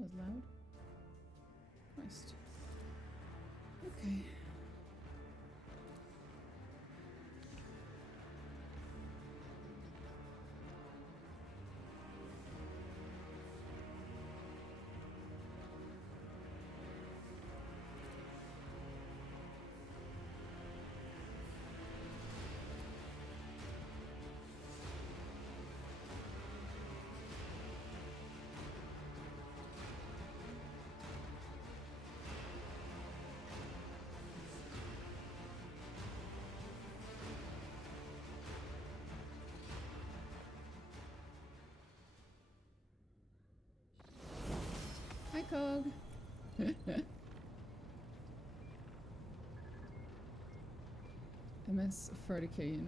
was loud. Christ. Okay. Hi, Cog. MS 40k.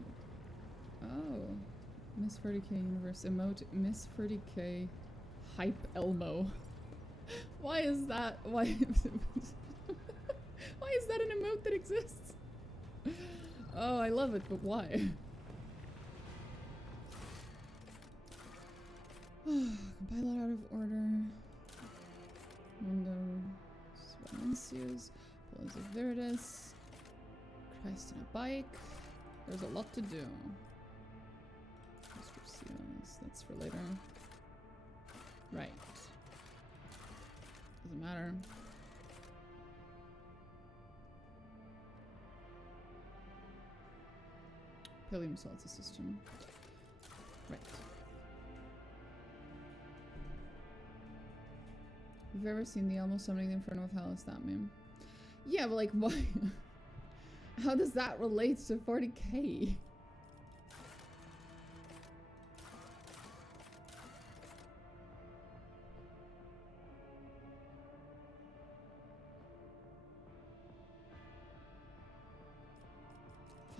Oh. Miss 40k universe emote. Miss 40k hype Elmo. Why is that? Why? Why is that an emote that exists? Oh, I love it, but why? Compile out of order. Windows. Valencius. Pulls of Veritas. Christ on a bike. There's a lot to do. That's for later. Right. Doesn't matter. Helium salts system. Right. You've ever seen the Elmo summoning the Inferno of Hell? Is that meme? Yeah, but like, why? How does that relate to 40k?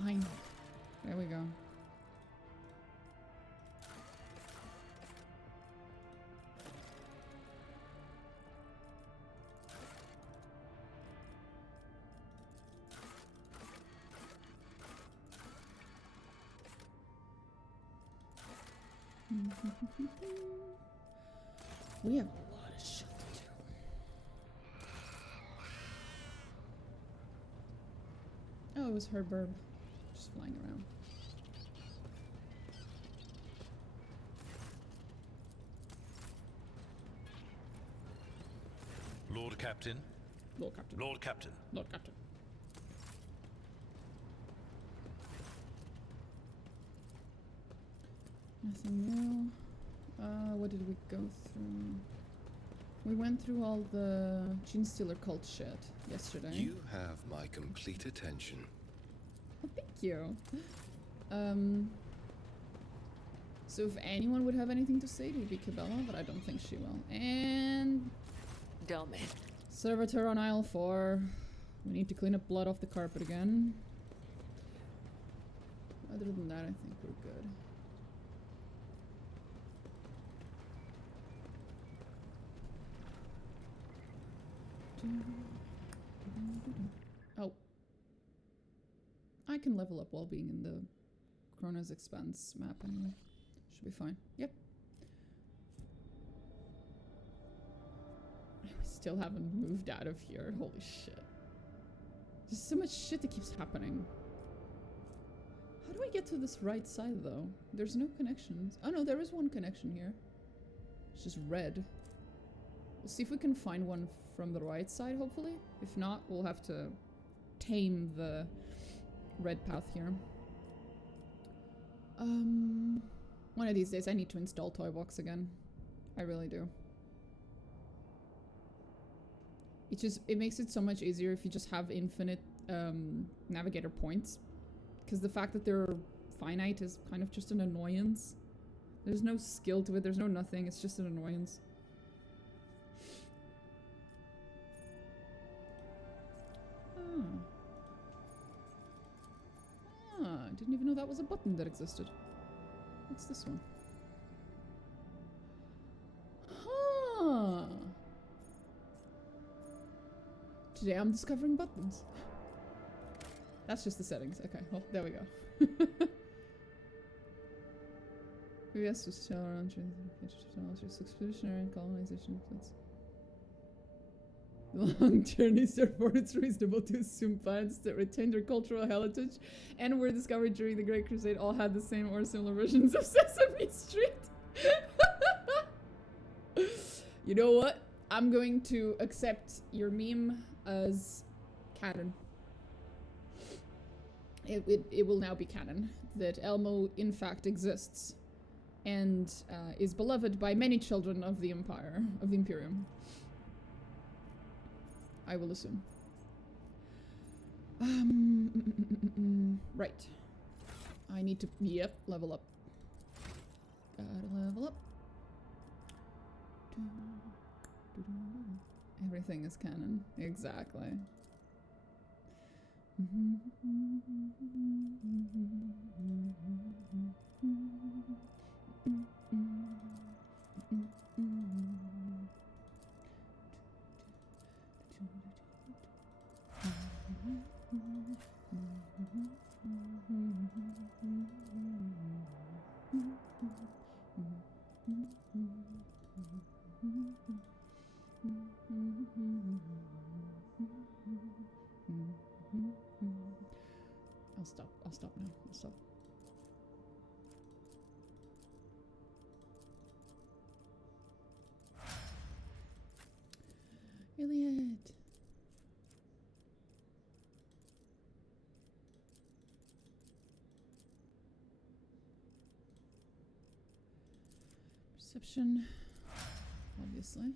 Fine. There we go. We have a lot of shit to do. Oh, it was her burb. Just flying around. Lord Captain. Lord Captain. Lord Captain. Lord Captain. Nothing new. What did we go through? We went through all the Gene Stealer cult shit yesterday. You have my complete attention. Oh, thank you. So if anyone would have anything to say, it would be Cabela, but I don't think she will. And... Dumb it. Servitor on aisle 4. We need to clean up blood off the carpet again. Other than that, I think we're good. Oh. I can level up while being in the Chrono's Expanse map anyway. Should be fine. Yep. We still haven't moved out of here. Holy shit. There's so much shit that keeps happening. How do I get to this right side though? There's no connections. Oh no, there is one connection here. It's just red. We'll see if we can find one from the right side, hopefully. If not, we'll have to tame the red path here. One of these days I need to install Toybox again. I really do. It makes it so much easier if you just have infinite navigator points. Because the fact that they're finite is kind of just an annoyance. There's no skill to it, there's no nothing, it's just an annoyance. I didn't even know that was a button that existed. What's this one? Huh. Today I'm discovering buttons. That's just the settings. Okay, well, there we go. We have to tell around expeditionary and colonization. Long journeys, therefore it's reasonable to assume planets that retain their cultural heritage and were discovered during the Great Crusade all had the same or similar versions of Sesame Street. You know what? I'm going to accept your meme as canon. It will now be canon that Elmo in fact exists and is beloved by many children of the Empire, of the Imperium. I will assume. Right. I need to, yep, level up. Gotta level up. Everything is canon. Exactly. I'll stop now. I'll stop. Iliad. Perception, obviously.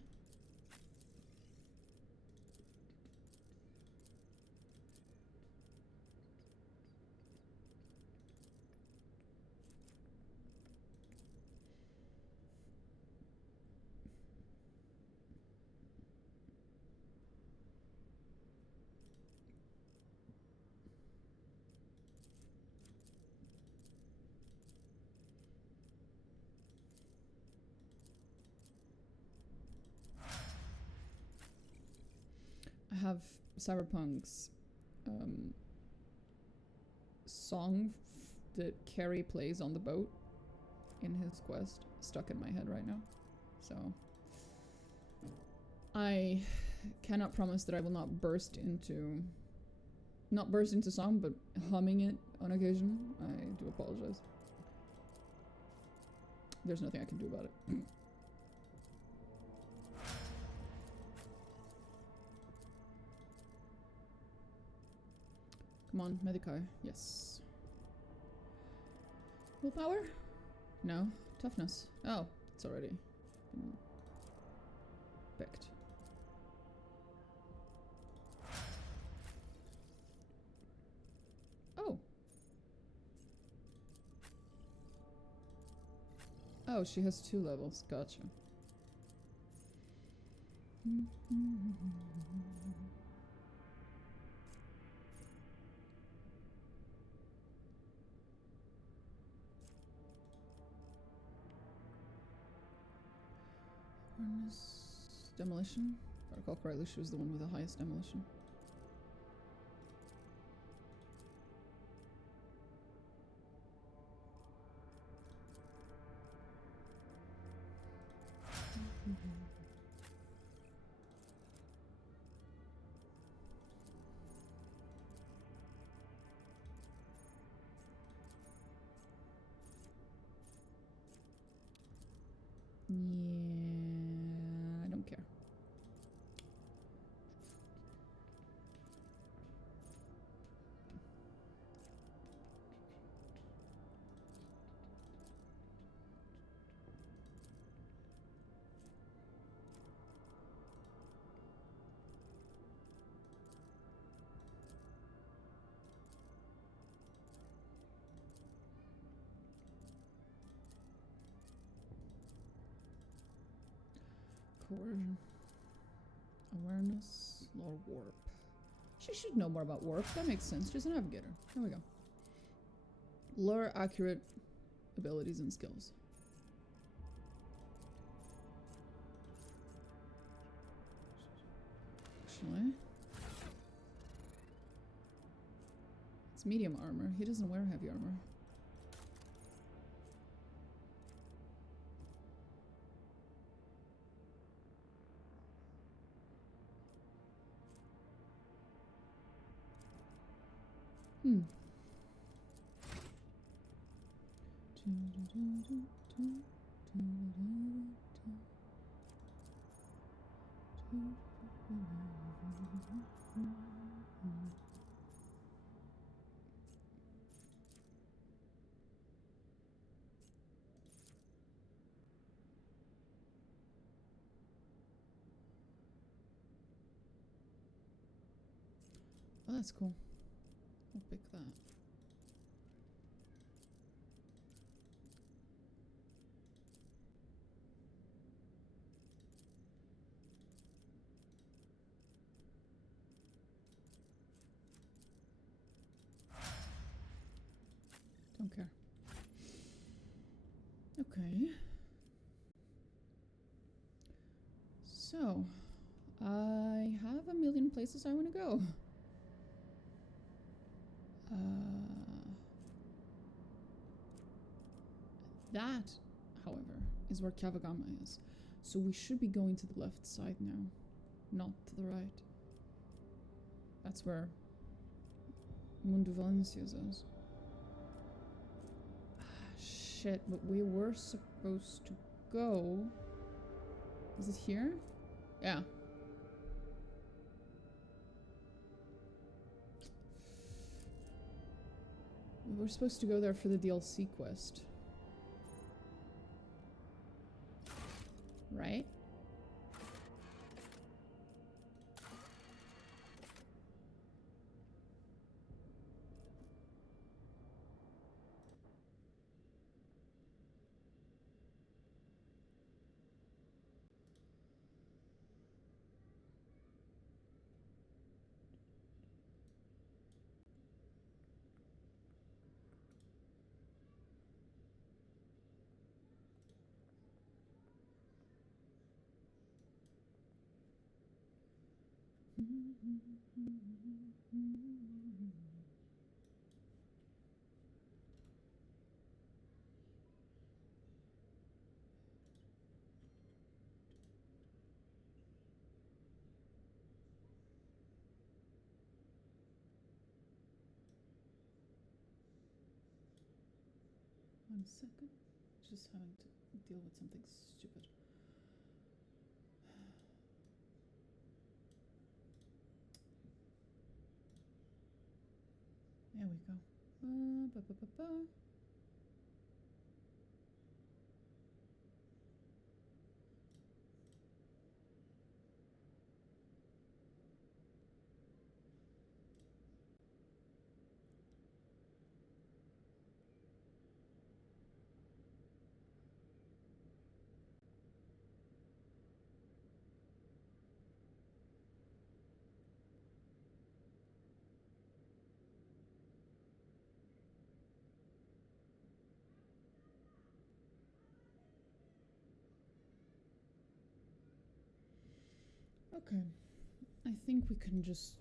I have Cyberpunk's song that Carrie plays on the boat in his quest stuck in my head right now. So I cannot promise that I will not burst into song, but humming it on occasion. I do apologize. There's nothing I can do about it. Come on, Medicar. Yes. Willpower? No. Toughness. Oh, it's already been picked. Oh. Oh, she has 2 levels. Gotcha. Demolition. If I recall correctly, she was the one with the highest demolition. Yeah, I don't care. Coercion. Awareness. Lore warp. She should know more about warp. That makes sense. She's a navigator. There we go. Lore accurate abilities and skills. Actually, it's medium armor. He doesn't wear heavy armor. Hmm. Oh, that's cool. I'll pick that. Don't care. Okay. So, I have a million places I want to go. That, however, is where Kavagama is. So we should be going to the left side now, not to the right. That's where Mundo Valencia's is. Shit, but we were supposed to go... Is it here? Yeah. We were supposed to go there for the DLC quest. Right? One second. Just having to deal with something stupid. There we go. Ba, ba, ba, ba. Okay, I think we can just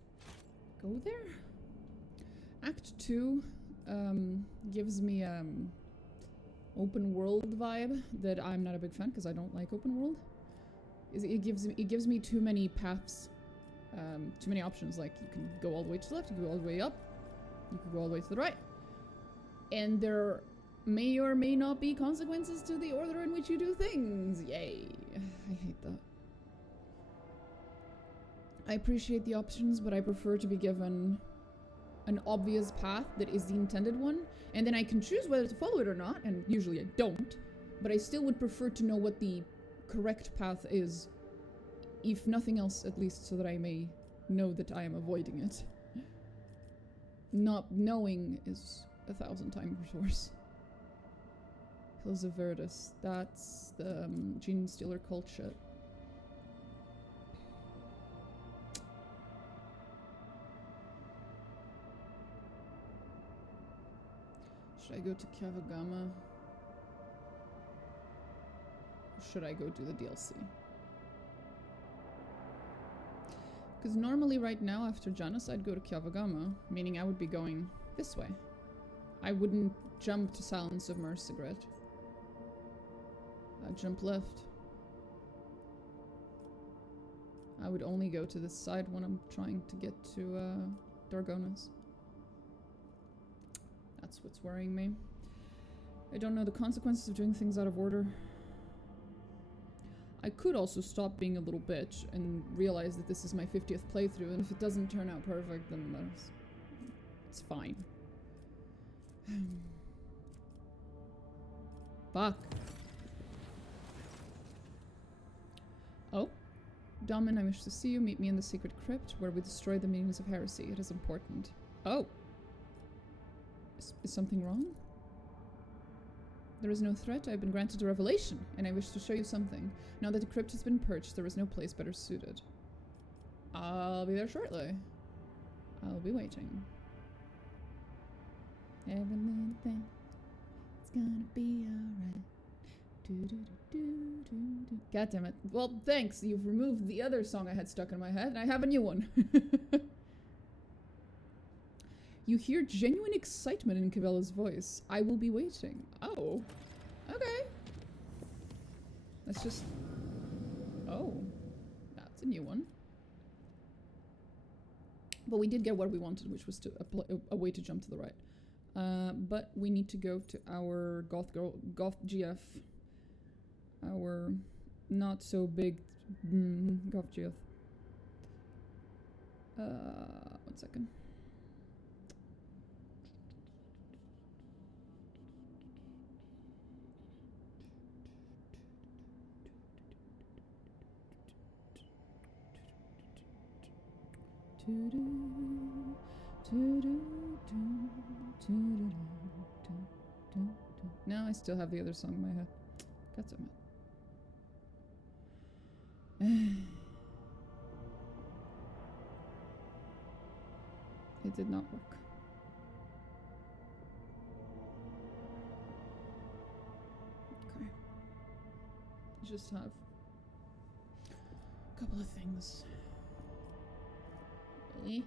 go there. Act 2 gives me open world vibe that I'm not a big fan because I don't like open world. It gives me too many paths, too many options. Like you can go all the way to the left, you can go all the way up, you can go all the way to the right, and there may or may not be consequences to the order in which you do things. Yay! I hate that. I appreciate the options, but I prefer to be given an obvious path that is the intended one, and then I can choose whether to follow it or not, and usually I don't, but I still would prefer to know what the correct path is, if nothing else, at least so that I may know that I am avoiding it. Not knowing is 1,000 times worse. Hills of Verdus, that's the Gene Stealer cult shit. Should I go to Kavagama? Or should I go do the DLC? Because normally right now after Janus I'd go to Kavagama, meaning I would be going this way. I wouldn't jump to Silence of Mercigret. I'd jump left. I would only go to this side when I'm trying to get to Dargonas. That's what's worrying me. I don't know the consequences of doing things out of order. I could also stop being a little bitch and realize that this is my 50th playthrough, and if it doesn't turn out perfect, then it's fine. Fuck. Oh. Damen, I wish to see you. Meet me in the secret crypt where we destroy the meanings of heresy. It is important. Oh. Is something wrong? There is no threat. I have been granted a revelation, and I wish to show you something. Now that the crypt has been purged, there is no place better suited. I'll be there shortly. I'll be waiting. Every little thing, it's gonna be alright. God damn it. Well, thanks. You've removed the other song I had stuck in my head, and I have a new one. You hear genuine excitement in Cabella's voice. I will be waiting. Oh. Okay. Let's just... Oh. That's a new one. But we did get what we wanted, which was to a way to jump to the right. But we need to go to our goth GF. Our not so big goth GF. 1 second. Now I still have the other song in my head. God damn it. It did not work. Okay. Just have a couple of things. Really?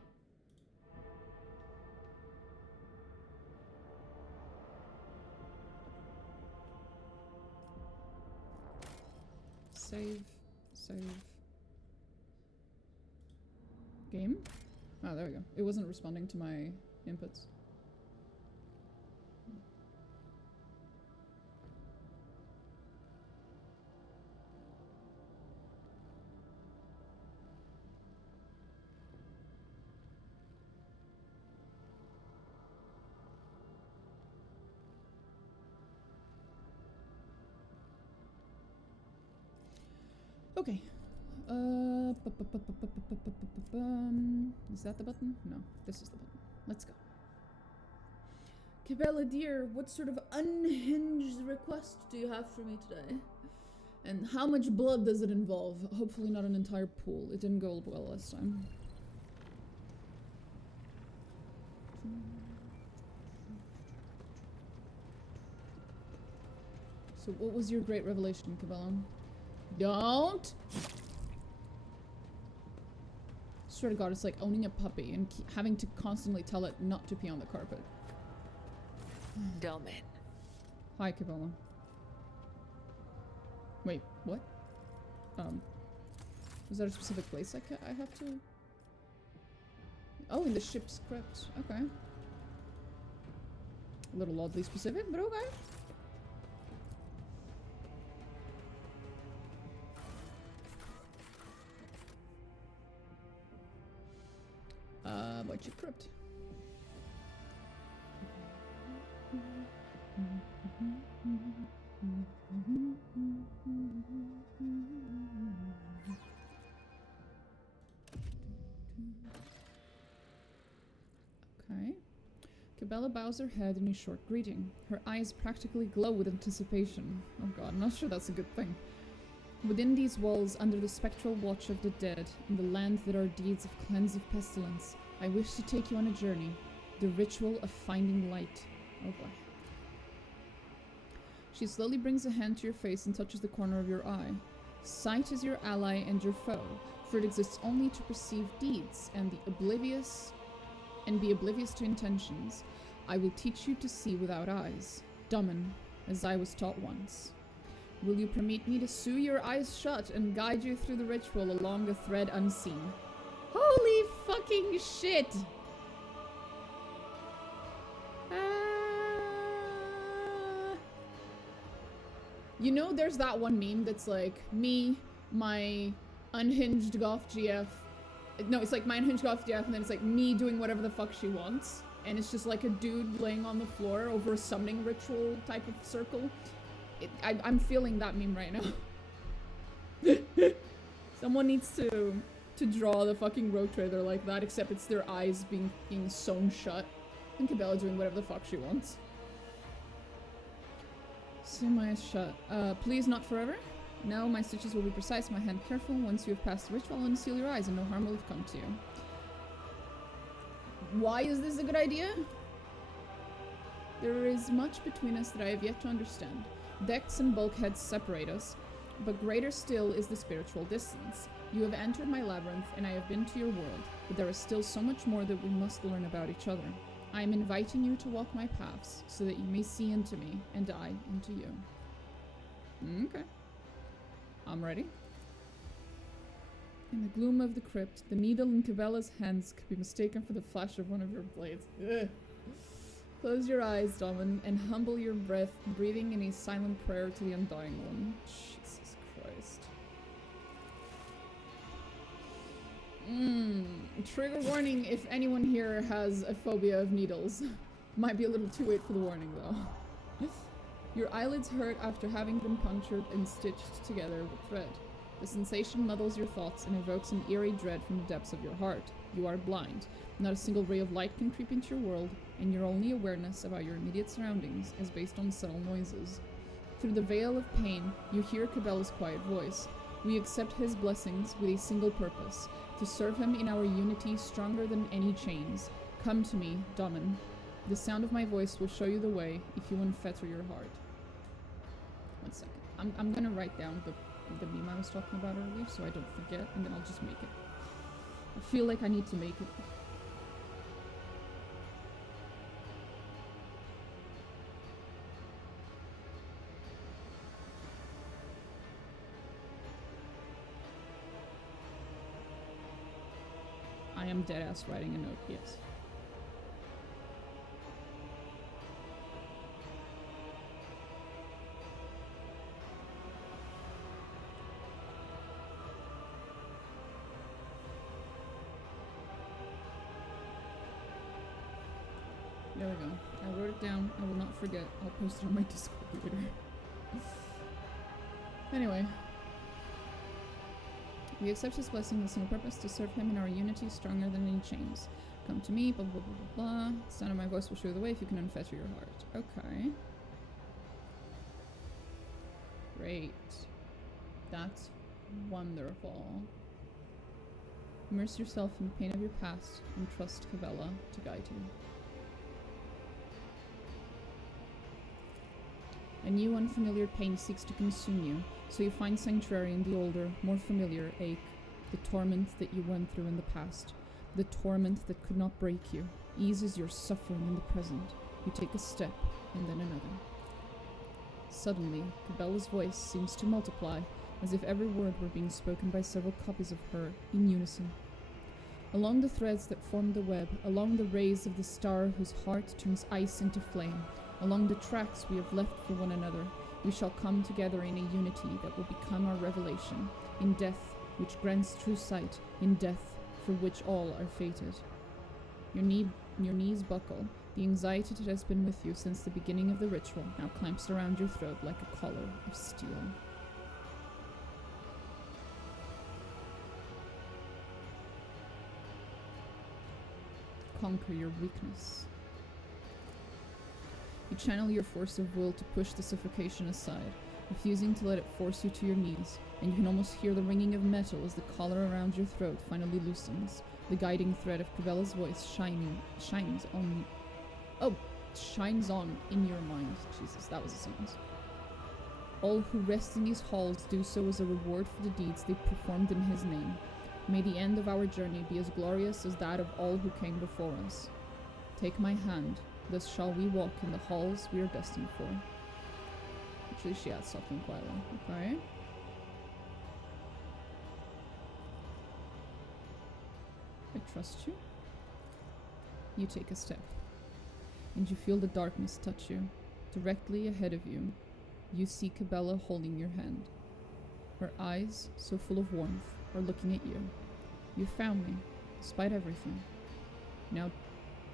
Save. Game? Oh, there we go. It wasn't responding to my inputs. Okay. Is that the button? No, this is the button. Let's go. Cabela dear, what sort of unhinged request do you have for me today? And how much blood does it involve? Hopefully not an entire pool. It didn't go well last time. So what was your great revelation, Cabela? Don't! Swear to God, it's like owning a puppy and having to constantly tell it not to pee on the carpet. Damen. Hi, Cabela. Wait, what? Was that a specific place I have to? Oh, in the ship's crypt. Okay. A little oddly specific, but okay. What's your crypt? Okay. Cabela bows her head in a short greeting. Her eyes practically glow with anticipation. Oh god, I'm not sure that's a good thing. Within these walls, under the spectral watch of the dead, in the land that are deeds of cleanse of pestilence, I wish to take you on a journey, the ritual of finding light. Oh boy. She slowly brings a hand to your face and touches the corner of your eye. Sight is your ally and your foe, for it exists only to perceive deeds and be oblivious to intentions. I will teach you to see without eyes, Damen, as I was taught once. Will you permit me to sew your eyes shut and guide you through the ritual along a thread unseen? Holy fucking shit! You know, there's that one meme that's like me, my unhinged goth GF. No, it's like my unhinged goth GF, and then it's like me doing whatever the fuck she wants. And it's just like a dude laying on the floor over a summoning ritual type of circle. I'm feeling that meme right now. Someone needs to draw the fucking rogue trader like that, except it's their eyes being sewn shut. And Cabela doing whatever the fuck she wants. See my eyes shut. Please not forever. No, my stitches will be precise, my hand careful. Once you have passed the ritual, unseal your eyes and no harm will have come to you. Why is this a good idea? There is much between us that I have yet to understand. Decks and bulkheads separate us, but greater still is the spiritual distance. You have entered my labyrinth and I have been to your world, but there is still so much more that we must learn about each other. I am inviting you to walk my paths so that you may see into me and I into you. Okay. I'm ready. In the gloom of the crypt, the needle in Cabela's hands could be mistaken for the flash of one of your blades. Ugh. Close your eyes, Domin, and humble your breath, breathing in a silent prayer to the Undying One. Jesus Christ. Trigger warning if anyone here has a phobia of needles. Might be a little too late for the warning, though. Your eyelids hurt after having been punctured and stitched together with thread. The sensation muddles your thoughts and evokes an eerie dread from the depths of your heart. You are blind. Not a single ray of light can creep into your world, and your only awareness about your immediate surroundings is based on subtle noises. Through the veil of pain, you hear Cabela's quiet voice. We accept his blessings with a single purpose, to serve him in our unity stronger than any chains. Come to me, Domin. The sound of my voice will show you the way if you unfetter your heart. 1 second. I'm gonna write down the meme I was talking about earlier so I don't forget, and then I'll just make it. I feel like I need to make it. I am deadass writing a note, yes. There we go. I wrote it down. I will not forget. I'll post it on my Discord later. Anyway. We accept his blessing with a single purpose, to serve him in our unity stronger than any chains. Come to me, blah blah blah blah blah. The sound of my voice will show you the way if you can unfetter your heart. Okay. Great. That's wonderful. Immerse yourself in the pain of your past and trust Cabela to guide you. A new unfamiliar pain seeks to consume you, so you find sanctuary in the older, more familiar ache, the torment that you went through in the past, the torment that could not break you, eases your suffering in the present. You take a step, and then another. Suddenly, Cabela's voice seems to multiply, as if every word were being spoken by several copies of her in unison. Along the threads that form the web, along the rays of the star whose heart turns ice into flame, along the tracks we have left for one another, we shall come together in a unity that will become our revelation, in death which grants true sight, in death for which all are fated. Your knees buckle. The anxiety that has been with you since the beginning of the ritual now clamps around your throat like a collar of steel. Conquer your weakness. You channel your force of will to push the suffocation aside, refusing to let it force you to your knees, and you can almost hear the ringing of metal as the collar around your throat finally loosens. The guiding thread of Cabela's voice shines on in your mind. Jesus, that was a sentence. All who rest in these halls do so as a reward for the deeds they performed in his name. May the end of our journey be as glorious as that of all who came before us. Take my hand. Thus shall we walk in the halls we are destined for. Actually, she adds something quite long. Okay. I trust you. You take a step, and you feel the darkness touch you, directly ahead of you. You see Cabela holding your hand. Her eyes, so full of warmth, are looking at you. You found me, despite everything. Now,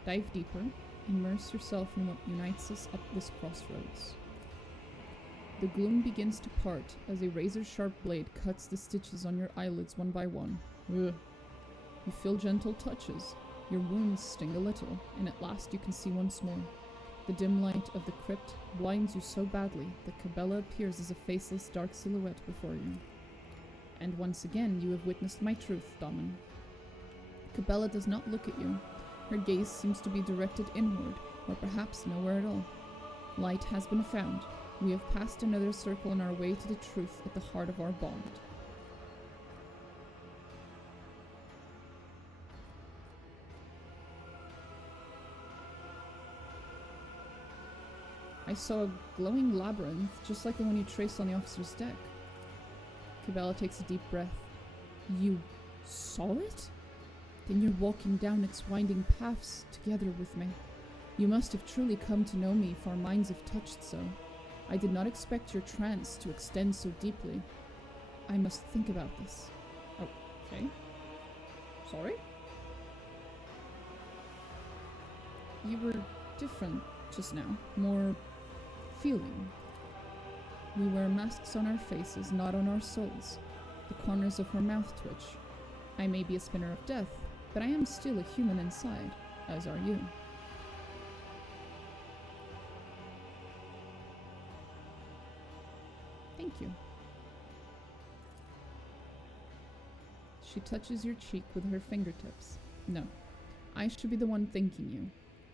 dive deeper, immerse yourself in what unites us at this crossroads. The gloom begins to part as a razor-sharp blade cuts the stitches on your eyelids one by one. Ugh. You feel gentle touches. Your wounds sting a little, and at last you can see once more. The dim light of the crypt blinds you so badly that Cabela appears as a faceless dark silhouette before you. And once again you have witnessed my truth, Damen. Cabela does not look at you. Her gaze seems to be directed inward, or perhaps nowhere at all. Light has been found. We have passed another circle on our way to the truth at the heart of our bond. I saw a glowing labyrinth, just like the one you traced on the officer's deck. Cabela takes a deep breath. You saw it? Then you're walking down its winding paths together with me. You must have truly come to know me, for our minds have touched so. I did not expect your trance to extend so deeply. I must think about this. Oh, okay. Sorry? You were different just now. More feeling. We wear masks on our faces, not on our souls. The corners of her mouth twitch. I may be a spinner of death, but I am still a human inside, as are you. Thank you. She touches your cheek with her fingertips. No, I should be the one thanking you.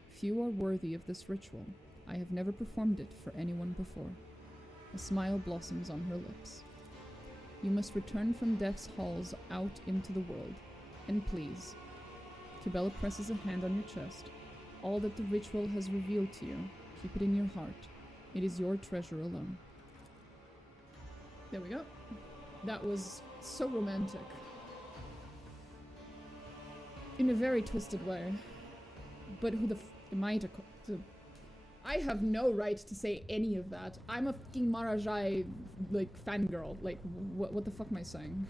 Few are worthy of this ritual. I have never performed it for anyone before. A smile blossoms on her lips. You must return from death's halls out into the world. And please. Cabela presses a hand on your chest. All that the ritual has revealed to you, keep it in your heart. It is your treasure alone. There we go. That was so romantic. In a very twisted way. But who the f am I to I have no right to say any of that. I'm a fucking Marajai, like, fangirl. Like, what the fuck am I saying?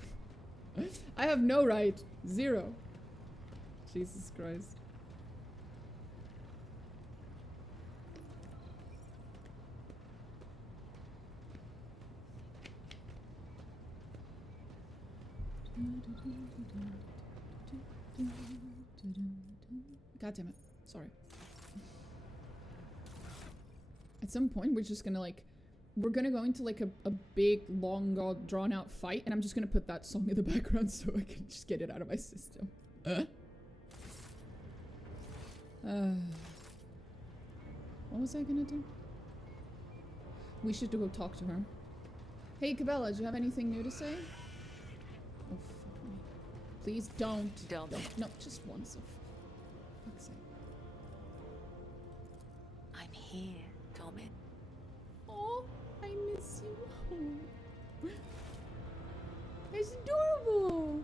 I have no right. Zero. Jesus Christ. God damn it. Sorry. At some point, we're just gonna, like, we're gonna go into, like, a big, long, drawn-out fight, and I'm just gonna put that song in the background so I can just get it out of my system. What was I gonna do? We should go talk to her. Hey, Cabela, do you have anything new to say? Oh, fuck me. Please don't. Don't. No, just once. Oh, for fuck's sake. I'm here, Domin. Oh, I miss you. It's adorable.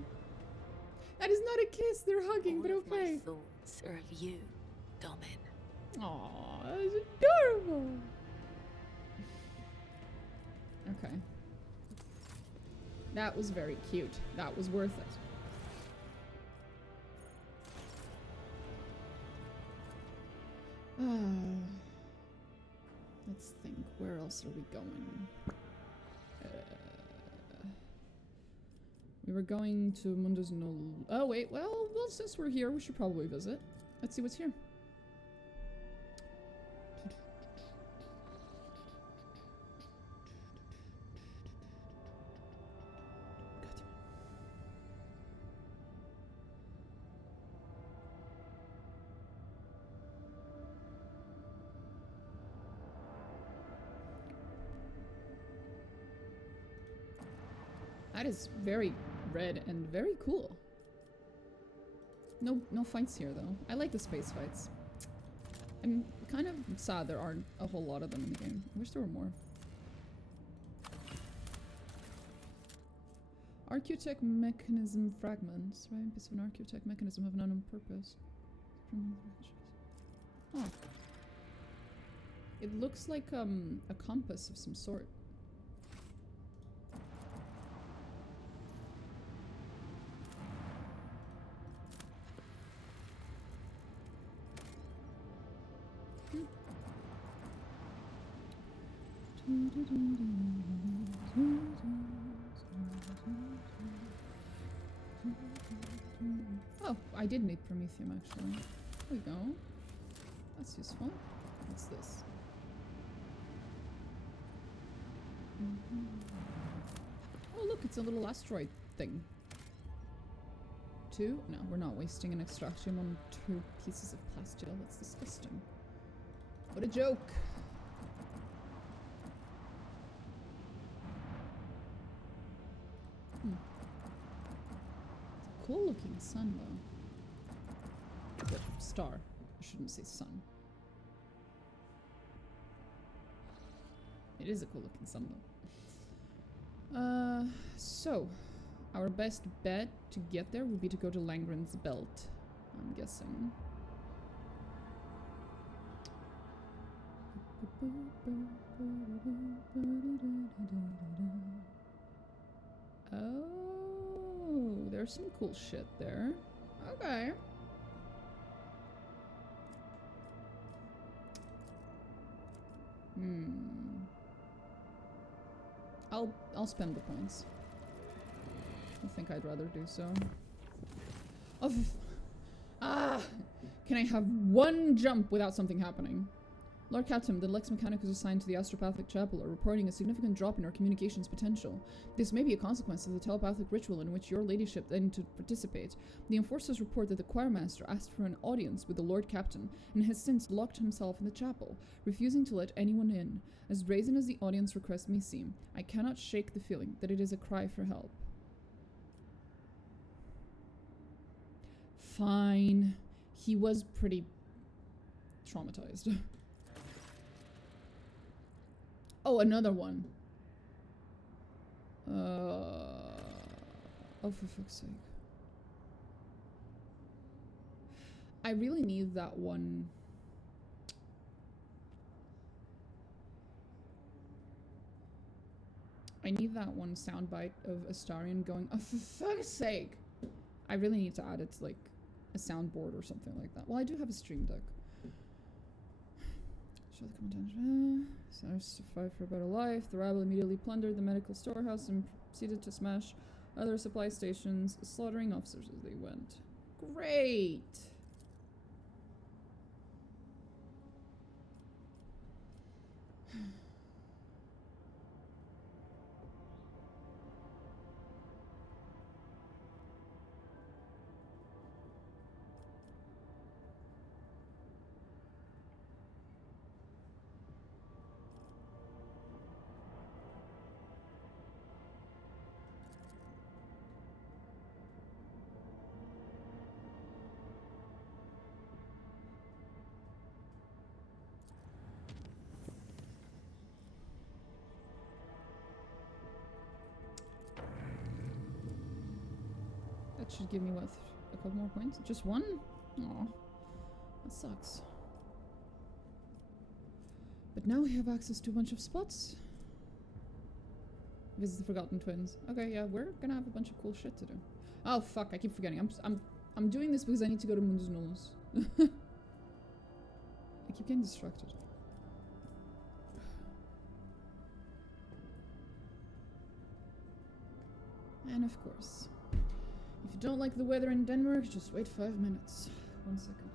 That is not a kiss. They're hugging, but okay. My thoughts are of you, Domin. Aw, that's adorable. Okay. That was very cute. That was worth it. Let's think. Where else are we going? We were going to Mundus Null. Oh wait, well, since we're here, we should probably visit. Let's see what's here. That is very red and very cool. No fights here though. I like the space fights. I'm kind of sad there aren't a whole lot of them in the game. I wish there were more. Architect mechanism fragments, right? Piece of an architect mechanism of an unknown purpose. Oh. It looks like a compass of some sort. Oh, I did need promethium actually. There we go. That's useful. What's this? Oh look, it's a little asteroid thing. 2? No, we're not wasting an extraction on 2 pieces of plasteel. That's disgusting. What a joke. It's a cool looking sun though. But star. I shouldn't say sun. It is a cool looking sun though. So our best bet to get there would be to go to Langren's belt, I'm guessing. Oh, there's some cool shit there. Okay. I'll spend the points. I think I'd rather do so. Oh, can I have one jump without something happening? Lord Captain, the Lex Mechanicus assigned to the Astropathic Chapel are reporting a significant drop in our communications potential. This may be a consequence of the telepathic ritual in which your ladyship then to participate. The enforcers report that the choirmaster asked for an audience with the Lord Captain and has since locked himself in the chapel, refusing to let anyone in. As brazen as the audience request may seem, I cannot shake the feeling that it is a cry for help. Fine. He was pretty traumatized. Oh, another one. Oh, for fuck's sake. I really need that one. I need that one soundbite of Astarion going, oh, for fuck's sake. I really need to add it to, like, a soundboard or something like that. Well, I do have a stream deck. Show the content. Sinners to fight for a better life. The rabble immediately plundered the medical storehouse and proceeded to smash other supply stations, slaughtering officers as they went. Great! That should give me, what, a couple more points? Just one? Aw. That sucks. But now we have access to a bunch of spots. Visit the Forgotten Twins. Okay, yeah, we're gonna have a bunch of cool shit to do. Oh, fuck, I keep forgetting. I'm doing this because I need to go to Mundus Nullus. I keep getting distracted. And of course, if you don't like the weather in Denmark, just wait 5 minutes. 1 second.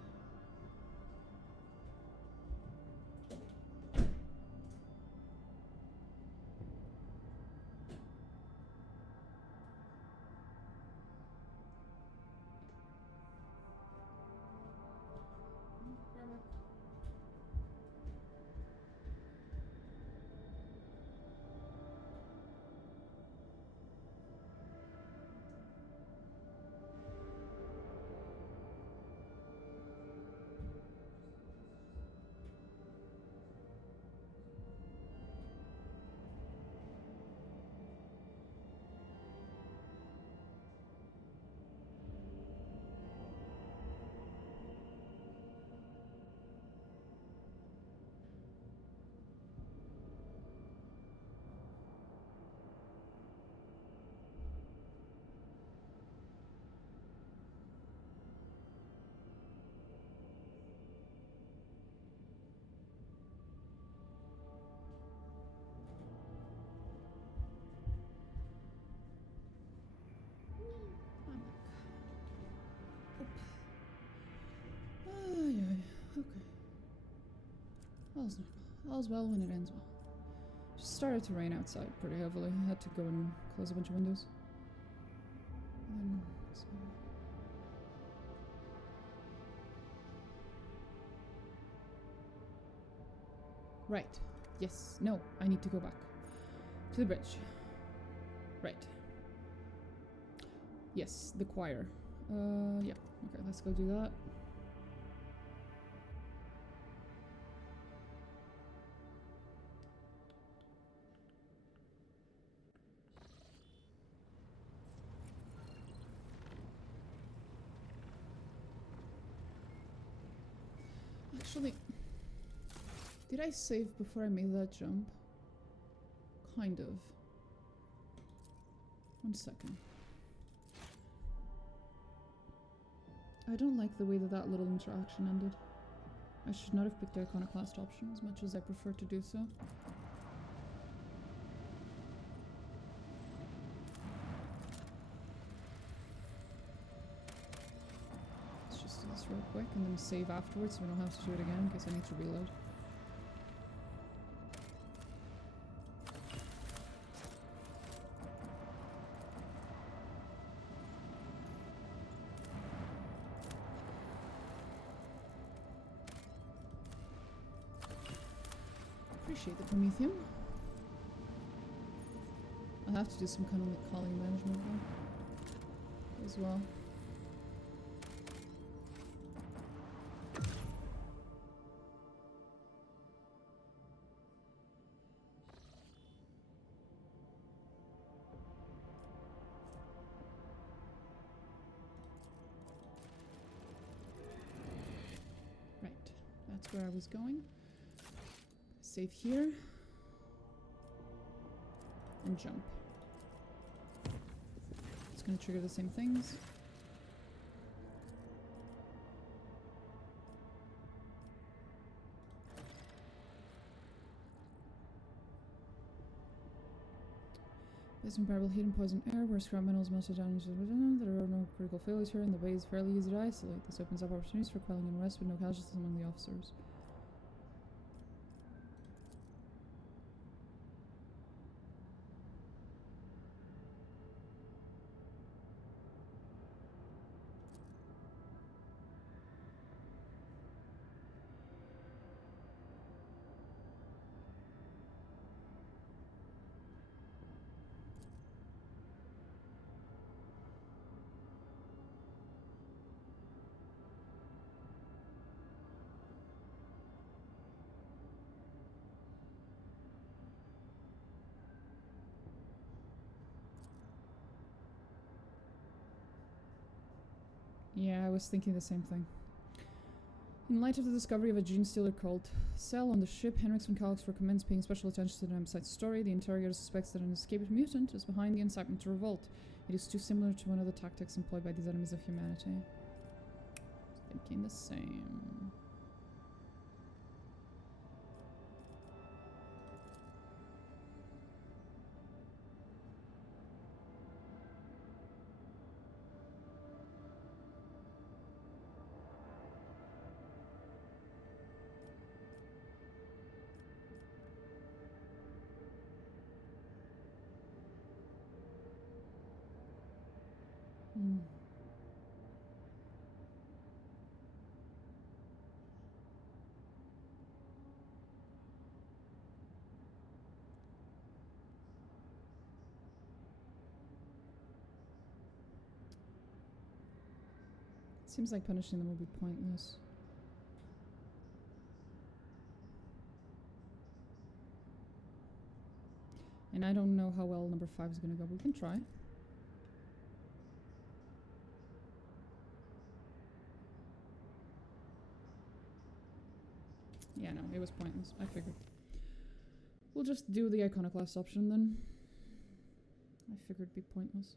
All's well when it ends well. It started to rain outside pretty heavily. I had to go and close a bunch of windows. And then, right. Yes. No. I need to go back. To the bridge. Right. Yes. The choir. Yeah. Okay, let's go do that. Actually, did I save before I made that jump? Kind of. 1 second. I don't like the way that that little interaction ended. I should not have picked the iconoclast option as much as I prefer to do so. Let's just do this real quick and then save afterwards so we don't have to do it again in case I need to reload. Appreciate the Prometheum. I'll have to do some kind of like colony management though, as well. Right, that's where I was going. Save here. And jump. It's going to trigger the same things. Based on comparable heat and poison air, where scrap metals melted down into the there are no critical failures here, and the way is fairly easy to isolate. This opens up opportunities for quelling unrest with no casualties among the officers. Yeah, I was thinking the same thing. In light of the discovery of a gene stealer cult cell on the ship, heinrix and Calix recommends paying special attention to the Amsite story. The interrogator suspects that an escaped mutant is behind the incitement to revolt. It is too similar to one of the tactics employed by these enemies of humanity. Thinking the same. Seems like punishing them will be pointless. And I don't know how well number 5 is going to go. We can try. Yeah, no, it was pointless. I figured. We'll just do the iconoclast option then. I figured it'd be pointless.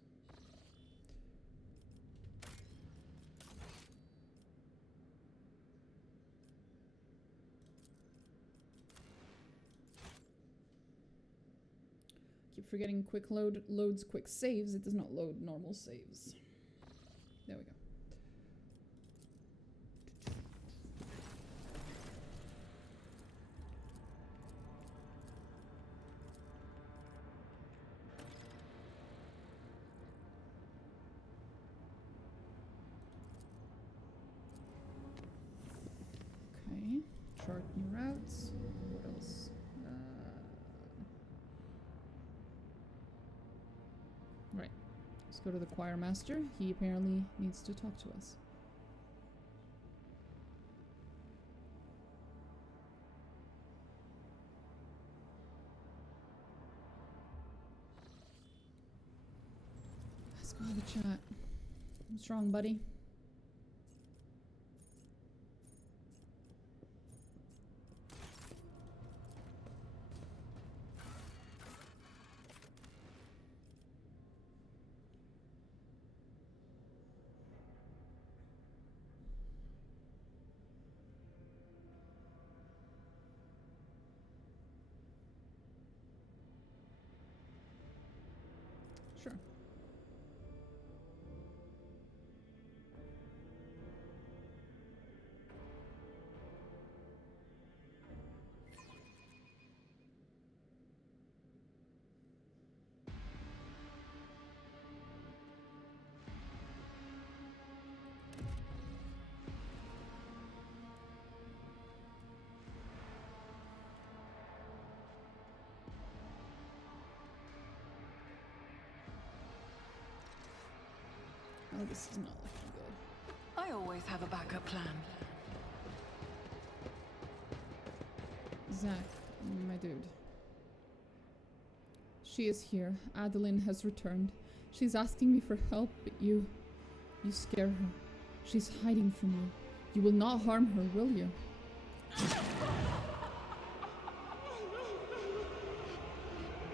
Keep forgetting quick loads quick saves. It does not load normal saves. There we go. Right. Let's go to the choir master. He apparently needs to talk to us. Let's go have a chat. What's wrong, buddy? Sure. Oh, this is not looking good. I always have a backup plan. Zach, my dude. She is here. Adeline has returned. She's asking me for help, but you scare her. She's hiding from you. You will not harm her, will you?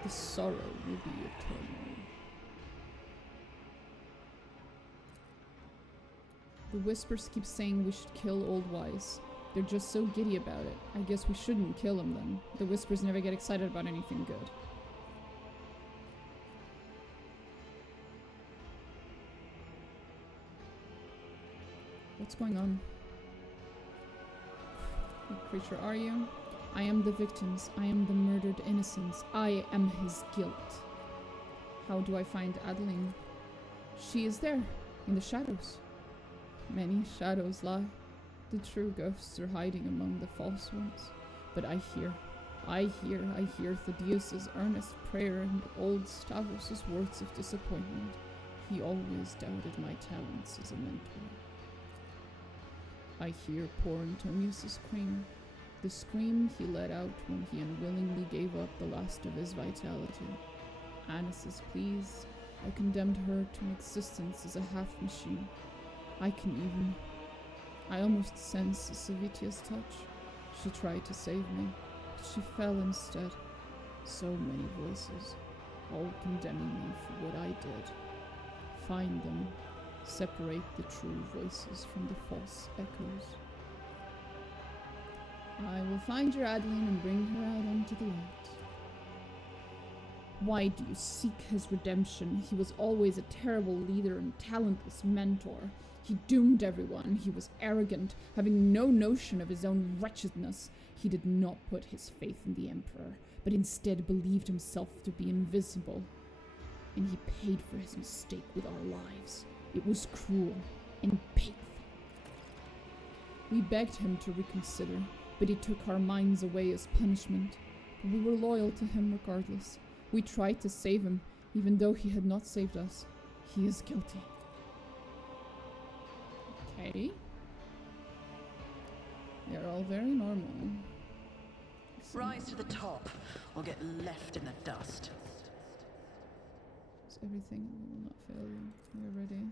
The sorrow will be eternal. The whispers keep saying we should kill Old Wise. They're just so giddy about it. I guess we shouldn't kill him then. The whispers never get excited about anything good. What's going on? What creature are you? I am the victims. I am the murdered innocents. I am his guilt. How do I find Adeline? She is there, in the shadows. Many shadows lie. The true ghosts are hiding among the false ones. But I hear Thaddeus's earnest prayer and old Stavros' words of disappointment. He always doubted my talents as a mentor. I hear poor Antonius' scream. The scream he let out when he unwillingly gave up the last of his vitality. Annis's pleas. I condemned her to an existence as a half-machine. I almost sense Savitia's touch. She tried to save me, but she fell instead. So many voices, all condemning me for what I did. Find them, separate the true voices from the false echoes. I will find your Adeline and bring her out onto the light. Why do you seek his redemption? He was always a terrible leader and talentless mentor. He doomed everyone. He was arrogant, having no notion of his own wretchedness. He did not put his faith in the Emperor, but instead believed himself to be invisible. And he paid for his mistake with our lives. It was cruel and painful. We begged him to reconsider, but he took our minds away as punishment. But we were loyal to him regardless. We tried to save him, even though he had not saved us. He is guilty. Okay. They're all very normal. Rise to the top, or get left in the dust. It's everything. We will not fail you. We are ready.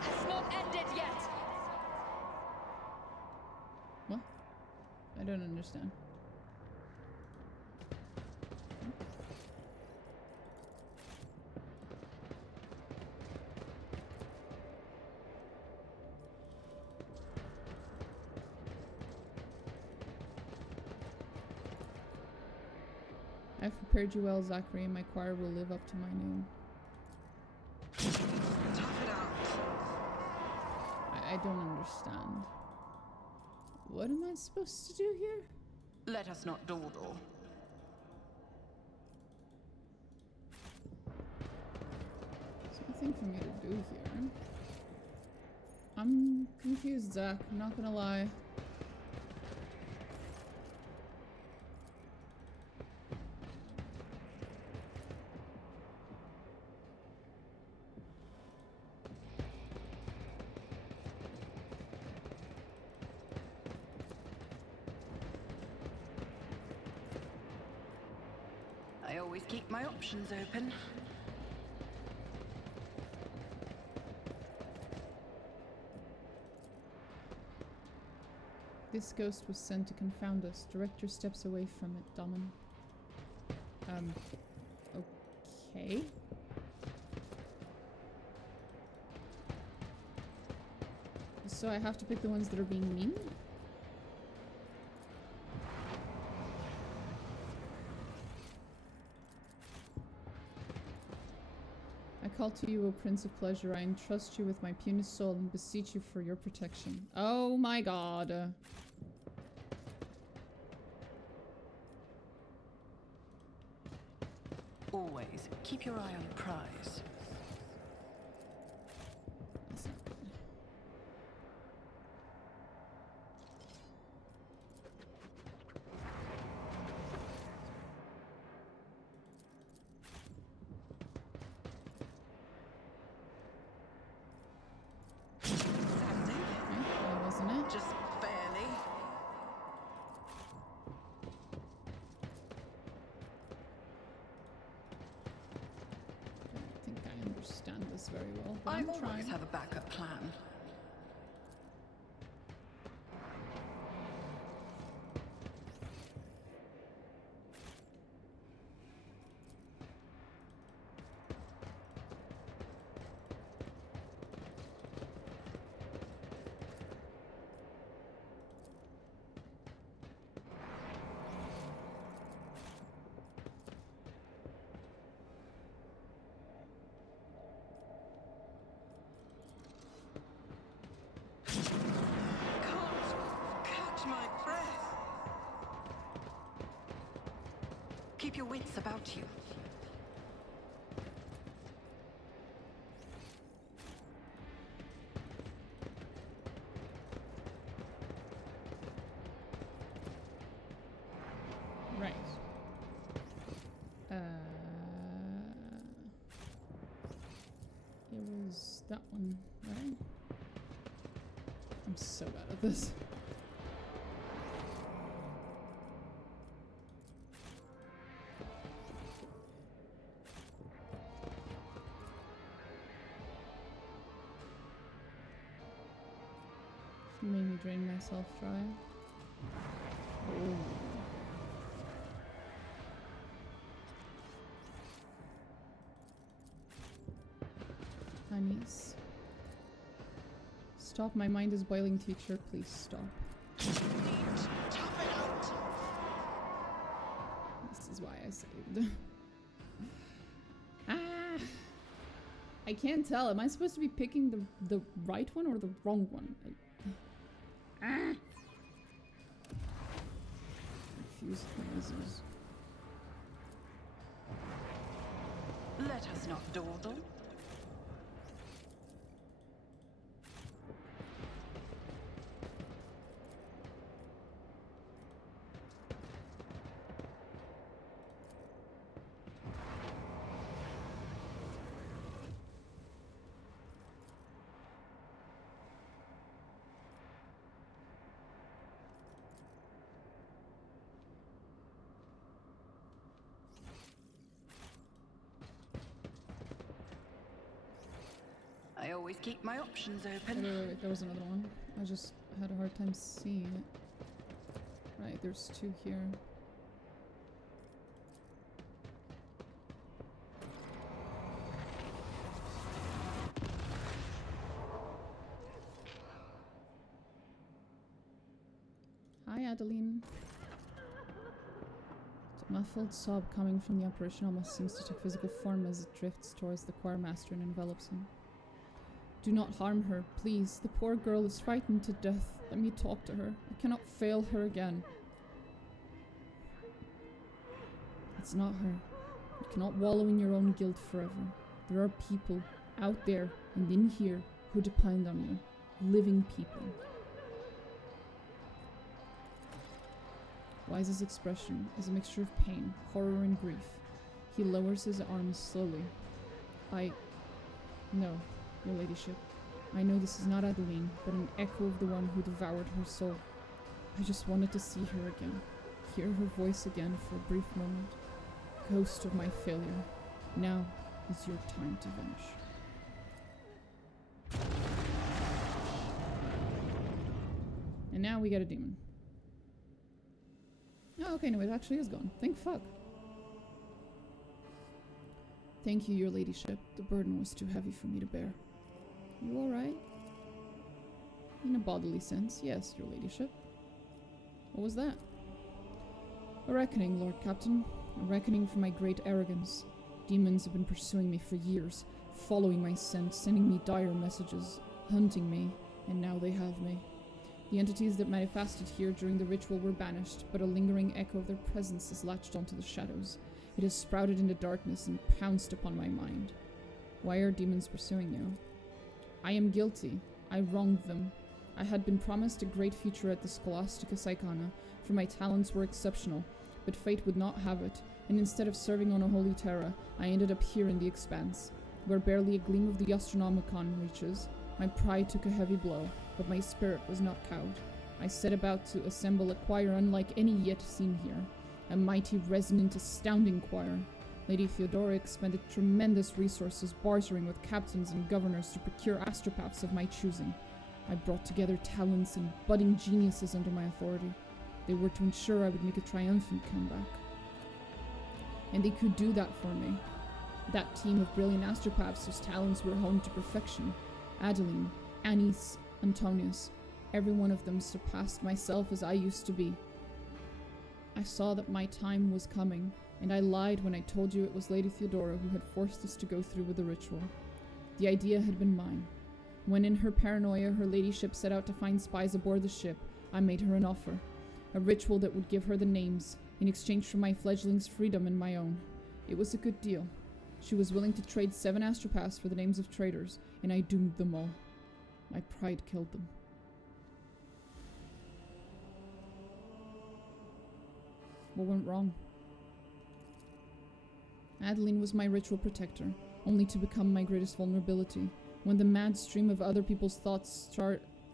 Has not ended yet! What? I don't understand. I've prepared you well, Zachary, and my choir will live up to my name. Tough it out. I don't understand. What am I supposed to do here? Let us not dawdle. There's nothing for me to do here. I'm confused, Zach. I'm not gonna lie. always keep my options open. This ghost was sent to confound us. Direct your steps away from it, Domin. Okay. So I have to pick the ones that are being mean? I call to you, O Prince of Pleasure. I entrust you with my puny soul and beseech you for your protection. Oh my god. Always keep your eye on the prize. That's not good. Sandy, Okay, that wasn't it. just barely. I don't think I understand this very well, but I I'm always trying. have a backup plan. Keep your wits about you. Right. It was that one, right? I'm so bad at this. She made me drain myself dry. Oh. Honeys. Stop, my mind is boiling, teacher. Please stop. This is why I saved. Ah! I can't tell. Am I supposed to be picking the right one or the wrong one? Ah! Confused noises. Let us not dawdle. I always keep my options open. Wait, there was another one. I just had a hard time seeing it. Right, there's two here. Hi, Adeline. The muffled sob coming from the apparition almost seems to take physical form as it drifts towards the choirmaster and envelops him. Do not harm her, please. The poor girl is frightened to death. Let me talk to her. I cannot fail her again. It's not her. You cannot wallow in your own guilt forever. There are people out there and in here who depend on you. Living people. Wise's expression is a mixture of pain, horror, and grief. He lowers his arms slowly. No, your ladyship. I know this is not Adeline, but an echo of the one who devoured her soul. I just wanted to see her again. Hear her voice again for a brief moment. ghost of my failure. Now is your time to vanish. And now we get a demon. Oh, okay, no, it actually is gone. Thank fuck. Thank you, your ladyship. The burden was too heavy for me to bear. You alright? In a bodily sense, yes, your ladyship. What was that? A reckoning, Lord Captain. A reckoning for my great arrogance. Demons have been pursuing me for years, following my scent, sending me dire messages, hunting me, and now they have me. The entities that manifested here during the ritual were banished, but a lingering echo of their presence has latched onto the shadows. It has sprouted into darkness and pounced upon my mind. Why are demons pursuing you? I am guilty. I wronged them. I had been promised a great future at the Scholastica Psychana, for my talents were exceptional, but fate would not have it, and instead of serving on a holy terra, I ended up here in the expanse, where barely a gleam of the Astronomicon reaches. My pride took a heavy blow, but my spirit was not cowed. I set about to assemble a choir unlike any yet seen here, a mighty, resonant, astounding choir. Lady Theodora expended tremendous resources bartering with captains and governors to procure astropaths of my choosing. I brought together talents and budding geniuses under my authority. They were to ensure I would make a triumphant comeback. And they could do that for me. That team of brilliant astropaths whose talents were honed to perfection. Adeline, Anise, Antonius. Every one of them surpassed myself as I used to be. I saw that my time was coming, and I lied when I told you it was Lady Theodora who had forced us to go through with the ritual. The idea had been mine. When in her paranoia her ladyship set out to find spies aboard the ship, I made her an offer. A ritual that would give her the names, in exchange for my fledgling's freedom and my own. It was a good deal. She was willing to trade 7 astropaths for the names of traitors, and I doomed them all. My pride killed them. What went wrong? Adeline was my ritual protector, only to become my greatest vulnerability. When the mad stream of other people's thoughts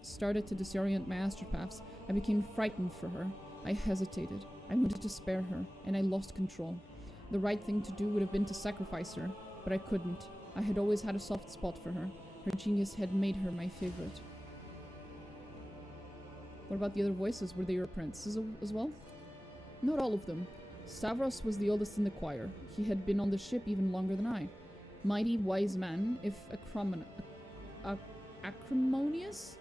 started to disorient my astropaths, I became frightened for her. I hesitated. I wanted to spare her, and I lost control. The right thing to do would have been to sacrifice her, but I couldn't. I had always had a soft spot for her. Her genius had made her my favorite. What about the other voices? Were they your apprentices as well? Not all of them. Stavros was the oldest in the choir. He had been on the ship even longer than I. Mighty wise man, if acrimonious?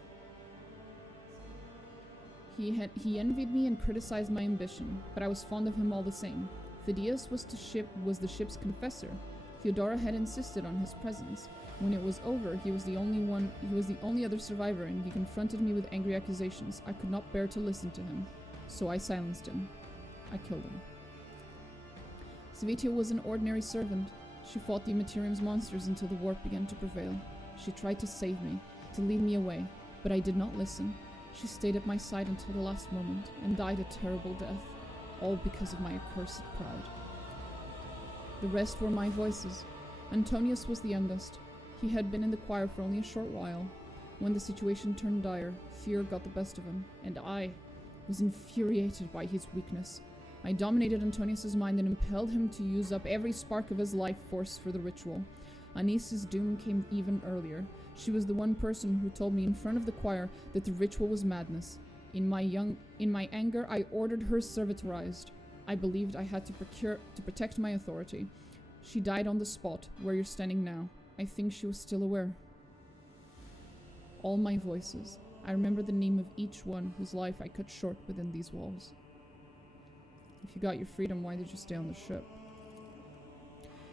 He envied me and criticized my ambition, but I was fond of him all the same. Thaddeus was the ship's confessor. Theodora had insisted on his presence. When it was over, he was the only other survivor, and he confronted me with angry accusations. I could not bear to listen to him, so I silenced him. I killed him. Savitia was an ordinary servant. She fought the Immaterium's monsters until the warp began to prevail. She tried to save me, to lead me away, but I did not listen. She stayed at my side until the last moment, and died a terrible death, all because of my accursed pride. The rest were my voices. Antonius was the youngest. He had been in the choir for only a short while. When the situation turned dire, fear got the best of him, and I was infuriated by his weakness. I dominated Antonius's mind and impelled him to use up every spark of his life force for the ritual. Anice's doom came even earlier. She was the one person who told me in front of the choir that the ritual was madness. In my anger, I ordered her servitorized. I believed I had to protect my authority. She died on the spot, where you're standing now. I think she was still aware. All my voices. I remember the name of each one whose life I cut short within these walls. If you got your freedom, why did you stay on the ship?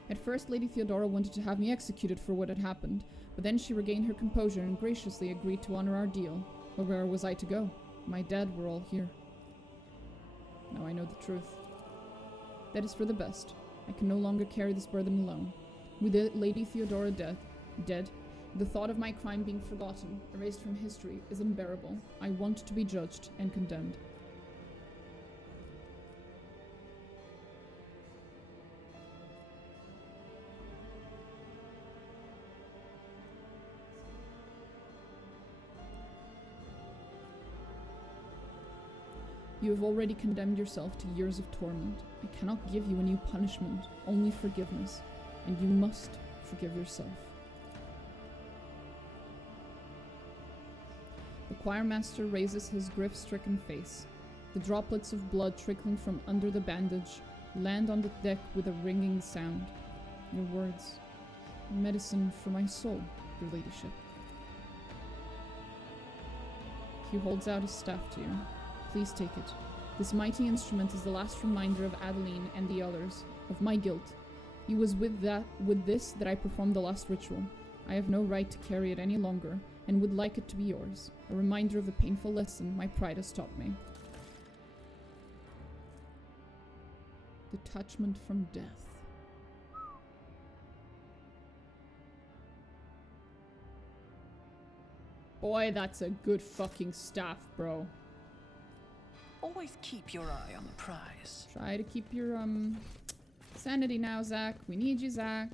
At first, Lady Theodora wanted to have me executed for what had happened, but then she regained her composure and graciously agreed to honor our deal. But where was I to go? My dead were all here. Now I know the truth. That is for the best. I can no longer carry this burden alone. With Lady Theodora dead, the thought of my crime being forgotten, erased from history, is unbearable. I want to be judged and condemned. You have already condemned yourself to years of torment. I cannot give you a new punishment, only forgiveness, and you must forgive yourself. The choirmaster raises his grief-stricken face. The droplets of blood trickling from under the bandage land on the deck with a ringing sound. Your words, medicine for my soul, your ladyship. He holds out his staff to you. Please take it. This mighty instrument is the last reminder of Adeline and the others, of my guilt. It was with this that I performed the last ritual. I have no right to carry it any longer, and would like it to be yours. A reminder of the painful lesson my pride has taught me. Detachment from death. Boy, that's a good fucking staff, bro. Always keep your eye on the prize. Try to keep your, sanity now, Zach. We need you, Zach.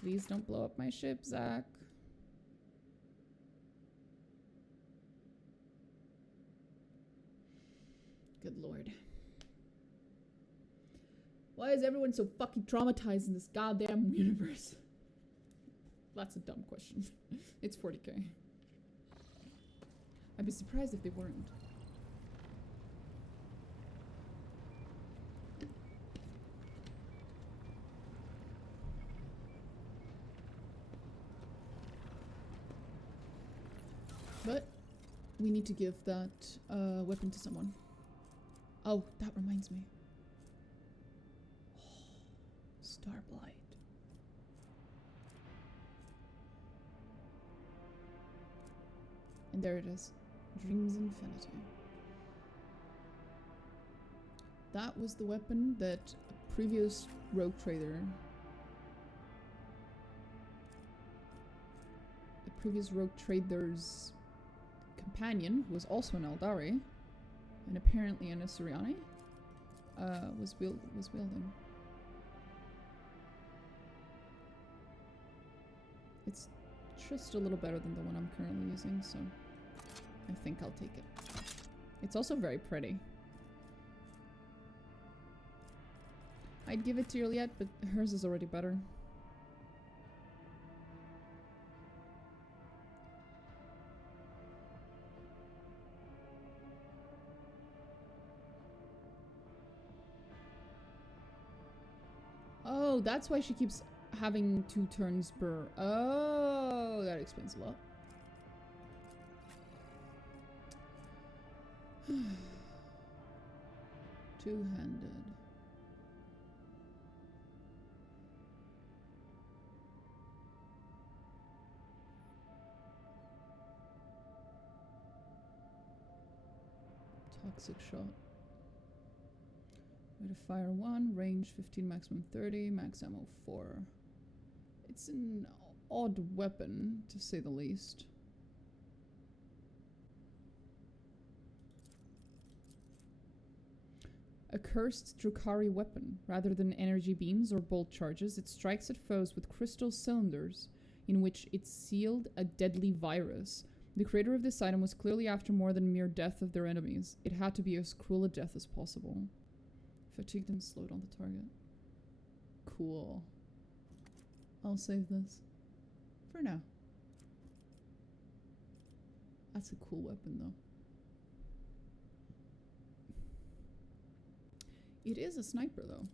Please don't blow up my ship, Zach. Good lord. Why is everyone so fucking traumatized in this goddamn universe? That's a dumb question. It's 40k. I'd be surprised if they weren't. But we need to give that weapon to someone. Oh, that reminds me. Oh, Starblight. And there it is. Dreams Infinity. That was the weapon that a previous rogue trader... The previous rogue trader's companion, who was also an Eldari, and apparently an Asuryani, was wielding. It's just a little better than the one I'm currently using, so I think I'll take it. It's also very pretty. I'd give it to Juliet, but hers is already better. Oh, that's why she keeps having 2 turns per... Oh, that explains a lot. Two-handed. Toxic shot. Rate of fire 1, range 15, maximum 30, max ammo 4. It's an odd weapon, to say the least. A cursed Drukhari weapon. Rather than energy beams or bolt charges, it strikes at foes with crystal cylinders in which it sealed a deadly virus. The creator of this item was clearly after more than mere death of their enemies. It had to be as cruel a death as possible. Fatigued and slowed on the target. Cool. I'll save this. For now. That's a cool weapon, though. It is a sniper, though.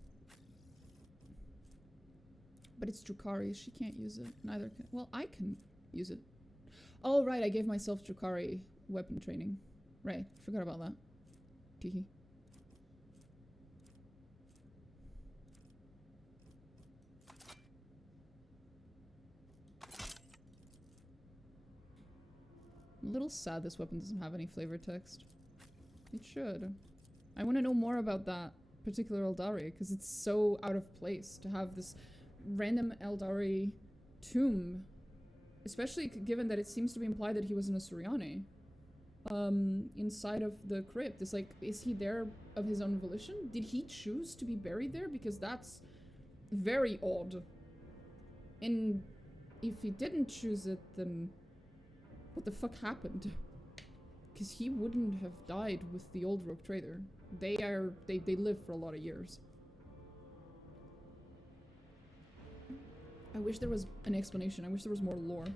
But it's Drukhari. She can't use it. Neither can... Well, I can use it. Oh, right. I gave myself Drukhari weapon training. Right. Forgot about that. Teehee. I'm a little sad this weapon doesn't have any flavor text. It should. I want to know more about that particular Eldari, because it's so out of place to have this random Eldari tomb, especially given that it seems to be implied that he was an Asuryani, inside of the crypt. It's like, is he there of his own volition? Did he choose to be buried there? Because that's very odd. And if he didn't choose it, then what the fuck happened? Because he wouldn't have died with the old rogue trader. They live for a lot of years. I wish there was an explanation. I wish there was more lore.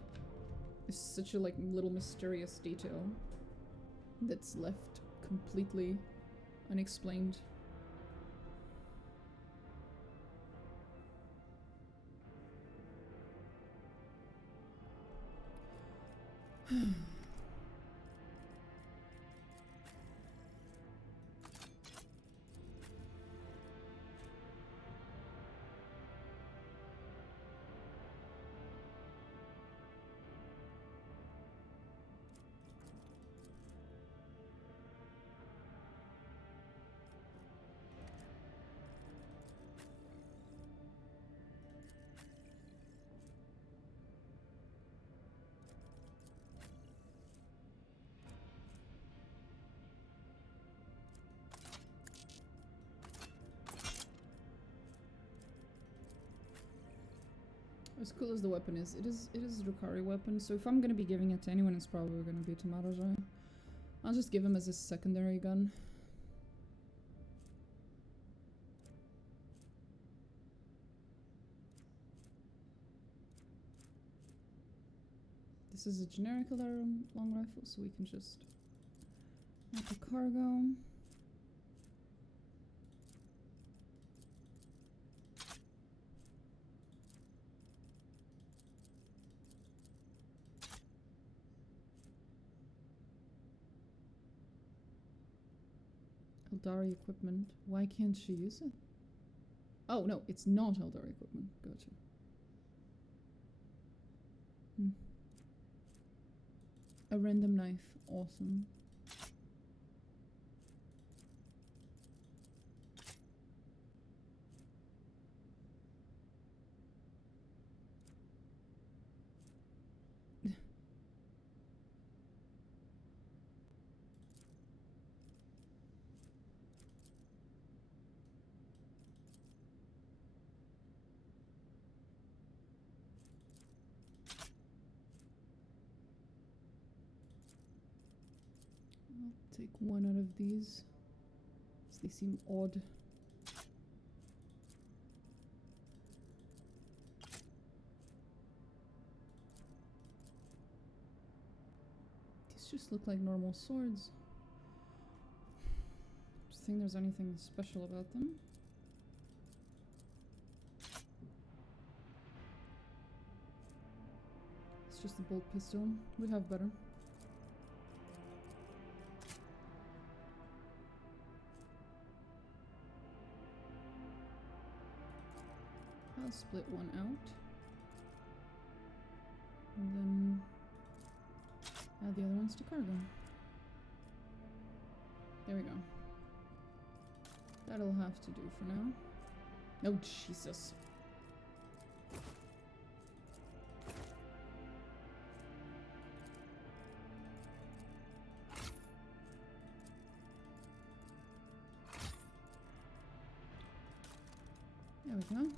It's such a like little mysterious detail that's left completely unexplained. As cool as the weapon is, it is a Drukhari weapon, so if I'm gonna be giving it to anyone, it's probably gonna be to Marozai. I'll just give him as a secondary gun. This is a generic long rifle, so we can just add the cargo. Eldari equipment. Why can't she use it? Oh, no, it's not Eldari equipment. Gotcha. A random knife. Awesome. Take one out of these, because they seem odd. These just look like normal swords. I don't think there's anything special about them. It's just a bolt pistol. We have better. I'll split one out, and then add the other ones to cargo. There we go. That'll have to do for now. Oh, Jesus. There we go.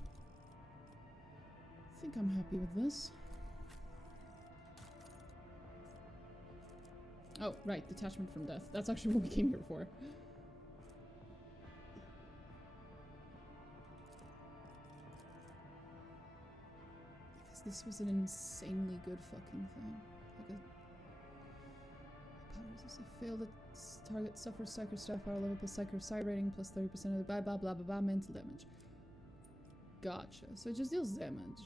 I think I'm happy with this. Oh, right, detachment from death. That's actually what we came here for. Because this was an insanely good fucking thing. Like powers a failed target suffers psycho staff power level plus psycho psi rating plus 30% of the blah blah blah blah blah mental damage. Gotcha. So it just deals damage.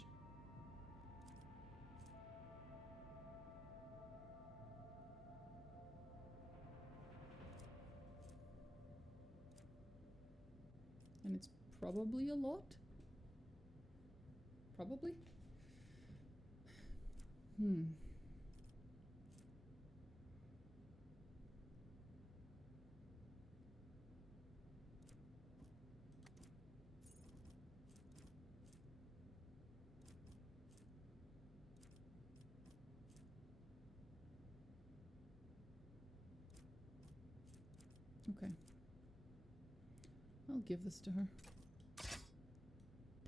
And it's probably a lot? Probably? Okay. I'll give this to her.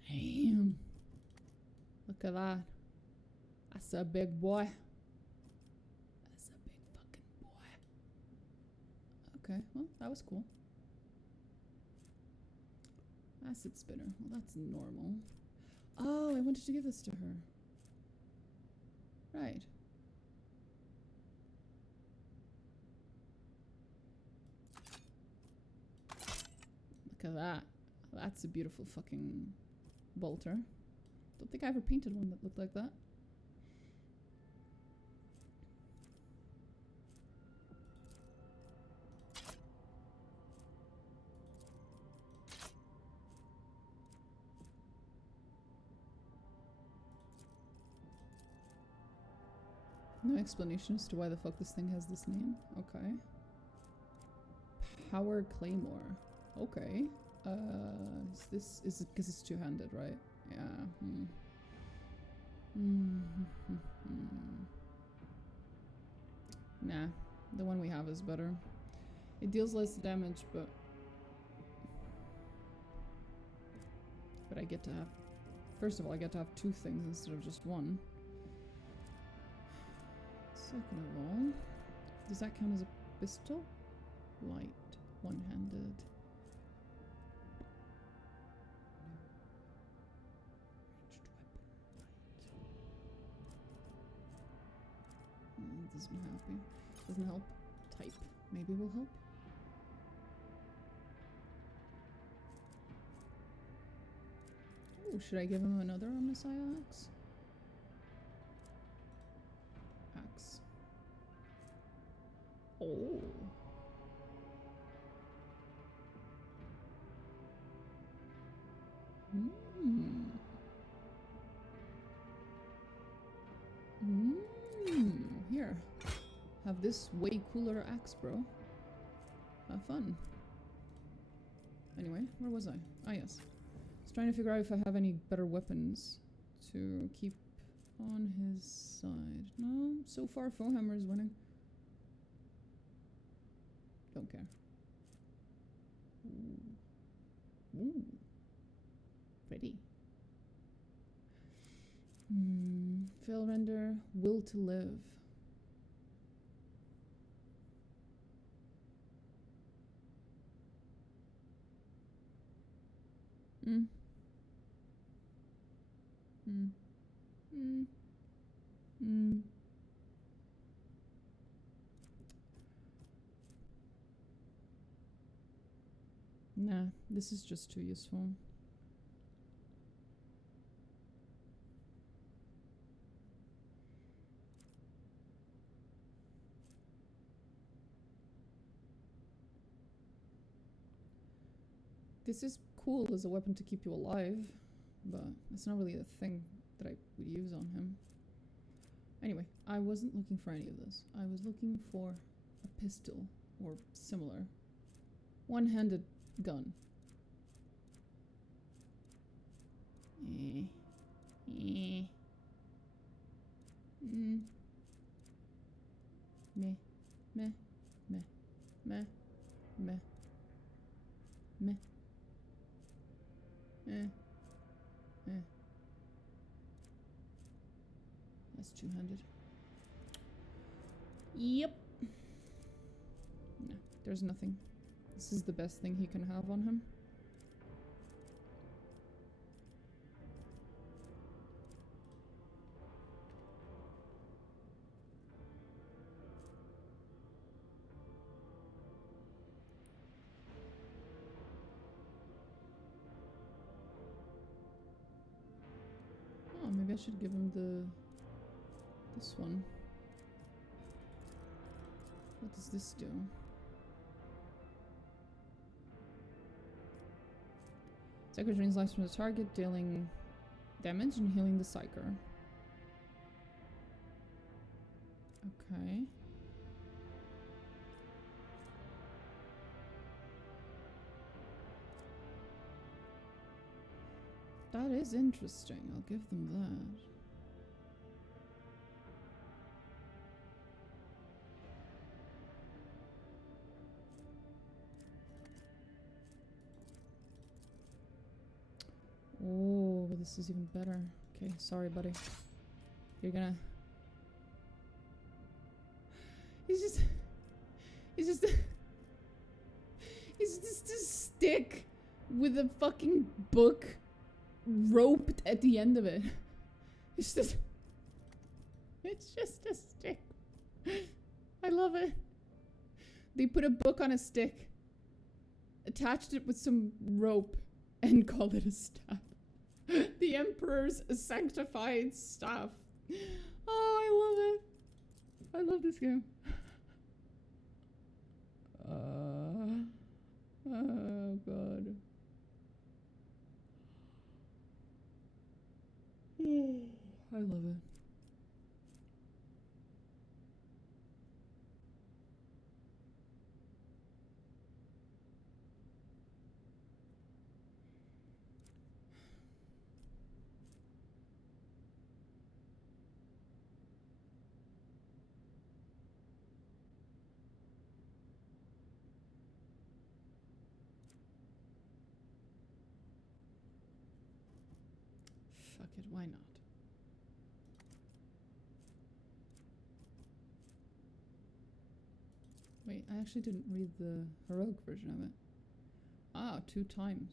Damn. Look at that. That's a big boy. That's a big fucking boy. That was cool. Acid spinner. Well, that's normal. Oh, I wanted to give this to her. Right. Look at that. That's a beautiful fucking bolter. Don't think I ever painted one that looked like that. No explanation as to why the fuck this thing has this name. Okay. Power Claymore. Okay. Is it because it's two-handed, right? Yeah. Nah, the one we have is better. It deals less damage, but I get to have, first of all, I get to have two things instead of just one. Second of all, does that count as a pistol? Light, one-handed. Doesn't help you. Doesn't help. Type. Maybe will help. Oh, should I give him another Messiah axe? Axe. Oh. Here. Have this way cooler axe, bro. Have fun. Anyway, where was I? Ah, yes. I was trying to figure out if I have any better weapons to keep on his side. No, so far Warhammer is winning. Don't care. Ooh. Ooh. Pretty. Fail render, will to live. Nah, this is just too useful. This is cool as a weapon to keep you alive, but it's not really a thing that I would use on him. Anyway, I wasn't looking for any of this. I was looking for a pistol or similar. One-handed gun. Meh. Meh. Meh. Meh. Meh. Meh. That's two-handed. Yep. No, there's nothing. This is the best thing he can have on him. Oh, maybe I should give him this one. What does this do? Psyker drains life from the target, dealing damage and healing the Psyker. Okay. That is interesting. I'll give them that. Oh, this is even better. Okay, sorry, buddy. You're gonna... He's just... There's this stick with a fucking book roped at the end of it. It's just a stick. I love it. They put a book on a stick, attached it with some rope, and called it a staff. The Emperor's sanctified staff. Oh, I love it. I love this game. Oh god. I love it. Fuck it, why not? Wait, I actually didn't read the heroic version of it. Ah, 2 times.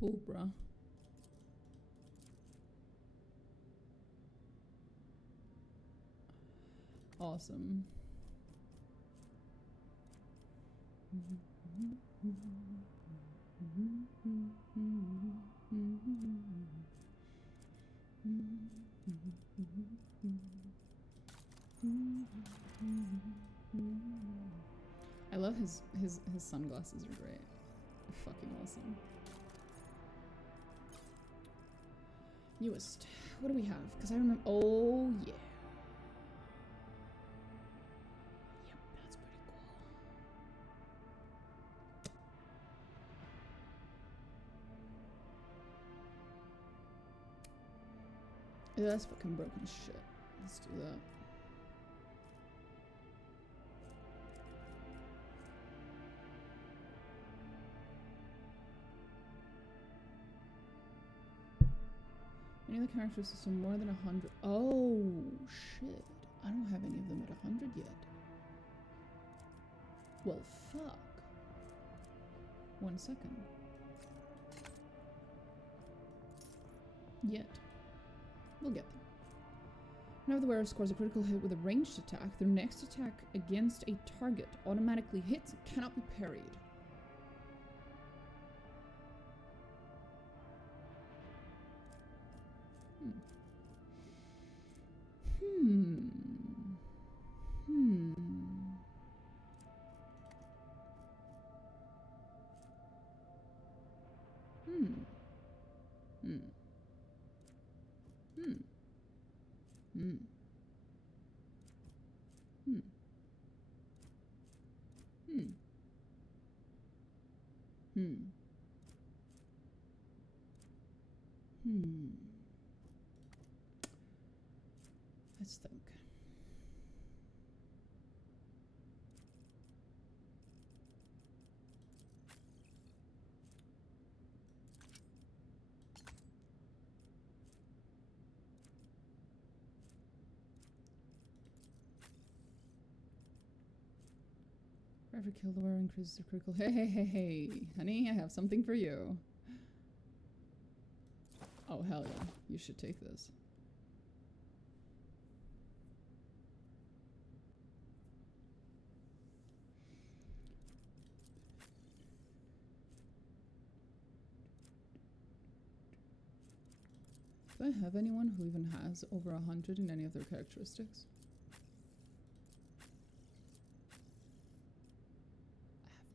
Cool, bruh. Awesome. I love his sunglasses are great. They're fucking awesome. Newest. What do we have? Because I remember. Oh yeah. Yep, that's pretty cool. Yeah, that's fucking broken as shit. Let's do that. Any of the characters are more than 100. Oh shit. I don't have any of them at 100 yet. Well, fuck. 1 second. Yet. We'll get there. Whenever the wearer scores a critical hit with a ranged attack, their next attack against a target automatically hits and cannot be parried. Let's think. For every kill, the wearer increases the critical. Hey, honey, I have something for you. Oh, hell yeah. You should take this. Do I have anyone who even has over 100 in any of their characteristics?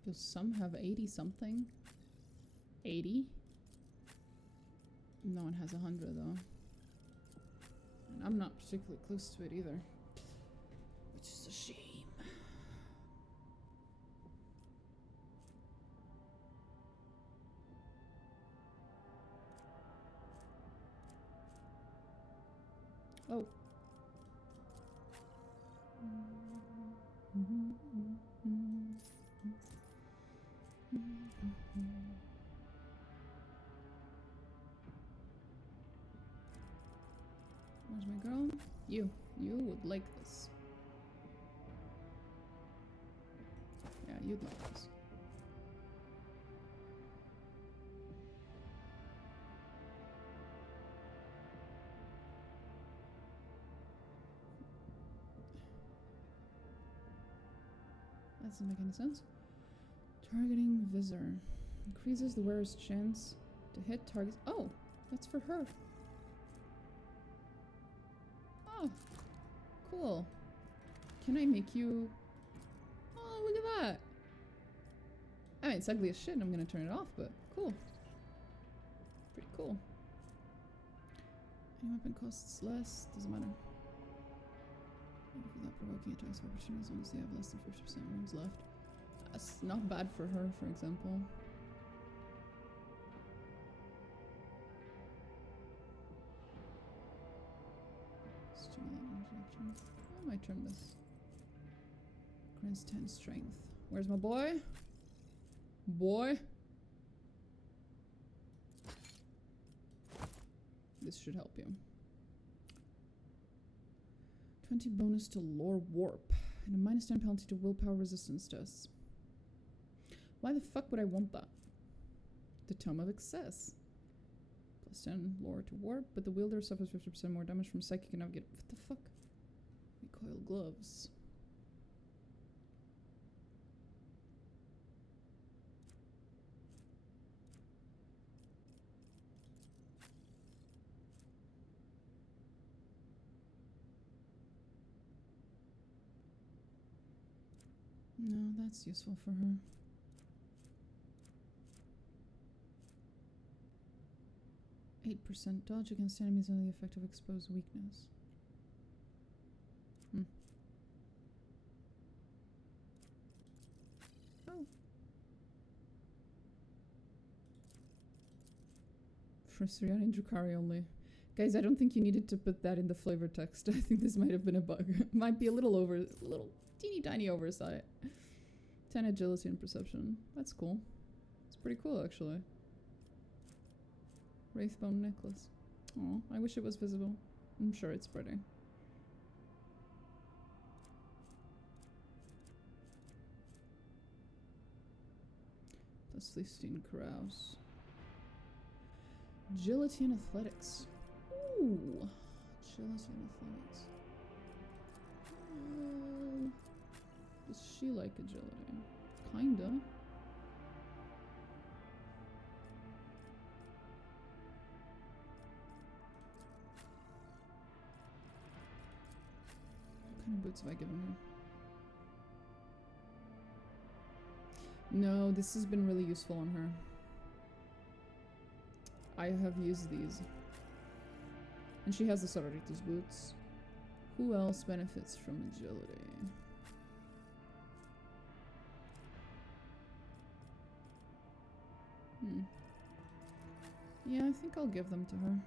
Do some have 80 something? 80? No one has 100 though. And I'm not particularly close to it either. Which is a shame. Oh. Where's my girl? You would like this. Yeah, you'd like this. That doesn't make any sense. Targeting visor. Increases the wearer's chance to hit targets. Oh, that's for her. Oh, cool. Can I make you... Oh, look at that. I mean, it's ugly as shit and I'm gonna turn it off, but cool. Pretty cool. Any weapon costs less, doesn't matter. Without provoking attacks of opportunity as long as they have less than 50% wounds left. That's not bad for her, for example. Stimulate injection. I might turn this. Grants 10 strength. Where's my boy? Boy? This should help you. 20 bonus to lore warp. And a minus 10 penalty to willpower resistance tests. Why the fuck would I want that? The Tome of Excess. Plus 10 lore to warp, but the wielder suffers 50% more damage from psychic and navigate. What the fuck? Recoil gloves. No, that's useful for her. % dodge against enemies under the effect of exposed weakness. Oh. For Syrian and Drukhari only. Guys, I don't think you needed to put that in the flavor text. I think this might have been a bug. Might be a little teeny tiny oversight. 10 agility and perception. That's cool. It's pretty cool, actually. Wraithbone necklace. Oh, I wish it was visible. I'm sure it's pretty. Plus 15 carouse. Agility and athletics. Ooh. Agility and athletics. Does she like agility? Kinda. What kind of boots have I given her? No, this has been really useful on her. I have used these. And she has the Sororitas boots. Who else benefits from agility? Yeah, I think I'll give them to her.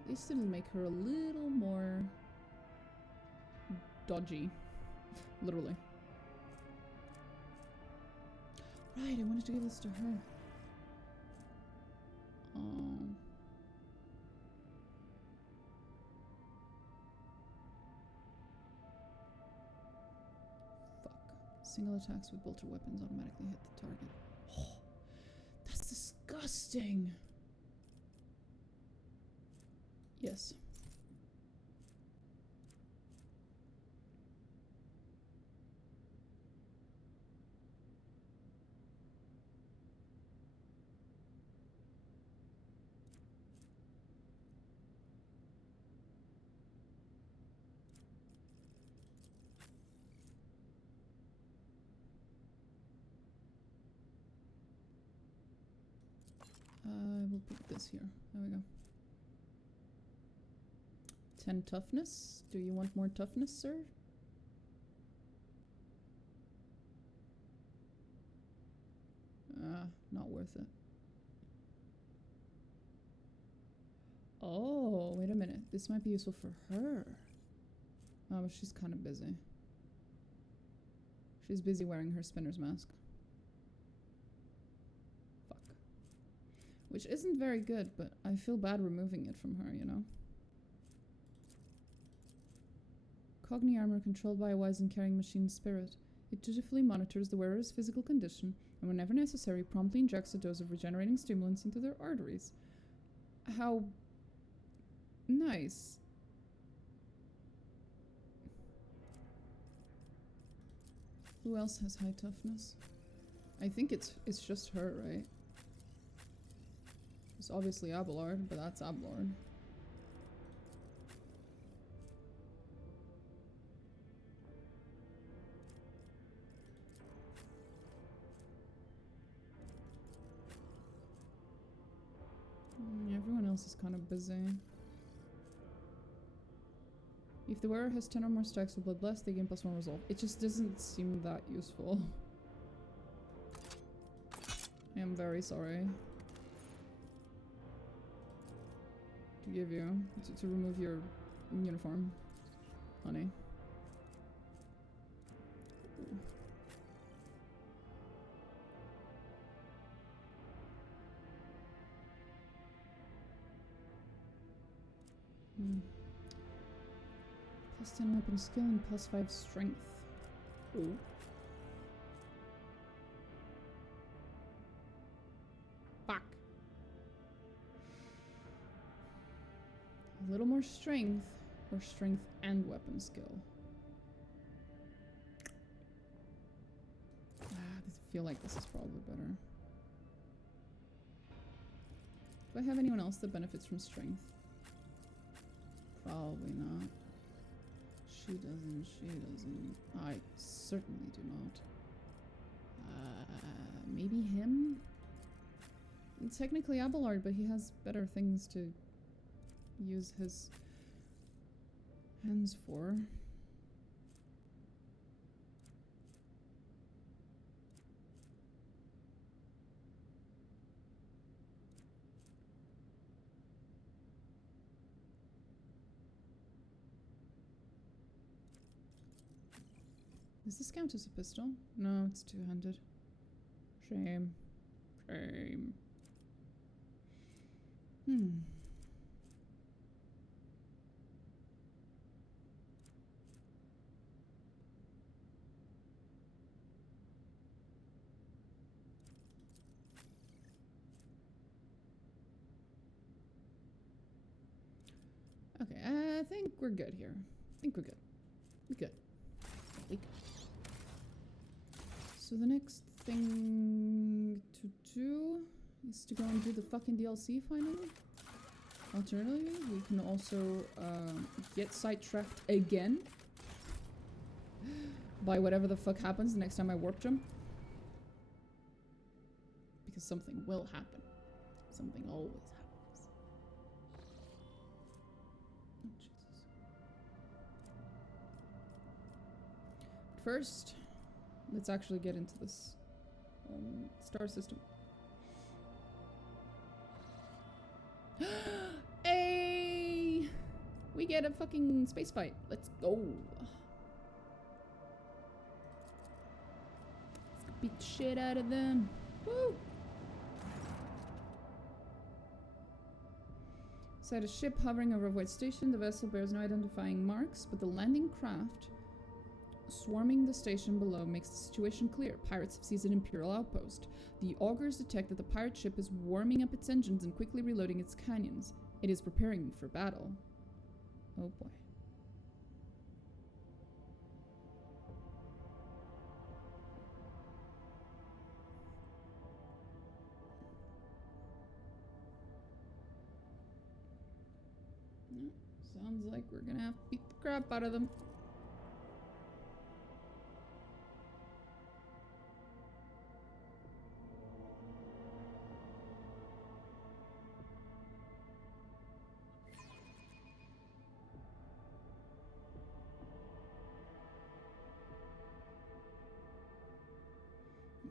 At least it'll make her a little more dodgy. Literally. Right, I wanted to give this to her. Fuck. Single attacks with bolter weapons automatically hit the target. Oh, that's disgusting. Yes. I will put this here. There we go. 10 toughness. Do you want more toughness, sir? Not worth it. Oh, wait a minute. This might be useful for her. Oh, but she's kind of busy. She's busy wearing her spinner's mask. Fuck. Which isn't very good, but I feel bad removing it from her, you know? Cogni armor controlled by a wise and caring machine spirit. It dutifully monitors the wearer's physical condition and whenever necessary, promptly injects a dose of regenerating stimulants into their arteries. How nice. Who else has high toughness? I think it's just her, right? It's obviously Abelard, but that's Abelard. Everyone else is kind of busy. If the wearer has 10 or more stacks of Bloodblast, they gain +1 resolve. It just doesn't seem that useful. I am very sorry to give you to remove your uniform, honey. +10 weapon skill and +5 strength. Ooh. Fuck. A little more strength, or strength and weapon skill. I feel like this is probably better. Do I have anyone else that benefits from strength? Probably not. She doesn't. I certainly do not. Maybe him? Technically Abelard, but he has better things to use his hands for. Does this count as a pistol? No, it's two-handed. Shame. Shame. Okay, I think we're good here. I think we're good. We're good. We're good. So the next thing to do is to go and do the fucking DLC finally. Alternatively, we can also get sidetracked again by whatever the fuck happens the next time I warp jump. Because something will happen. Something always happens. Oh, Jesus. First, let's actually get into this star system. Hey! We get a fucking space fight. Let's go. Let's beat the shit out of them. Woo! Sight a ship hovering over a void station. The vessel bears no identifying marks, but the landing craft swarming the station below makes the situation clear. Pirates have seized an Imperial outpost. The augurs detect that the pirate ship is warming up its engines and quickly reloading its cannons. It is preparing for battle. Oh boy. Sounds like we're gonna have to beat the crap out of them.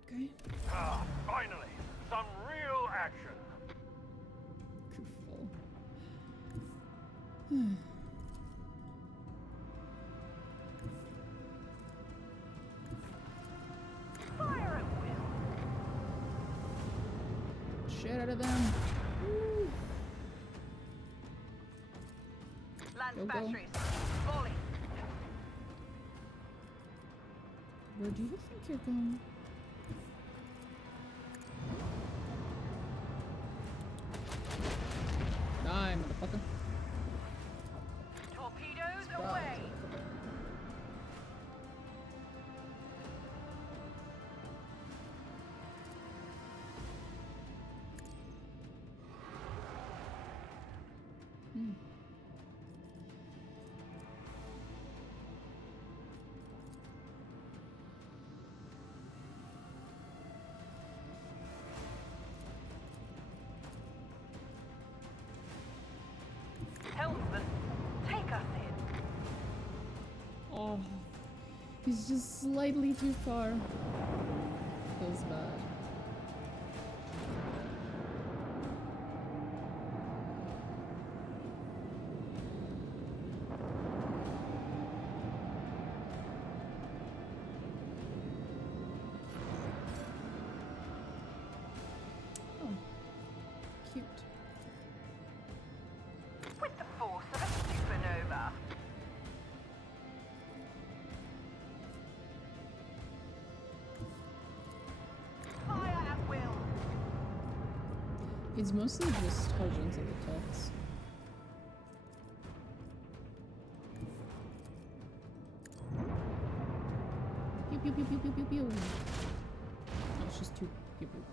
Okay. Ah, finally! Some real action! Goofball. Fire at will. Shit out of them. Woo. Land Go, go. batteries. Falling. Where do you think you're going? He's just slightly too far. Feels bad. Oh, cute. With the force of a supernova. Fire at will. It's mostly just horizontal attacks. Pew pew pew pew pew pew pew. Oh, it's just two pew pew.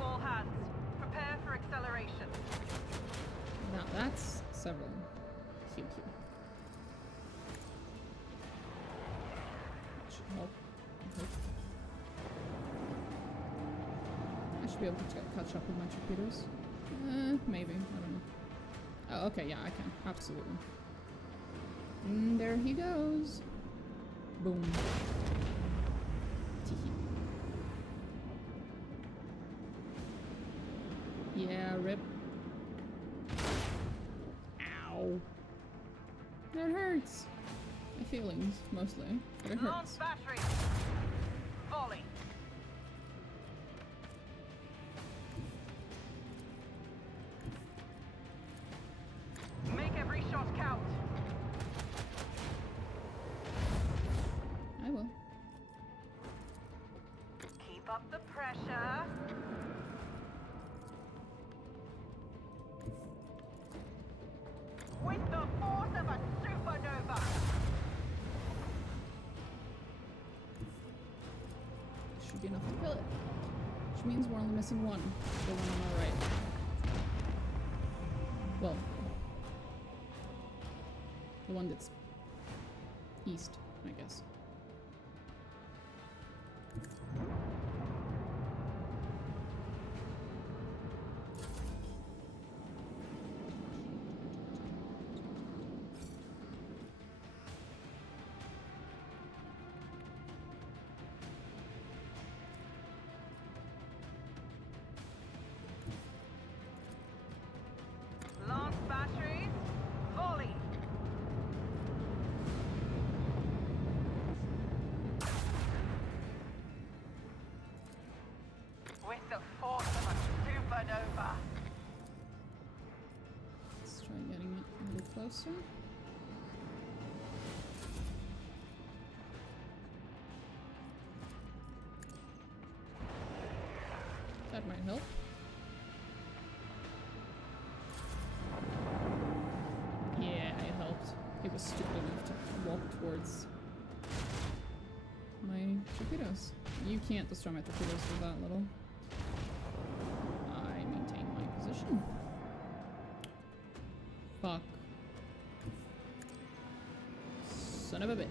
All hands, prepare for acceleration. Now that's several. Pew pew. That should help. I hope. I should be able to catch up with my torpedoes. Maybe. I don't know. Oh, okay, yeah, I can. Absolutely. There he goes. Boom. Teehee. Yeah, rip. Ow. That hurts. My feelings, mostly. But it Launch hurts. battery. Volley. Make every shot count. I will. Keep up the pressure. With the force of a supernova. Should be enough to kill it. Which means we're only missing one. The one on our right. Well, the one that's east, I guess. Launch batteries. Volley. With the force of a supernova. Let's try getting it a little closer. That might help. Yeah, it helped. It was stupid enough to walk towards my torpedoes. You can't destroy my torpedoes with that little. I maintain my position. Fuck. Son of a bitch.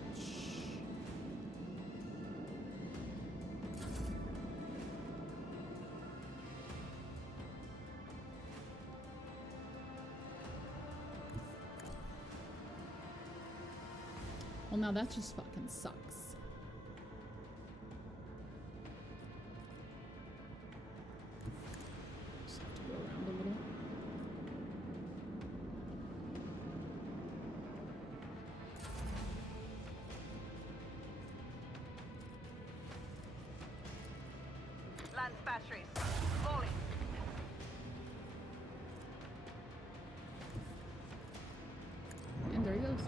Well, now that just fucking sucks. Just have to go around a little. Lance batteries. Volley. And there he goes.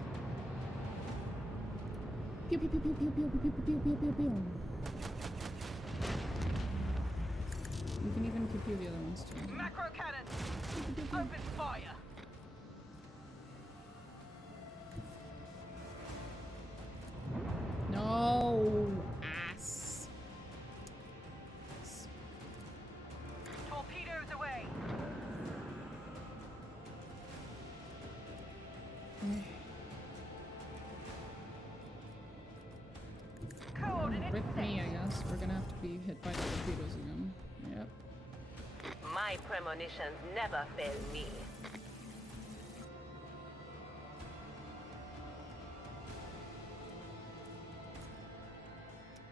Pew pew pew pew pew pew pew pew pew pew pew pew. You can even pew pew the other ones too. Macro cannon. Pew, pew, pew, pew. Open fire. No, ass. Torpedoes away. be hit by the torpedoes again. Yep. My premonitions never fail me.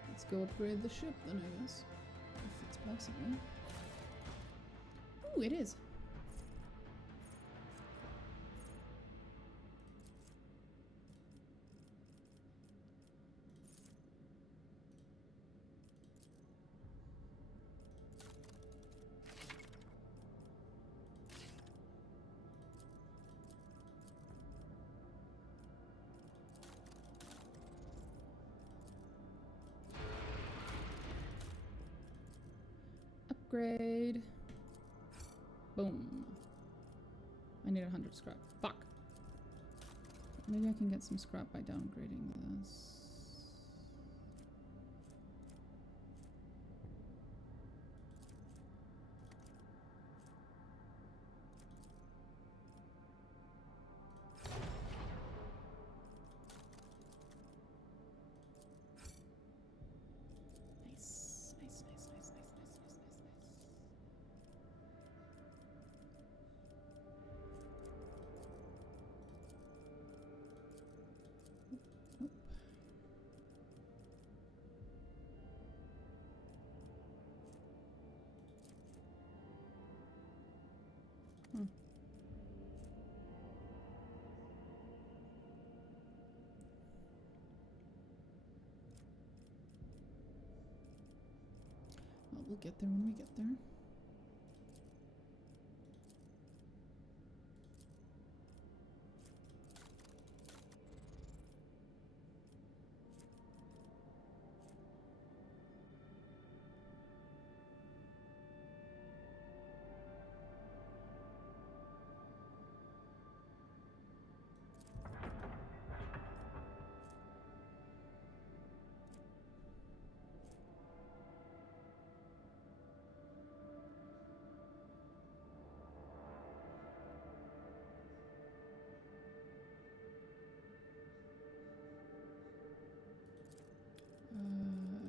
Let's go upgrade the ship then, I guess. If it's possible. Ooh, it is. Upgrade. Boom. I need 100 scrap. Fuck. Maybe I can get some scrap by downgrading this. Nice. Nice, nice, nice, nice, nice, nice, nice, nice. Oop. Hmm. Well, we'll get there when we get there.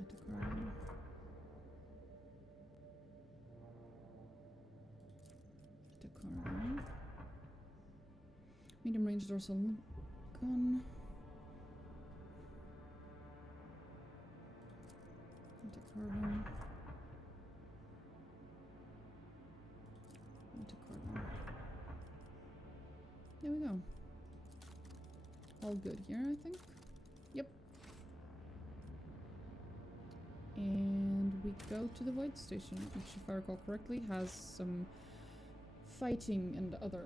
Decorating. Decorating. Medium range dorsal gun. Decorating. Decorating. There we go. All good here, I think. Yep. And we go to the Void Station, which, if I recall correctly, has some fighting and other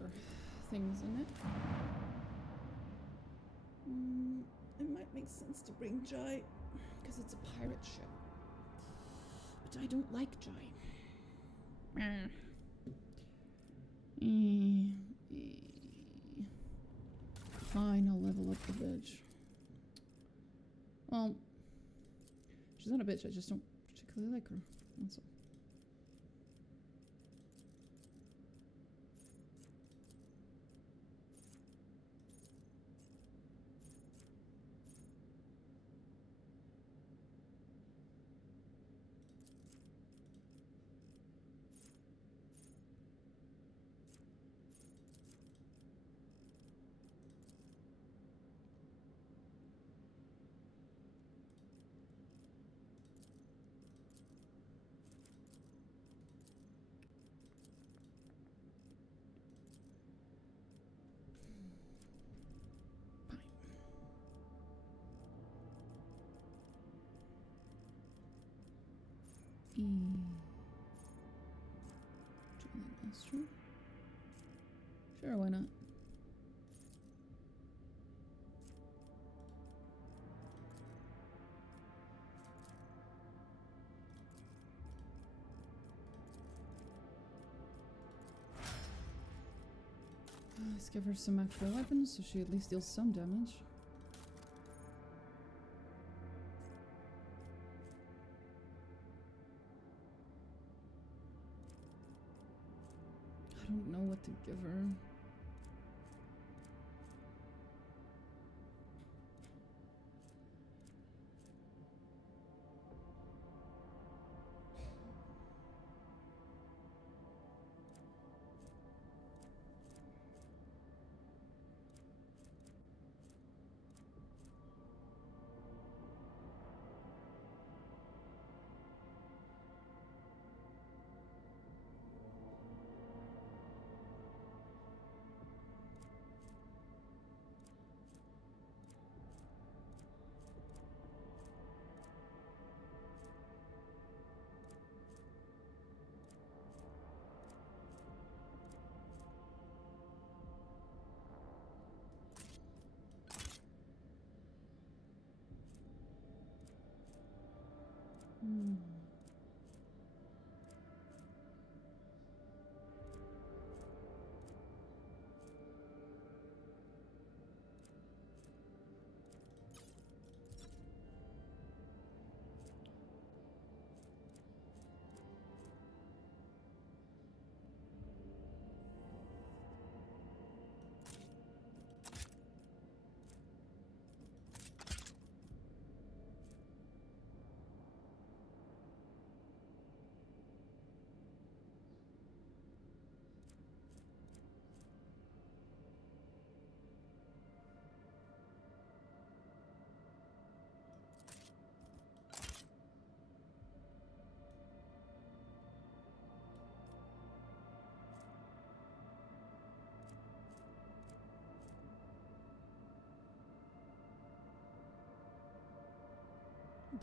things in it. It might make sense to bring Jai, because it's a pirate ship. But I don't like Jai. Fine, I'll level up the bitch. Well, she's not a bitch, I just don't particularly like her. That's all. Sure, why not? Let's give her some actual weapons so she at least deals some damage. I don't know what to give her.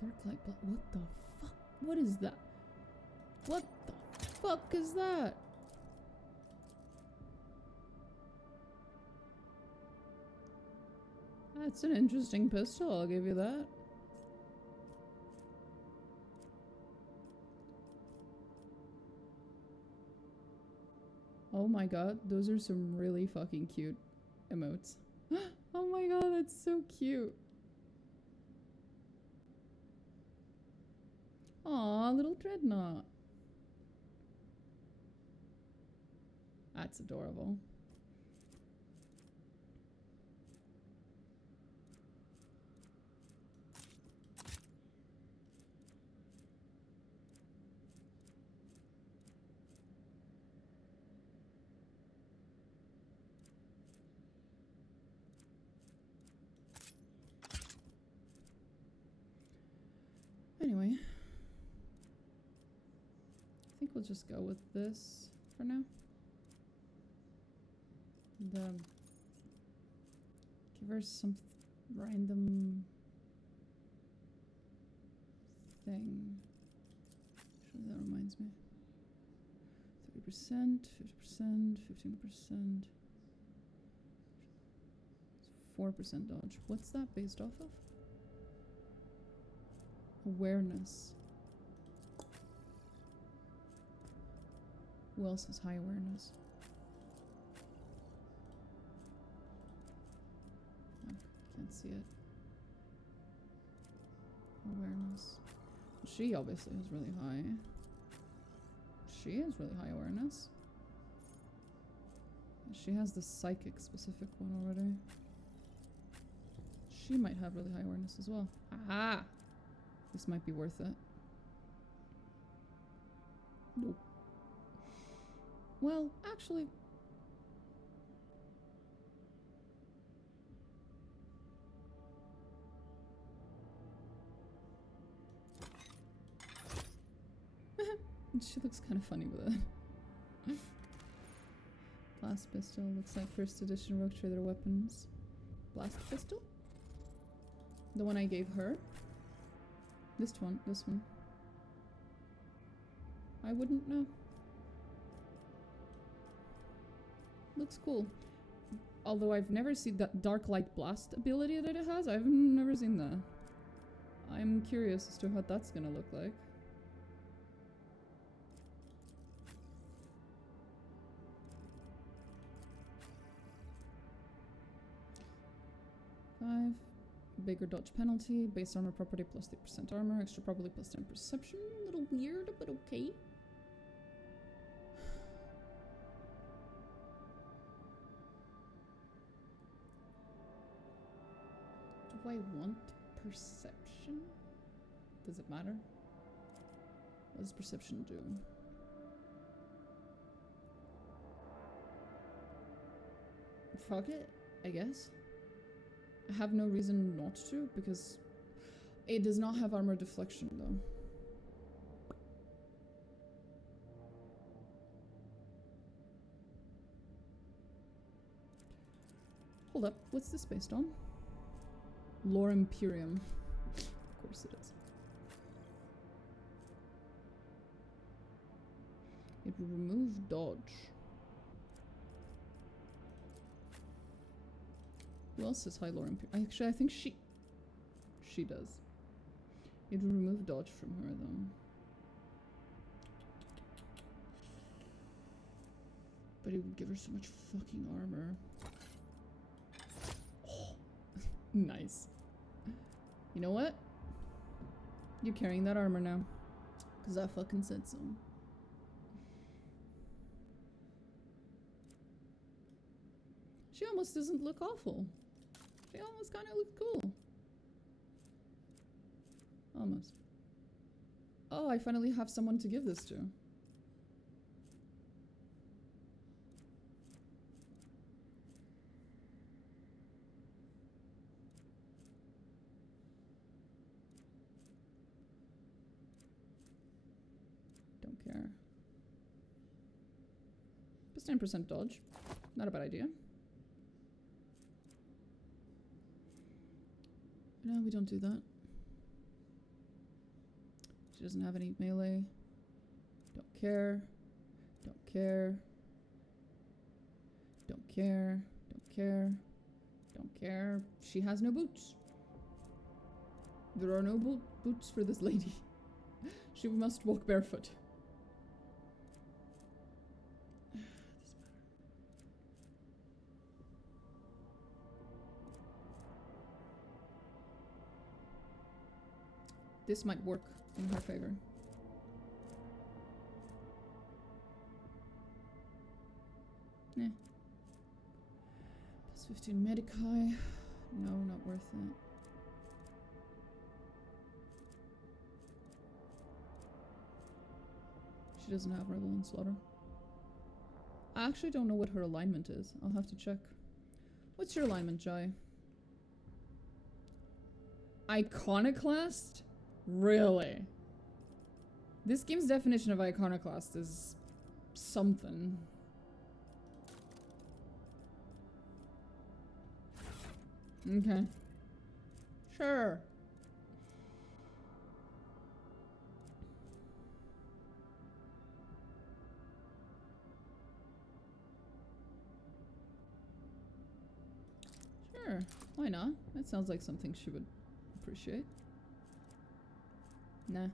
Dark light. What the fuck? What is that? What the fuck is that? That's an interesting pistol, I'll give you that. Oh my god, those are some really fucking cute emotes. Oh my god, that's so cute. Aw, little dreadnought. That's adorable. Anyway, I think we'll just go with this for now. And, give her some random thing. Actually, that reminds me. 30%, 50%, 15%. 4% dodge. What's that based off of? Awareness. Who else has high awareness? Oh, can't see it. Awareness. She obviously has really high. She has really high awareness. She has the psychic specific one already. She might have really high awareness as well. Aha! This might be worth it. Nope. Well, actually... She looks kind of funny with it. Blast pistol. Looks like first edition Rogue Trader weapons. Blast pistol? The one I gave her? This one. I wouldn't know. Looks cool. Although I've never seen that dark light blast ability that it has. I've never seen that. I'm curious as to what that's gonna look like. Bigger dodge penalty, base armor property plus 3% armor, extra probability plus 10 perception. A little weird, but okay. Do I want perception? Does it matter? What does perception do? Fuck it, I guess. I have no reason not to, because it does not have armor deflection, though. Hold up, what's this based on? Lore Imperium. Of course it is. It will remove dodge. Who else has high lore Imperium? Actually, I think she does. It will remove dodge from her, though. But it would give her so much fucking armor. Oh, nice. You know what? You're carrying that armor now. Because I fucking said so. She almost doesn't look awful. She almost kind of looked cool. Almost. Oh, I finally have someone to give this to. Don't care. Plus 10% dodge. Not a bad idea. No, we don't do that. She doesn't have any melee. Don't care. Don't care. Don't care. Don't care. Don't care. She has no boots. There are no boots for this lady. She must walk barefoot. This might work in her favor. Eh. Plus 15 Medici. No, not worth it. She doesn't have Rebel and Slaughter. I actually don't know what her alignment is. I'll have to check. What's your alignment, Jai? Iconoclast? Really? This game's definition of iconoclast is something. Okay. Sure. Sure. Why not? That sounds like something she would appreciate. Nah.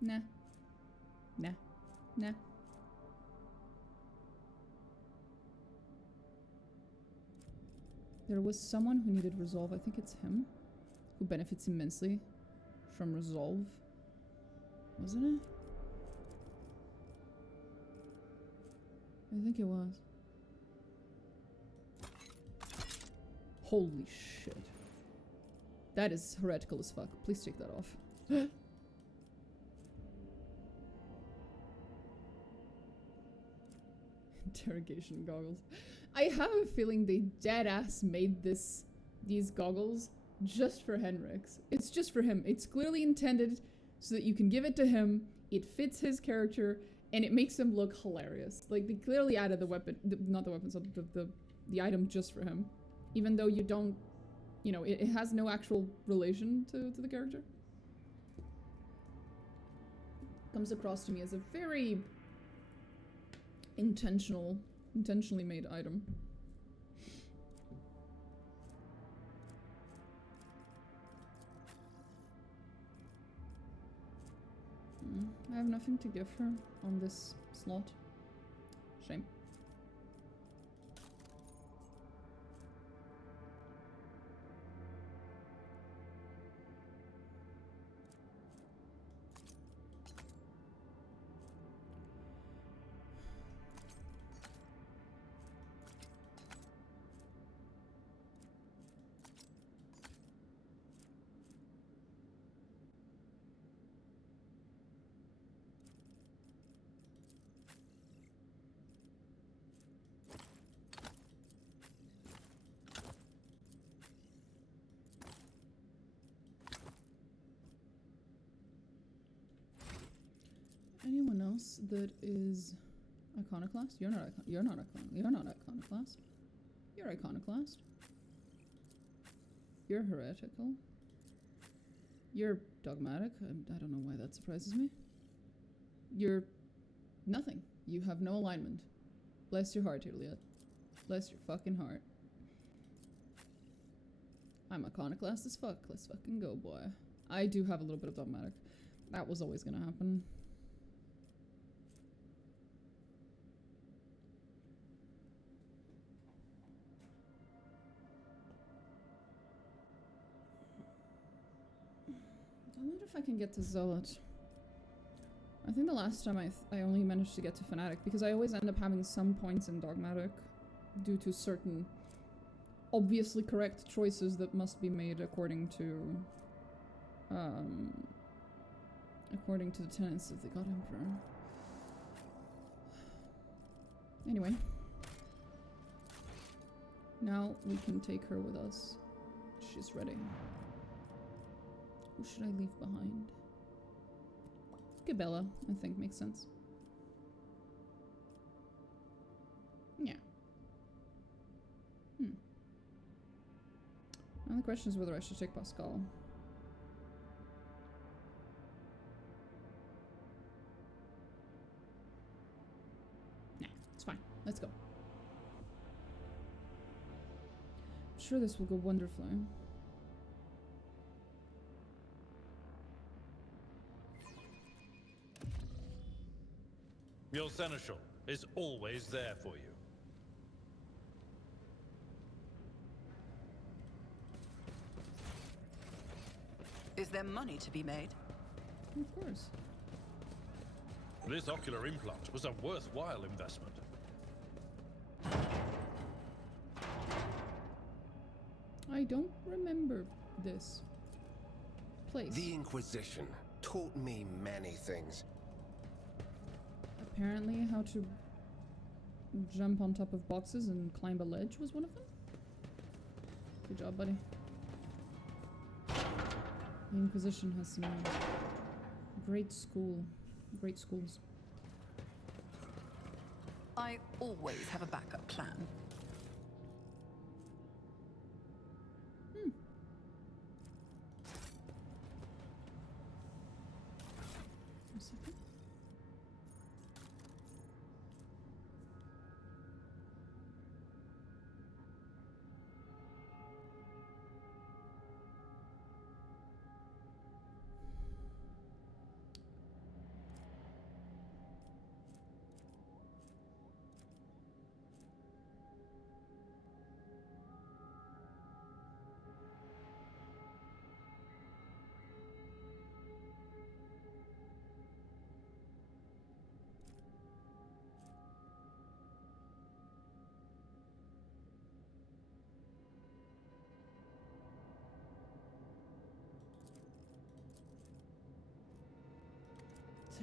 Nah. Nah. Nah. There was someone who needed resolve. I think it's him. Who benefits immensely from resolve. Wasn't it? I think it was. Holy shit. That is heretical as fuck. Please take that off. Interrogation goggles. I have a feeling they deadass made these goggles just for Heinrix. It's just for him. It's clearly intended so that you can give it to him, it fits his character, and it makes him look hilarious. Like, they clearly added the weapon, not the weapons, the item just for him. Even though you don't, you know, it has no actual relation to the character. Comes across to me as a very intentionally made item. I have nothing to give her on this slot. Shame. Anyone else that is iconoclast? You're not iconoclast. You're iconoclast. You're heretical. You're dogmatic. I don't know why that surprises me. You're nothing. You have no alignment. Bless your heart, Juliet. Bless your fucking heart. I'm iconoclast as fuck. Let's fucking go, boy. I do have a little bit of dogmatic. That was always gonna happen. I wonder if I can get to Zealot. I think the last time I only managed to get to Fanatic because I always end up having some points in Dogmatic due to certain obviously correct choices that must be made according to the tenets of the God Emperor. Anyway. Now we can take her with us. She's ready. Who should I leave behind? Gabella, I think, makes sense. Yeah. Now the question is whether I should take Pascal. It's fine. Let's go. I'm sure this will go wonderfully. Your seneschal is always there for you. Is there money to be made? Of course. This ocular implant was a worthwhile investment. I don't remember this place. The Inquisition taught me many things. Apparently how to jump on top of boxes and climb a ledge was one of them. Good job, buddy. The Inquisition has some great schools. I always have a backup plan. A second.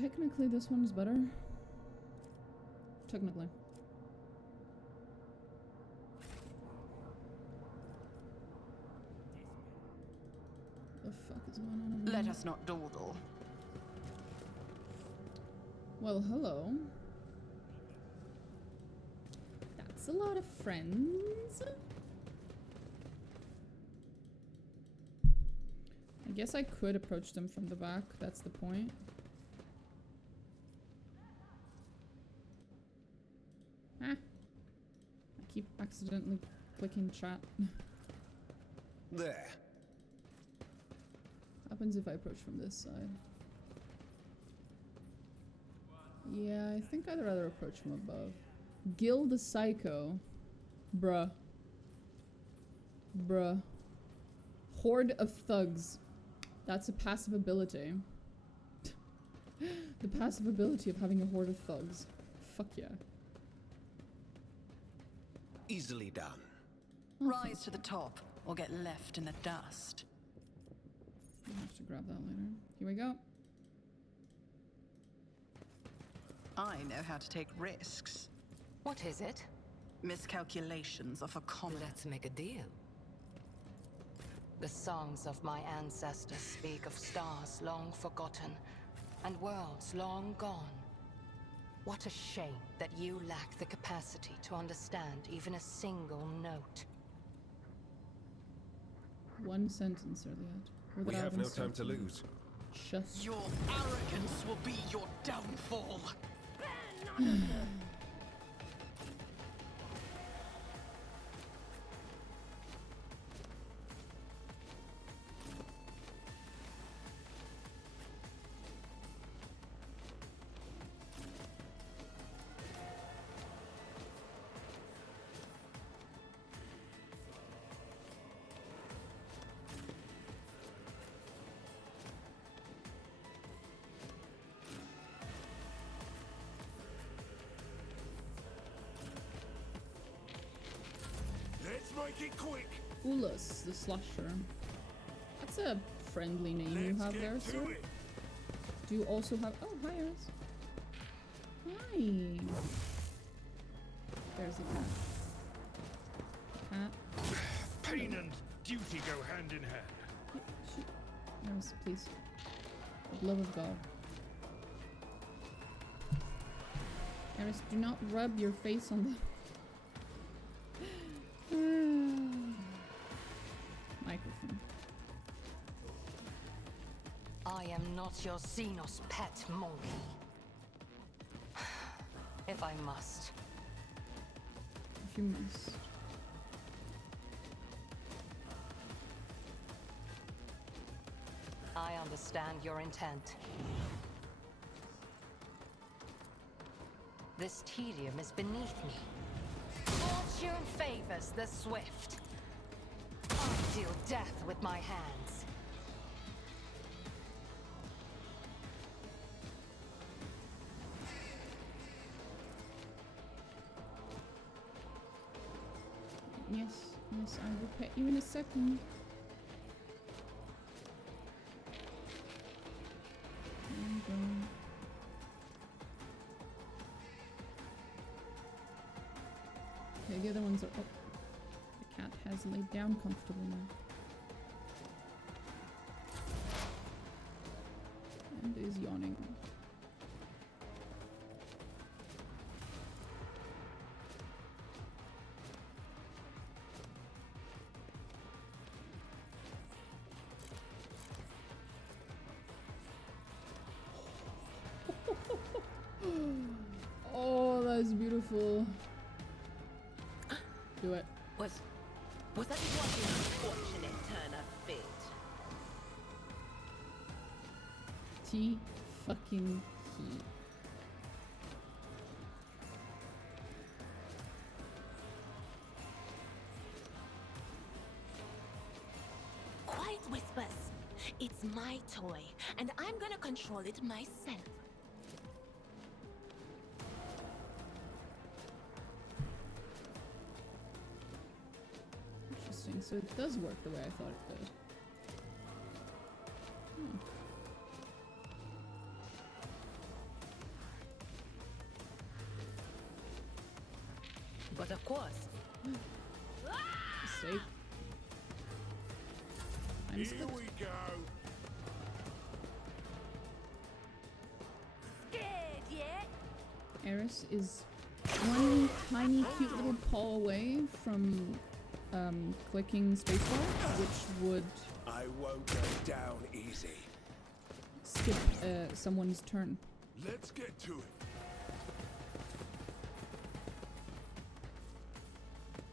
Technically, this one's better. Technically. The fuck is going on over Let here? us not dawdle. Well, hello. That's a lot of friends. I guess I could approach them from the back. That's the point. Ah. I keep accidentally clicking chat. There. Happens if I approach from this side. Yeah, I think I'd rather approach from above. Gil the Psycho. Bruh. Bruh. Horde of thugs. That's a passive ability. The passive ability of having a horde of thugs. Fuck yeah. Easily done. Rise to the top or get left in the dust. I'll have to grab that later. Here we go. I know how to take risks. What is it? Miscalculations of a common. Let's make a deal. The songs of my ancestors speak of stars long forgotten and worlds long gone. What a shame that you lack the capacity to understand even a single note. One sentence, Earliad. We have no time to lose. Just. Your arrogance will be your downfall. Let's make it quick. Ulas, the slasher. That's a friendly name you have there, sir. Do you also have... Oh, hi, Eris. Hi. There's a cat. Cat. Pain and duty go hand in hand. Oh, shoot. Eris, please. For the love of God. Eris, do not rub your face on the... Microphone. I am not your Xenos pet monkey. If I must, you must. I understand your intent. This tedium is beneath me. Fortune favors the swift. I deal death with my hands. Yes, yes, I will pet you in a second. There you go. Okay, the other ones are up. The cat has laid down comfortably now. And is yawning. Oh, that's beautiful. Do it. Was that what an unfortunate turn of fate? T fucking T. Quiet whispers. It's my toy, and I'm gonna control it myself. Interesting. So it does work the way I thought it did. Hmm. But of course, Mistake. I'm Here we go. scared yet? Eris is one tiny cute little paw away from clicking spacebar, which would I won't go down easy. skip someone's turn. Let's get to it.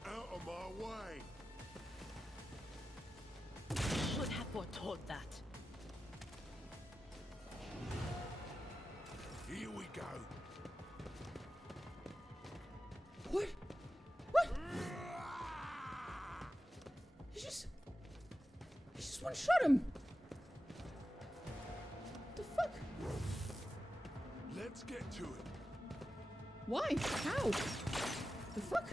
Out of my way. Should have foretold that. Here we go. What? What? He just one-shot him. What the fuck? Let's get to it. Why? How? The fuck?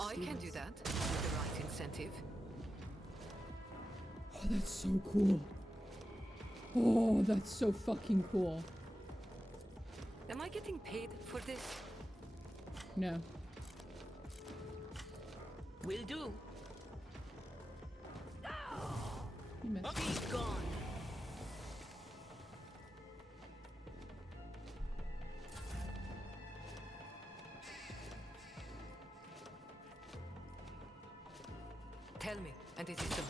I can do that with the right incentive. Oh, that's so cool. Oh, that's so fucking cool. Am I getting paid for this? No. Will do. You missed. Be gone. Tell me, and it is done.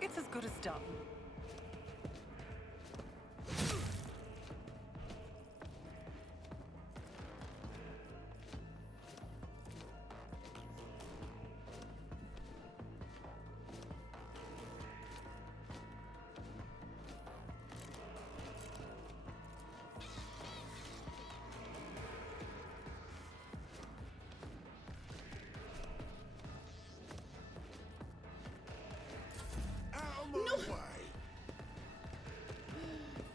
It's as good as done.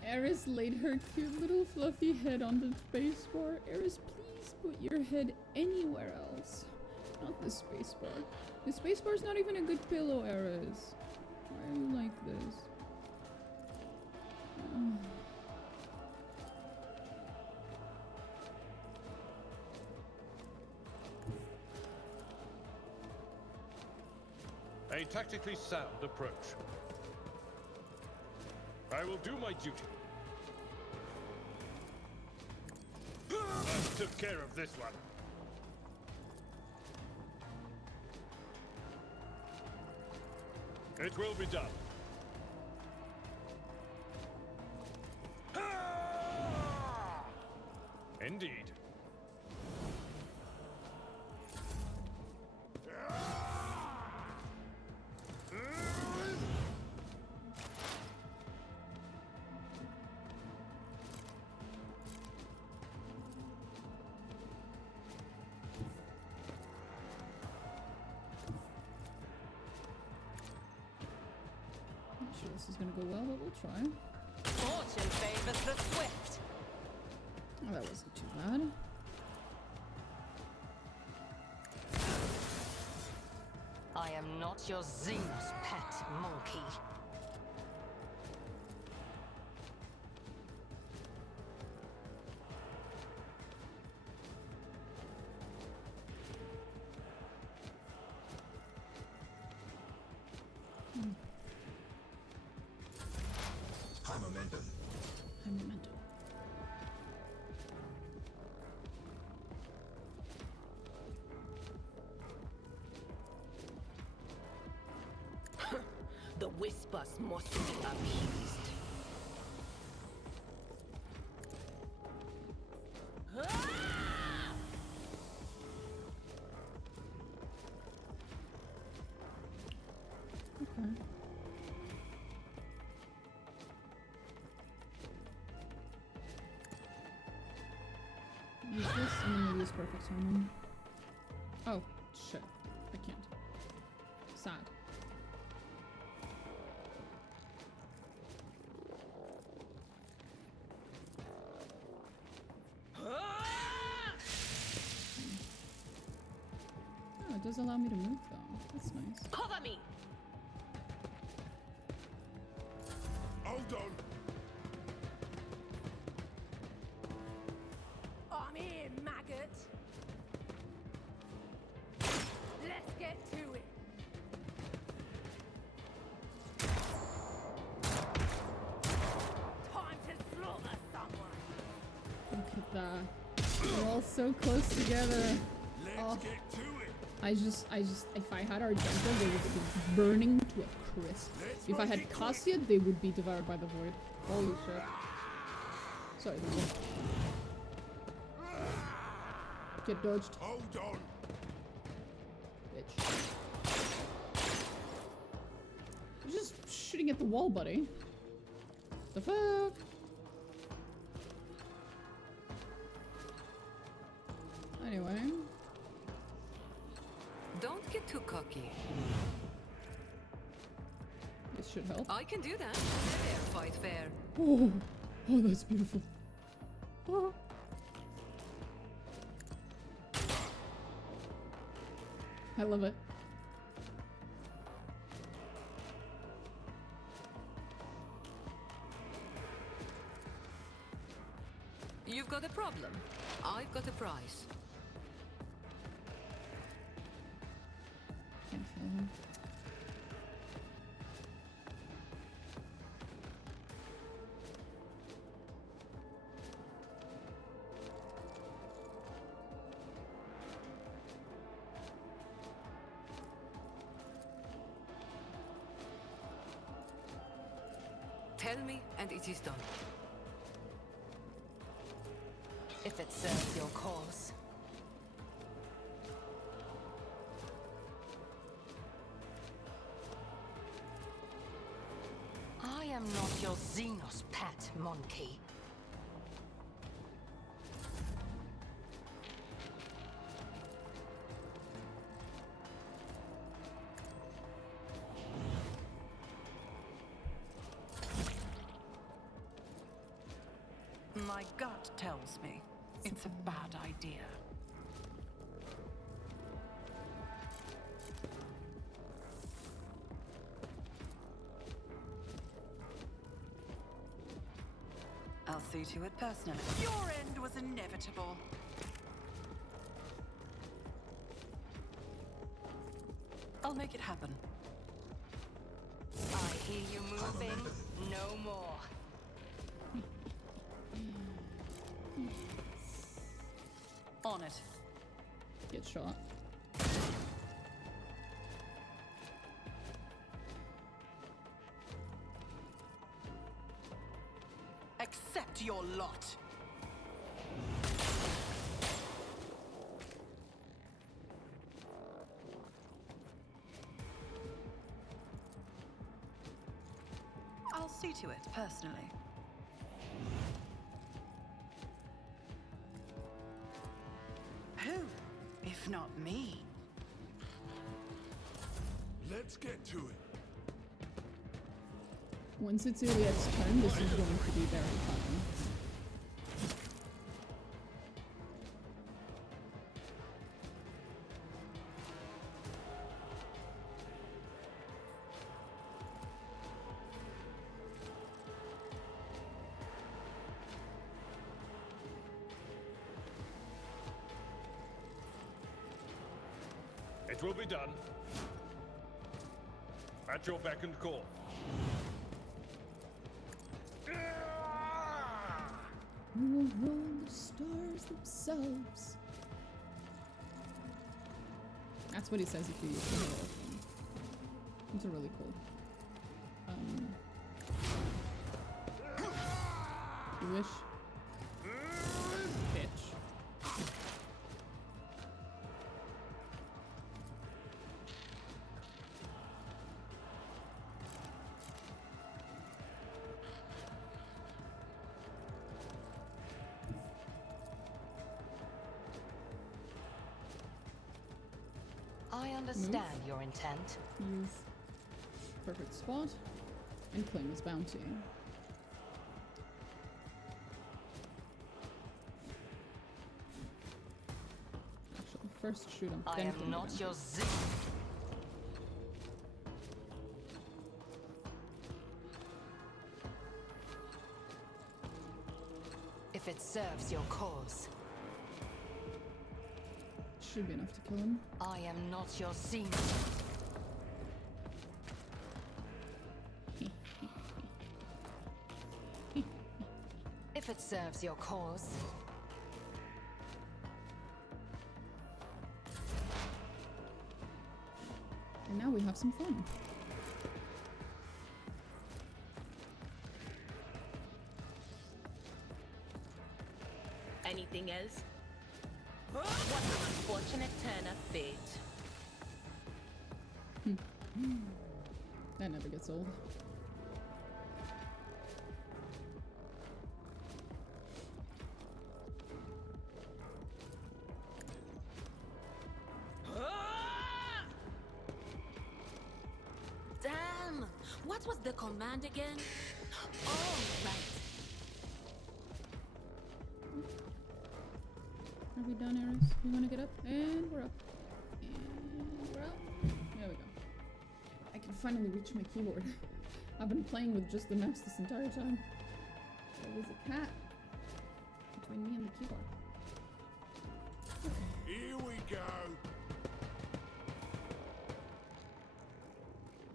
Eris laid her cute little fluffy head on the spacebar. Eris, please put your head anywhere else. Not the spacebar. The spacebar's not even a good pillow, Eris. Why are you like this? A tactically sound approach. I will do my duty. I took care of this one. It will be done. Indeed. Not sure this is gonna go well, but we'll try. Fortune favors the swift. Oh, that wasn't too bad. I am not your Xenos pet, monkey. High momentum. High momentum. The whispers must be appeased. Okay. Use this and then we'll use perfect timing. Oh, shit. I can't. Sad. Oh, it does allow me to move though. That's nice. Cover me! Hold on. I'm here, maggot. Let's get to it. Time to slaughter someone. Look at that. We're all so close together. Let's Oh. get to it. I just, if I had Argento, they would be burning to a crisp. If I had Cassia, they would be devoured by the void. Holy shit. Sorry, the void. Get dodged, Hold on. bitch. You're just shooting at the wall, buddy. The fuck? Anyway. Don't get too cocky. This should help. I can do that. Fair fight fair. Oh, oh, that's beautiful. Oh. I love it. You've got a problem. I've got a prize. Can't feel him. Tell me, and it is done. If it serves your cause. I am not your Xenos pet, monkey. My gut tells me it's a bad idea. I'll see to it personally. Your end was inevitable. I'll make it happen. I hear you moving. No more. On it. Get shot. Accept your lot. I'll see to it personally. Who, if not me? Let's get to it. Once it's Iliad's turn, this is going to be very fun. It will be done. At your beck and call. We will roll the stars themselves. That's what he says if you use the roll thing. These are really cool. You wish? Bitch. I understand your intent. Use perfect spot and claim his bounty. Actually, first shoot him. I then am claim the not bounty. your Z. If it serves your cause, Should be enough to kill him. I am not your Z. If it serves your cause, And now we have some fun. Anything else? What an unfortunate turn of fate. That never gets old. Damn! What was the command again? Oh, right. Are we done, Eris? You wanna get up? And we're up. And we're up. There we go. I can finally reach my keyboard. I've been playing with just the mouse this entire time. There was a cat between me and the keyboard. Here we go.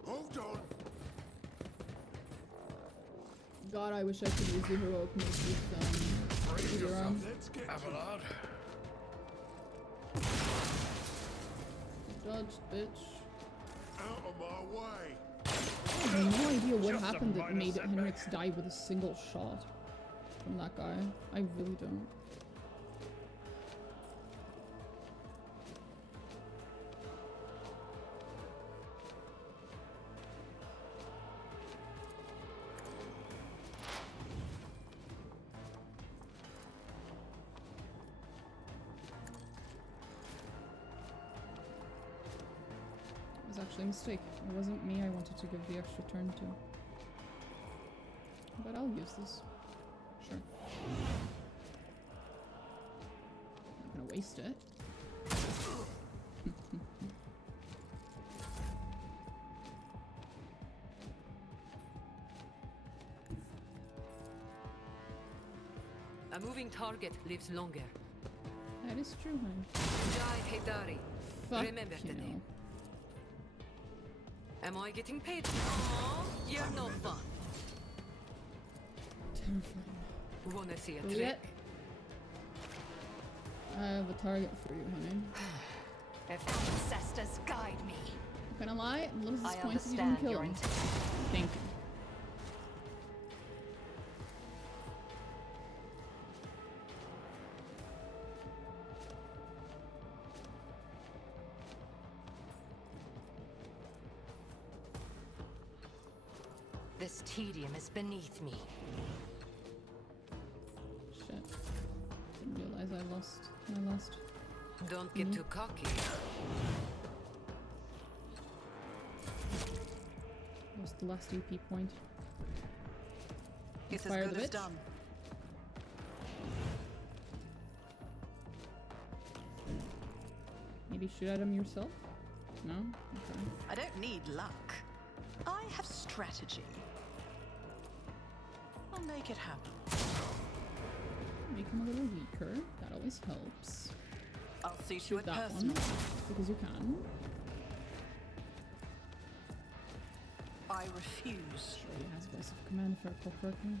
Hold on. God, I wish I could use the heroic move with your arm. Let's get to it. Abelard. Dodged, bitch. Out of my way. I have no idea what Just a happened that minor made setback. Heinrix die with a single shot from that guy. I really don't. It was actually a mistake. It wasn't me I wanted to give the extra turn to. But I'll use this. Sure. waste it. A moving target lives longer. That is true, honey. Jai Hidari. Fuck Remember the you. name. Am I getting paid? Aww, you're no fun. Terrifying. Wanna see a Will trick? yet? I have a target for you, honey. If ancestors guide me, Not gonna lie, I'm a little I disappointed you didn't understand kill your him. intent. Thank you. This tedium is beneath me. Shit. Didn't realize I lost my last. Don't get too cocky. Lost the last EP point. It's as Fire good the as bitch. done. Maybe shoot at him yourself? No? Okay. I don't need luck. I have strategy. I'll make it happen. Make him a little weaker. That always helps. I'll see to Shoot it that personally. one. Because you can. I refuse. Sure, he has voice of command if I recall correctly.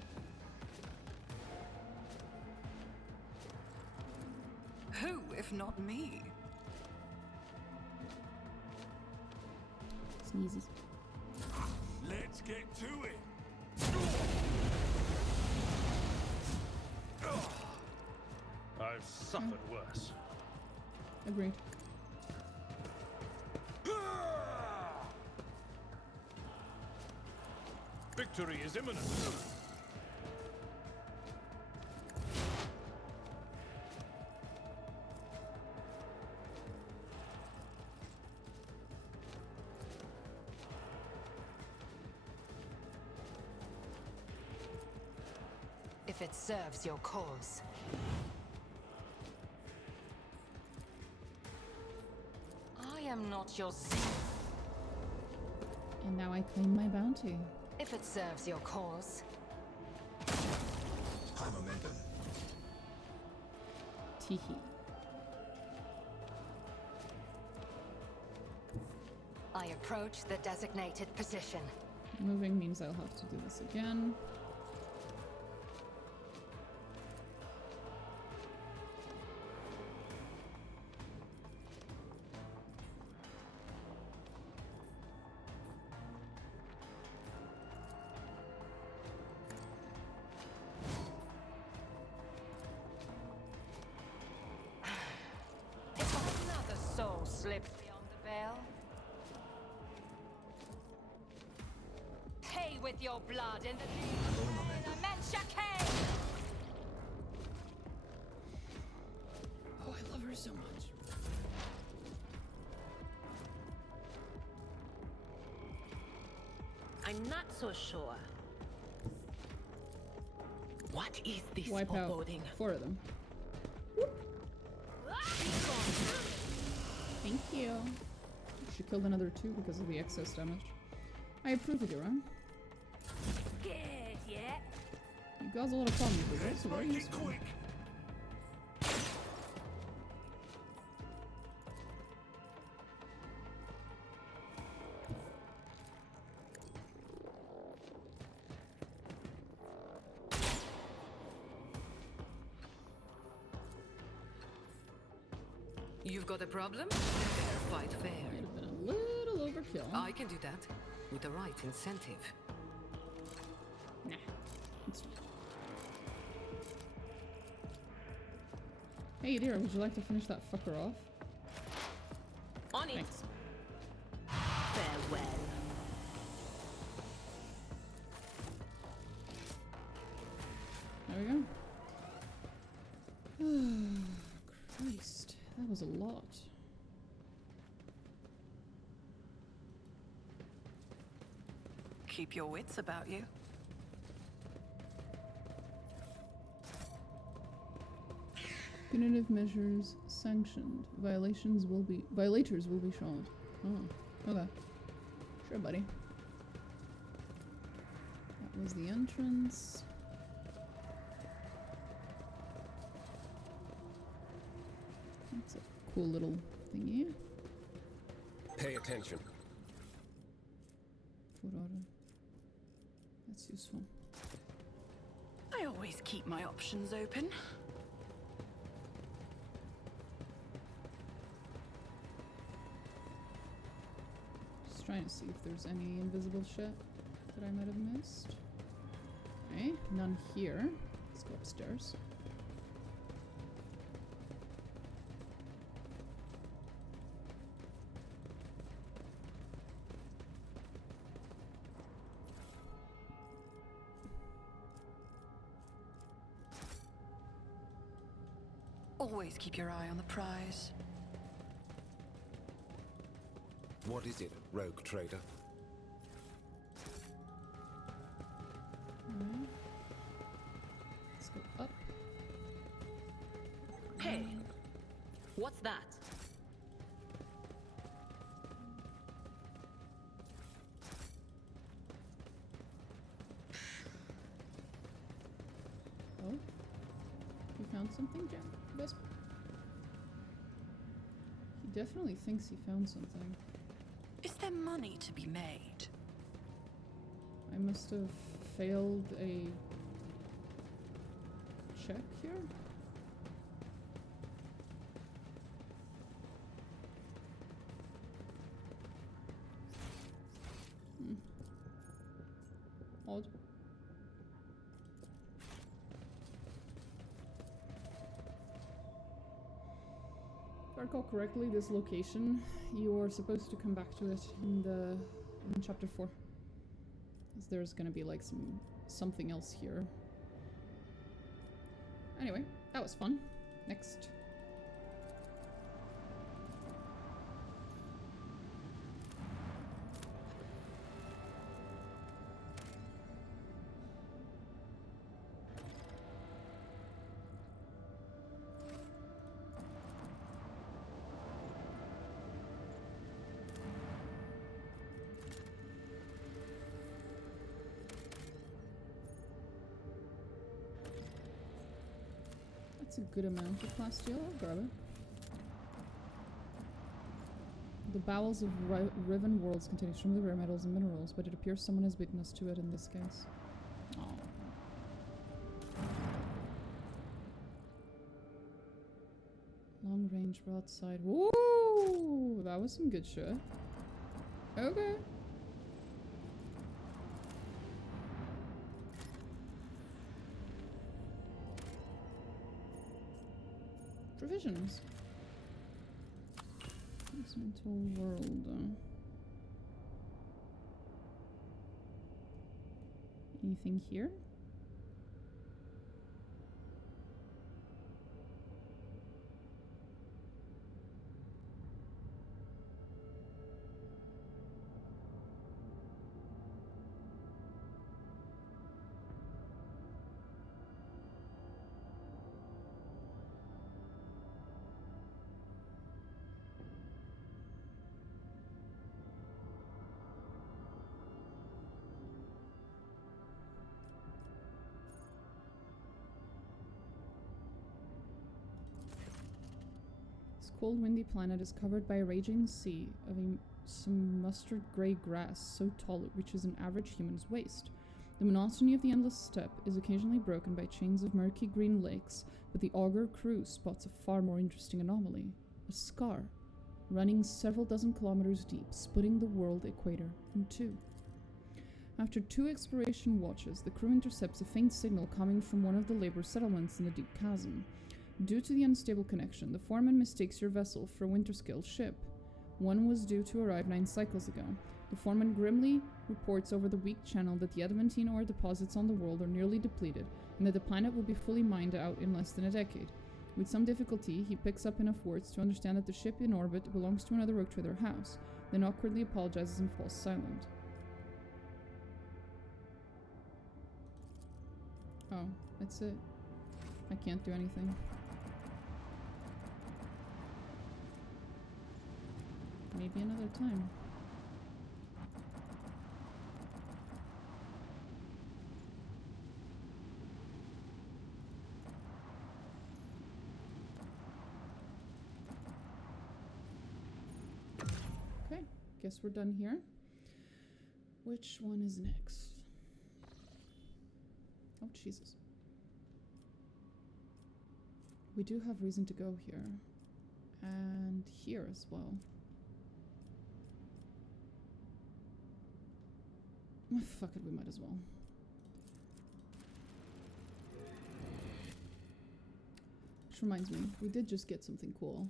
Who, if not me? Sneezes. Let's get to it. I've suffered worse. Agreed. Victory is imminent. If it serves your cause. I am not your zeal. And now I claim my bounty. If it serves your cause. High momentum. Teehee. I approach the designated position. Moving means I'll have to do this again. If another soul slips beyond the veil, pay with your blood in the Dementia Cave! Oh, I love her so much. I'm not so sure. What is this Wipe out foreboding? 4 of them. Thank you. She killed another 2 because of the excess damage. I approve of your own. Good, yeah. You cause a lot of problems with it, Let's so very make it useful. quick. You've got a problem? Fair fight fair. Might have been a little overkill. I can do that with the right incentive. Nah. It's fine. Hey, dear, would you like to finish that fucker off? On it. Thanks. Farewell. There we go. Christ, that was a lot. Keep your wits about you. Punitive measures sanctioned. Violators will be shot. Oh, okay. Sure, buddy. That was the entrance. That's a cool little thingy. Pay attention. Foot order. That's useful. I always keep my options open. Just trying to see if there's any invisible shit that I might have missed. Okay, none here. Let's go upstairs. Always keep your eye on the prize. What is it, rogue trader? Alright. Let's go up. Hey, what's that? Oh. You found something, Jack? Vesper? He definitely thinks he found something. Is there money to be made? I must have failed a check here? Odd. If I recall correctly, this location, you are supposed to come back to it in chapter 4. Because there's gonna be like something else here. Anyway, that was fun. Next. That's a good amount of plasteel. I'll grab it. The bowels of Riven worlds contain extremely rare metals and minerals, but it appears someone has beaten us to it in this case. Oh. Long range broadside. Woo! That was some good shit. Okay. Provisions. Continental world. Anything here? This cold, windy planet is covered by a raging sea of some mustard gray grass so tall it reaches an average human's waist. The monotony of the endless steppe is occasionally broken by chains of murky green lakes, but the augur crew spots a far more interesting anomaly. A scar, running several dozen kilometers deep, splitting the world equator in two. After 2 exploration watches, the crew intercepts a faint signal coming from one of the labor settlements in the deep chasm. Due to the unstable connection, the foreman mistakes your vessel for a Winterscale ship. One was due to arrive 9 cycles ago. The foreman grimly reports over the weak channel that the adamantine ore deposits on the world are nearly depleted, and that the planet will be fully mined out in less than a decade. With some difficulty, he picks up enough words to understand that the ship in orbit belongs to another rogue trader house, then awkwardly apologizes and falls silent. Oh, that's it. I can't do anything. Maybe another time. Okay, guess we're done here. Which one is next? Oh, Jesus. We do have reason to go here. And here as well. Oh, fuck it, we might as well. Which reminds me, we did just get something cool.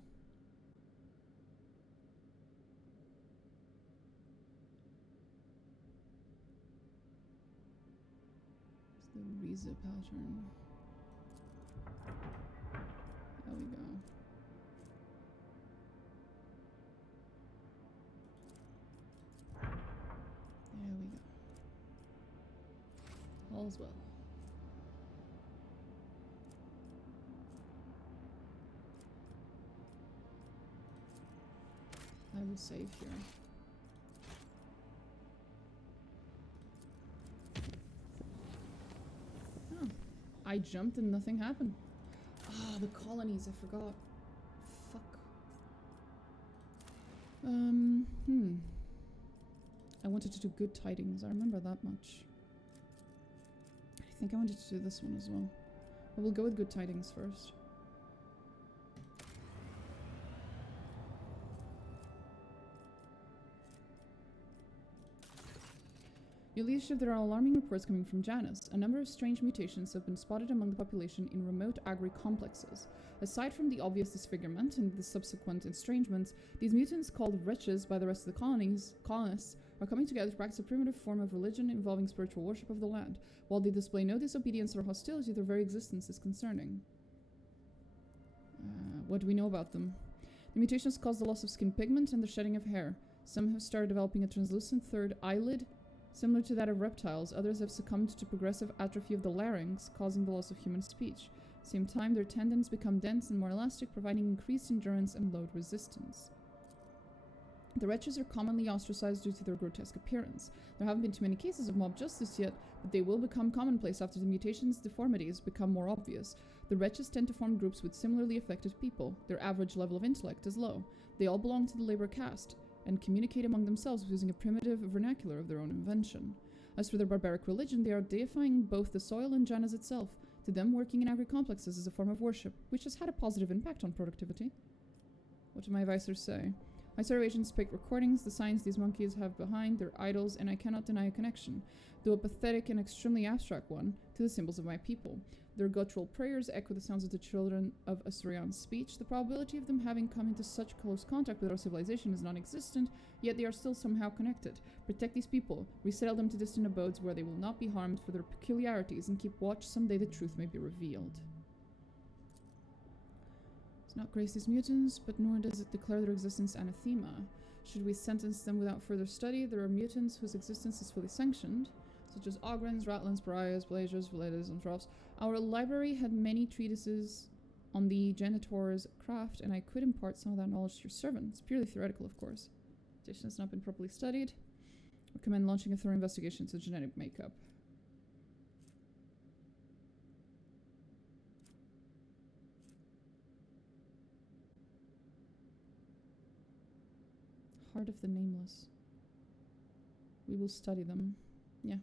It's the Reza pattern. There we go. There we go. All's well. I will save here. Oh, I jumped and nothing happened. Ah, the colonies, I forgot. Fuck. I wanted to do good tidings, I remember that much. I think I wanted to do this one as well. But we'll go with good tidings first. Your leadership, there are alarming reports coming from Janus. A number of strange mutations have been spotted among the population in remote agri-complexes. Aside from the obvious disfigurement and the subsequent estrangements, these mutants, called wretches by the rest of the colonists, are coming together to practice a primitive form of religion involving spiritual worship of the land. While they display no disobedience or hostility, their very existence is concerning. What do we know about them? The mutations cause the loss of skin pigment and the shedding of hair. Some have started developing a translucent third eyelid, similar to that of reptiles. Others have succumbed to progressive atrophy of the larynx, causing the loss of human speech. At the same time, their tendons become dense and more elastic, providing increased endurance and load resistance. The wretches are commonly ostracized due to their grotesque appearance. There haven't been too many cases of mob justice yet, but they will become commonplace after the mutations' deformities become more obvious. The wretches tend to form groups with similarly affected people. Their average level of intellect is low. They all belong to the labor caste and communicate among themselves using a primitive vernacular of their own invention. As for their barbaric religion, they are deifying both the soil and Janus itself. To them, working in agri-complexes is a form of worship, which has had a positive impact on productivity. What do my advisors say? My agents pick recordings, the signs these monkeys have behind their idols, and I cannot deny a connection, though a pathetic and extremely abstract one, to the symbols of my people. Their guttural prayers echo the sounds of the children of Assyrian speech. The probability of them having come into such close contact with our civilization is non-existent, yet they are still somehow connected. Protect these people, resettle them to distant abodes where they will not be harmed for their peculiarities, and keep watch. Someday the truth may be revealed. Does not grace these mutants, but nor does it declare their existence anathema. Should we sentence them without further study? There are mutants whose existence is fully sanctioned, such as Ogrins, Ratlins, Pariahs, Blazers, Veledas, and Troughs. Our library had many treatises on the Genitor's craft, and I could impart some of that knowledge to your servant. It's purely theoretical, of course. Edition has not been properly studied. Recommend launching a thorough investigation into genetic makeup. Heart of the Nameless. We will study them. Yeah.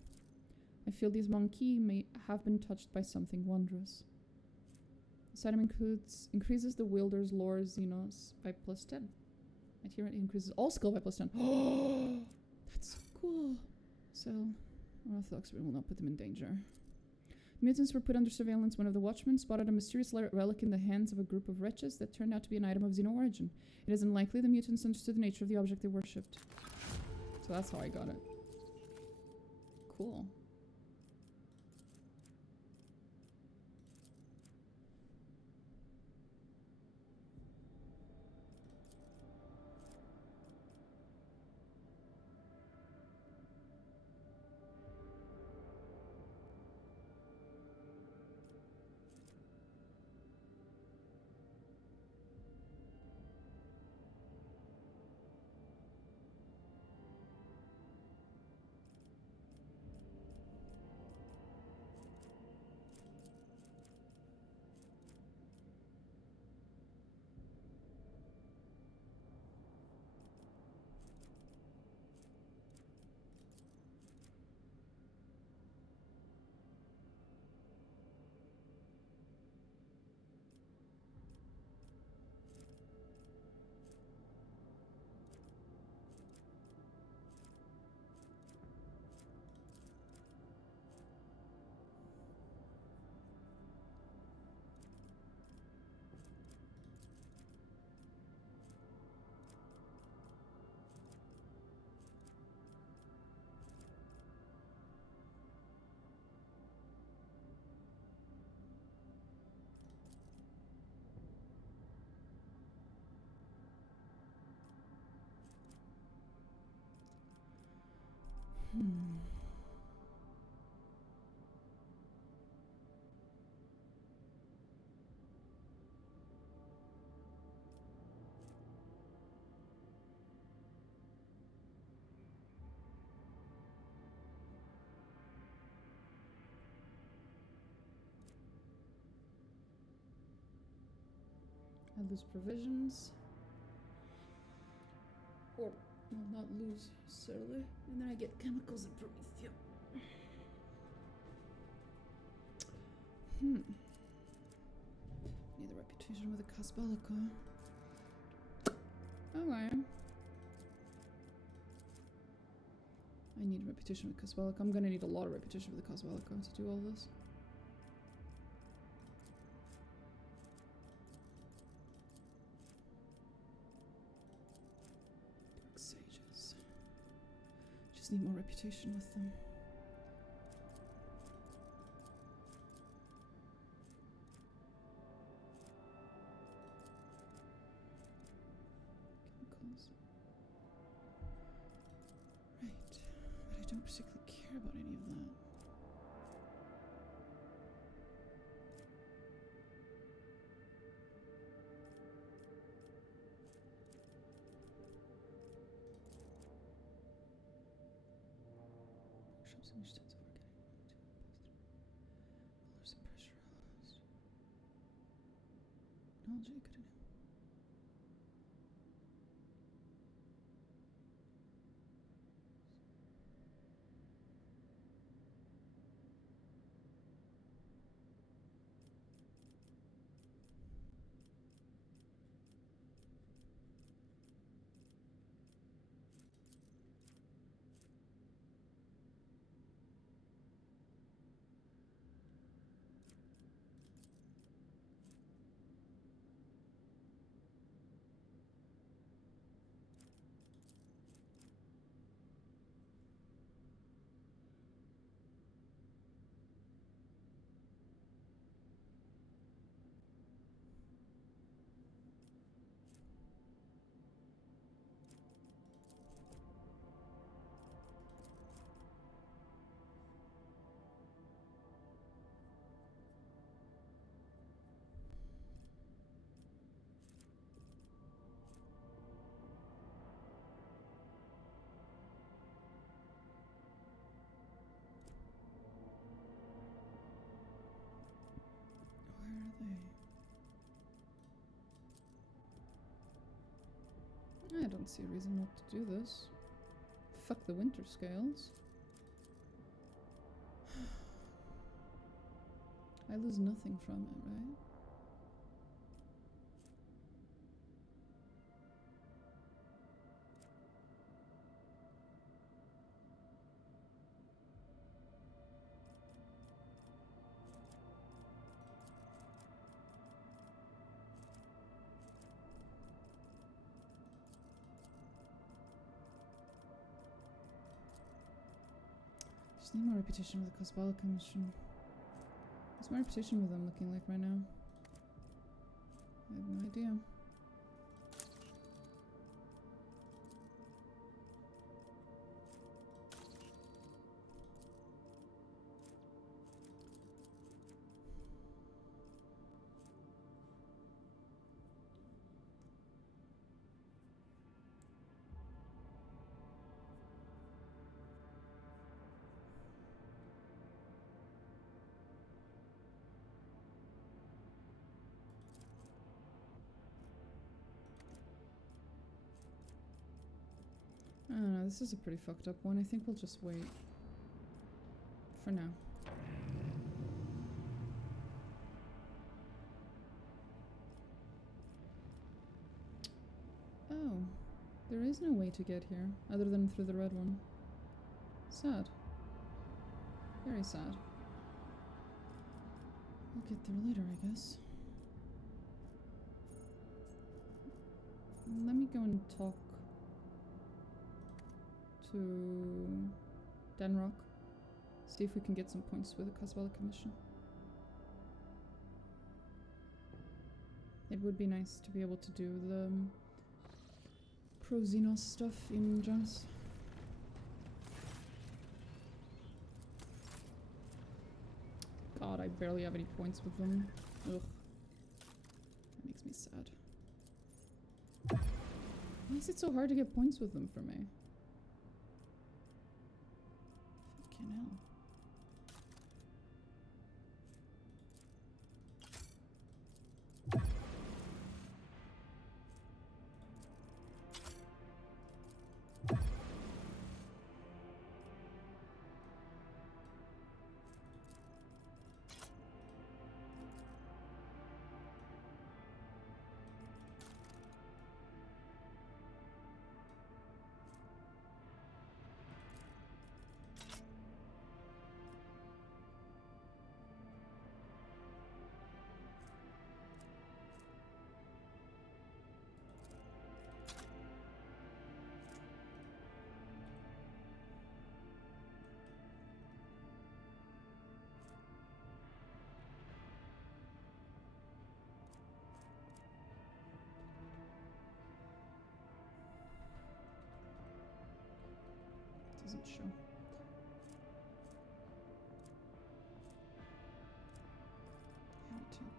I feel these monkey may have been touched by something wondrous. This item increases the wielder's lore Xenos by +10. It increases all skill by +10. Oh, that's so cool. So, Orthodox will not put them in danger. The mutants were put under surveillance. One of the watchmen spotted a mysterious relic in the hands of a group of wretches that turned out to be an item of Xeno origin. It is unlikely the mutants understood the nature of the object they worshipped. So that's how I got it. Cool. I lose provisions. Or, well, not lose necessarily. And then I get chemicals and Promethium. Need a reputation with a Casbalica. Okay. I need a reputation with Casbalica. I'm gonna need a lot of reputation with the Casbalica to do all this. Sages. Just need more reputation with them. Chemicals. Right. But I don't particularly care about any of that. Workshops in which tons of organic material passed through. Rollers and pressurized. Technology could enable. I don't see a reason not to do this. Fuck the winter scales. I lose nothing from it, right? Just need more reputation with the Casbalica mission. What's my reputation with them looking like right now? I have no idea. I don't know, this is a pretty fucked up one. I think we'll just wait. For now. Oh. There is no way to get here, other than through the red one. Sad. Very sad. We'll get there later, I guess. Let me go and talk to Denrock. See if we can get some points with the Casbalica mission. It would be nice to be able to do the Pro-Xenos stuff in Janus. God, I barely have any points with them. Ugh. That makes me sad. Why is it so hard to get points with them for me? Fucking hell. Doesn't show. Heretic.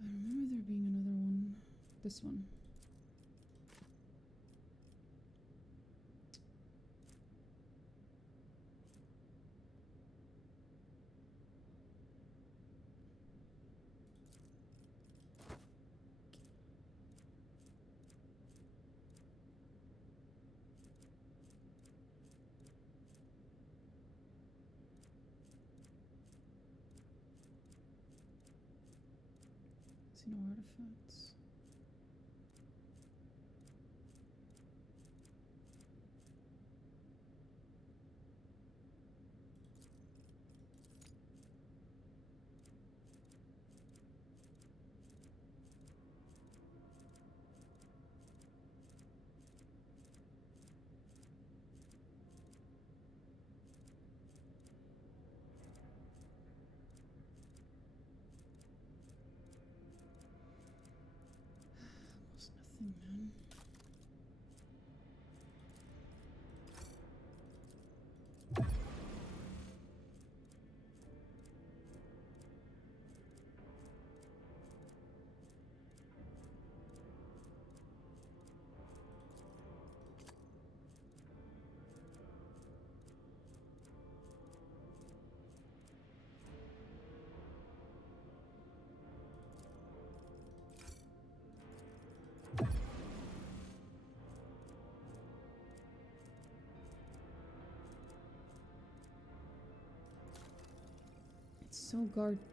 I remember there being another one. This one. See no artifacts. Almost nothing, man.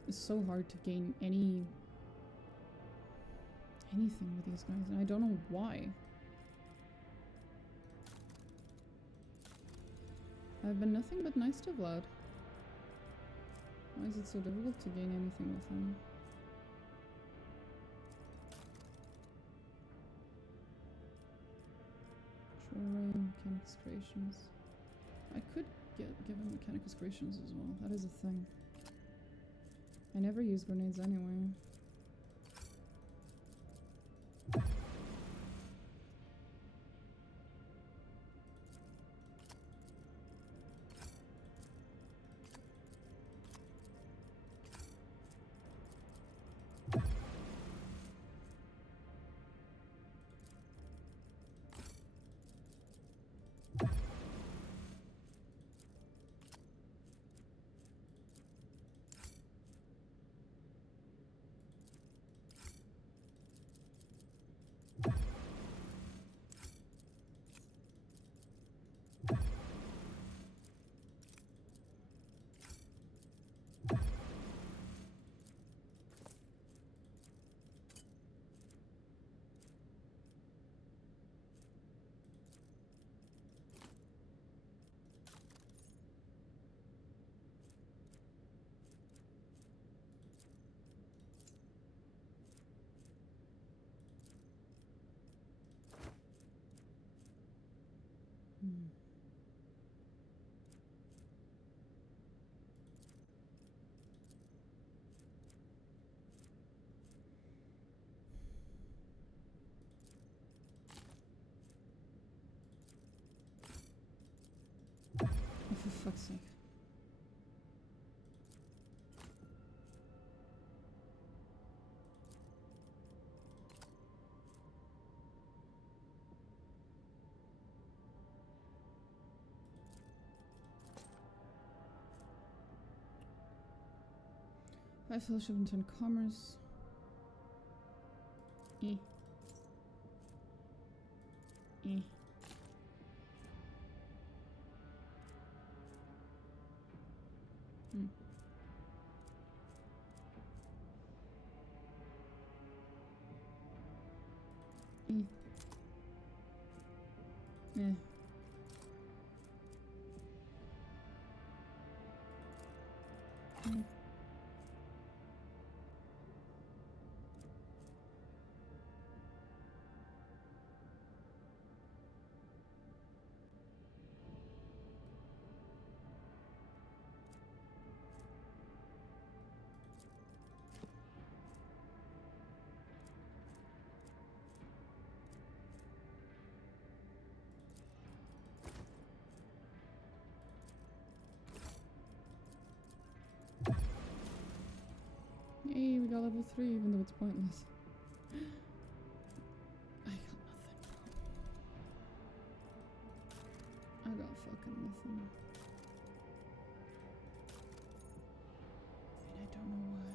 It's so hard to gain anything with these guys, and I don't know why. I've been nothing but nice to Vlad. Why is it so difficult to gain anything with him? Mechanics creations. I could give him mechanics creations as well. That is a thing. I never use grenades anyway. fuck's sake. High fellowship and 10 commerce. E. E. Hmm. E. Eh. Mm. Yay, we got level 3 even though it's pointless. I got nothing. I got fucking nothing. And I don't know why.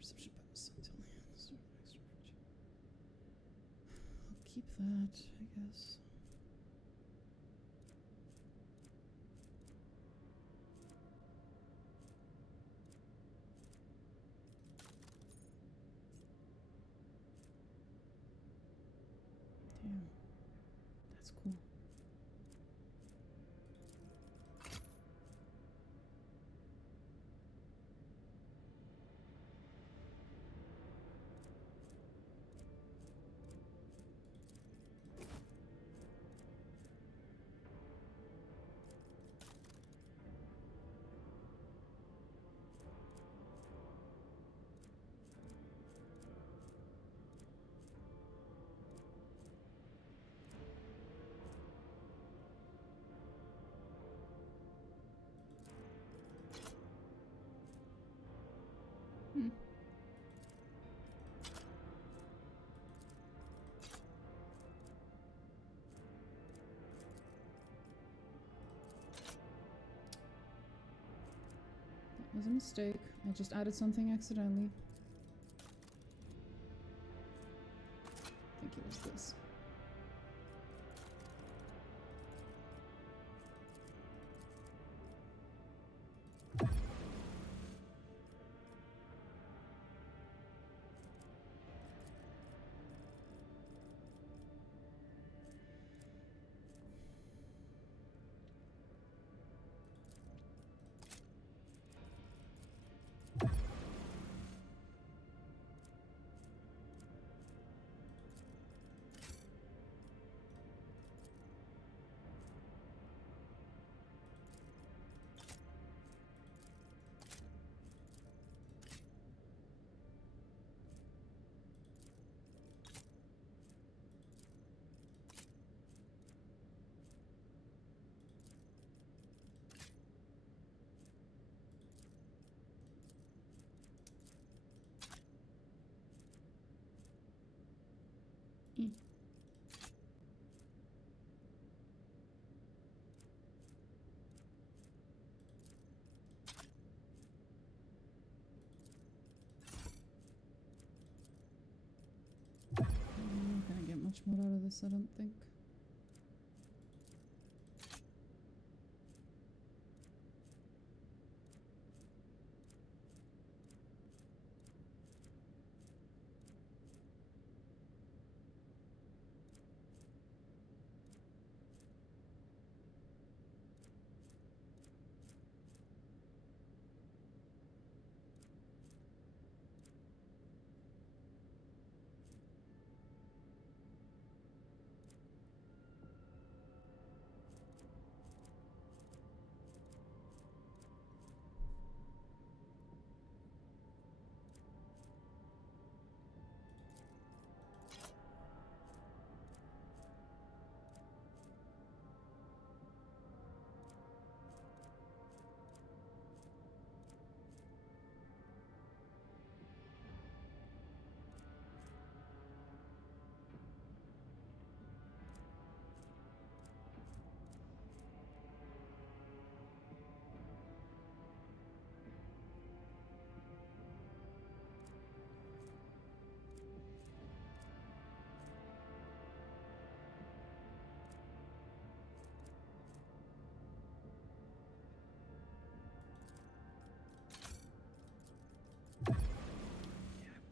Perception bonus until the end. I'll keep that, I guess. Damn. That's cool. Hmm. That was a mistake. I just added something accidentally. I think it was this. this, I don't think.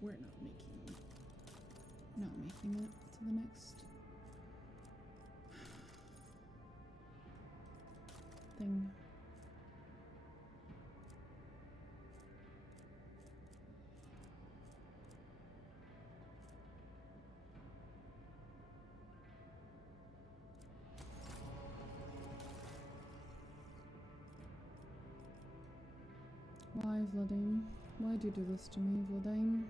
We're not making it to the next thing. Why, Vladimir? Why do you do this to me, Vladimir?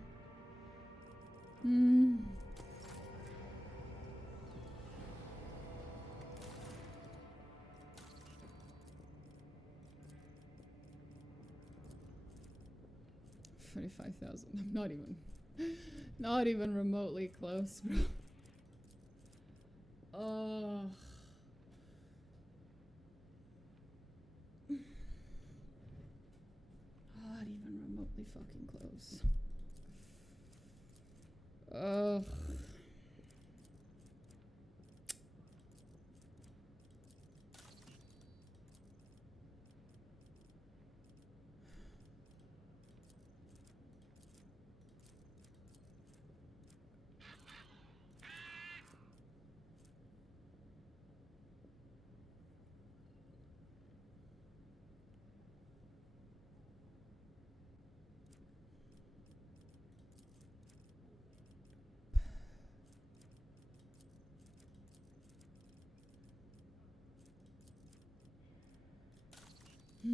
Hmm. $45,000. I'm not even remotely close, bro. Oh. Not even remotely fucking close. Ugh. Oh,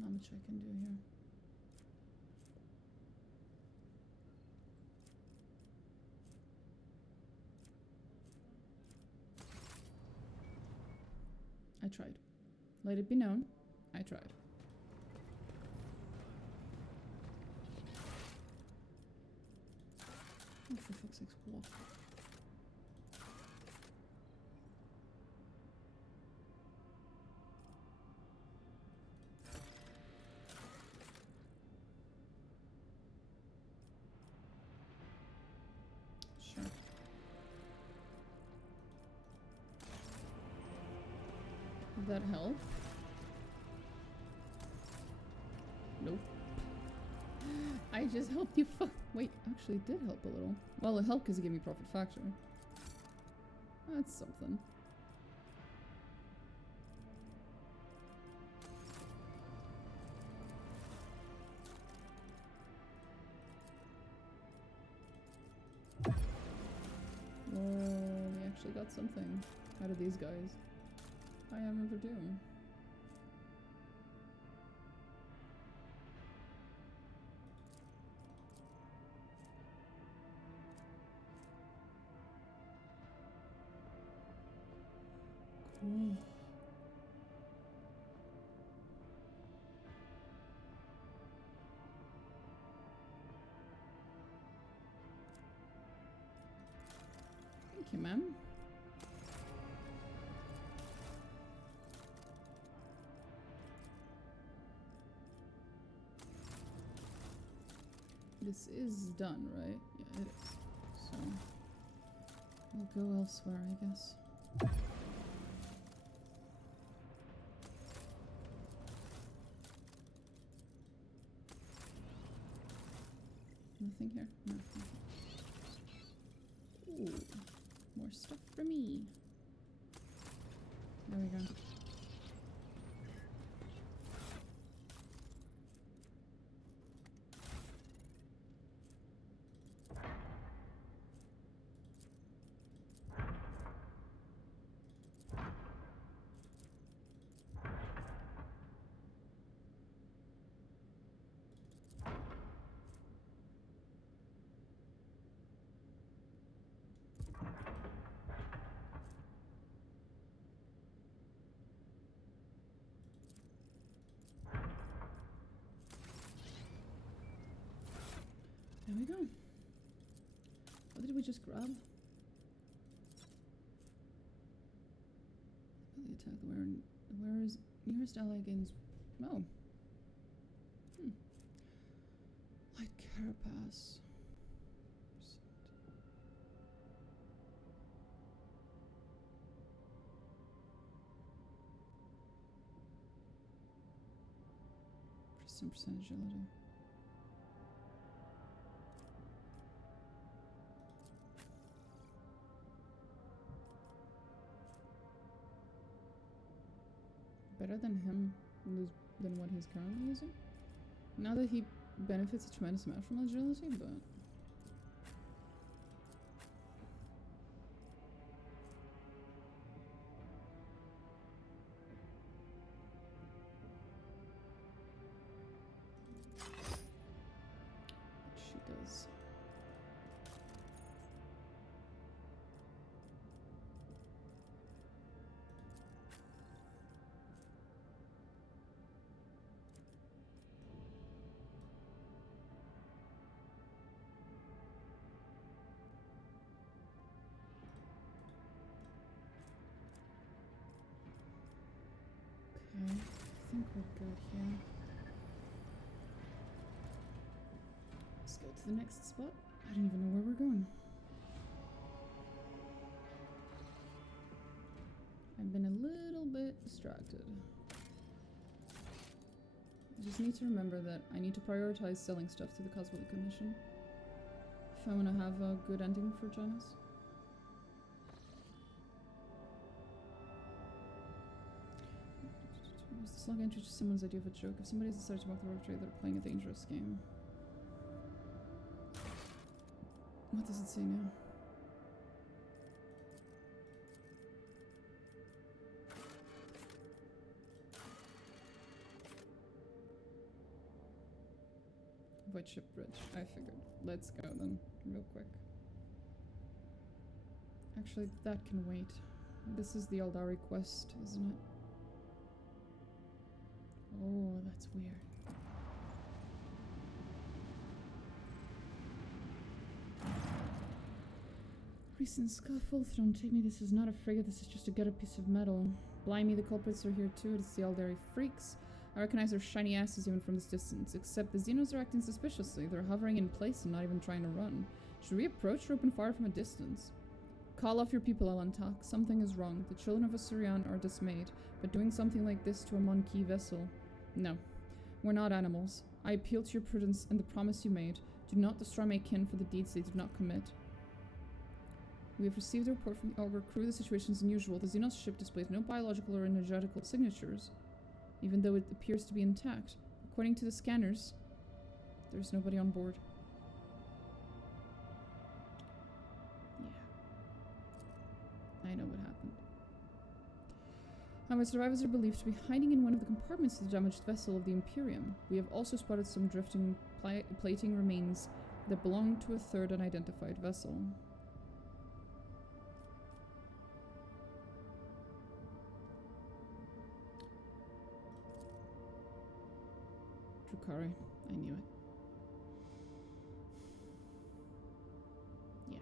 not much I can do here. I tried. Let it be known, I tried. Oh, for fuck's sake, walk. Sure. Did that help? Nope. I just helped you wait, actually it did help a little. Well, it helped because it gave me profit factor. That's something. Whoa, we actually got something out of these guys. I am overdue. Cool. Thank you, ma'am. This is done, right? Yeah, it is. So we'll go elsewhere, I guess. Nothing here? No. Ooh, more stuff for me. There we go. There we go. What did we just grab? Ability attack. Where is nearest ally gains? Oh. Light carapace. Percent agility. Better than him, than what he's currently using. Now that he benefits a tremendous amount from agility, but she does. Okay, I think we're good here. Let's go to the next spot. I don't even know where we're going. I've been a little bit distracted. I just need to remember that I need to prioritize selling stuff to the Cosmolic Commission if I want to have a good ending for Janice. Was this log entry just someone's idea of a joke? If somebody's decided to mock the rogue trade, they're playing a dangerous game. What does it say now? White ship bridge. I figured. Let's go then, real quick. Actually, that can wait. This is the Aldari quest, isn't it? Oh, that's weird. Recent scuffle. Don't take me. This is not a frigate. This is just a gutted piece of metal. Blimey, the culprits are here too. It's the Aldari freaks. I recognize their shiny asses even from this distance. Except the Xenos are acting suspiciously. They're hovering in place and not even trying to run. Should we approach or open fire from a distance? Call off your people, Alantak. Something is wrong. The children of Asurian are dismayed. But doing something like this to a Monkey vessel... No. We're not animals. I appeal to your prudence and the promise you made. Do not destroy my kin for the deeds they did not commit. We have received a report from the Augur crew. The situation is unusual. The Xenos ship displays no biological or energetical signatures, even though it appears to be intact. According to the scanners, there's nobody on board. Yeah. I know what happened. However, survivors are believed to be hiding in one of the compartments of the damaged vessel of the Imperium. We have also spotted some drifting plating remains that belong to a third unidentified vessel. Drukari. I knew it. Yeah.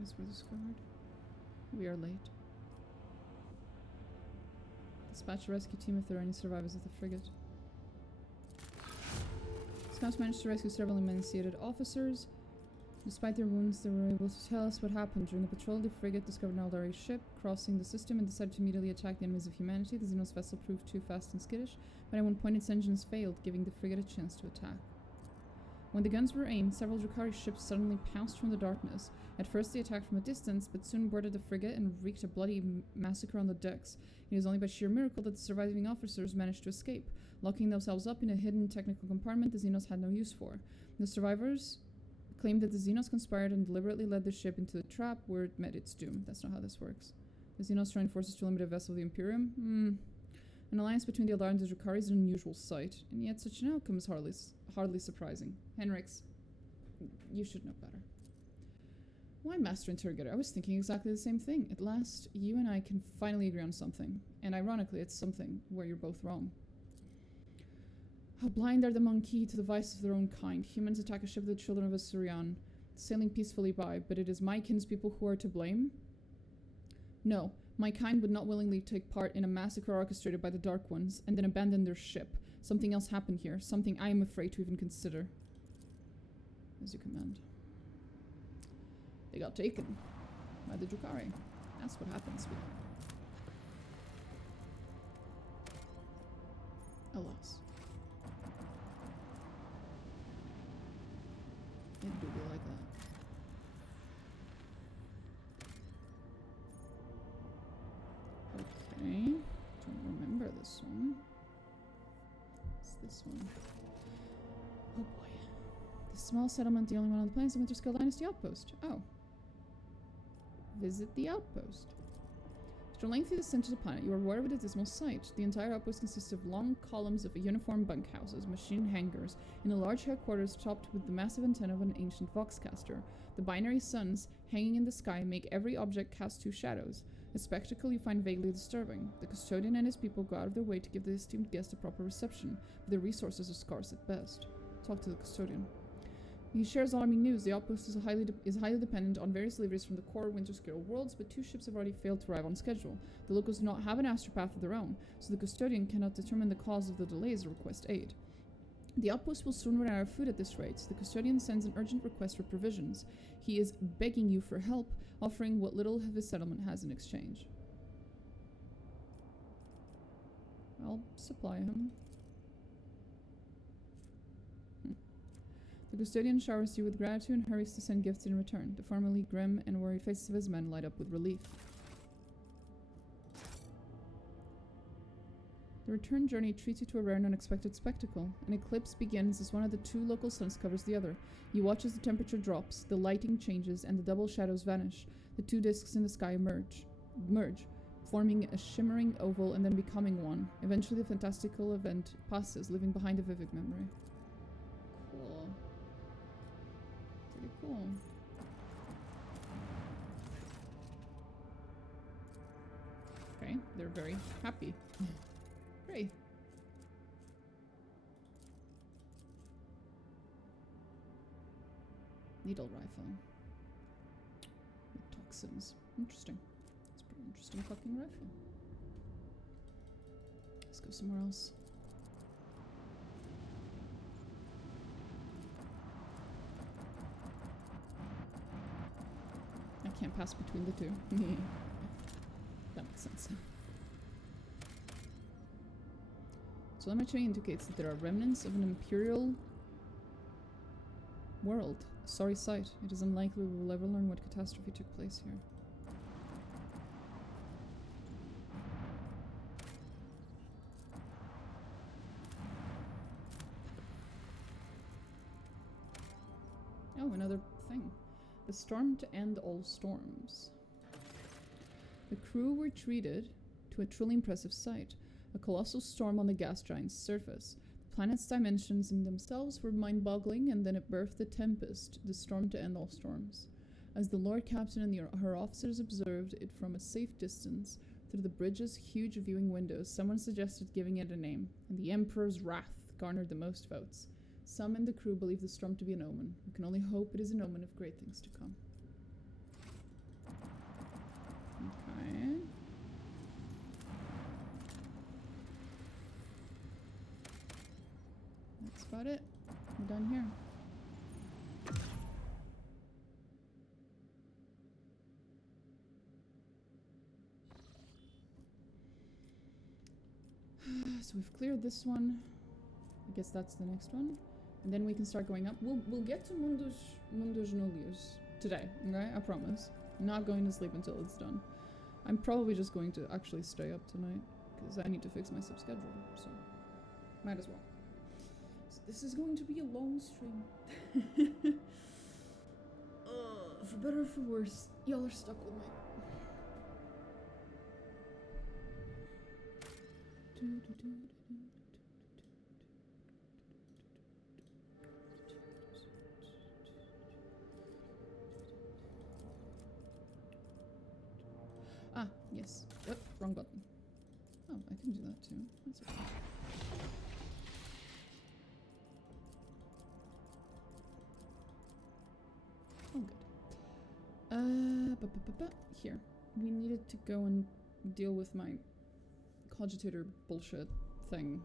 Supplies were discovered. We are late. Dispatch a rescue team if there are any survivors of the frigate. Scouts managed to rescue several emaciated officers. Despite their wounds, they were able to tell us what happened. During the patrol, the frigate discovered an Aldari ship crossing the system and decided to immediately attack the enemies of humanity. The Xenos vessel proved too fast and skittish, but at one point its engines failed, giving the frigate a chance to attack. When the guns were aimed, several Drukhari ships suddenly pounced from the darkness. At first they attacked from a distance, but soon boarded the frigate and wreaked a bloody massacre on the decks. It is only by sheer miracle that the surviving officers managed to escape, locking themselves up in a hidden technical compartment the Xenos had no use for. The survivors claimed that the Xenos conspired and deliberately led the ship into a trap where it met its doom. That's not how this works. The Xenos joined forces to limit a vessel of the Imperium? An alliance between the Eldar and the Drukhari is an unusual sight, and yet such an outcome is hardly surprising. Heinrix, you should know better. Why, Master Interrogator? I was thinking exactly the same thing. At last, you and I can finally agree on something. And ironically, it's something where you're both wrong. How blind are the Monkey to the vices of their own kind. Humans attack a ship of the children of Asurian, sailing peacefully by, but it is my kinspeople who are to blame? No, my kind would not willingly take part in a massacre orchestrated by the Dark Ones, and then abandon their ship. Something else happened here, something I am afraid to even consider. As you command. They got taken by the Drukhari. That's what happens with them. Alas. It do be like that. Okay. Don't remember this one. It's this one. Oh boy. The small settlement, the only one on the planet, is the Winterskull Dynasty outpost. Oh. Visit the outpost. After a lengthy descent to the planet, you are rewarded with a dismal sight. The entire outpost consists of long columns of uniform bunkhouses, machine hangars, and a large headquarters topped with the massive antenna of an ancient voxcaster. The binary suns hanging in the sky make every object cast two shadows, a spectacle you find vaguely disturbing. The custodian and his people go out of their way to give the esteemed guest a proper reception, but their resources are scarce at best. Talk to the custodian. He shares alarming news. The outpost is highly dependent on various liveries from the core Winterskull worlds, but 2 ships have already failed to arrive on schedule. The locals do not have an astropath of their own, so the custodian cannot determine the cause of the delays or request aid. The outpost will soon run out of food at this rate. The custodian sends an urgent request for provisions. He is begging you for help, offering what little of his settlement has in exchange. I'll supply him. The custodian showers you with gratitude and hurries to send gifts in return. The formerly grim and worried faces of his men light up with relief. The return journey treats you to a rare and unexpected spectacle. An eclipse begins as one of the 2 local suns covers the other. You watch as the temperature drops, the lighting changes, and the double shadows vanish. The 2 discs in the sky merge, forming a shimmering oval and then becoming one. Eventually the fantastical event passes, leaving behind a vivid memory. Cool. Pretty cool. Okay, they're very happy. Great. Needle rifle. With toxins. Interesting. It's a pretty interesting fucking rifle. Let's go somewhere else. I can't pass between the 2. That makes sense. Telemetry indicates that there are remnants of an Imperial world. A sorry sight. It is unlikely we will ever learn what catastrophe took place here. Oh, another thing. The storm to end all storms. The crew were treated to a truly impressive sight. A colossal storm on the gas giant's surface. The planet's dimensions in themselves were mind-boggling, and then it birthed the Tempest, the storm to end all storms. As the Lord Captain and her officers observed it from a safe distance, through the bridge's huge viewing windows, someone suggested giving it a name, and the Emperor's wrath garnered the most votes. Some in the crew believe the storm to be an omen. We can only hope it is an omen of great things to come. Okay. That's about it. I'm done here. So we've cleared this one. I guess that's the next one. And then we can start going up. We'll get to Mundus Nullius today, okay? I promise. I'm not going to sleep until it's done. I'm probably just going to actually stay up tonight because I need to fix my schedule, so might as well. So this is going to be a long stream. For better or for worse, y'all are stuck with me. Ah, yes. What? Wrong button. Oh, I can do that too. That's okay. Oh, good. Here. We needed to go and deal with my cogitator bullshit thing.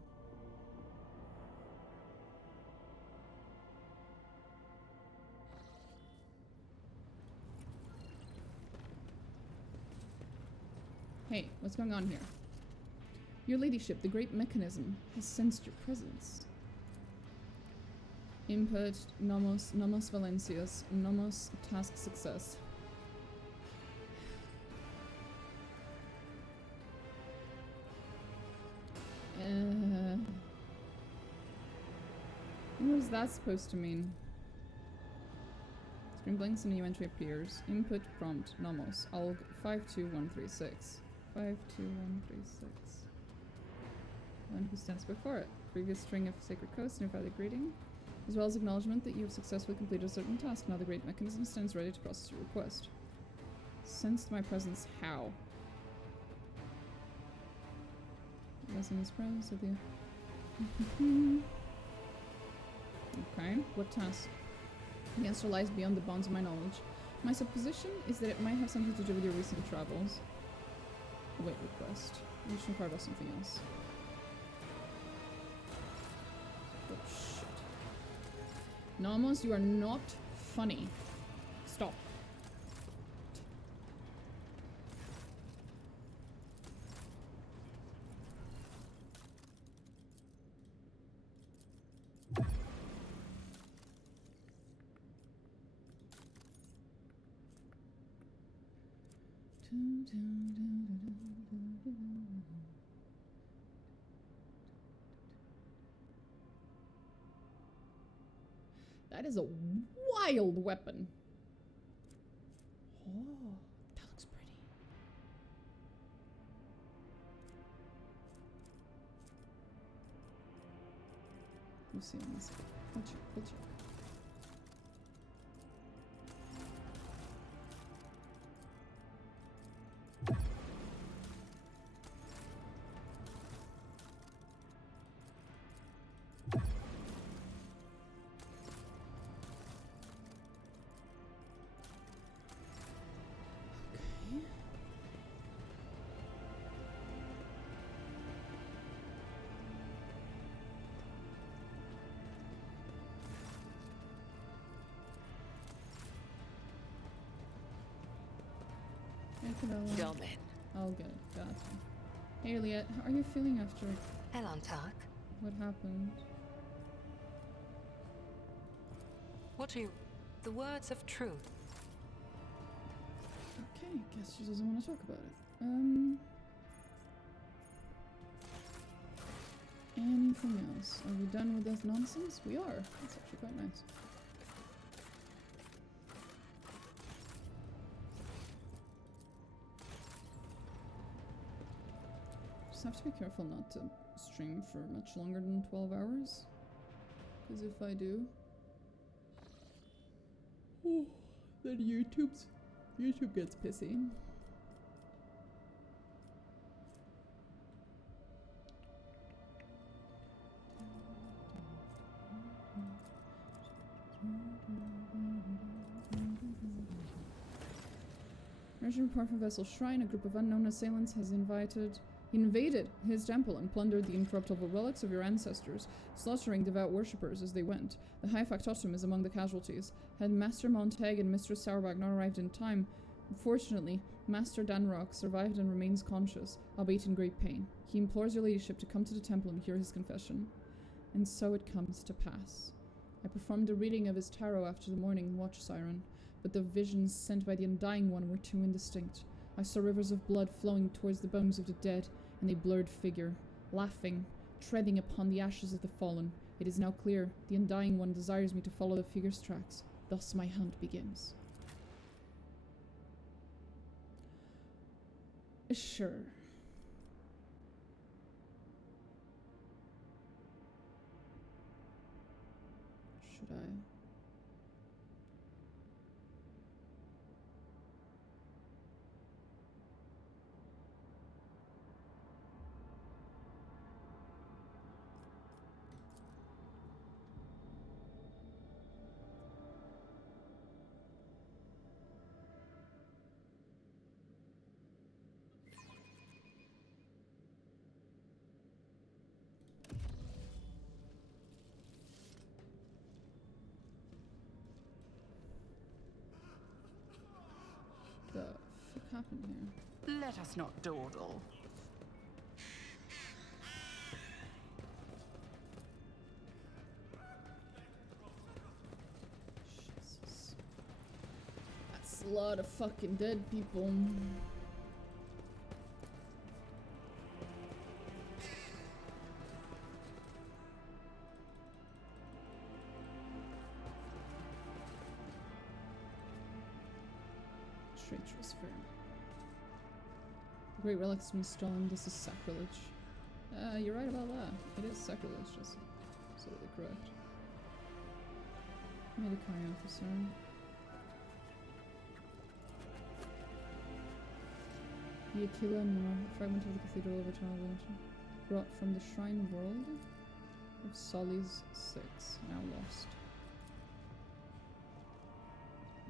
Hey, what's going on here? Your ladyship, the great mechanism, has sensed your presence. Input, nomos Valencius, nomos task success. What is that supposed to mean? Screen blinks and a new entry appears. Input prompt, nomos, alg 52136. 52136. One who stands before it. Previous string of sacred codes notify the greeting, as well as acknowledgement that you have successfully completed a certain task. Now the great mechanism stands ready to process your request. Sensed my presence how? Blessing his presence of the... Okay, what task? The answer lies beyond the bounds of my knowledge. My supposition is that it might have something to do with your recent travels. Await request. You should inquire about something else. Oh shit. Nomos, you are not funny. Stop. That is a wild weapon. Oh, that looks pretty. We'll see on this. We'll check. We'll check. Domin. All good. Gotcha. Hey, Elliot, how are you feeling after Elantak. what happened? What are you... The words of truth. Okay, guess she doesn't want to talk about it. Anything else? Are we done with this nonsense? We are. That's actually quite nice. Just have to be careful not to stream for much longer than 12 hours. Because if I do, then YouTube gets pissy. Urgent report from Vessel Shrine. A group of unknown assailants has invaded his temple and plundered the incorruptible relics of your ancestors, slaughtering devout worshippers as they went. The High Factotum is among the casualties. Had Master Montag and Mistress Sauerbach not arrived in time, fortunately, Master Danrock survived and remains conscious, albeit in great pain. He implores your ladyship to come to the temple and hear his confession. And so it comes to pass. I performed a reading of his tarot after the morning watch siren, but the visions sent by the Undying One were too indistinct. I saw rivers of blood flowing towards the bones of the dead, and a blurred figure, laughing, treading upon the ashes of the fallen. It is now clear, the Undying One desires me to follow the figure's tracks. Thus my hunt begins. Sure. Should I? The fuck happened here? Let us not dawdle. Jesus. That's a lot of fucking dead people. Traitorous firm. The great relics have been stolen. This is sacrilege. You're right about that. It is sacrilege. Just absolutely correct. Military officer. The Aquila Nora, fragment of the Cathedral of Eternal Divinity, brought from the Shrine World of Solis 6, now lost.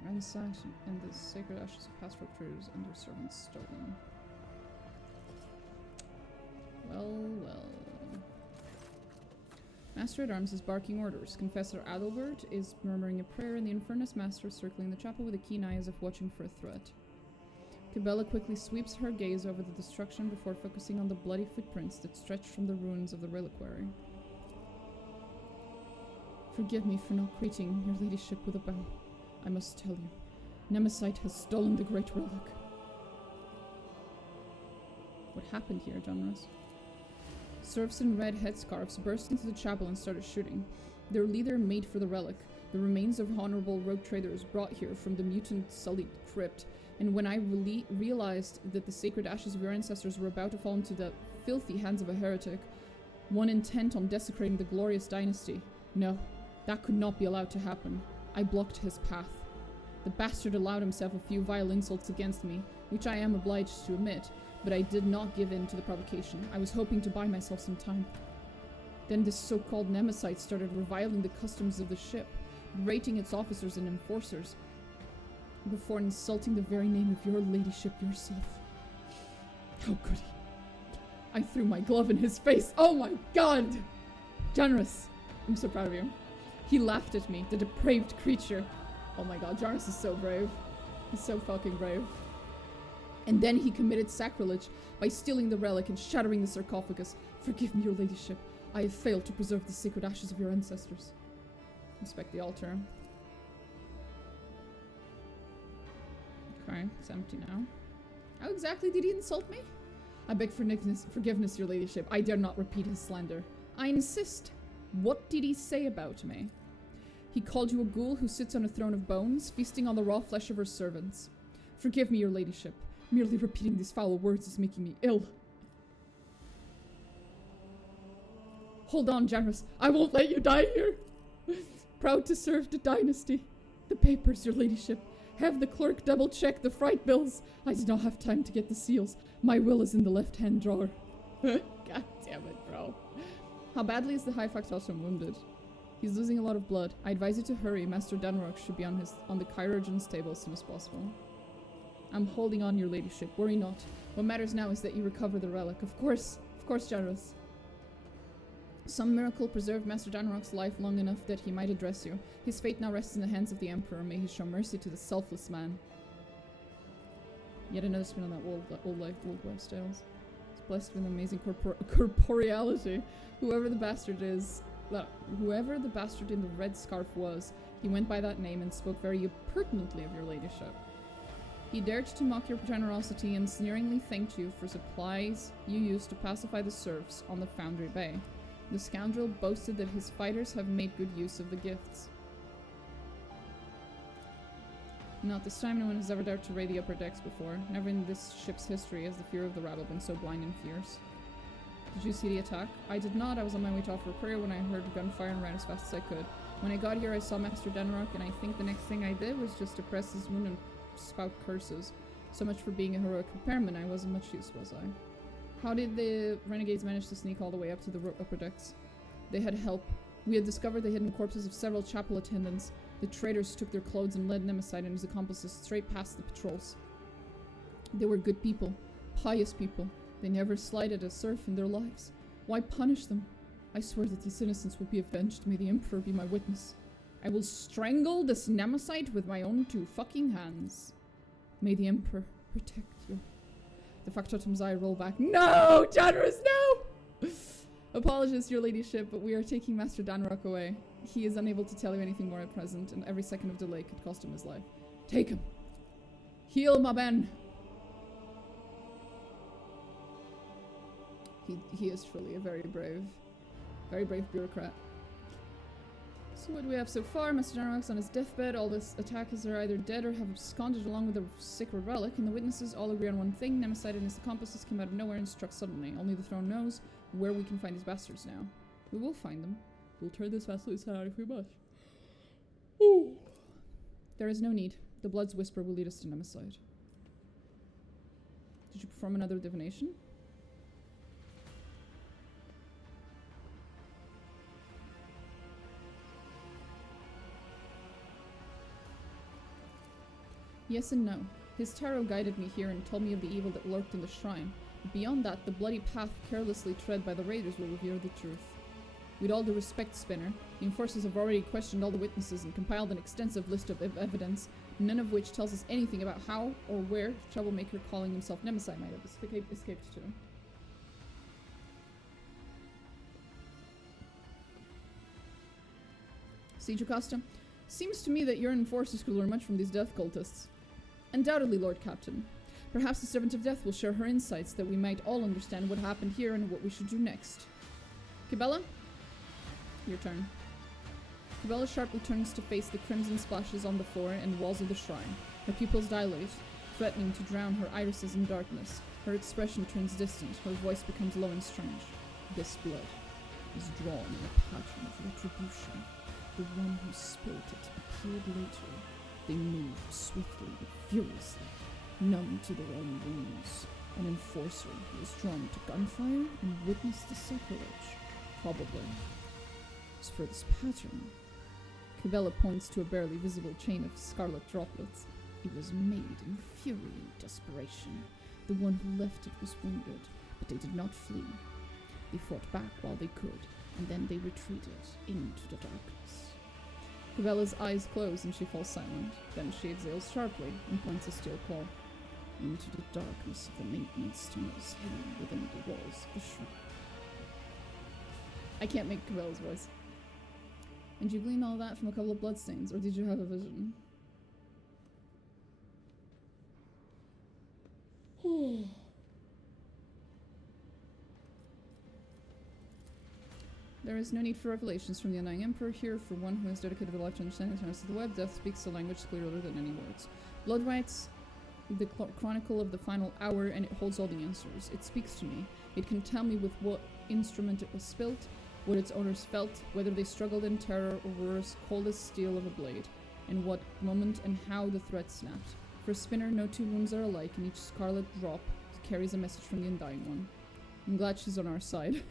Ransacked and the sacred ashes of past traders and their servants stolen. Well. Master at Arms is barking orders. Confessor Adalbert is murmuring a prayer, and the Infernus Master circling the chapel with a keen eye as if watching for a threat. Cabela quickly sweeps her gaze over the destruction before focusing on the bloody footprints that stretch from the ruins of the reliquary. Forgive me for not greeting your ladyship with a bow. I must tell you, Nemesite has stolen the great relic. What happened here, Donruss? Serfs in red headscarves burst into the chapel and started shooting. Their leader made for the relic, the remains of honorable rogue traders brought here from the mutant sullied crypt, and when I realized that the sacred ashes of your ancestors were about to fall into the filthy hands of a heretic, one intent on desecrating the glorious dynasty, no, that could not be allowed to happen. I blocked his path. The bastard allowed himself a few vile insults against me, which I am obliged to admit, but I did not give in to the provocation. I was hoping to buy myself some time. Then this so-called Nemesite started reviling the customs of the ship, berating its officers and enforcers, before insulting the very name of your ladyship yourself. How could he? I threw my glove in his face. Oh my god! Generous. I'm so proud of you. He laughed at me, the depraved creature. Oh my god, Jarnus is so brave. He's so fucking brave. And then he committed sacrilege by stealing the relic and shattering the sarcophagus. Forgive me, your ladyship. I have failed to preserve the sacred ashes of your ancestors. Inspect the altar. Okay, it's empty now. How exactly did he insult me? I beg forgiveness, your ladyship. I dare not repeat his slander. I insist. What did he say about me? He called you a ghoul who sits on a throne of bones, feasting on the raw flesh of her servants. Forgive me, your ladyship. Merely repeating these foul words is making me ill. Hold on, Janus. I won't let you die here. Proud to serve the dynasty. The papers, your ladyship. Have the clerk double-check the fright bills. I do not have time to get the seals. My will is in the left-hand drawer. God damn it, bro. How badly is the High Factotum wounded? He's losing a lot of blood. I advise you to hurry. Master Danrock should be on the chirurgeon's table as soon as possible. I'm holding on, your ladyship. Worry not. What matters now is that you recover the relic. Of course, generous. Some miracle preserved Master Danrock's life long enough that he might address you. His fate now rests in the hands of the Emperor. May he show mercy to the selfless man. Yet another spin on that old wives' tales. He's blessed with amazing corporeality. Whoever the bastard in the red scarf was, he went by that name and spoke very impertinently of your ladyship. He dared to mock your generosity and sneeringly thanked you for supplies you used to pacify the serfs on the Foundry Bay. The scoundrel boasted that his fighters have made good use of the gifts. Not this time, no one has ever dared to raid the upper decks before. Never in this ship's history has the fear of the rabble been so blind and fierce. Did you see the attack? I did not. I was on my way to offer a prayer when I heard gunfire and ran as fast as I could. When I got here, I saw Master Danrock, and I think the next thing I did was just to press his wound and spout curses. So much for being a heroic repairman. I wasn't much use, was I? How did the renegades manage to sneak all the way up to the upper decks? They had help. We had discovered the hidden corpses of several chapel attendants. The traitors took their clothes and led Nemesis and his accomplices straight past the patrols. They were good people, pious people. They never slighted a serf in their lives. Why punish them? I swear that these innocents will be avenged. May the Emperor be my witness. I will strangle this Nemesis with my own 2 fucking hands. May the Emperor protect you. The factotum's eye roll back. No! Danrus, no! Apologies, your ladyship, but we are taking Master Danrock away. He is unable to tell you anything more at present, and every second of delay could cost him his life. Take him. Heal my Ben. He is truly a very brave bureaucrat. So what do we have so far? Master Danrock's on his deathbed. All the attackers are either dead or have absconded along with the sacred relic, and the witnesses all agree on one thing. Nemesis and his accomplices came out of nowhere and struck suddenly. Only the throne knows where we can find these bastards now. We will find them. We'll turn this vassal aside if we must. Ooh. There is no need. The Blood's whisper will lead us to Nemesis. Did you perform another divination? Yes and no. His tarot guided me here and told me of the evil that lurked in the shrine. But beyond that, the bloody path carelessly tread by the raiders will reveal the truth. With all due respect, Spinner, the enforcers have already questioned all the witnesses and compiled an extensive list of evidence, none of which tells us anything about how or where the troublemaker calling himself Nemesis might have escaped to. Siege Acosta, seems to me that your enforcers could learn much from these death cultists. Undoubtedly, Lord Captain. Perhaps the Servant of Death will share her insights that we might all understand what happened here and what we should do next. Cabela? Your turn. Cabela sharply turns to face the crimson splashes on the floor and walls of the shrine. Her pupils dilate, threatening to drown her irises in darkness. Her expression turns distant. Her voice becomes low and strange. This blood is drawn in a pattern of retribution. The one who spilled it appeared later. They moved swiftly but furiously, numb to their own wounds. An enforcer who was drawn to gunfire and witnessed the sacrilege. Probably. As for this pattern, Cabela points to a barely visible chain of scarlet droplets. It was made in fury and desperation. The one who left it was wounded, but they did not flee. They fought back while they could, and then they retreated into the darkness. Cabela's eyes close and she falls silent. Then she exhales sharply and points a steel claw into the darkness of the maintenance tunnels hidden within the walls of the shrine. I can't make Cabela's voice. And you glean all that from a couple of bloodstains, or did you have a vision? There is no need for revelations from the Undying Emperor here. For one who has dedicated their life to understanding the tenets of the web, death speaks a language clearer than any words. Blood writes the chronicle of the final hour, and it holds all the answers. It speaks to me. It can tell me with what instrument it was spilt, what its owners felt, whether they struggled in terror or were as cold as steel of a blade, and what moment and how the threat snapped. For a Spinner, no two wounds are alike, and each scarlet drop carries a message from the Undying One. I'm glad she's on our side.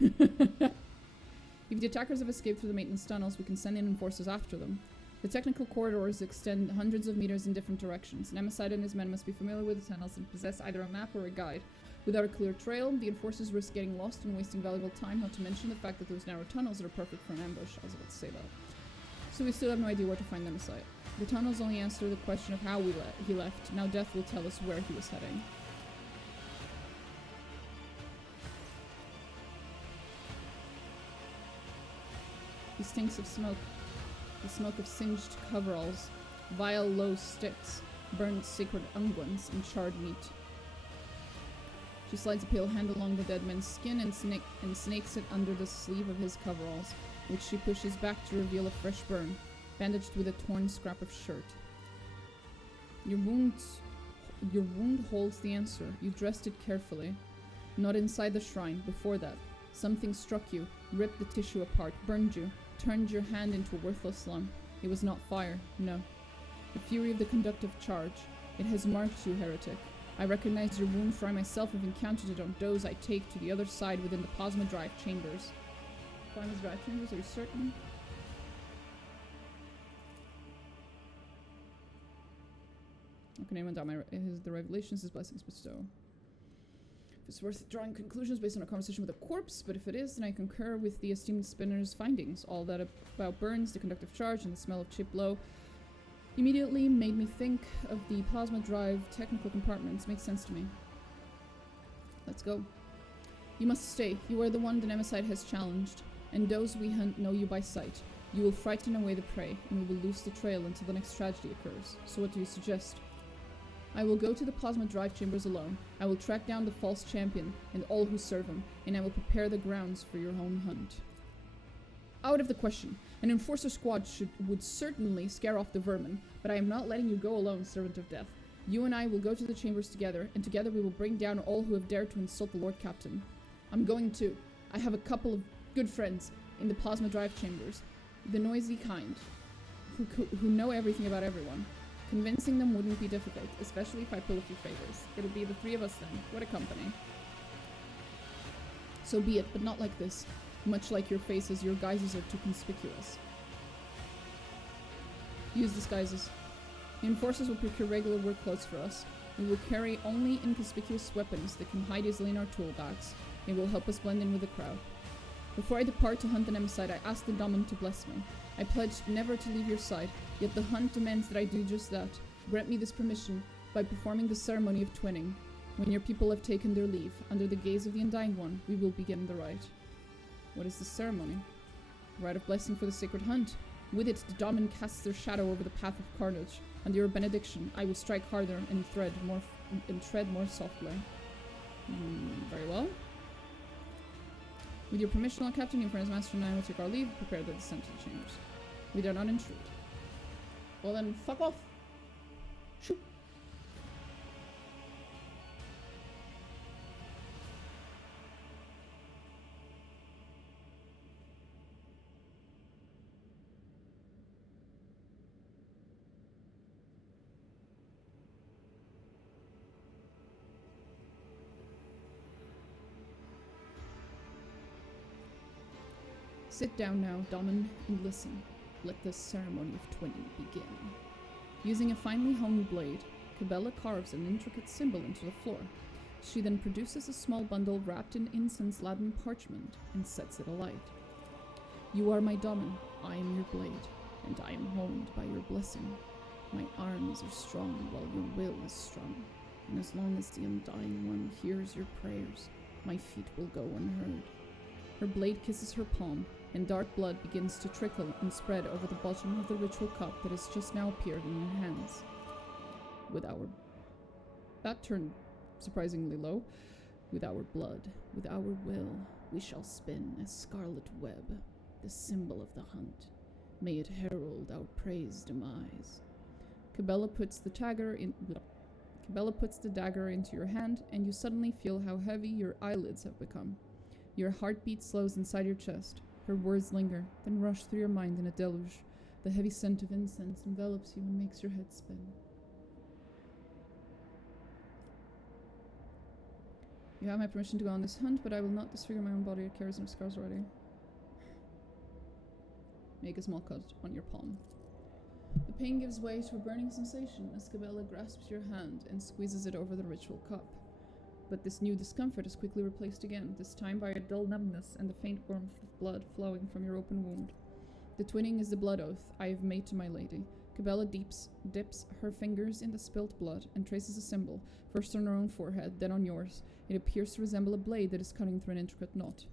If the attackers have escaped through the maintenance tunnels, we can send in enforcers after them. The technical corridors extend hundreds of meters in different directions. Nemesis and his men must be familiar with the tunnels and possess either a map or a guide. Without a clear trail, the enforcers risk getting lost and wasting valuable time, not to mention the fact that those narrow tunnels are perfect for an ambush. I was about to say that. So we still have no idea where to find Nemesis. The tunnels only answer the question of how he left. Now death will tell us where he was heading. He stinks of smoke. The smoke of singed coveralls, vile low sticks, burned sacred unguents, and charred meat. She slides a pale hand along the dead man's skin and snakes it under the sleeve of his coveralls, which she pushes back to reveal a fresh burn, bandaged with a torn scrap of shirt. Your wound holds the answer. You dressed it carefully. Not inside the shrine, before that. Something struck you, ripped the tissue apart, burned you, turned your hand into a worthless lump. It was not fire, no. The fury of the conductive charge. It has marked you, heretic. I recognize your wound, for I myself have encountered it on those I take to the other side within the plasma drive chambers. Plasma drive chambers, are you certain? Okay, name down the revelations, his blessings bestow. If it's worth drawing conclusions based on a conversation with a corpse, but if it is, then I concur with the esteemed spinner's findings. All that about burns, the conductive charge, and the smell of cheap blow immediately made me think of the plasma drive technical compartments. Makes sense to me. Let's go. You must stay. You are the one the Nemesis has challenged, and those we hunt know you by sight. You will frighten away the prey, and we will lose the trail until the next tragedy occurs. So what do you suggest? I will go to the plasma drive chambers alone. I will track down the false champion and all who serve him, and I will prepare the grounds for your own hunt. Out of the question. An enforcer squad would certainly scare off the vermin, but I am not letting you go alone, servant of death. You and I will go to the chambers together, and together we will bring down all who have dared to insult the Lord Captain. I'm going too. I have a couple of good friends in the plasma drive chambers, the noisy kind, who know everything about everyone. Convincing them wouldn't be difficult, especially if I pull a few favors. It'll be the three of us then. What a company. So be it, but not like this. Much like your faces, your guises are too conspicuous. Use disguises. The enforcers will procure regular work clothes for us. We will carry only inconspicuous weapons that can hide easily in our tool bags. It will help us blend in with the crowd. Before I depart to hunt the Nemesis, I ask the Daemon to bless me. I pledged never to leave your side, yet the hunt demands that I do just that. Grant me this permission by performing the ceremony of twinning. When your people have taken their leave, under the gaze of the Undying One, we will begin the rite. What is the ceremony? Rite of blessing for the sacred hunt. With it, the Daemon casts their shadow over the path of carnage. Under your benediction, I will strike harder and tread more softly. Very well. With your permission, Lord Captain, you and his master and I will take our leave, prepare the descent to the chambers. We dare not intrude. Well then, fuck off! Shoot! Sit down now, Daemon, and listen. Let the ceremony of twinning begin. Using a finely honed blade, Cabela carves an intricate symbol into the floor. She then produces a small bundle wrapped in incense-laden parchment and sets it alight. You are my Daemon, I am your blade, and I am honed by your blessing. My arms are strong while your will is strong, and as long as the Undying One hears your prayers, my feet will go unheard. Her blade kisses her palm, and dark blood begins to trickle and spread over the bottom of the ritual cup that has just now appeared in her hands. That turned surprisingly low. With our blood, with our will, we shall spin a scarlet web, the symbol of the hunt. May it herald our prey's demise. Cabela puts the dagger into your hand, and you suddenly feel how heavy your eyelids have become. Your heartbeat slows inside your chest. Her words linger, then rush through your mind in a deluge. The heavy scent of incense envelops you and makes your head spin. You have my permission to go on this hunt, but I will not disfigure my own body. It carries enough scars already. Make a small cut on your palm. The pain gives way to a burning sensation as Cabela grasps your hand and squeezes it over the ritual cup. But this new discomfort is quickly replaced again, this time by a dull numbness and the faint warmth of blood flowing from your open wound. The twinning is the blood oath I have made to my lady. Cabela dips her fingers in the spilt blood and traces a symbol, first on her own forehead, then on yours. It appears to resemble a blade that is cutting through an intricate knot.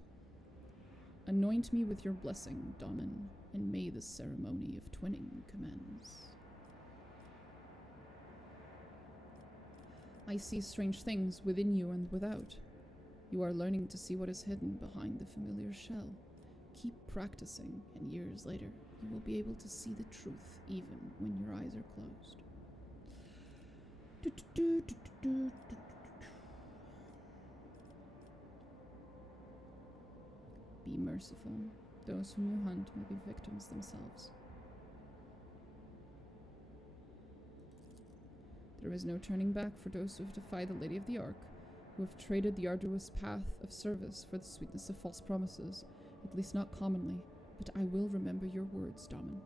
Anoint me with your blessing, Domin, and may the ceremony of twinning commence. I see strange things within you and without. You are learning to see what is hidden behind the familiar shell. Keep practicing, and years later, you will be able to see the truth even when your eyes are closed. Be merciful. Those whom you hunt may be victims themselves. There is no turning back for those who have defied the Lady of the Ark, who have traded the arduous path of service for the sweetness of false promises, at least not commonly, but I will remember your words, Domin.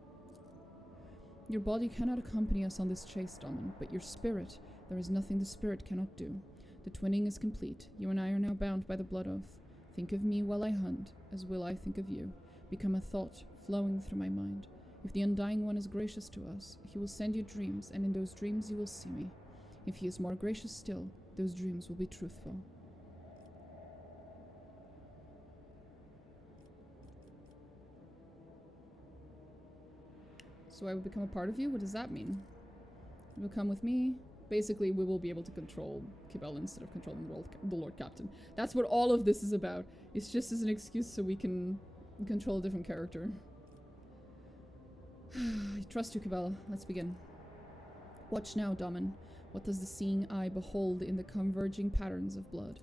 Your body cannot accompany us on this chase, Domin, but your spirit, there is nothing the spirit cannot do. The twinning is complete. You and I are now bound by the blood oath. Think of me while I hunt, as will I think of you. Become a thought flowing through my mind. If the Undying One is gracious to us, he will send you dreams, and in those dreams you will see me. If he is more gracious still, those dreams will be truthful. So I will become a part of you? What does that mean? You will come with me? Basically, we will be able to control Cabela instead of controlling the Lord Captain. That's what all of this is about. It's just as an excuse so we can control a different character. I trust you, Cabela. Let's begin. Watch now, Domin. What does the seeing eye behold in the converging patterns of blood?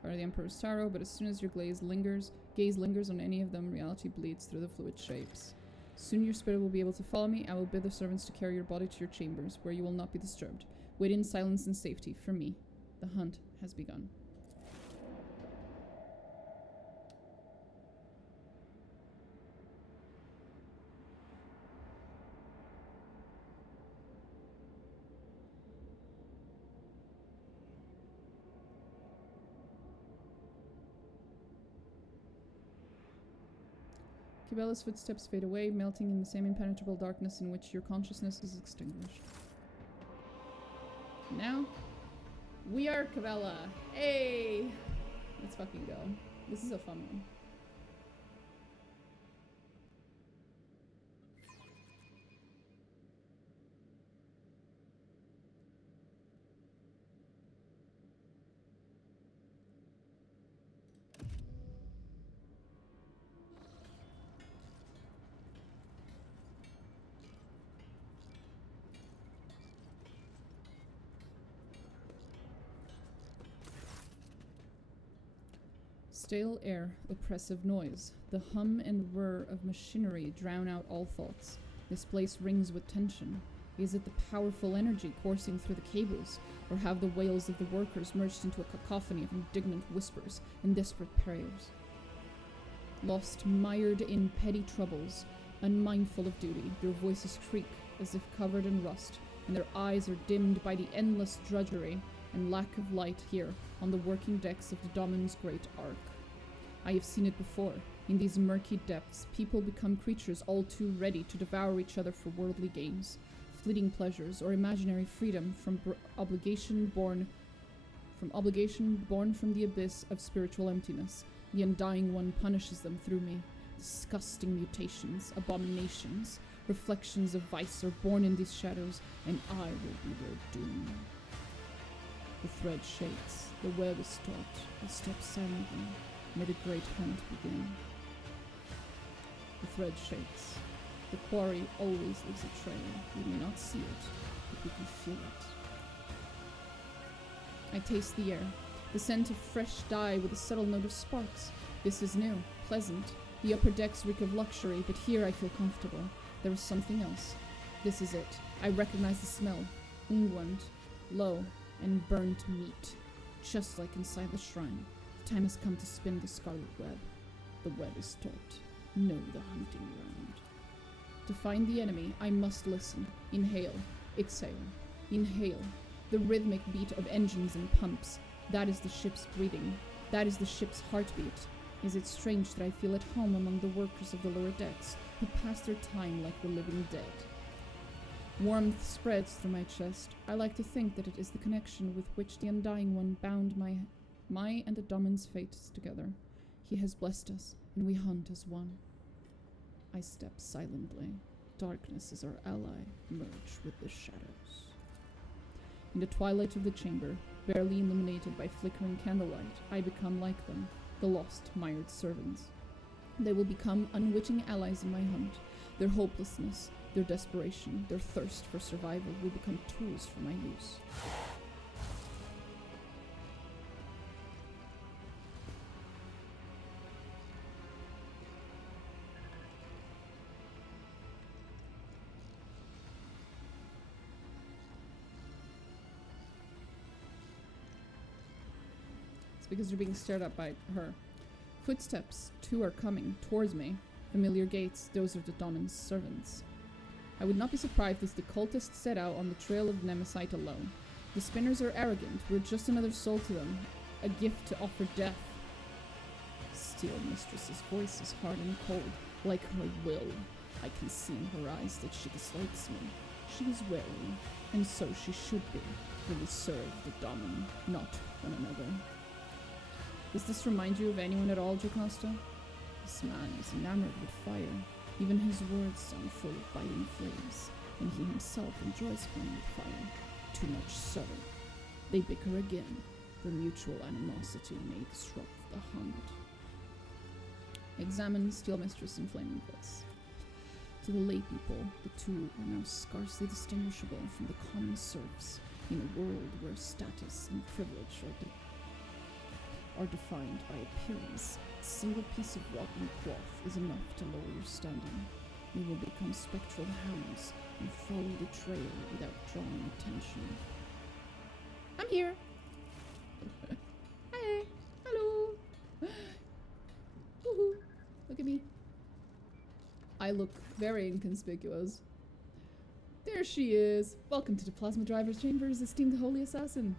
Card of the Emperor's Tarot, but as soon as your gaze lingers on any of them, reality bleeds through the fluid shapes. Soon your spirit will be able to follow me. I will bid the servants to carry your body to your chambers, where you will not be disturbed. Wait in silence and safety for me. The hunt has begun. Cabela's footsteps fade away, melting in the same impenetrable darkness in which your consciousness is extinguished. Now, we are Cabela. Hey! Let's fucking go. This is a fun one. Stale air, oppressive noise. The hum and whir of machinery drown out all thoughts. This place rings with tension. Is it the powerful energy coursing through the cables, or have the wails of the workers merged into a cacophony of indignant whispers and desperate prayers? Lost, mired in petty troubles, unmindful of duty, their voices creak as if covered in rust, and their eyes are dimmed by the endless drudgery and lack of light here on the working decks of the Domin's great ark. I have seen it before. In these murky depths, people become creatures all too ready to devour each other for worldly gains, fleeting pleasures, or imaginary freedom from obligation born from the abyss of spiritual emptiness. The Undying One punishes them through me. Disgusting mutations, abominations, reflections of vice are born in these shadows, and I will be their doom. The thread shakes, the web is taut. I step silently. May the great hunt begin. The thread shakes. The quarry always leaves a trail. We may not see it, but we can feel it. I taste the air, the scent of fresh dye with a subtle note of sparks. This is new, pleasant. The upper decks reek of luxury, but here I feel comfortable. There is something else. This is it. I recognize the smell. Unguent, low, and burnt meat, just like inside the shrine. The time has come to spin the scarlet web. The web is taut. Know the hunting ground. To find the enemy, I must listen. Inhale, exhale, inhale. The rhythmic beat of engines and pumps. That is the ship's breathing. That is the ship's heartbeat. Is it strange that I feel at home among the workers of the lower decks, who pass their time like the living dead? Warmth spreads through my chest. I like to think that it is the connection with which the Undying One bound my and the Domin's fates together. He has blessed us, and we hunt as one. I step silently. Darkness is our ally. Merge with the shadows. In the twilight of the chamber, barely illuminated by flickering candlelight, I become like them, the lost, mired servants. They will become unwitting allies in my hunt. Their hopelessness, their desperation, their thirst for survival will become tools for my use. Because they're being stared at by her. Footsteps, too, are coming towards me. Familiar gaits, those are the Donan's servants. I would not be surprised if the cultists set out on the trail of Nemesite alone. The spinners are arrogant, we're just another soul to them, a gift to offer death. Steel Mistress's voice is hard and cold, like her will. I can see in her eyes that she dislikes me. She is wary, and so she should be, for we serve the Domin, not one another. Does this remind you of anyone at all, Jocasta? This man is enamored with fire. Even his words sound full of biting flames, and he himself enjoys playing with fire. Too much so. They bicker again. Their mutual animosity may disrupt the hunt. Examine Steel Mistress in flaming voice. To the lay people, the two are now scarcely distinguishable from the common serfs in a world where status and privilege are defined by appearance. A single piece of rotten cloth is enough to lower your standing. You will become spectral hounds and follow the trail without drawing attention. I'm here! Hey! Hello! Woohoo! Look at me. I look very inconspicuous. There she is! Welcome to the Plasma Driver's Chambers, esteemed Holy Assassin.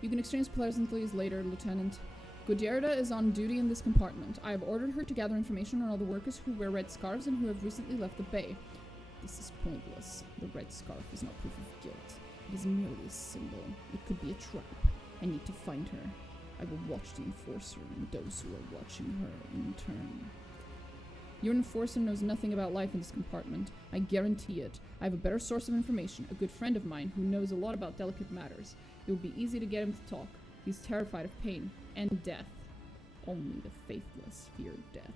You can exchange pleasantries later, Lieutenant. Godierda is on duty in this compartment. I have ordered her to gather information on all the workers who wear red scarves and who have recently left the bay. This is pointless. The red scarf is not proof of guilt. It is merely a symbol. It could be a trap. I need to find her. I will watch the Enforcer and those who are watching her in turn. Your Enforcer knows nothing about life in this compartment. I guarantee it. I have a better source of information, a good friend of mine who knows a lot about delicate matters. It will be easy to get him to talk. He's terrified of pain and death. Only the faithless fear death.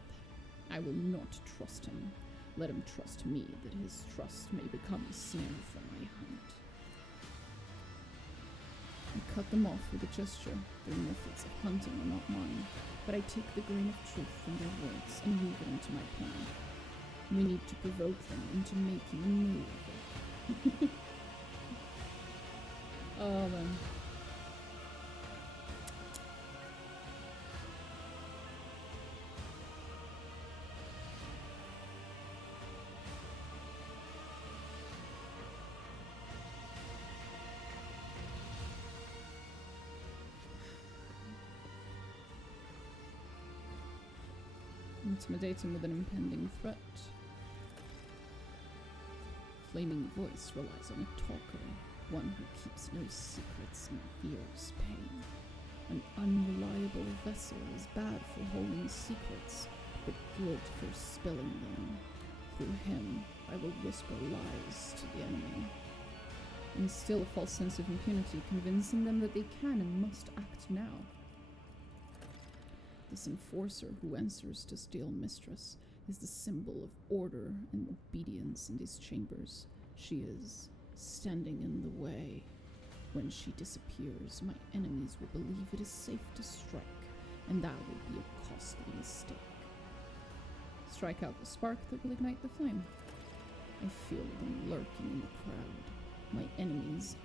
I will not trust him. Let him trust me, that his trust may become a snare for my hunt. I cut them off with a gesture. Their methods of hunting are not mine, but I take the grain of truth from their words and weave it into my plan. We need to provoke them into making a move. Oh man. Intimidate him with an impending threat. Flaming voice relies on a talker, one who keeps no secrets and fears pain. An unreliable vessel is bad for holding secrets, but good for spilling them. Through him, I will whisper lies to the enemy. Instill a false sense of impunity, convincing them that they can and must act now. This Enforcer who answers to Steel Mistress is the symbol of order and obedience in these chambers. She is standing in the way. When she disappears, my enemies will believe it is safe to strike, and that will be a costly mistake. Strike out the spark that will ignite the flame. I feel them lurking in the crowd. My enemies,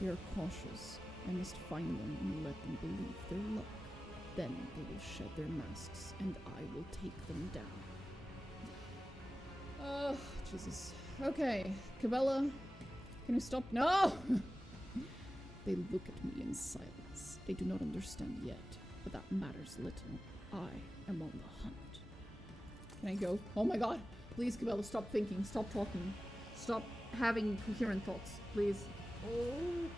they are cautious. I must find them and let them believe their luck. Then they will shed their masks, and I will take them down. Oh, Jesus. Okay, Cabela, can you stop? No! They look at me in silence. They do not understand yet, but that matters little. I am on the hunt. Can I go? Oh my god! Please, Cabela, stop thinking, stop talking, stop having coherent thoughts, please. Oh.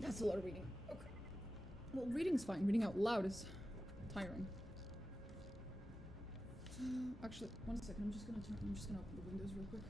That's a lot of reading. Okay. Well, reading's fine. Reading out loud is tiring. Actually, one second. I'm just gonna open the windows real quick.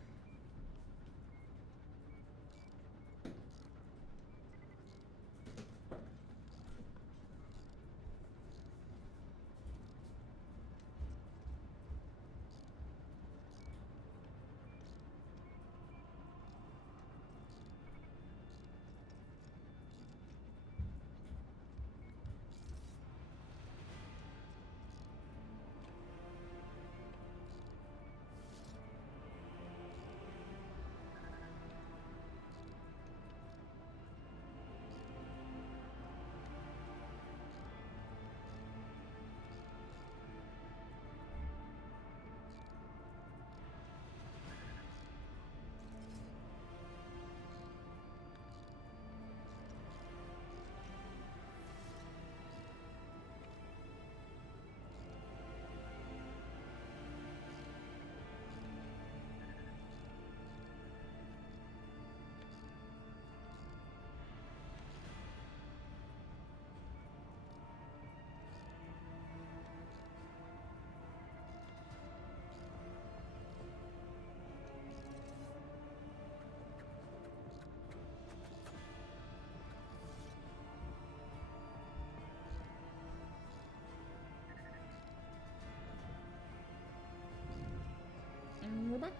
And we're back.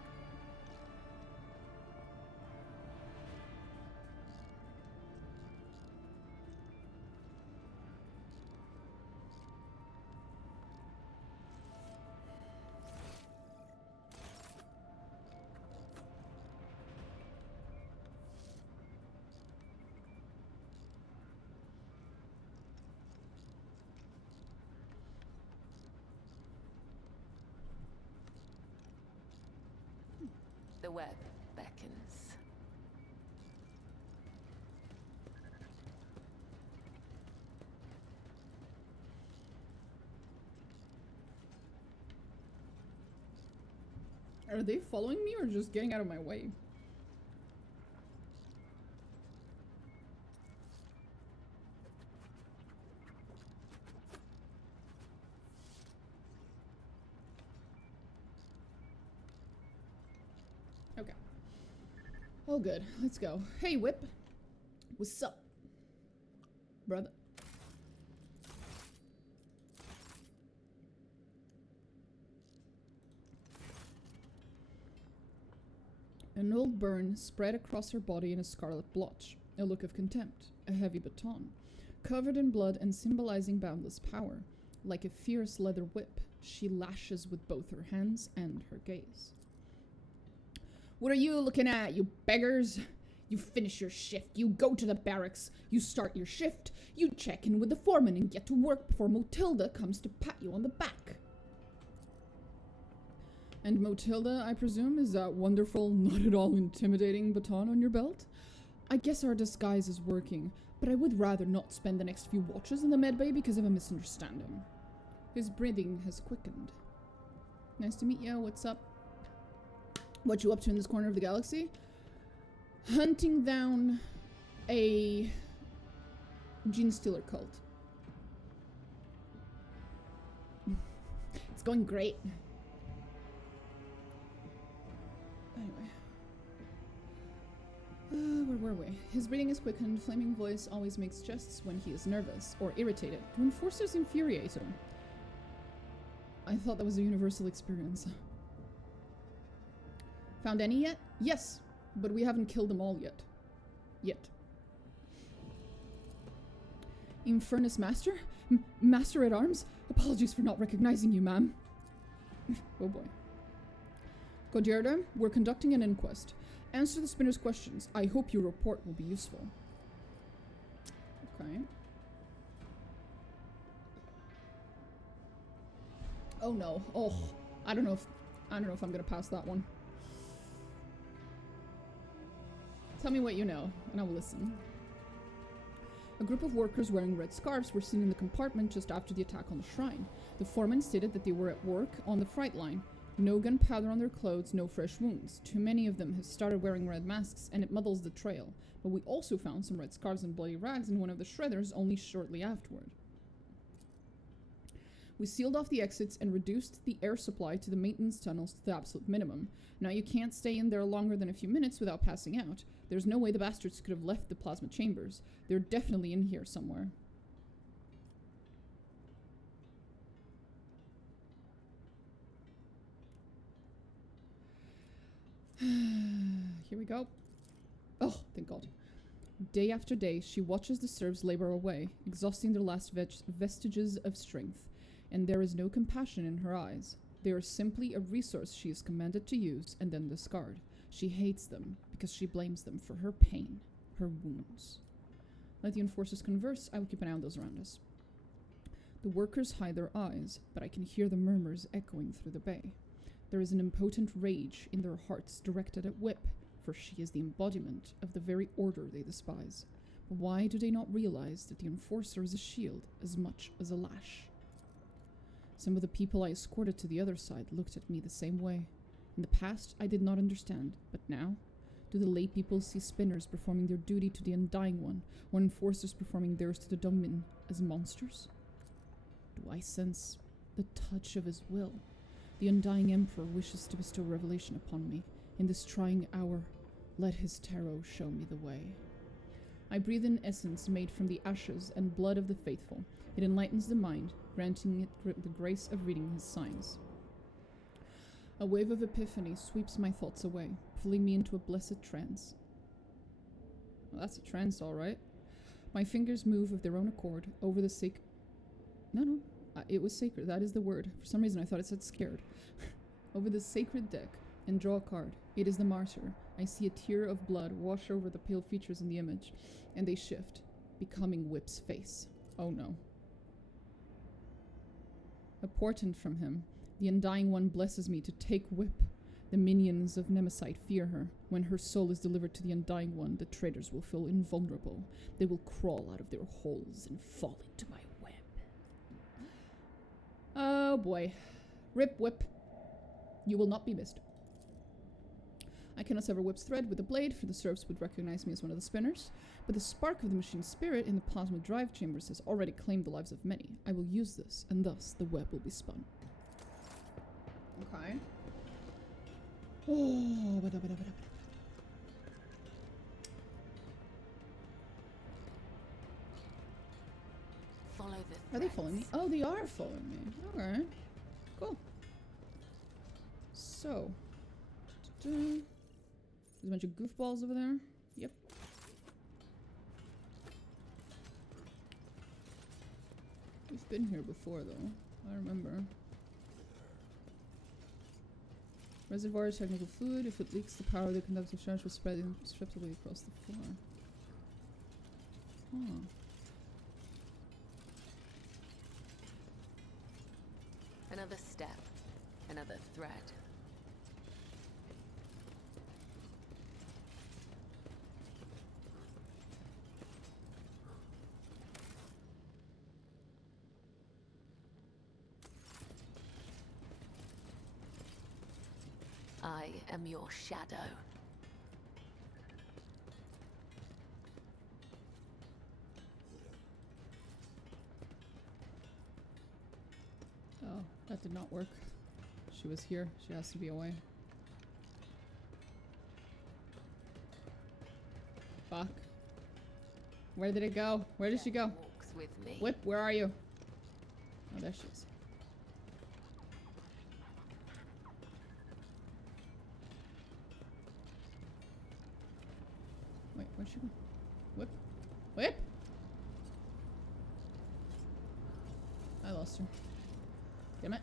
The web beckons. Are they following me or just getting out of my way? Okay. All good. Let's go. Hey, Whip. What's up, brother? An old burn spread across her body in a scarlet blotch, a look of contempt, a heavy baton, covered in blood and symbolizing boundless power. Like a fierce leather whip, she lashes with both her hands and her gaze. What are you looking at, you beggars? You finish your shift, you go to the barracks, you start your shift, you check in with the foreman and get to work before Motilda comes to pat you on the back. And Motilda, I presume, is that wonderful, not at all intimidating baton on your belt? I guess our disguise is working, but I would rather not spend the next few watches in the medbay because of a misunderstanding. His breathing has quickened. Nice to meet you, what's up? What you up to in this corner of the galaxy? Hunting down a gene stealer cult. It's going great. Where were we? His breathing is quickened, flaming voice always makes jests when he is nervous or irritated, to enforcers infuriate him. I thought that was a universal experience. Found any yet? Yes, but we haven't killed them all yet. Infernus Master? Master at Arms? Apologies for not recognizing you, ma'am. Oh boy. Godierda, we're conducting an inquest. Answer the spinner's questions. I hope your report will be useful. Okay. Oh no. Oh, I don't know if I'm gonna pass that one. Tell me what you know, and I will listen. A group of workers wearing red scarves were seen in the compartment just after the attack on the shrine. The foreman stated that they were at work on the freight line. No gunpowder on their clothes, no fresh wounds. Too many of them have started wearing red masks, and it muddles the trail. But we also found some red scarves and bloody rags in one of the shredders only shortly afterward. We sealed off the exits and reduced the air supply to the maintenance tunnels to the absolute minimum. Now you can't stay in there longer than a few minutes without passing out. There's no way the bastards could have left the plasma chambers. They're definitely in here somewhere. Here we go. Oh, thank God. Day after day, she watches the serfs labor away, exhausting their last vestiges of strength. And there is no compassion in her eyes. They are simply a resource she is commanded to use and then discard. She hates them because she blames them for her pain, her wounds. Let the enforcers converse. I will keep an eye on those around us. The workers hide their eyes, but I can hear the murmurs echoing through the bay. There is an impotent rage in their hearts directed at Whip, for she is the embodiment of the very order they despise. But why do they not realize that the enforcer is a shield as much as a lash? Some of the people I escorted to the other side looked at me the same way. In the past, I did not understand, but now, do the lay people see spinners performing their duty to the Undying One, or enforcers performing theirs to the Domin as monsters? Do I sense the touch of his will? The Undying Emperor wishes to bestow revelation upon me. In this trying hour, let his tarot show me the way. I breathe in essence made from the ashes and blood of the faithful. It enlightens the mind, granting it the grace of reading his signs. A wave of epiphany sweeps my thoughts away, pulling me into a blessed trance. Well, that's a trance, all right. My fingers move of their own accord over the it was sacred, that is the word. For some reason I thought it said scared. Over the sacred deck, and draw a card. It is the martyr. I see a tear of blood wash over the pale features in the image, and they shift, becoming Whip's face. Oh no. A portent from him. The Undying One blesses me to take Whip. The minions of Nemesis fear her. When her soul is delivered to the Undying One, the traitors will feel invulnerable. They will crawl out of their holes and fall into my web. Oh boy. Rip Whip. You will not be missed. I cannot sever Whip's thread with a blade, for the serfs would recognize me as one of the spinners, but the spark of the machine's spirit in the plasma drive chambers has already claimed the lives of many. I will use this, and thus the web will be spun. Okay. Oh, Follow the Are they following me? Oh, they are following me. Okay. Cool. So. There's a bunch of goofballs over there. Yep. We've been here before, though. I remember. Reservoir is technical fluid. If it leaks, the power of the conductive charge will spread imperceptibly across the floor. Huh. Another step. Another thread. I am your shadow. Oh, that did not work. She was here. She has to be away. Fuck. Where did it go? Where did she go? Walks with me. Whip, where are you? Oh, there she is. Wait, where'd she go? Whip? Whip? I lost her. Damn it.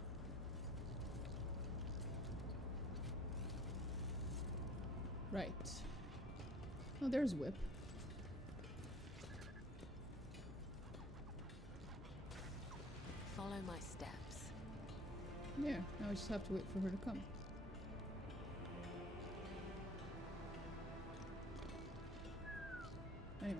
Right. Oh, there's Whip. Follow my steps. Yeah, now I just have to wait for her to come. Anyway.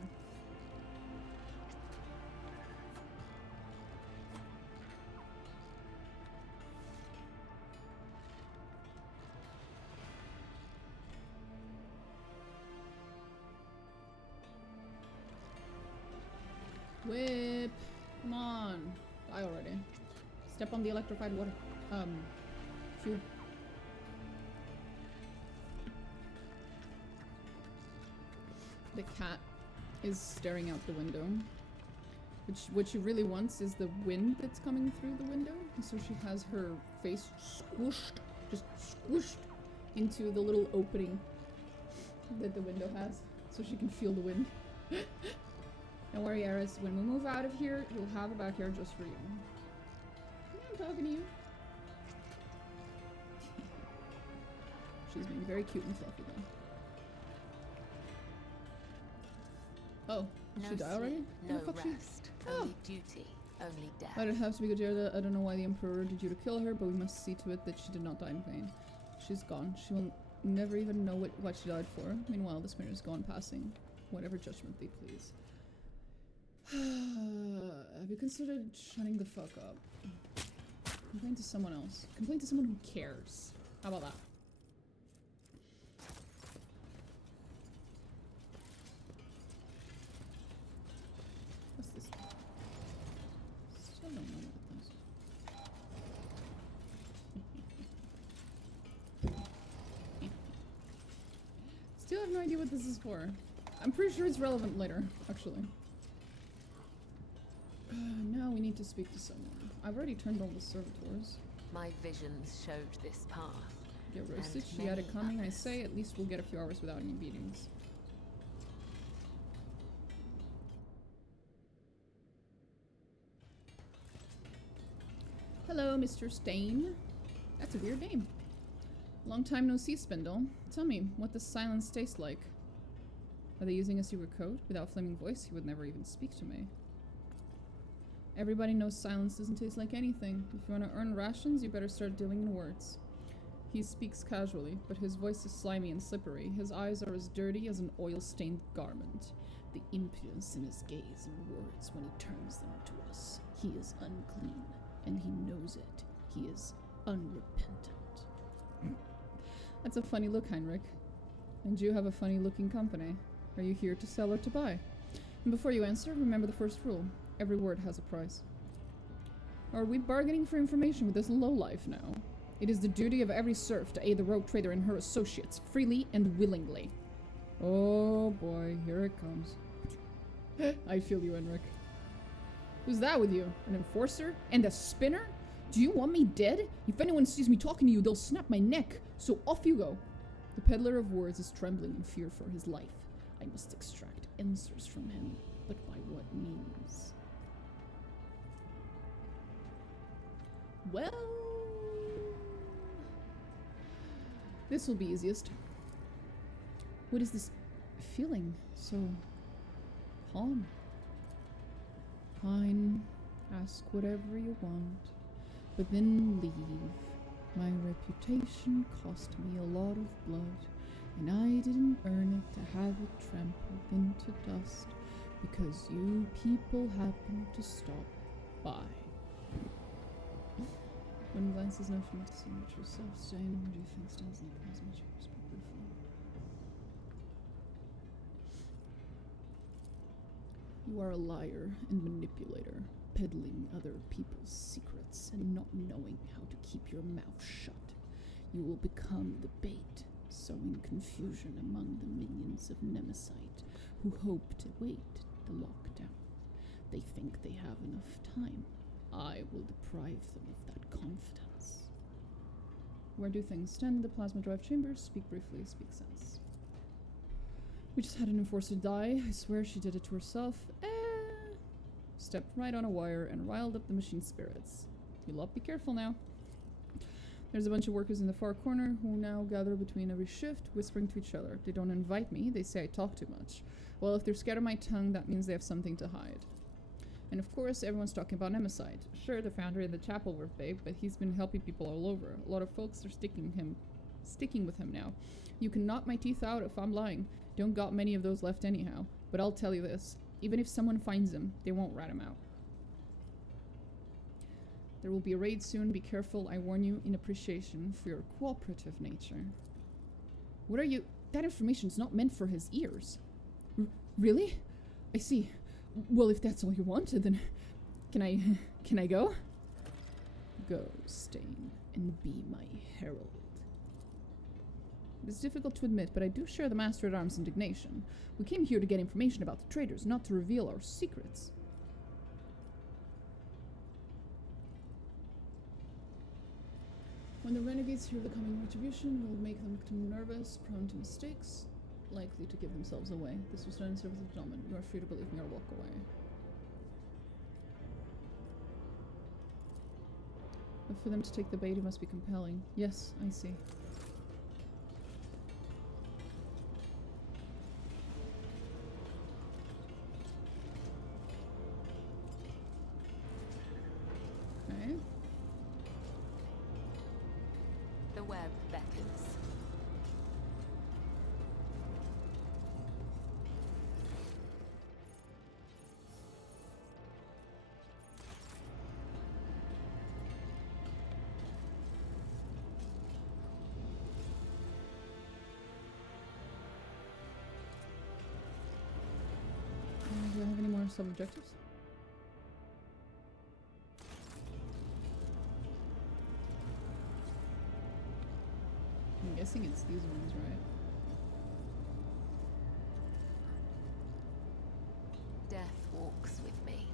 Whip! Come on! Die already. Step on the electrified water. Fuel. The cat is staring out the window. What she really wants is the wind that's coming through the window. And so she has her face squished, just squished into the little opening that the window has. So she can feel the wind. Don't worry, Eris. When we move out of here, you'll have a backyard just for you. Yeah, I'm talking to you. She's being very cute and fluffy though. Oh, did she die already? No Where the fuck rest. Only duty. Only death. I'd have to be Gajirda. I don't know why the Emperor ordered you to kill her, but we must see to it that she did not die in vain. She's gone. She will never even know what she died for. Meanwhile, the Smear is gone, passing whatever judgment they please. Have you considered shutting the fuck up? Complain to someone else. Complain to someone who cares. How about that? What's this? Still don't know what it is. Still have no idea what this is for. I'm pretty sure it's relevant later, actually. Now we need to speak to someone. I've already turned on the servitors. My visions showed this path. Get roasted. And She had it many coming. I others. say at least we'll get a few hours without any beatings. Hello, Mr. Stain. That's a weird name. Long time no see, Spindle. Tell me, what does silence taste like? Are they using a secret code? Without Flaming Voice, he would never even speak to me. Everybody knows silence doesn't taste like anything. If you want to earn rations, you better start dealing in words. He speaks casually, but his voice is slimy and slippery. His eyes are as dirty as an oil-stained garment. The impudence in his gaze and words when he turns them to us. He is unclean, and he knows it. He is unrepentant. That's a funny look, Heinrich. And you have a funny-looking company. Are you here to sell or to buy? And before you answer, remember the first rule. Every word has a price. Or are we bargaining for information with this lowlife now? It is the duty of every serf to aid the rogue trader and her associates, freely and willingly. Oh boy, here it comes. I feel you, Enric. Who's that with you? An enforcer? And a spinner? Do you want me dead? If anyone sees me talking to you, they'll snap my neck. So off you go. The peddler of words is trembling in fear for his life. I must extract answers from him, but by what means? Well, this will be easiest. What is this feeling so calm? Fine, ask whatever you want, but then leave. My reputation cost me a lot of blood, and I didn't earn it to have it trampled into dust because you people happened to stop by. One glance is enough for me to see what yourself saying. What do you think stands in the plasma chambers? You are a liar and manipulator, peddling other people's secrets and not knowing how to keep your mouth shut. You will become the bait, sowing confusion among the minions of Nemesis, who hope to wait the lockdown. They think they have enough time. I will deprive them of that confidence. Where do things stand in the plasma drive chambers? Speak briefly, speak sense. We just had an enforcer die. I swear she did it to herself. Stepped right on a wire and riled up the machine spirits. You lot be careful now. There's a bunch of workers in the far corner who now gather between every shift, whispering to each other. They don't invite me, they say I talk too much. Well, if they're scared of my tongue, that means they have something to hide. And of course, everyone's talking about Nemesite. Sure, the founder and the chapel were fake, but he's been helping people all over. A lot of folks are sticking with him now. You can knock my teeth out if I'm lying. Don't got many of those left anyhow. But I'll tell you this. Even if someone finds him, they won't rat him out. There will be a raid soon. Be careful, I warn you, in appreciation for your cooperative nature. What are you... That information's not meant for his ears. Really? I see. Well, if that's all you wanted, then... Can I go? Go, Stain, and be my herald. It is difficult to admit, but I do share the Master-at-Arms' indignation. We came here to get information about the traders, not to reveal our secrets. When the renegades hear the coming retribution, it will make them too nervous, prone to mistakes, likely to give themselves away. This was done in service of the gentleman. You are free to believe me or walk away. But for them to take the bait, it must be compelling. Yes, I see. Okay. The web beckons. Do I have any more sub-objectives? I'm guessing it's these ones, right? Death walks with me.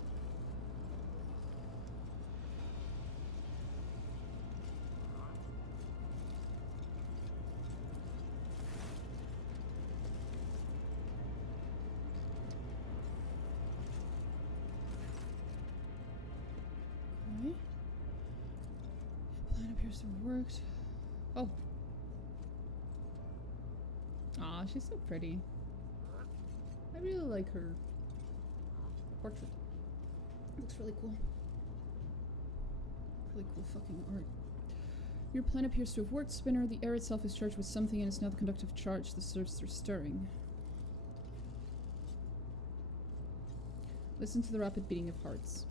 Okay. Plan appears to have worked. Oh. Aw, she's so pretty. I really like her portrait. It looks really cool. Really cool fucking art. Your plan appears to have worked, Spinner. The air itself is charged with something and it's now the conductive charge that serves through stirring. Listen to the rapid beating of hearts.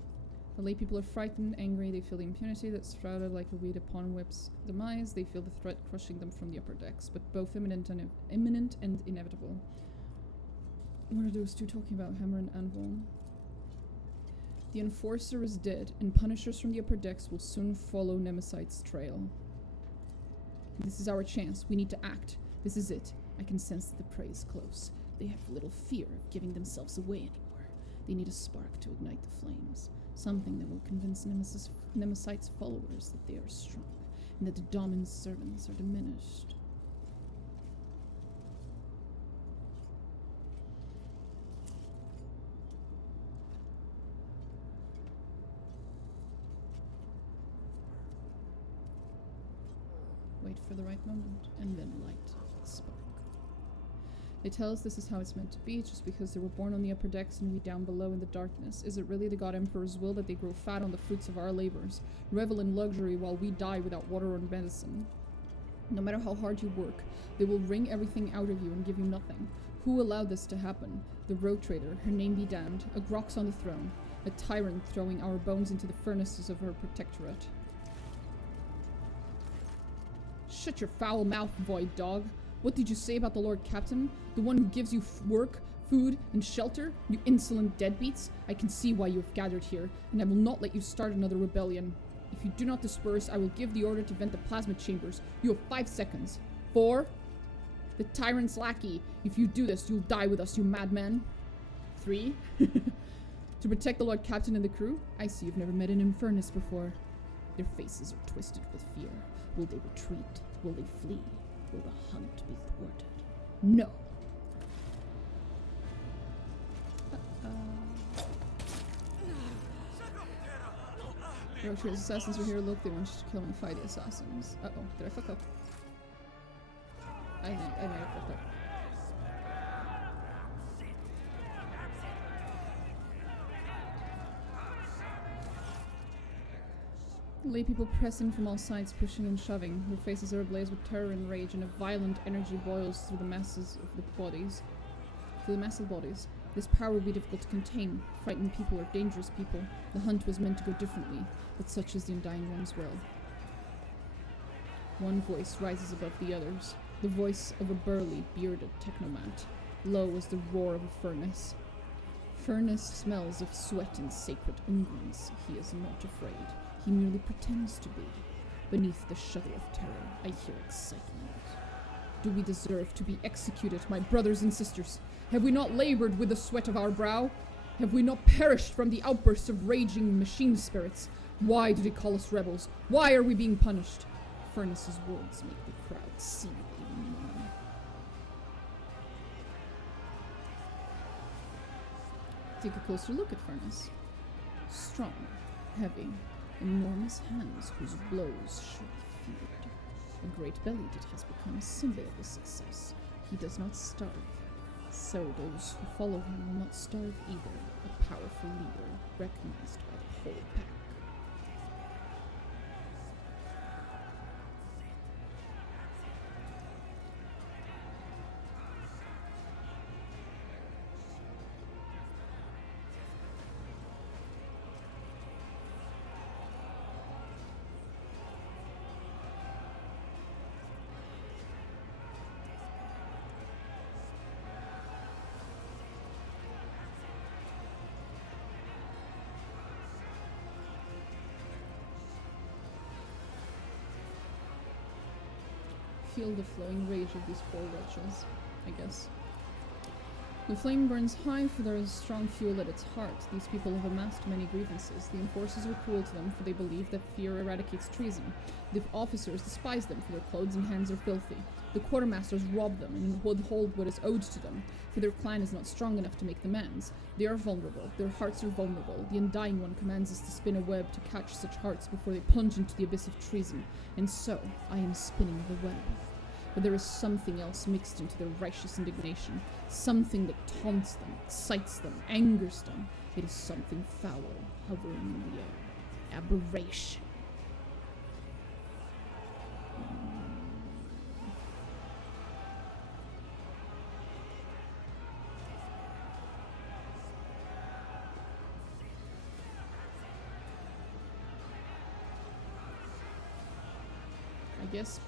The lay people are frightened, angry, they feel the impunity that's shrouded like a weed upon Whip's demise, they feel the threat crushing them from the upper decks, but both imminent and inevitable. What are those two talking about, Hammer and Anvil? The Enforcer is dead, and Punishers from the upper decks will soon follow Nemesite's trail. This is our chance, we need to act. This is it. I can sense that the prey is close. They have little fear of giving themselves away anymore. They need a spark to ignite the flames. Something that will convince Nemesite's followers that they are strong, and that the Domin's servants are diminished. Wait for the right moment, and then light the spark. They tell us this is how it's meant to be, just because they were born on the upper decks and we down below in the darkness. Is it really the God Emperor's will that they grow fat on the fruits of our labors, revel in luxury while we die without water or medicine? No matter how hard you work, they will wring everything out of you and give you nothing. Who allowed this to happen? The road trader, her name be damned, a Grox on the throne, a tyrant throwing our bones into the furnaces of her protectorate. Shut your foul mouth, void dog. What did you say about the Lord Captain? The one who gives you work, food, and shelter? You insolent deadbeats? I can see why you have gathered here, and I will not let you start another rebellion. If you do not disperse, I will give the order to vent the plasma chambers. You have 5 seconds. 4. The tyrant's lackey. If you do this, you'll die with us, you madman. 3. To protect the Lord Captain and the crew? I see you've never met an Infernus before. Their faces are twisted with fear. Will they retreat? Will they flee? Will the hunt be thwarted? No. Roche's assassins are here. Look, they want you to kill me. Fight the assassins. Uh-oh. Did I fuck up? I think I may have fucked up. Lay people press in from all sides, pushing and shoving. Their faces are ablaze with terror and rage, and a violent energy boils through the masses of the bodies. Through the massive bodies. This power will be difficult to contain. Frightened people are dangerous people. The hunt was meant to go differently, but such is the Undying One's will. One voice rises above the others. The voice of a burly, bearded technomat. Low as the roar of a furnace. Furnace smells of sweat and sacred unguents. He is not afraid. He merely pretends to be. Beneath the shudder of terror, I hear excitement. Do we deserve to be executed, my brothers and sisters? Have we not labored with the sweat of our brow? Have we not perished from the outbursts of raging machine spirits? Why do they call us rebels? Why are we being punished? Furnace's words make the crowd seethe even more. Take a closer look at Furnace. Strong, heavy, enormous hands whose blows should be feared. A great belly that has become a symbol of his success. He does not starve. So those who follow him will not starve either. A powerful leader, recognized by the whole pack. Feel the flowing rage of these poor wretches, I guess. The flame burns high, for there is strong fuel at its heart. These people have amassed many grievances. The enforcers are cruel to them, for they believe that fear eradicates treason. The officers despise them, for their clothes and hands are filthy. The quartermasters rob them and withhold what is owed to them, for their clan is not strong enough to make demands. They are vulnerable. Their hearts are vulnerable. The Undying One commands us to spin a web to catch such hearts before they plunge into the abyss of treason. And so, I am spinning the web. But there is something else mixed into their righteous indignation. Something that taunts them, excites them, angers them. It is something foul, hovering in the air. Aberration. I guess,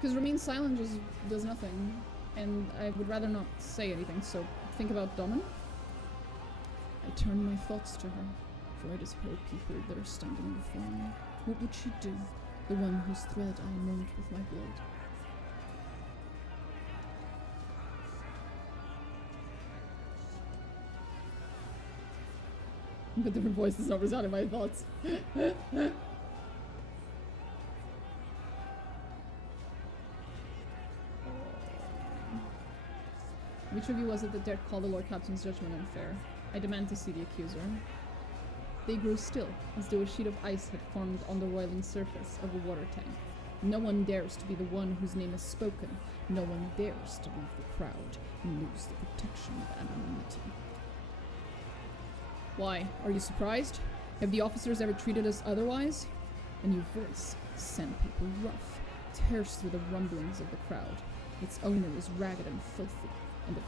because remain silent just does nothing, and I would rather not say anything, so think about Domin. I turn my thoughts to her, for it is her people that are standing before me. What would she do, the one whose thread I mold with my blood? But her voice is not resounding my thoughts. Which of you was it that dared call the Lord Captain's judgment unfair? I demand to see the accuser. They grew still, as though a sheet of ice had formed on the roiling surface of a water tank. No one dares to be the one whose name is spoken. No one dares to leave the crowd and lose the protection of anonymity. Why? Are you surprised? Have the officers ever treated us otherwise? A new voice, sandpaper rough, tears through the rumblings of the crowd. Its owner is ragged and filthy, and a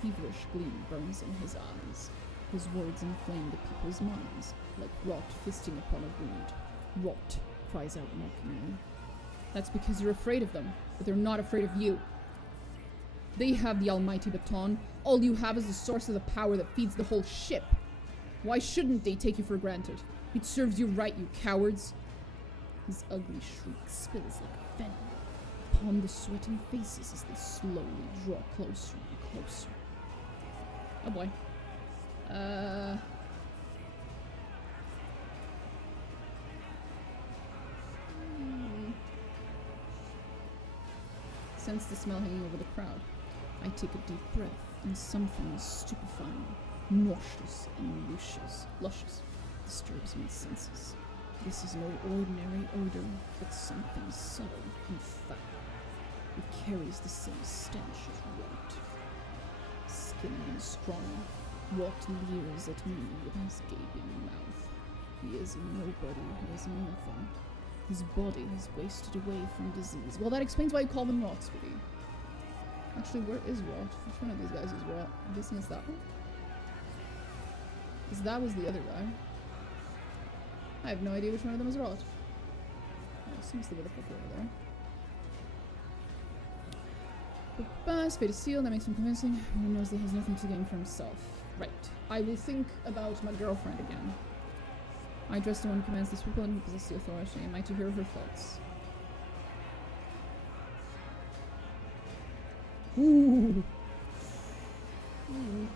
feverish gleam burns in his eyes. His words inflame the people's minds, like rot fisting upon a wound. Rot cries out mockingly. That's because you're afraid of them, but they're not afraid of you. They have the almighty baton. All you have is the source of the power that feeds the whole ship. Why shouldn't they take you for granted? It serves you right, you cowards. His ugly shriek spills like venom upon the sweating faces as they slowly draw closer and closer. Oh boy. Sense the smell hanging over the crowd. I take a deep breath, and something stupefying, nauseous, and luscious disturbs my senses. This is no ordinary odor, but something subtle and foul. It carries the same stench as rot. Skinny and strong, Rot leers at me with his gaping mouth. He is a nobody. He is nothing. His body is wasted away from disease. Well, that explains why you call them rot, sweetie. Actually, where is rot? Which one of these guys is rot? I'm guessing it's that one. Because that was the other guy. I have no idea which one of them is rot. Oh, seems the motherfucker over there. His fate is sealed. That makes him convincing. He knows that he has nothing to gain for himself. Right. I will think about my girlfriend again. I trust the one who commands these people and who possesses the authority. Am I to hear her thoughts? Ooh. Ooh.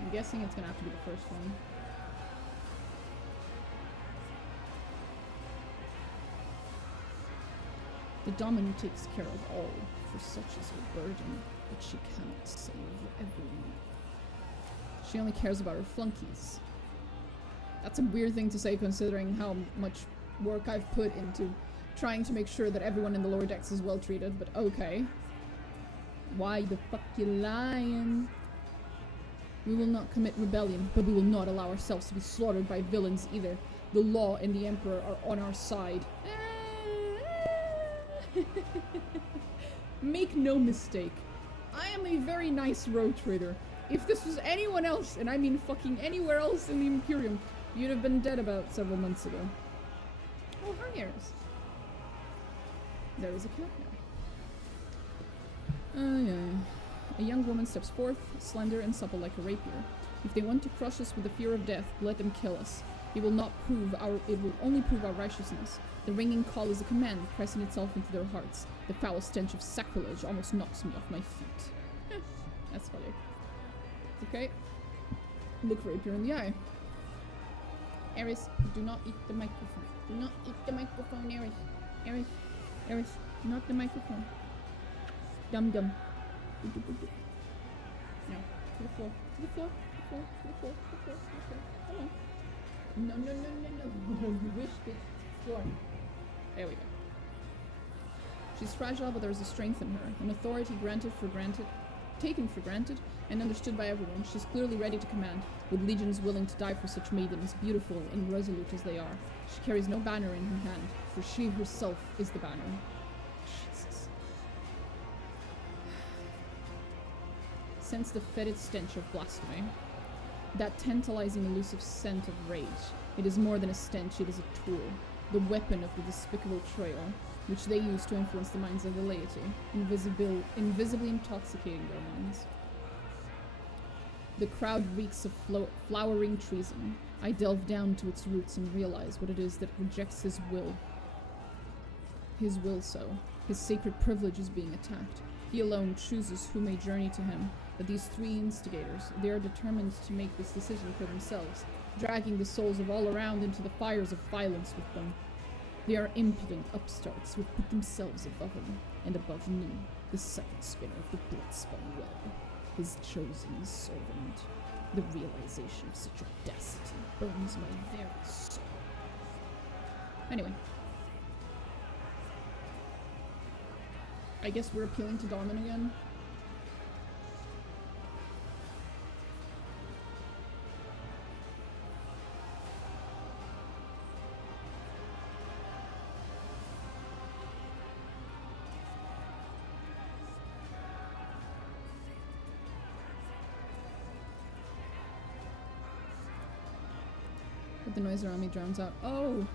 I'm guessing it's gonna have to be the first one. The dominant takes care of all, for such is her burden, but she cannot save everyone. She only cares about her flunkies. That's a weird thing to say considering how much work I've put into trying to make sure that everyone in the lower decks is well treated, but okay. Why the fuck you lying? We will not commit rebellion, but we will not allow ourselves to be slaughtered by villains either. The law and the Emperor are on our side. Make no mistake, I am a very nice road trader. If this was anyone else, and I mean fucking anywhere else in the Imperium, you'd have been dead about several months ago. Oh, hi, Eris. There is a cat now. Yeah. A young woman steps forth, slender and supple like a rapier. If they want to crush us with the fear of death, let them kill us. It will only prove our righteousness. The ringing call is a command, pressing itself into their hearts. The foul stench of sacrilege almost knocks me off my feet. That's funny. It's okay. Look Rapier in the eye. Eris, do not eat the microphone. Do not eat the microphone, Eris. Eris. Eris, not the microphone. Dum dum. No. To the floor. To the floor. To the floor. To the floor. To the floor. To the floor. Come on. No, no, no, no, no. You wished it. Floor. There we go. She's fragile, but there is a strength in her. An authority taken for granted, and understood by everyone. She's clearly ready to command, with legions willing to die for such maidens, beautiful and resolute as they are. She carries no banner in her hand, for she herself is the banner. Jesus. Sense the fetid stench of blasphemy. That tantalizing, elusive scent of rage. It is more than a stench, it is a tool. The weapon of the despicable trail, which they use to influence the minds of the laity, invisibly intoxicating their minds. The crowd reeks of flowering treason. I delve down to its roots and realize what it is that rejects his will. His will so. His sacred privilege is being attacked. He alone chooses who may journey to him, but these three instigators, they are determined to make this decision for themselves, dragging the souls of all around into the fires of violence with them. They are impudent upstarts who put themselves above him, and above me, the second spinner of the blood-spun web, his chosen servant. The realization of such audacity burns my very soul. Anyway. I guess we're appealing to Darman again. But the noise around me drowns out. Oh!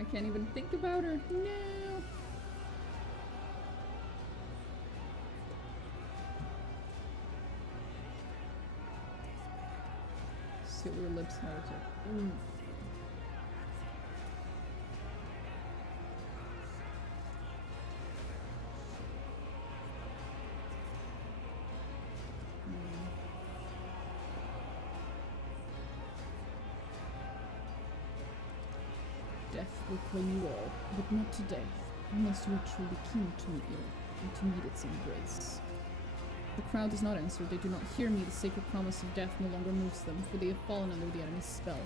I can't even think about her. No! Silver lips heretic. Mm. Death will claim you all, but not today, unless you are truly keen to meet you, and to meet its embrace. The crowd does not answer. They do not hear me. The sacred promise of death no longer moves them, for they have fallen under the enemy's spell.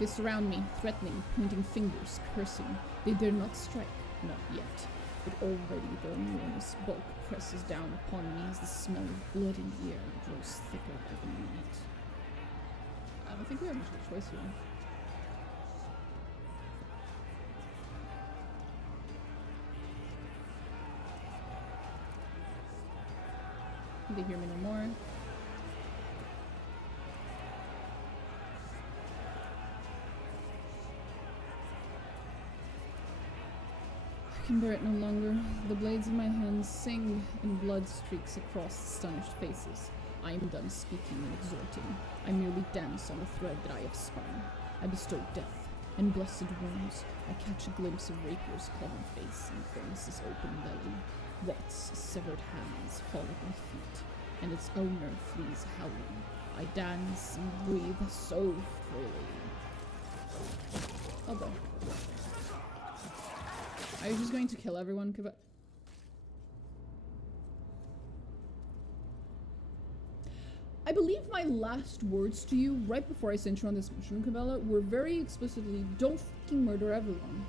They surround me, threatening, pointing fingers, cursing. They dare not strike. Not yet. But already the enormous bulk presses down upon me as the smell of blood in the air grows thicker every minute. I don't think we have much of a choice here. They hear me no more. I can bear it no longer. The blades of my hands sing and blood streaks across astonished faces. I am done speaking and exhorting. I merely dance on the thread that I have spun. I bestow death and blessed wounds. I catch a glimpse of Rapier's cloven face and Furnace's open belly. Rots, severed hands fall at my feet, and its owner flees howling. I dance and breathe so freely. Oh boy. Are you just going to kill everyone? I believe my last words to you right before I sent you on this mission, Cabela, were very explicitly, don't fucking murder everyone.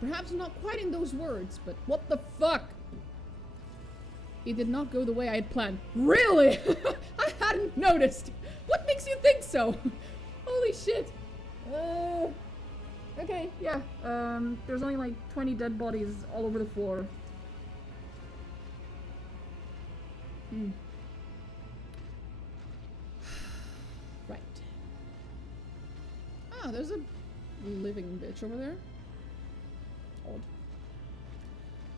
Perhaps not quite in those words, but what the fuck? It did not go the way I had planned. Really? I hadn't noticed. What makes you think so? Holy shit. Okay, yeah. There's only like 20 dead bodies all over the floor. Right. Ah, there's a living bitch over there. Odd.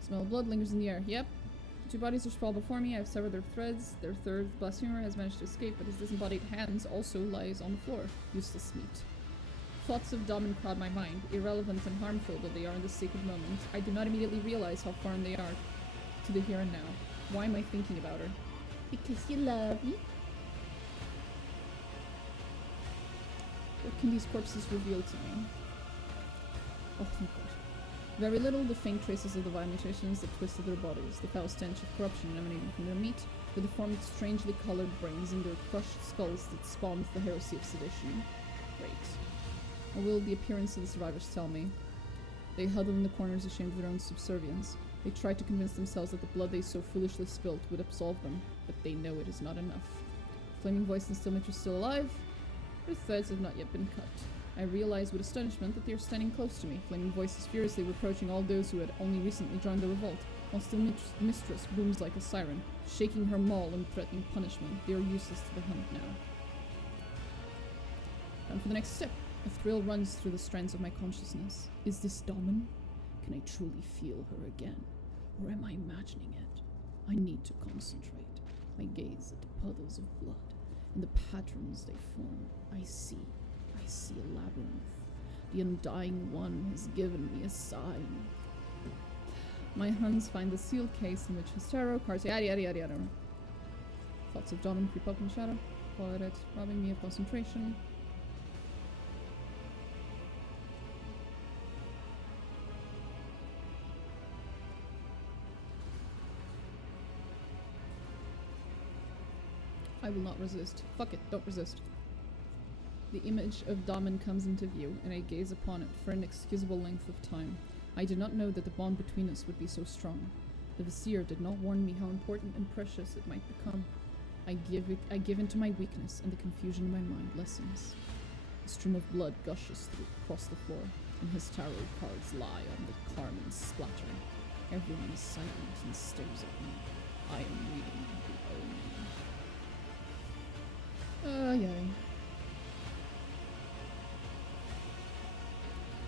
Smell of blood lingers in the air. Yep. 2 bodies are sprawled before me. I've severed their threads. Their third blasphemer has managed to escape, but his disembodied hands also lies on the floor. Useless meat. Thoughts of Damen crowd my mind, irrelevant and harmful though they are in this sacred moment. I do not immediately realize how foreign they are to the here and now. Why am I thinking about her? Because you love me. What can these corpses reveal to me? Oh, thank God. Very little, the faint traces of the vile mutations that twisted their bodies, the foul stench of corruption emanating from their meat, the deformed, strangely colored brains and their crushed skulls that spawned the heresy of sedition. Great. Or will the appearance of the survivors tell me? They huddle in the corners ashamed of their own subservience. They try to convince themselves that the blood they so foolishly spilt would absolve them, but they know it is not enough. Flaming Voice and Stillmate are still alive. Their threads have not yet been cut. I realize with astonishment that they are standing close to me. Flaming Voice is furiously reproaching all those who had only recently joined the revolt, while Mistress booms like a siren, shaking her maul and threatening punishment. They are useless to the hunt now. Time for the next step. A thrill runs through the strands of my consciousness. Is this Damen? Can I truly feel her again? Or am I imagining it? I need to concentrate. I gaze at the puddles of blood and the patterns they form. I see a labyrinth. The Undying One has given me a sign. My hands find the sealed case in which his tarot cards, yada. Thoughts of Damen creep up in shadow. Quiet, robbing me of concentration. I will not resist. Fuck it, don't resist. The image of Damen comes into view, and I gaze upon it for an inexcusable length of time. I did not know that the bond between us would be so strong. The Vizier did not warn me how important and precious it might become. I give into my weakness, and the confusion in my mind lessens. A stream of blood gushes across the floor, and his tarot cards lie on the carmine splatter. Everyone is silent and stares at me. I am reading the omen. Yay.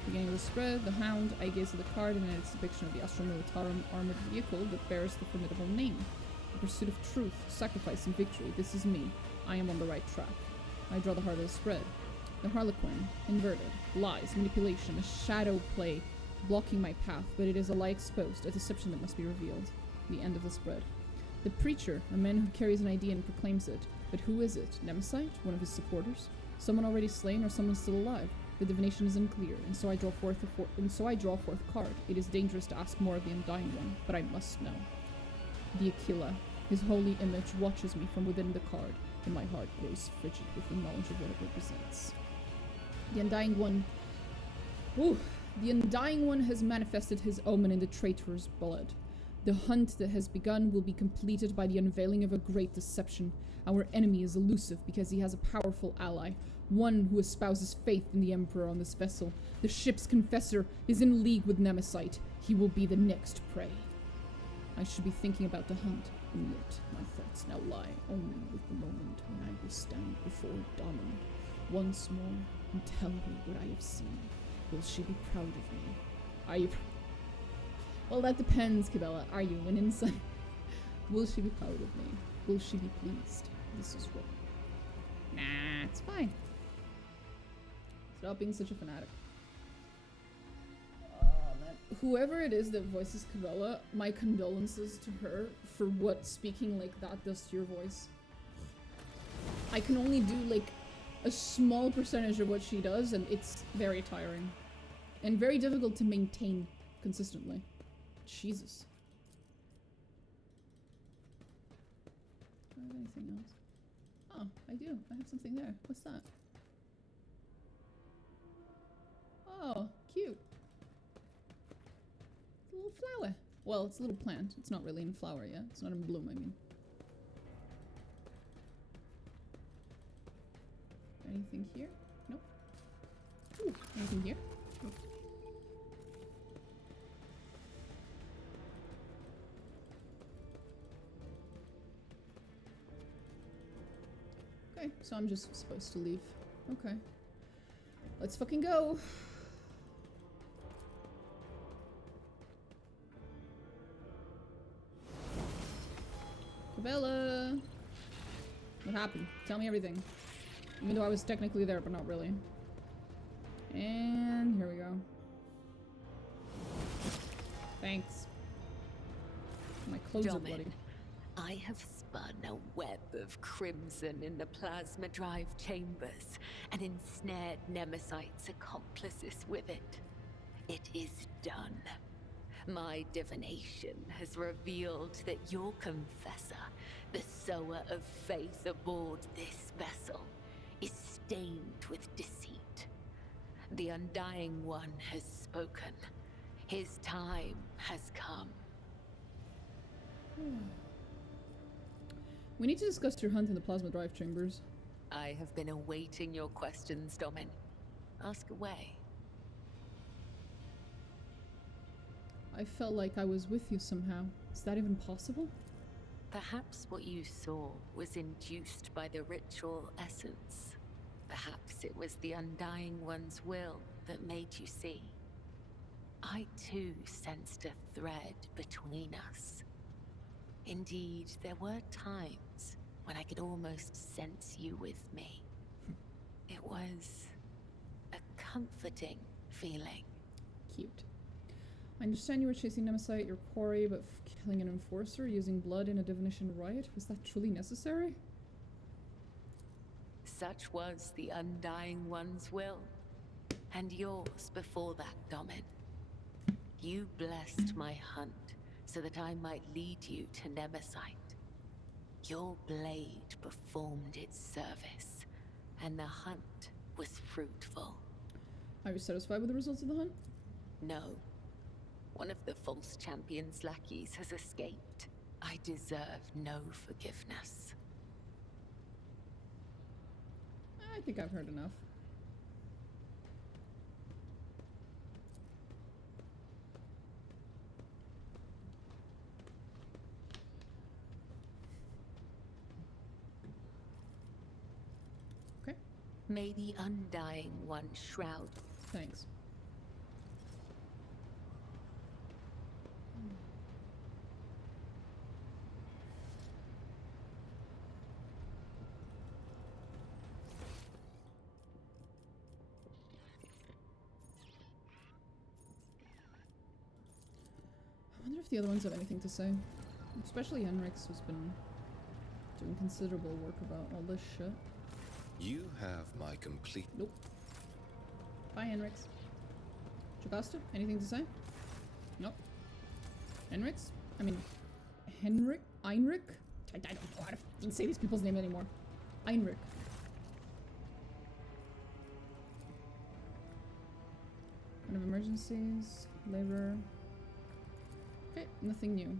Beginning of the spread, the Hound, I gaze at the card and at its depiction of the Astra Militarum armored vehicle that bears the formidable name. The pursuit of truth, sacrifice, and victory. This is me. I am on the right track. I draw the heart of the spread. The Harlequin, inverted, lies, manipulation, a shadow play, blocking my path, but it is a lie exposed, a deception that must be revealed. The end of the spread. The Preacher, a man who carries an idea and proclaims it. But who is it? Nemesite? One of his supporters? Someone already slain or someone still alive? The divination is unclear, and so I draw forth a card. It is dangerous to ask more of the Undying One, but I must know. The Aquila, his holy image, watches me from within the card, and my heart grows frigid with the knowledge of what it represents. The Undying One. Ooh, The Undying One has manifested his omen in the traitor's blood. The hunt that has begun will be completed by the unveiling of a great deception. Our enemy is elusive because he has a powerful ally, one who espouses faith in the Emperor on this vessel. The ship's confessor is in league with Nemesis. He will be the next prey. I should be thinking about the hunt, and yet my thoughts now lie only with the moment when I will stand before Damen once more and tell her what I have seen. Will she be proud of me? Are you... Well, that depends, Cabela. Are you an insight? Will she be proud of me? Will she be pleased? This is wrong. Nah, it's fine. Stop being such a fanatic. Oh, man. Whoever it is that voices Cabela, my condolences to her for what speaking like that does to your voice. I can only do, like, a small percentage of what she does, and it's very tiring. And very difficult to maintain consistently. Jesus. Do I have anything else? Oh, I do. I have something there. What's that? Oh, cute. It's a little flower. Well, it's a little plant. It's not really in flower yet. It's not in bloom, I mean. Anything here? Nope. Ooh, anything here? Nope. Okay, so I'm just supposed to leave. Okay. Let's fucking go! Cabela! What happened? Tell me everything. Even though I was technically there, but not really. And here we go. Thanks. My clothes are bloody. I have spun a web of crimson in the plasma drive chambers and ensnared Nemesis' accomplices with it. It is done. My divination has revealed that your confessor, the sower of faith aboard this vessel, is stained with deceit. The Undying One has spoken. His time has come. We need to discuss your hunt in the plasma drive chambers. I have been awaiting your questions, Domin. Ask away. I felt like I was with you somehow. Is that even possible? Perhaps what you saw was induced by the ritual essence. Perhaps it was the Undying One's will that made you see. I too sensed a thread between us. Indeed, there were times when I could almost sense you with me. It was a comforting feeling. Cute. I understand you were chasing Nemesis at your quarry, but killing an enforcer using blood in a divination riot? Was that truly necessary? Such was the Undying One's will. And yours before that, Domin. You blessed my hunt so that I might lead you to Nemesis. Your blade performed its service, and the hunt was fruitful. Are you satisfied with the results of the hunt? No. One of the false champion's lackeys has escaped. I deserve no forgiveness. I think I've heard enough. Okay. May the Undying One shroud. Thanks. I wonder if the other ones have anything to say. Especially Heinrix, who's been doing considerable work about all this shit. You have my complete... Nope. Bye, Heinrix. Jocasta, anything to say? Nope. Heinrix? I mean, Heinrich? Heinrich? I don't know how to say these people's names anymore. Heinrich. Kind of emergencies, labor. Okay, nothing new.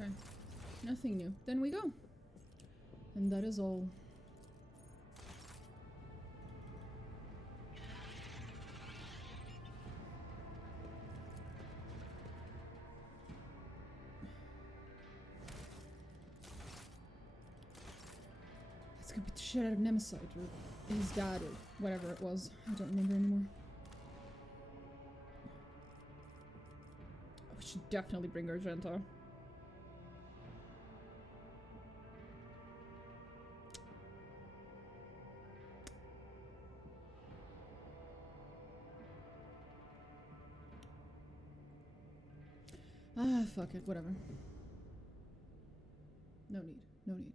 Okay, nothing new. Then we go. And that is all. Let's go beat the shit out of Nemesis, or his dad, or whatever it was. I don't remember anymore. We should definitely bring Argento. Ah, fuck it, whatever. No need, no need.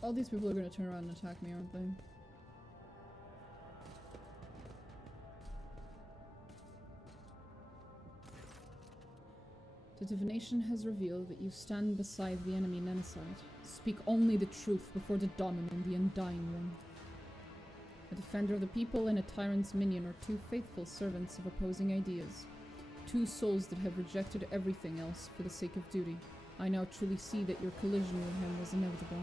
All these people are gonna turn around and attack me, aren't they? The divination has revealed that you stand beside the enemy Nemesis. Speak only the truth before the dominant, the undying one. A defender of the people and a tyrant's minion are two faithful servants of opposing ideas. Two souls that have rejected everything else for the sake of duty. I now truly see that your collision with him was inevitable.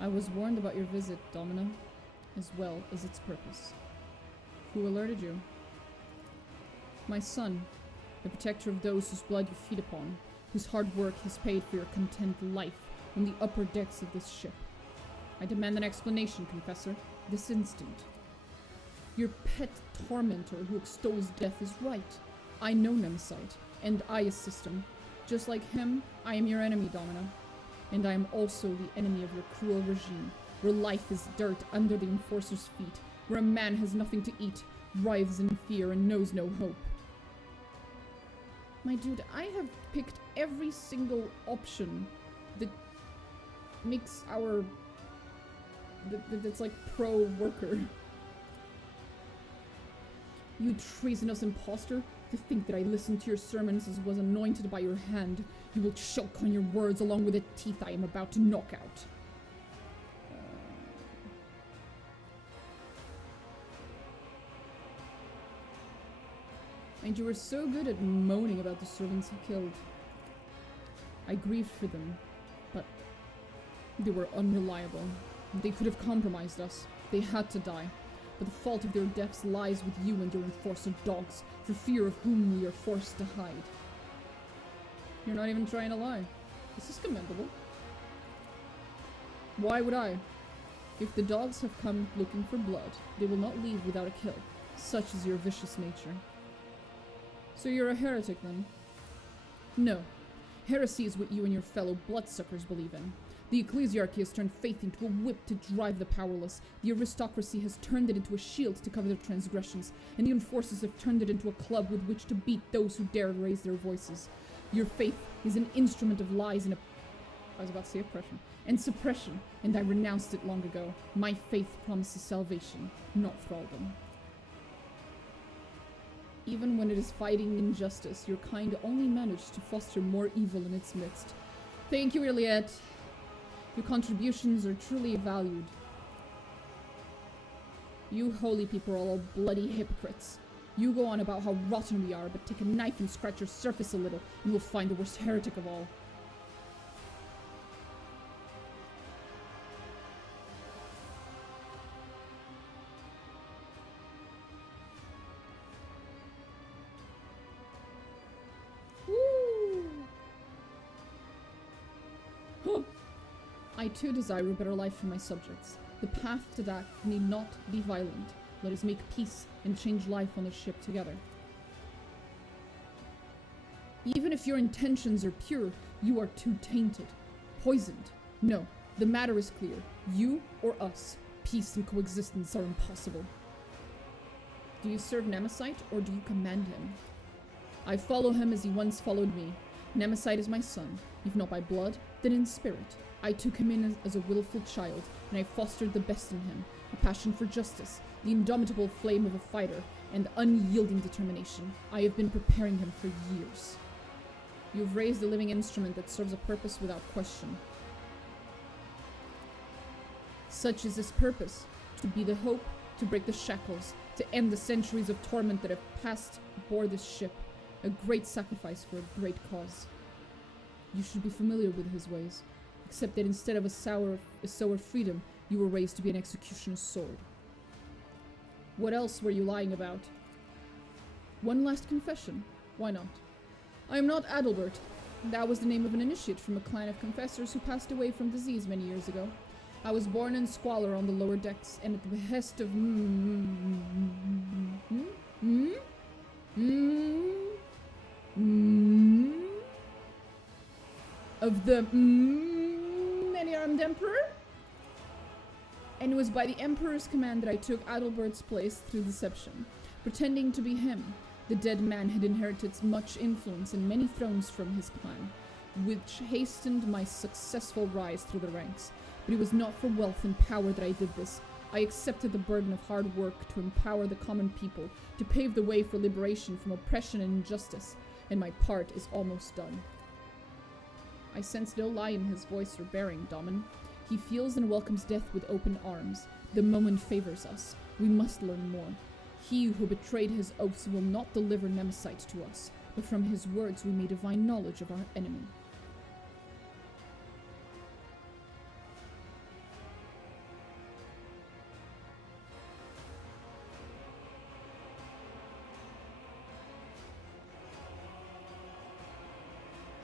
I was warned about your visit, Domina, as well as its purpose. Who alerted you? My son, the protector of those whose blood you feed upon, whose hard work has paid for your content life on the upper decks of this ship. I demand an explanation, Confessor, this instant. Your pet tormentor who extols death is right. I know Nemesis, and I assist him. Just like him, I am your enemy, Domina. And I am also the enemy of your cruel regime, where life is dirt under the Enforcer's feet, where a man has nothing to eat, writhes in fear, and knows no hope. My dude, I have picked every single option that makes our... that's like pro-worker. You treasonous imposter, to think that I listened to your sermons as was anointed by your hand. You will choke on your words along with the teeth I am about to knock out. And you were so good at moaning about the servants you killed. I grieved for them, but they were unreliable. They could have compromised us. They had to die. But the fault of their deaths lies with you and your enforcer dogs, for fear of whom we are forced to hide. You're not even trying to lie. This is commendable. Why would I? If the dogs have come looking for blood, they will not leave without a kill. Such is your vicious nature. So you're a heretic, then? No. Heresy is what you and your fellow bloodsuckers believe in. The ecclesiarchy has turned faith into a whip to drive the powerless. The aristocracy has turned it into a shield to cover their transgressions. And the enforcers have turned it into a club with which to beat those who dare raise their voices. Your faith is an instrument of lies and I was about to say oppression. And suppression, and I renounced it long ago. My faith promises salvation, not thraldom. Even when it is fighting injustice, your kind only manage to foster more evil in its midst. Thank you, Iliad. Your contributions are truly valued. You holy people are all bloody hypocrites. You go on about how rotten we are, but take a knife and scratch your surface a little, and you'll find the worst heretic of all. I too desire a better life for my subjects. The path to that need not be violent. Let us make peace and change life on the ship together. Even if your intentions are pure, you are too tainted. Poisoned. No, The matter is clear. You or us. Peace and coexistence are impossible. Do you serve Nemesis or do you command him? I follow him as he once followed me. Nemesis is my son, if not by blood, then in spirit. I took him in as a willful child, and I fostered the best in him, a passion for justice, the indomitable flame of a fighter, and unyielding determination. I have been preparing him for years. You have raised a living instrument that serves a purpose without question. Such is this purpose, to be the hope, to break the shackles, to end the centuries of torment that have passed aboard this ship. A great sacrifice for a great cause. You should be familiar with his ways, except that instead of a sower of freedom, you were raised to be an executioner's sword. What else were you lying about? One last confession. Why not? I am not Adalbert. That was the name of an initiate from a clan of confessors who passed away from disease many years ago. I was born in squalor on the lower decks, and at the behest of the many-armed emperor? And it was by the emperor's command that I took Adalbert's place through deception, pretending to be him. The dead man had inherited much influence and many thrones from his clan, which hastened my successful rise through the ranks. But it was not for wealth and power that I did this. I accepted the burden of hard work to empower the common people, to pave the way for liberation from oppression and injustice, and my part is almost done. I sense no lie in his voice or bearing, Domin. He feels and welcomes death with open arms. The moment favors us. We must learn more. He who betrayed his oaths will not deliver Nemesis to us, but from his words we may divine knowledge of our enemy.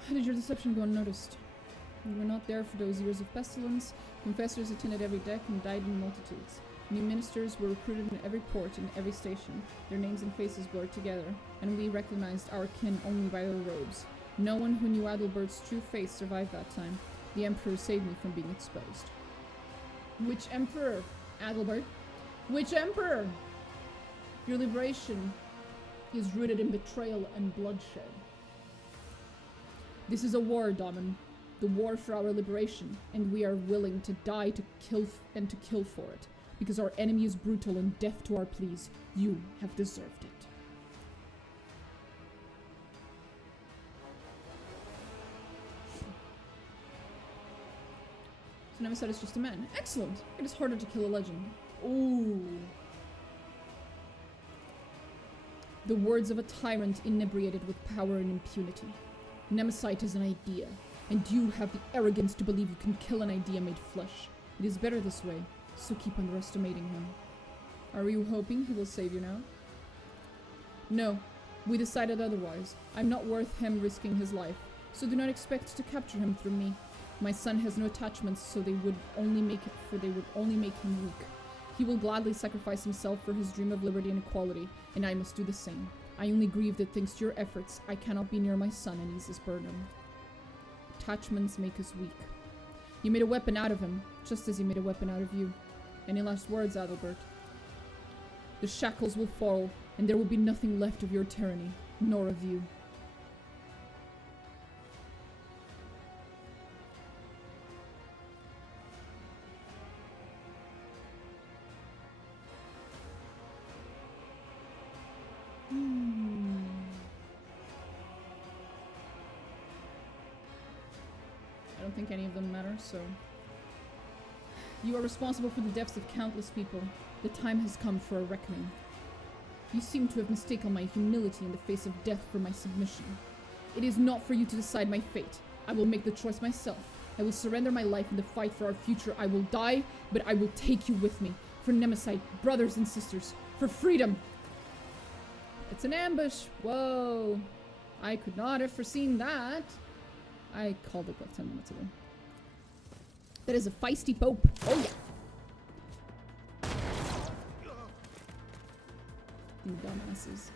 How did your deception go unnoticed? You were not there for those years of pestilence. Confessors attended every deck and died in multitudes. New ministers were recruited in every port and every station. Their names and faces blurred together, and we recognized our kin only by their robes. No one who knew Adalbert's true face survived that time. The Emperor saved me from being exposed. Which Emperor, Adalbert? Which Emperor? Your liberation is rooted in betrayal and bloodshed. This is a war, Domin. The war for our liberation, and we are willing to die to kill for it. Because our enemy is brutal and deaf to our pleas. You have deserved it. So Nemesis is just a man. Excellent! It is harder to kill a legend. Ooh. The words of a tyrant inebriated with power and impunity. Nemesis is an idea, and you have the arrogance to believe you can kill an idea made flesh. It is better this way. So keep underestimating him. Are you hoping he will save you now? No, we decided otherwise. I'm not worth him risking his life, so do not expect to capture him through me. My son has no attachments, so they would only make him weak. He will gladly sacrifice himself for his dream of liberty and equality, and I must do the same. I only grieve that thanks to your efforts, I cannot be near my son and ease his burden. Attachments make us weak. You made a weapon out of him, just as he made a weapon out of you. Any last words, Adalbert? The shackles will fall, and there will be nothing left of your tyranny, nor of you. I don't think any of them matter, so... You are responsible for the deaths of countless people. The time has come for a reckoning. You seem to have mistaken my humility in the face of death for my submission. It is not for you to decide my fate. I will make the choice myself. I will surrender my life in the fight for our future. I will die, but I will take you with me. For Nemesis, brothers and sisters. For freedom! It's an ambush! Whoa! I could not have foreseen that. I called it like 10 minutes ago. That is a feisty pope. Oh yeah. You dumbasses.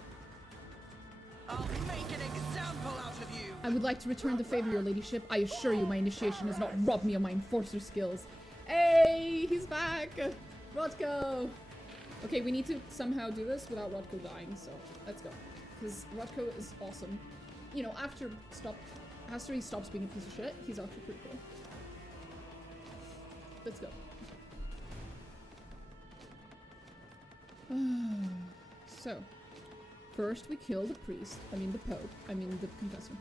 I'll make an example out of you. I would like to return the favor, your ladyship. I assure you my initiation has not robbed me of my enforcer skills. Hey, he's back! Rodko! Okay, we need to somehow do this without Rodko dying, so let's go. Because Rodko is awesome. You know, after he stops being a piece of shit, he's actually pretty cool. Let's go. So, first we kill the priest. I mean the pope. I mean the confessor.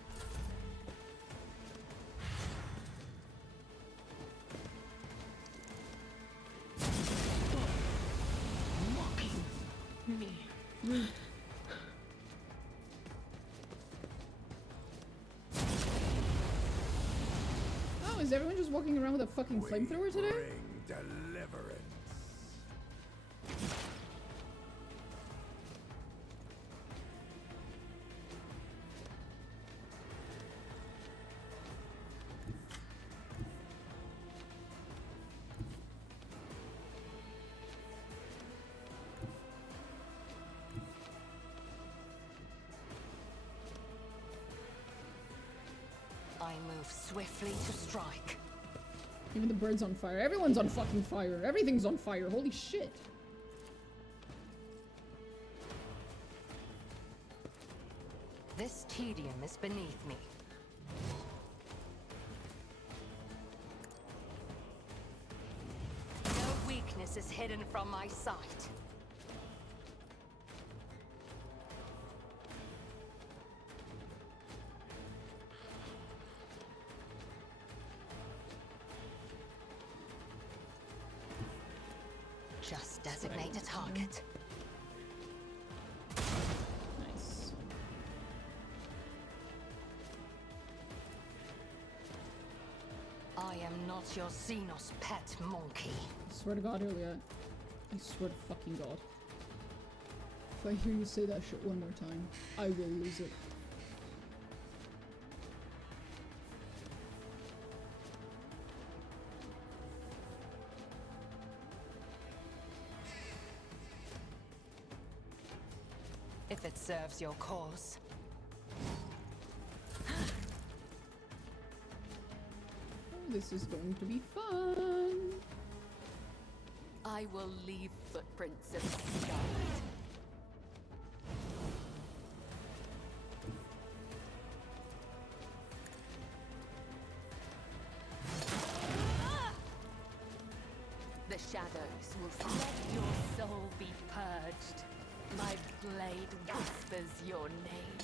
Mocking me. Oh, is everyone just walking around with a fucking flamethrower today? Bring deliverance. I move swiftly to strike. Even the bird's on fire. Everyone's on fucking fire. Everything's on fire. Holy shit. This tedium is beneath me. No weakness is hidden from my sight. Just designate a target. Nice. I am not your Xenos pet monkey. I swear to God, Ilya. I swear to fucking God. If I hear you say that shit one more time, I will lose it. If it serves your cause. Oh, this is going to be fun. I will leave footprints of scarlet. The shadows will let your soul be purged. My blade whispers your name.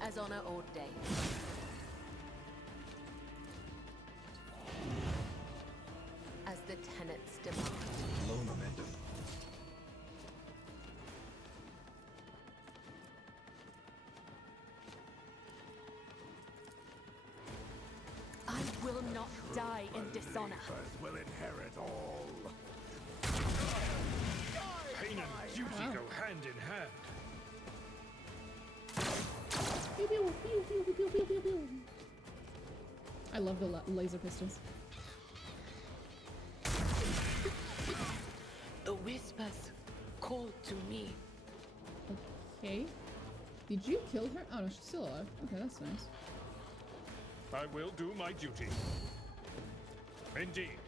As honor ordained. As the tenets demand. Low momentum. I will not die in dishonor. Believers will inherit all. Pain and duty go hand in hand. Pew, pew, pew, pew, pew, pew, pew, pew. I love the laser pistols. The whispers call to me. Okay. Did you kill her? Oh no, she's still alive. Okay, that's nice. I will do my duty. Indeed.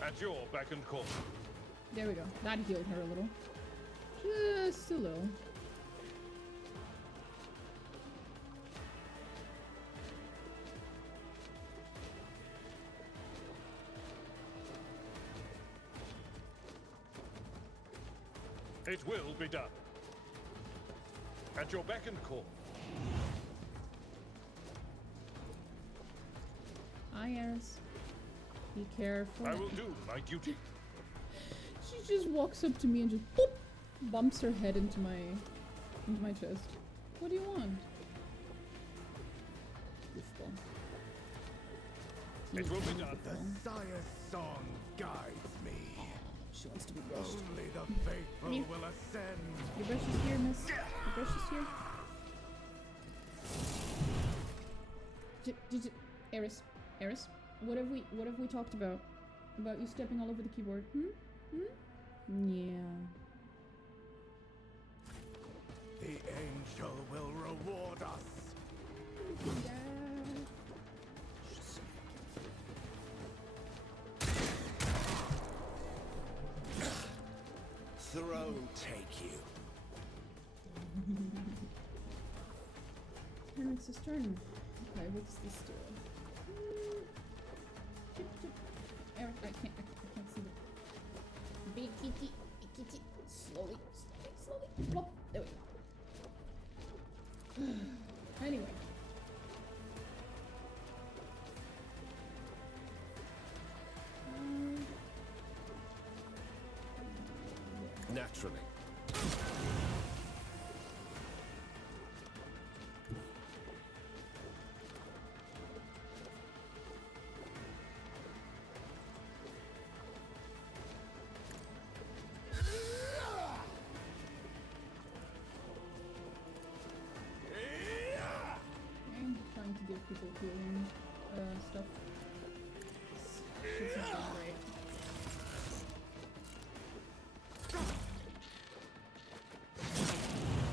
At your beck and call. There we go. That healed her a little. Just a little. It will be done. At your beck and call. Hi, Eris. Be careful. I will do my duty. She just walks up to me and just boop, bumps her head into my chest. What do you want? Goofball. It will be done. The Sire's song guides me. She wants to be brushed. Only the faithful Here. will ascend. Your brush is here, miss. Your brush is here. Eris. Eris, what have we talked about? About you stepping all over the keyboard? Yeah. The angel will reward us. Yeah. Throne take you. Heinrix's turn. Okay, what does this do? Eric, I can't see the big kitty. Slowly. Plop. There we go. Anyway. Naturally. Trying to give people healing stuff. Shit's not going great.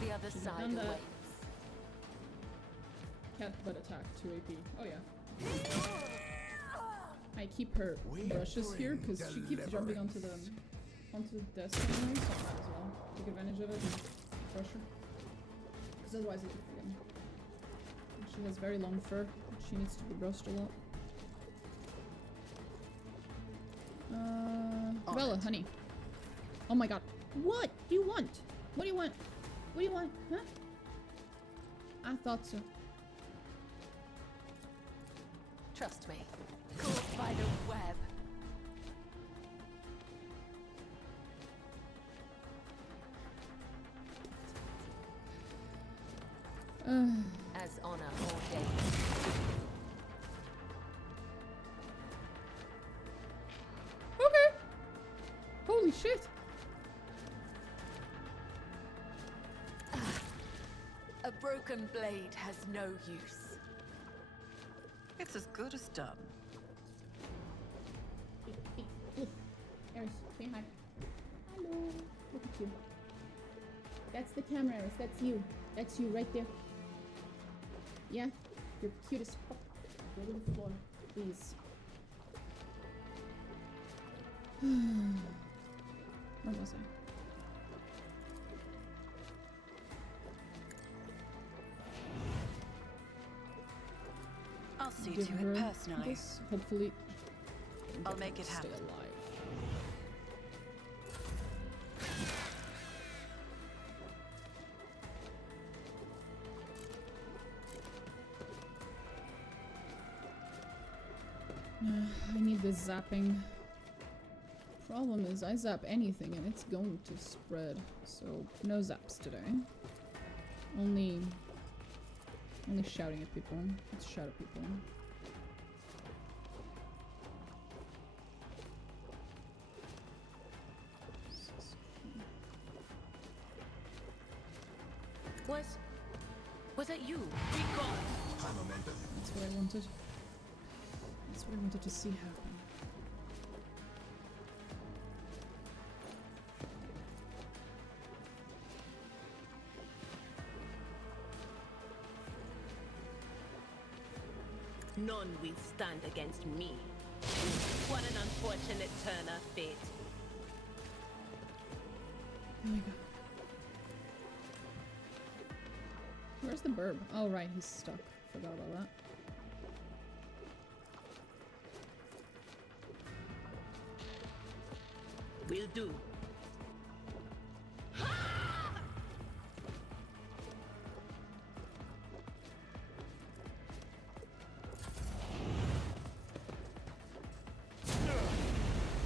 The other Should've side done that. awaits. Cat butt attack, 2 AP. Oh yeah. I keep her brushes here because she keeps jumping onto the desk anyway, so I might as well take advantage of it and brush her. Because otherwise I keep forgetting. And she has very long fur. She needs to be brushed a lot. Bella, honey. Oh my god. What do you want? What do you want? What do you want? Huh? I thought so. Trust me. Caught by the web. As honor ordained. Okay. Holy shit. A broken blade has no use. It's as good as done. Eris, say hi. Hello. Look at you. That's the camera, Eris. That's you. That's you right there. Yeah? You're cute as fuck. Go to the floor, please. Where was I? I'll see Give to her it personally. this. Hopefully, I'll make it stay happen. alive. I need this zapping. Problem is, I zap anything and it's going to spread. So no zaps today. Only shouting at people. Let's shout at people. Was it you? Be gone! That's what I wanted. That's what I wanted to see happen. None will stand against me. What an unfortunate turn of fate. Oh my god. Where's the burb? Oh right, he's stuck. Forgot about that. Will do.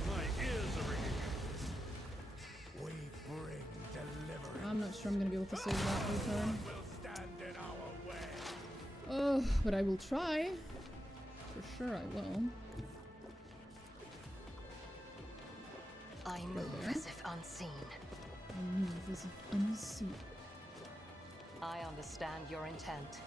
My ears are ringing. We bring deliverance. I'm not sure I'm gonna be able to save that for turn. Will stand in our way. Oh, but I will try. For sure I will. I move there. as if unseen. I move as if unseen. I understand your intent.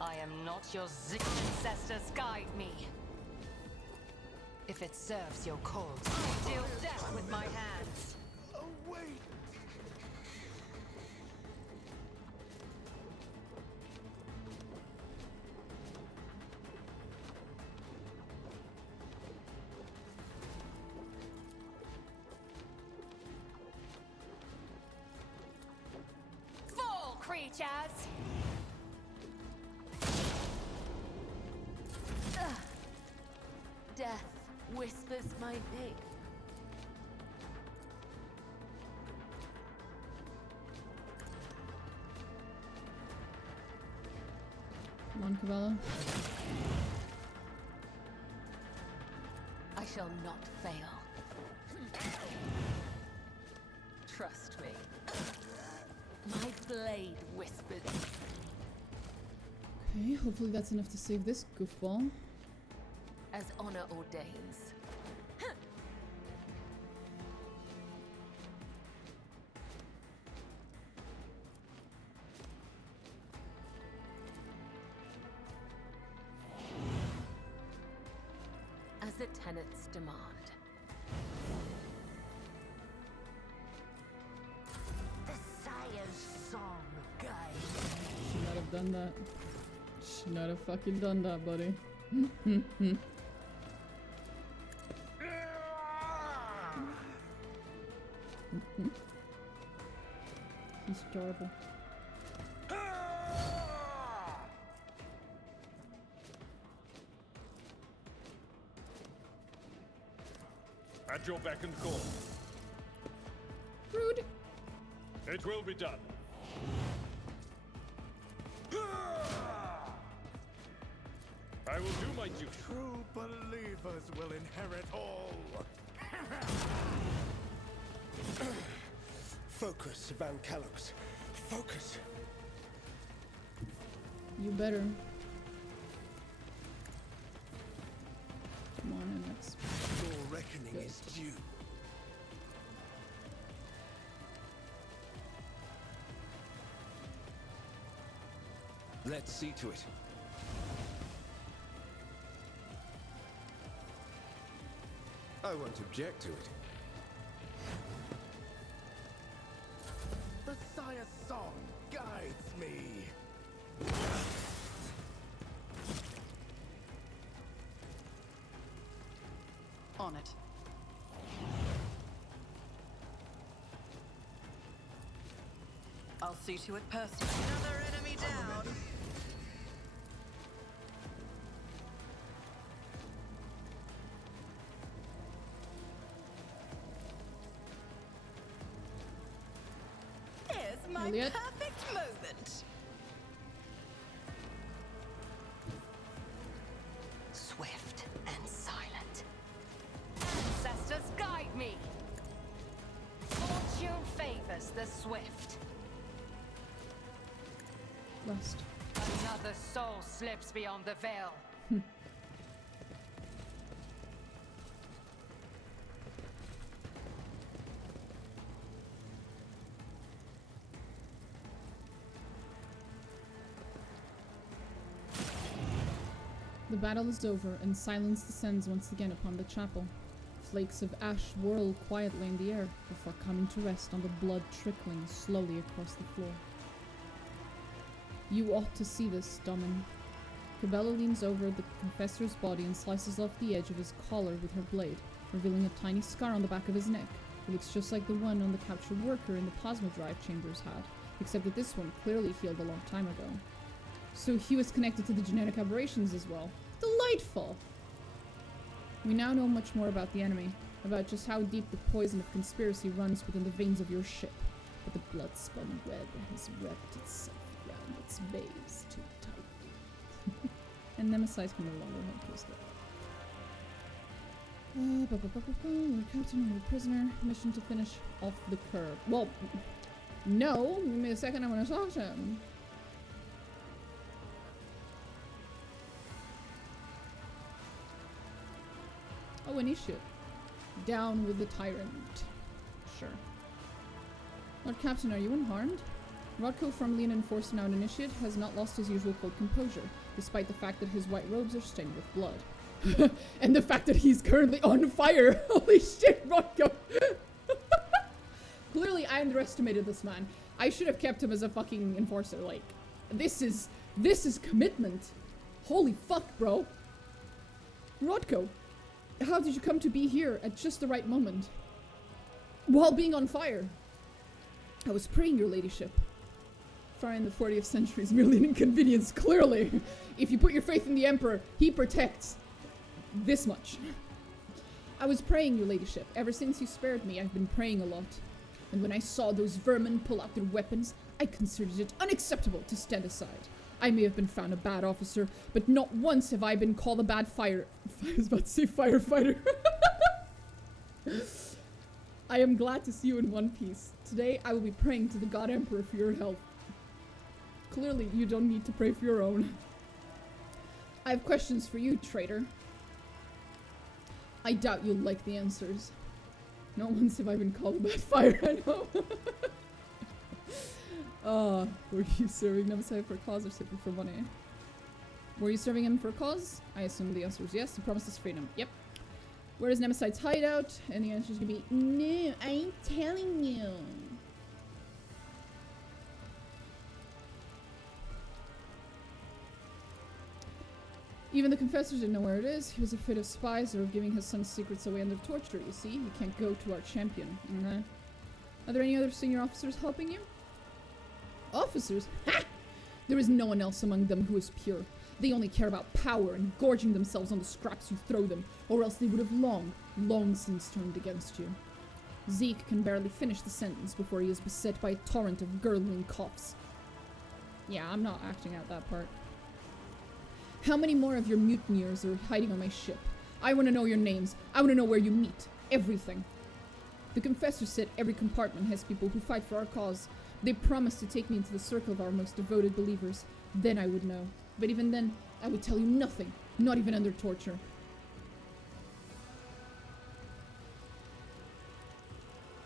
I am not your ancestors. Guide me. If it serves your cause, I deal death with my hands. Oh, wait! Fall, creatures! Death whispers my name. Come on, Cabela. I shall not fail. Trust me. My blade whispers. Okay, hopefully that's enough to save this goofball. As honor ordains. As the tenets demand. The Sire's song, guys. Should not have done that. Should not have fucking done that, buddy. He's adorable. At your beck and call. Rude. It will be done. I will do my duty. True believers will inherit all. Focus, Van Callox. Focus. You better. Come on, MX. Your reckoning Good. is due. Let's see to it. I won't object to it. The Sire's song guides me. On it. I'll see to it personally. Another enemy down. Here's my Elliot? perfect moment. Swift and silent. Ancestors, guide me. Fortune favors the swift. Last. Another soul slips beyond the veil. The battle is over, and silence descends once again upon the chapel. Flakes of ash whirl quietly in the air before coming to rest on the blood trickling slowly across the floor. You ought to see this, Domin. Cabela leans over the confessor's body and slices off the edge of his collar with her blade, revealing a tiny scar on the back of his neck. It looks just like the one on the captured worker in the plasma drive chambers had, except that this one clearly healed a long time ago. So he was connected to the genetic aberrations as well. Delightful! We now know much more about the enemy, about just how deep the poison of conspiracy runs within the veins of your ship. But the blood-spun web has wrapped itself around its base too tightly. And Nemesis can no longer help us there. Lord Captain, you're a prisoner. Mission to finish off the curve. Well, no! Give me a second, I want to talk to him. Oh, initiate. Down with the tyrant. Sure. Lord Captain, are you unharmed? Rodko, formerly an enforcer now an initiate, has not lost his usual cold composure, despite the fact that his white robes are stained with blood. And the fact that he's currently on fire! Holy shit, Rodko! Clearly, I underestimated this man. I should have kept him as a fucking enforcer, like... This is commitment! Holy fuck, bro! Rodko, how did you come to be here at just the right moment? While being on fire? I was praying, your ladyship. Fire in the 40th century is merely an inconvenience, clearly. If you put your faith in the Emperor, he protects. This much. I was praying, your ladyship. Ever since you spared me, I've been praying a lot. And when I saw those vermin pull out their weapons, I considered it unacceptable to stand aside. I may have been found a bad officer, but not once have I been called a bad I was about to say firefighter. I am glad to see you in one piece. Today, I will be praying to the God Emperor for your help. Clearly, you don't need to pray for your own. I have questions for you, traitor. I doubt you'll like the answers. Not once have I been called a bad fire, I know. Were you serving Nemesis for a cause or simply for money? Were you serving him for a cause? I assume the answer is yes. He promised us freedom. Yep. Where is Nemesite's hideout? And the answer is gonna be no, I ain't telling you. Even the confessors didn't know where it is. He was afraid of spies or of giving his son's secrets away under torture, you see. You can't go to our champion. Okay. Are there any other senior officers helping you? Officers? Ha! There is no one else among them who is pure. They only care about power and gorging themselves on the scraps you throw them, or else they would have long since turned against you. Zeke can barely finish the sentence before he is beset by a torrent of gurgling coughs. Yeah, I'm not acting out that part. How many more of your mutineers are hiding on my ship? I want to know your names. I want to know where you meet. Everything. The confessor said every compartment has people who fight for our cause. They promised to take me into the circle of our most devoted believers. Then I would know. But even then, I would tell you nothing. Not even under torture.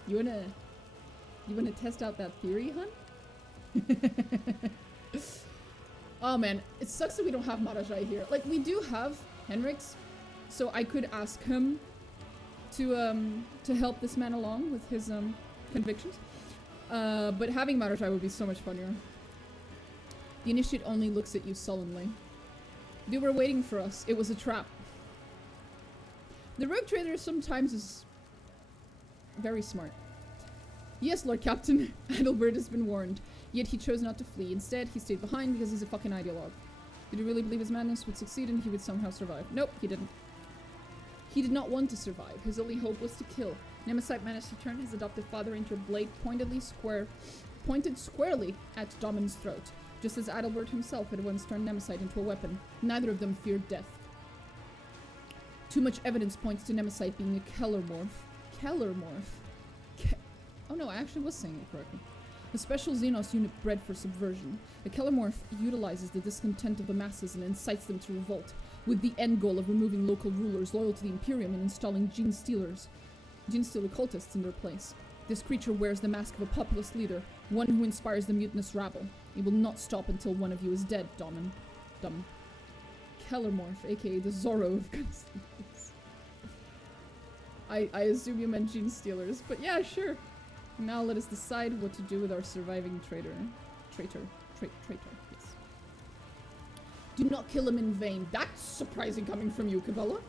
You wanna test out that theory, hun? Oh man, it sucks that we don't have Marajai here. Like, we do have heinrix, so I could ask him to help this man along with his convictions. But having Marajai would be so much funnier. The initiate only looks at you sullenly. They were waiting for us. It was a trap. The rogue trader sometimes is very smart. Yes, Lord Captain, Adalbert has been warned. Yet he chose not to flee. Instead, he stayed behind because he's a fucking ideologue. Did he really believe his madness would succeed and he would somehow survive? Nope, he didn't. He did not want to survive. His only hope was to kill. Nemesite managed to turn his adopted father into a blade pointed squarely at Domin's throat, just as Adalbert himself had once turned Nemesite into a weapon. Neither of them feared death. Too much evidence points to Nemesite being a Kellermorph. Oh no, I actually was saying it correctly. A special Xenos unit bred for subversion. The Kellermorph utilizes the discontent of the masses and incites them to revolt, with the end goal of removing local rulers loyal to the Imperium and installing Gene Stealer cultists in their place. This creature wears the mask of a populist leader, one who inspires the mutinous rabble. It will not stop until one of you is dead, Dumb. Kellermorph, aka the Zorro of Gunslinger. I assume you meant Gene Stealers, but yeah, sure. Now let us decide what to do with our surviving traitor. Traitor, yes. Do not kill him in vain. That's surprising coming from you, Cabela.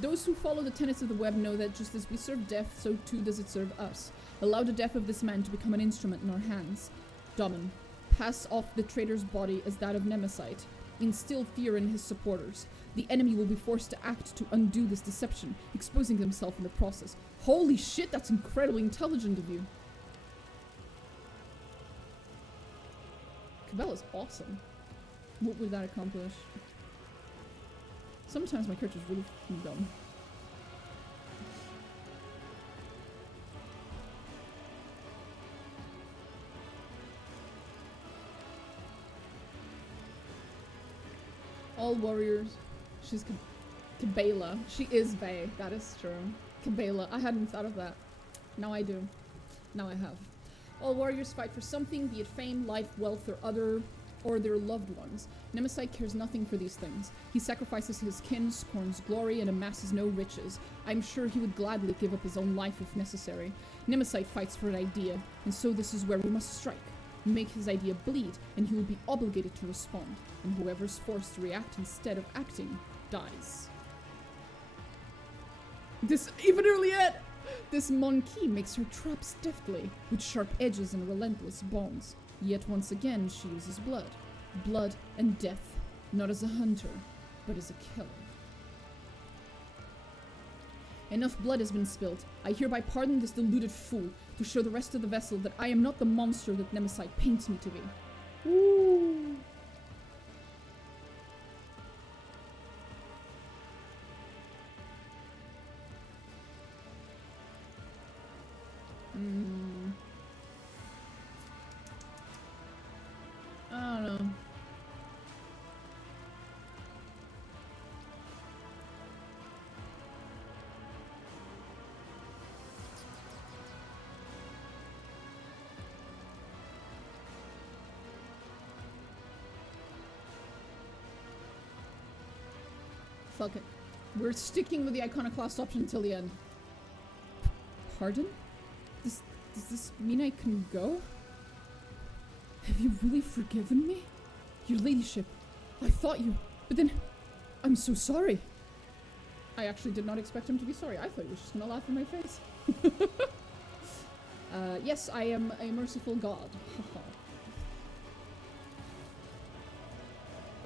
Those who follow the tenets of the web know that just as we serve death, so too does it serve us. Allow the death of this man to become an instrument in our hands. Domin, pass off the traitor's body as that of Nemesite. Instill fear in his supporters. The enemy will be forced to act to undo this deception, exposing themselves in the process. Holy shit, that's incredibly intelligent of you. Cabela's awesome. What would that accomplish? Sometimes my character's really fucking dumb. All warriors. She's Cabela. She is Bae. That is true. Cabela. I hadn't thought of that. Now I do. Now I have. All warriors fight for something, be it fame, life, wealth, or their loved ones. Nemesis cares nothing for these things. He sacrifices his kin, scorns glory, and amasses no riches. I'm sure he would gladly give up his own life if necessary. Nemesis fights for an idea, and so this is where we must strike. Make his idea bleed, and he will be obligated to respond. And whoever's forced to react instead of acting dies. Even early yet! This monkey makes her traps deftly, with sharp edges and relentless bonds. Yet once again she uses blood. Blood and death, not as a hunter, but as a killer. Enough blood has been spilled. I hereby pardon this deluded fool to show the rest of the vessel that I am not the monster that Nemesis paints me to be. Woo! I don't know. Fuck it. We're sticking with the iconoclast option until the end. Pardon? Does this mean I can go? Have you really forgiven me? Your ladyship, I thought you... But then... I'm so sorry. I actually did not expect him to be sorry. I thought he was just gonna laugh in my face. Yes, I am a merciful god.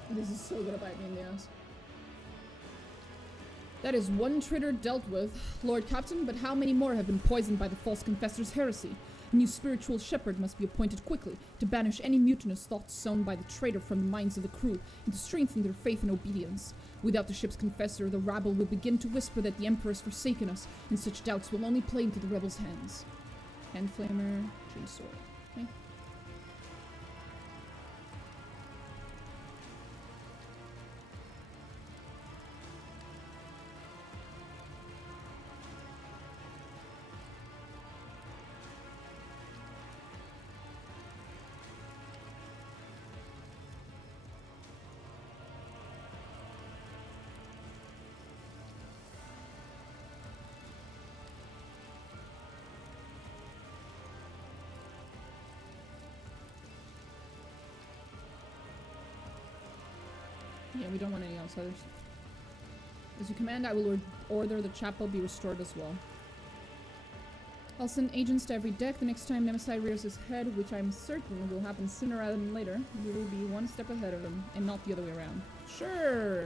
This is so gonna bite me in the ass. That is one traitor dealt with, Lord Captain, but how many more have been poisoned by the false confessor's heresy? A new spiritual shepherd must be appointed quickly to banish any mutinous thoughts sown by the traitor from the minds of the crew and to strengthen their faith and obedience. Without the ship's confessor, the rabble will begin to whisper that the Emperor has forsaken us, and such doubts will only play into the rebels' hands. Hand flamer, chainsaw. Okay. Yeah, we don't want any outsiders. As you command, I will order the chapel be restored as well. I'll send agents to every deck the next time Nemesis rears his head, which I'm certain will happen sooner rather than later. We will be one step ahead of him, and not the other way around. Sure!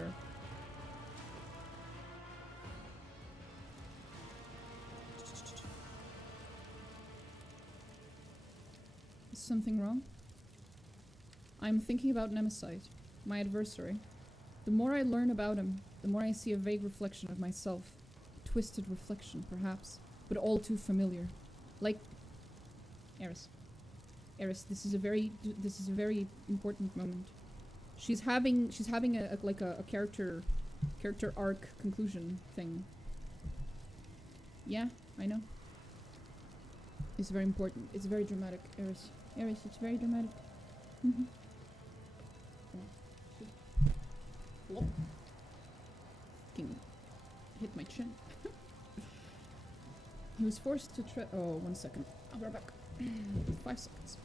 Is something wrong? I'm thinking about Nemesis, my adversary. The more I learn about him, the more I see a vague reflection of myself. A twisted reflection, perhaps, but all too familiar. Like... Eris. Eris, this is a very important moment. She's having a character arc conclusion thing. Yeah, I know. It's very important. It's very dramatic, Eris. Eris, it's very dramatic. Mm-hmm. Whoop. Fucking hit my chin. He was forced to oh, 1 second. I'll be right back. 5 seconds.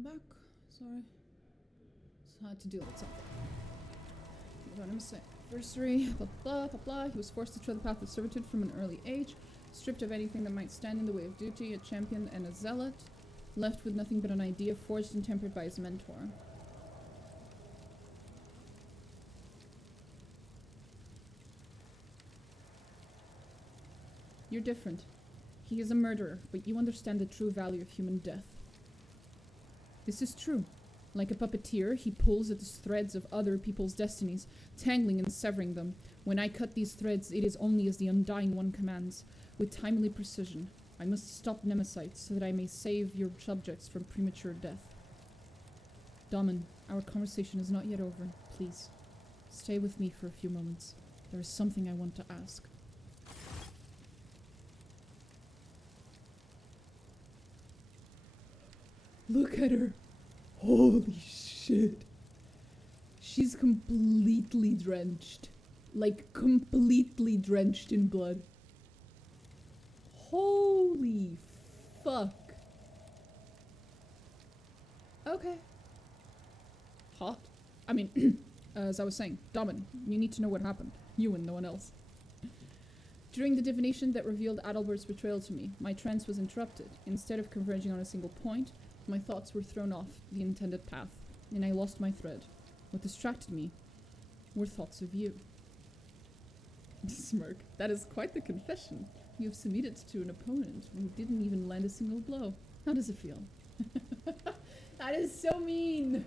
I'm back. Sorry. Just had to deal with something. Anniversary, blah blah blah blah. He was forced to tread the path of servitude from an early age, stripped of anything that might stand in the way of duty, a champion and a zealot, left with nothing but an idea forged and tempered by his mentor. You're different. He is a murderer, but you understand the true value of human death. This is true. Like a puppeteer, he pulls at the threads of other people's destinies, tangling and severing them. When I cut these threads, it is only as the Undying One commands. With timely precision, I must stop Nemesites so that I may save your subjects from premature death. Daman, our conversation is not yet over. Please, stay with me for a few moments. There is something I want to ask. Look at her. Holy shit. She's completely drenched. Like, completely drenched in blood. Holy fuck. Okay. Hot. I mean, as I was saying, Daman, you need to know what happened. You and no one else. During the divination that revealed Adalbert's betrayal to me, my trance was interrupted. Instead of converging on a single point, my thoughts were thrown off the intended path, and I lost my thread. What distracted me were thoughts of you. Smirk. That is quite the confession. You have submitted to an opponent who didn't even land a single blow. How does it feel? That is so mean!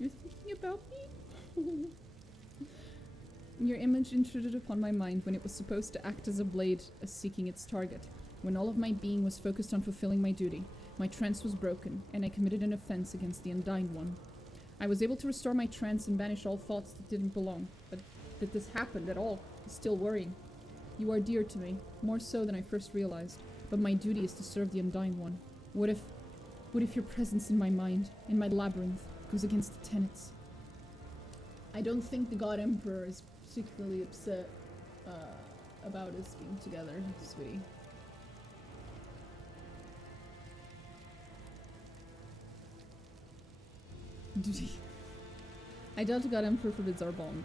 You're thinking about me? Your image intruded upon my mind when it was supposed to act as a blade, seeking its target. When all of my being was focused on fulfilling my duty, my trance was broken, and I committed an offense against the Undying One. I was able to restore my trance and banish all thoughts that didn't belong, but that this happened at all is still worrying. You are dear to me, more so than I first realized, but my duty is to serve the Undying One. What if your presence in my mind, in my labyrinth, goes against the tenets? I don't think the God Emperor is particularly upset about us being together, sweetie. Duty. I doubt the God Emperor forbids our bond.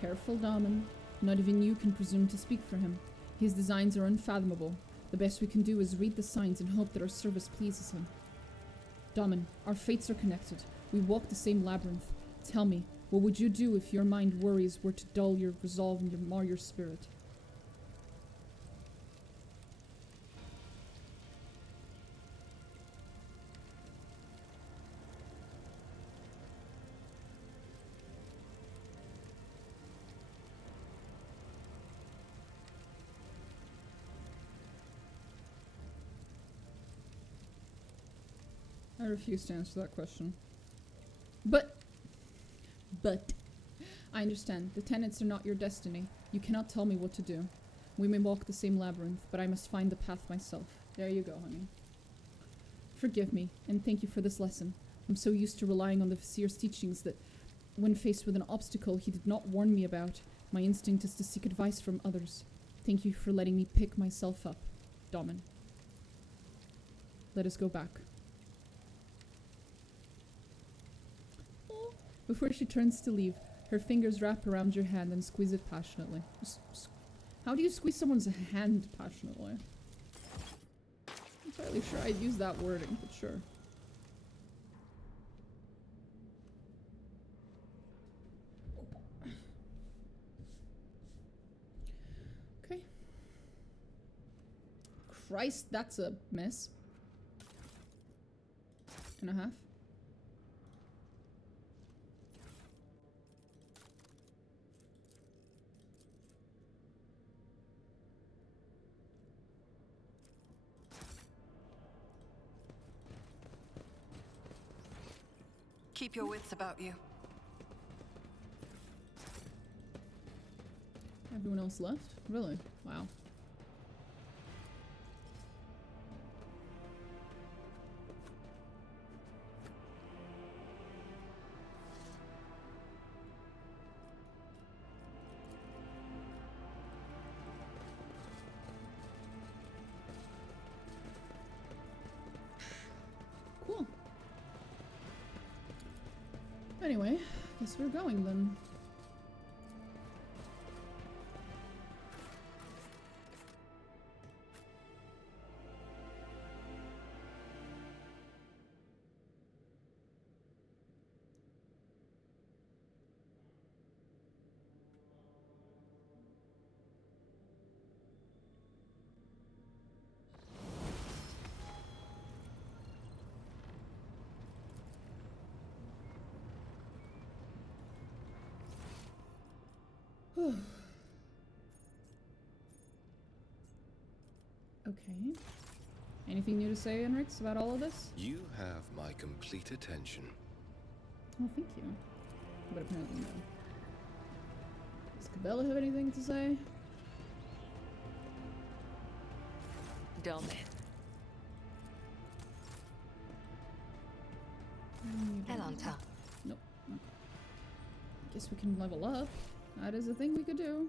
Careful, Daman. Not even you can presume to speak for him. His designs are unfathomable. The best we can do is read the signs and hope that our service pleases him. Daman, our fates are connected. We walk the same labyrinth. Tell me, what would you do if your mind worries were to dull your resolve and mar your spirit? I refuse to answer that question. But I understand. The tenets are not your destiny. You cannot tell me what to do. We may walk the same labyrinth, but I must find the path myself. There you go, honey. Forgive me, and thank you for this lesson. I'm so used to relying on the Visir's teachings that, when faced with an obstacle he did not warn me about, my instinct is to seek advice from others. Thank you for letting me pick myself up, Daman. Let us go back. Before she turns to leave, her fingers wrap around your hand and squeeze it passionately. How do you squeeze someone's hand passionately? I'm fairly sure I'd use that wording, but sure. Okay. Christ, that's a mess. And a half. Keep your wits about you. Everyone else left? Really? Wow. Anyway, guess we're going then. Okay. Anything new to say, Heinrix, about all of this? You have my complete attention. Oh, thank you. But apparently no. Does Cabela have anything to say? Dumb it. Elanta. Nope. Okay. Guess we can level up. That is a thing we could do.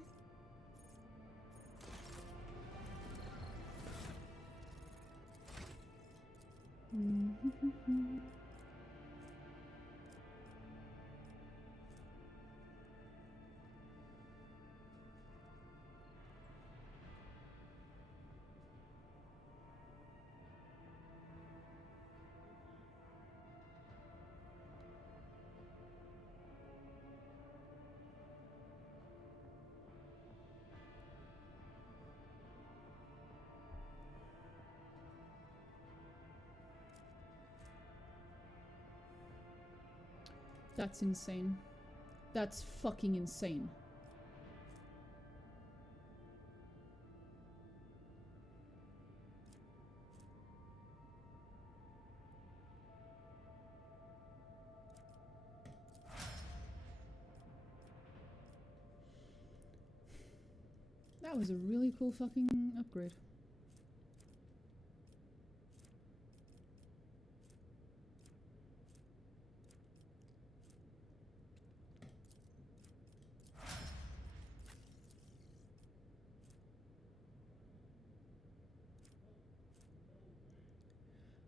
That's insane. That's fucking insane. That was a really cool fucking upgrade.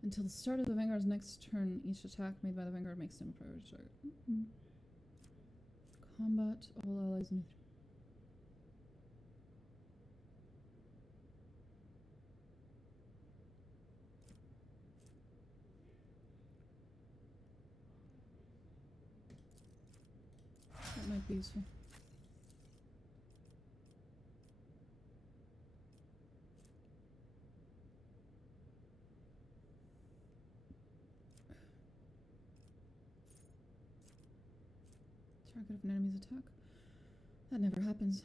Until the start of the Vanguard's next turn, each attack made by the Vanguard makes them a priority target. Combat all allies in. That might be useful. Target of an enemy's attack. That never happens.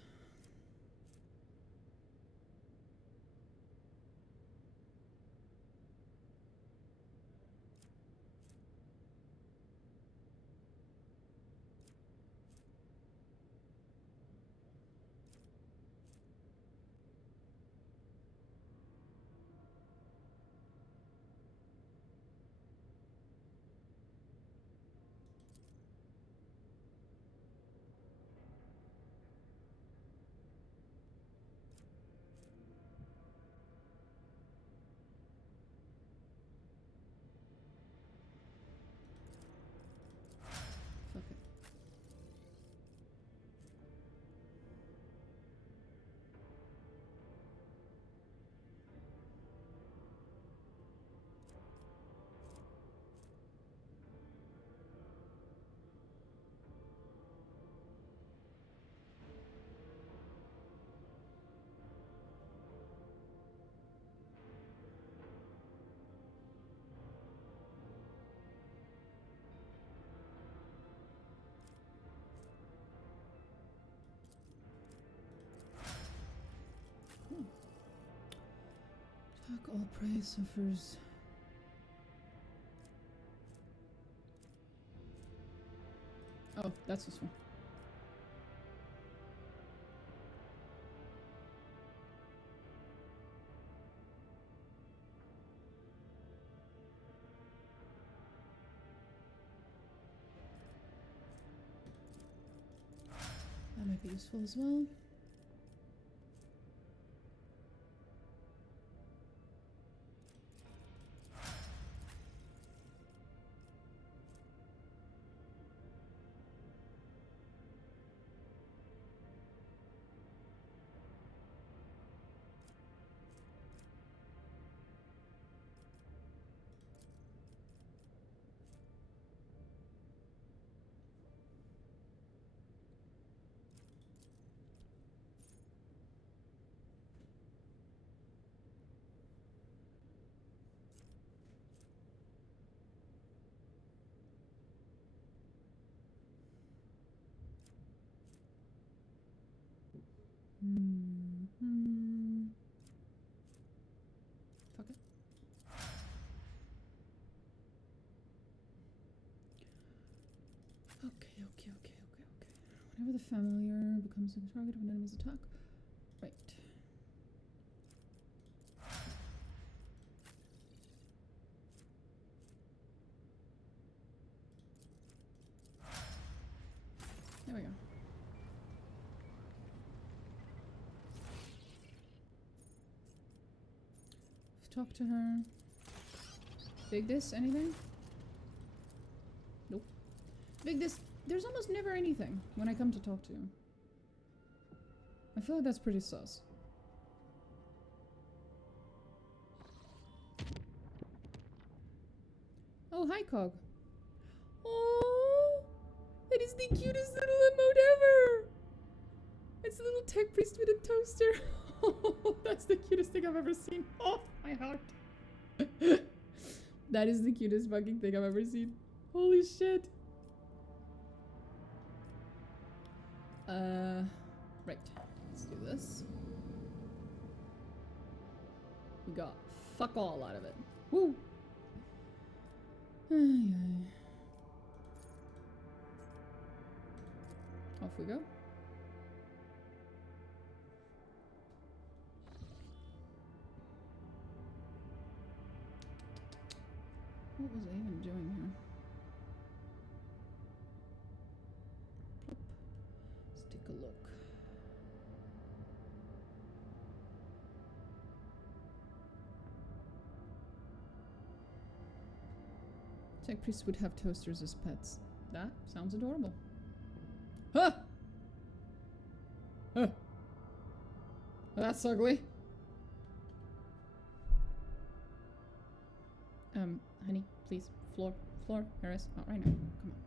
Fuck it. Attack all prey suffers. Oh, that's useful. That might be useful as well. Whenever the familiar becomes a target of an enemy's attack. Right. There we go. Talk to her. Big this, anything? Nope. Big this, there's almost never anything when I come to talk to you. I feel like that's pretty sus. Oh, hi, Cog. Oh, that is the cutest little emote ever. It's a little tech priest with a toaster. Oh, that's the cutest thing I've ever seen. Oh, my heart. That is the cutest fucking thing I've ever seen. Holy shit. Right. Let's do this. We got fuck all out of it. Woo! Off we go. What was I even doing here? Plop. Let's take a look. Tech priests would have toasters as pets. That sounds adorable. Huh! Huh! That's ugly. Honey, please. Floor, Harris. Not right now. Come on.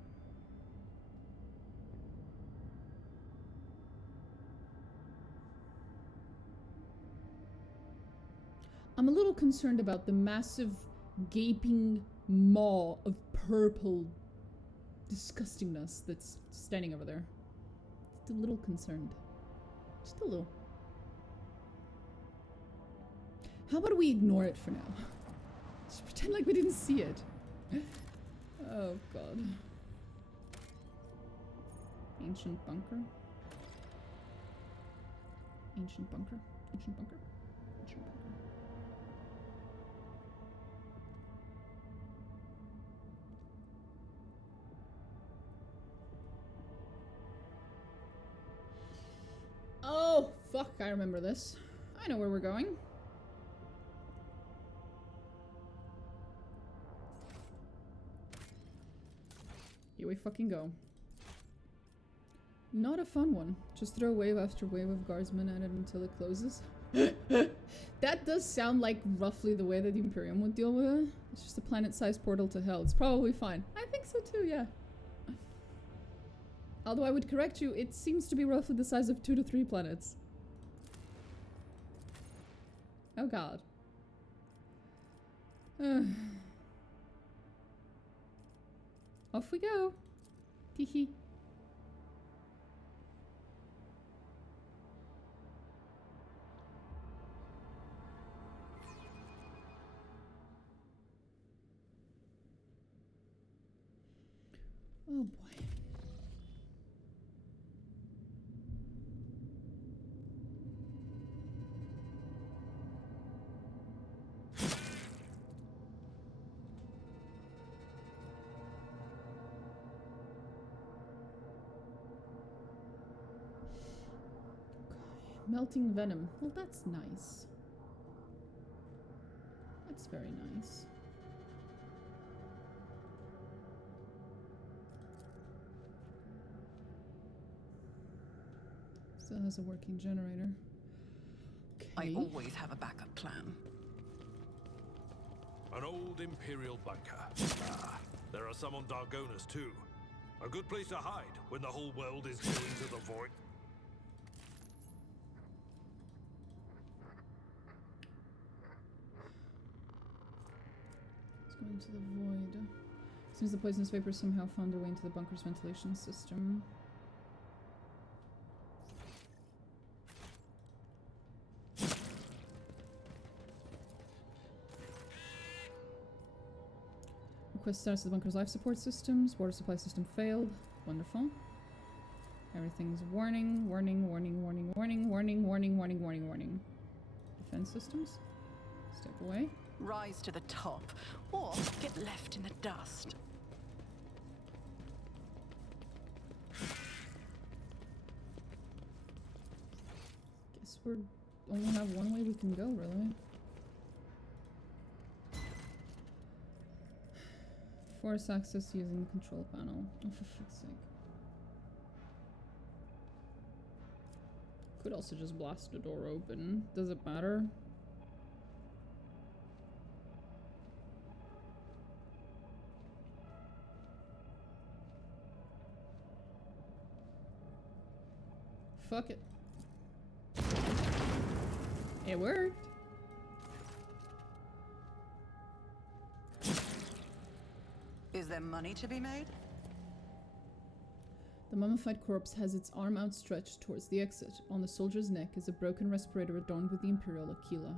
I'm a little concerned about the massive, gaping maw of purple disgustingness that's standing over there. Just a little concerned. Just a little. How about we ignore it for now? Just pretend like we didn't see it. Oh god. Ancient bunker. Ancient bunker. Ancient bunker. Ancient bunker. Oh, fuck, I remember this. I know where we're going. Here we fucking go. Not a fun one. Just throw wave after wave of guardsmen at it until it closes. That does sound like roughly the way that the Imperium would deal with it. It's just a planet-sized portal to hell. It's probably fine. I think so too, yeah. Although I would correct you, it seems to be roughly the size of 2 to 3 planets. Oh god. Off we go. Teehee. Oh boy. Melting venom. Well, that's nice. That's very nice. Still has a working generator. Okay. I always have a backup plan. An old Imperial bunker. Ah, there are some on Dargonus too. A good place to hide when the whole world is going to the void. Going to the void. Seems the poisonous vapors somehow found their way into the bunker's ventilation system. Request status of the bunker's life support systems. Water supply system failed. Wonderful. Everything's warning, warning, warning, warning, warning, warning, warning, warning, warning, warning. Defense systems. Step away. Rise to the top, or get left in the dust. Guess we only have one way we can go, really. Force access using the control panel. Oh, for fuck's sake. Could also just blast the door open. Does it matter? Fuck it. It worked. Is there money to be made? The mummified corpse has its arm outstretched towards the exit. On the soldier's neck is a broken respirator adorned with the Imperial Aquila.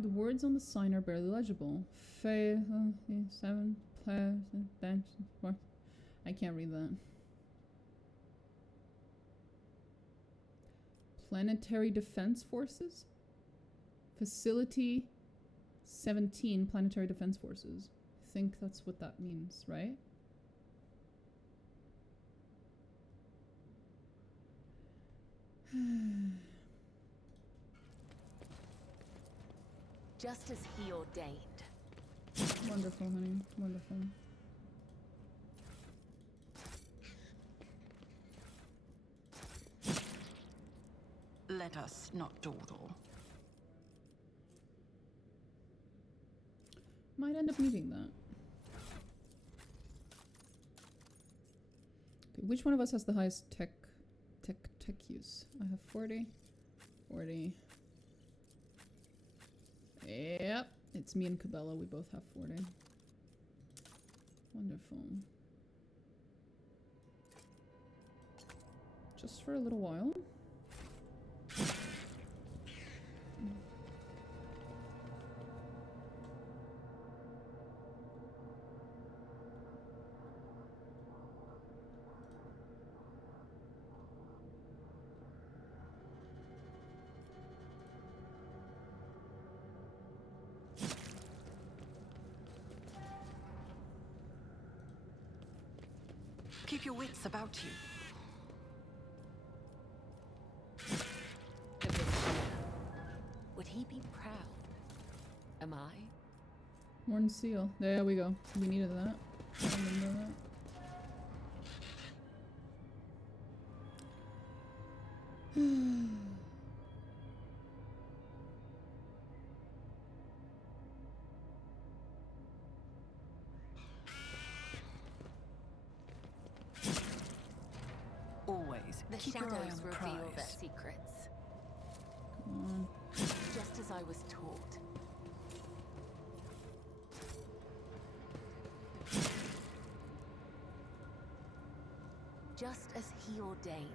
The words on the sign are barely legible. I can't read that. Planetary Defense Forces? Facility 17 Planetary Defense Forces. I think that's what that means, right? Just as he ordained. Wonderful, honey. Wonderful. Let us not dawdle. Might end up needing that. Okay, which one of us has the highest tech use? I have 40. 40. Yep. It's me and Cabela. We both have 40. Wonderful. Just for a little while. Keep your wits about you. Would he be proud? Am I? Horn seal. There we go. We needed that. I remember that. Always The keep your eye on shadows the reveal their prize. secrets. Come on. Just as I was taught. Just as he ordained.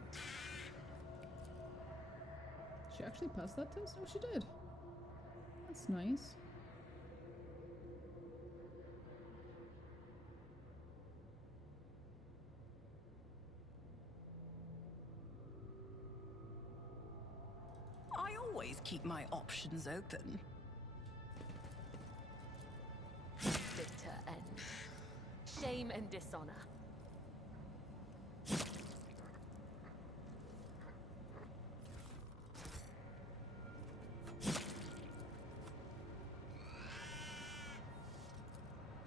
She actually passed that test? Oh, she did. That's nice. I always keep my options open. Bitter end. Shame and dishonor.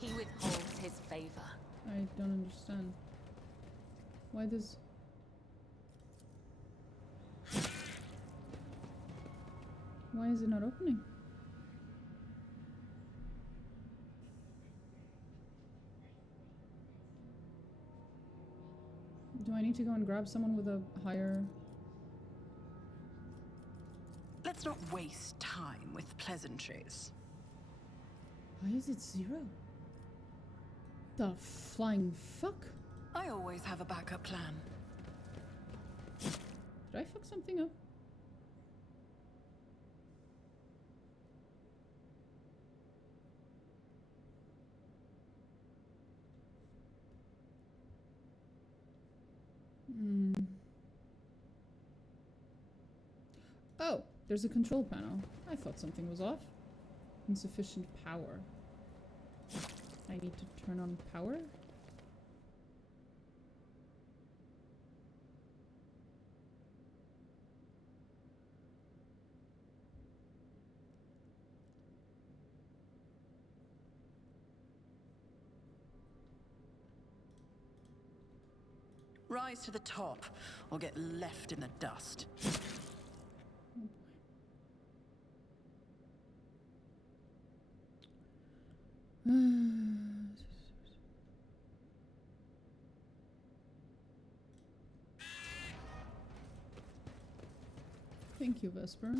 He withholds his favor. I don't understand. Why does... Why is it not opening? Do I need to go and grab someone with a higher... Let's not waste time with pleasantries. Why is it 0? The flying fuck? I always have a backup plan. Did I fuck something up? Hmm. Oh, there's a control panel. I thought something was off. Insufficient power. I need to turn on power? Rise to the top, or get left in the dust. Thank you, Vesper.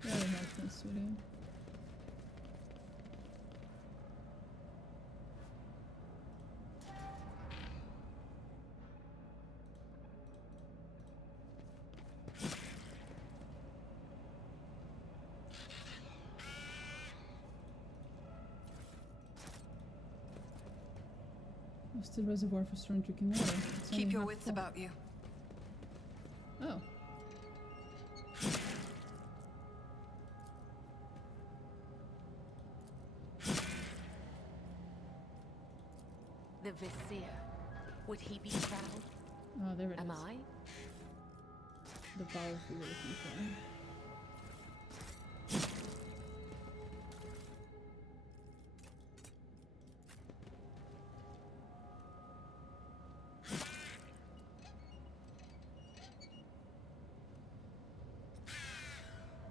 Very helpful, sweetie. What's the reservoir for storing drinking water? It's Keep only your half wits full. about you. Oh. The Vizier. Would he be proud? Oh, there it Am is. I? The valve we were looking for.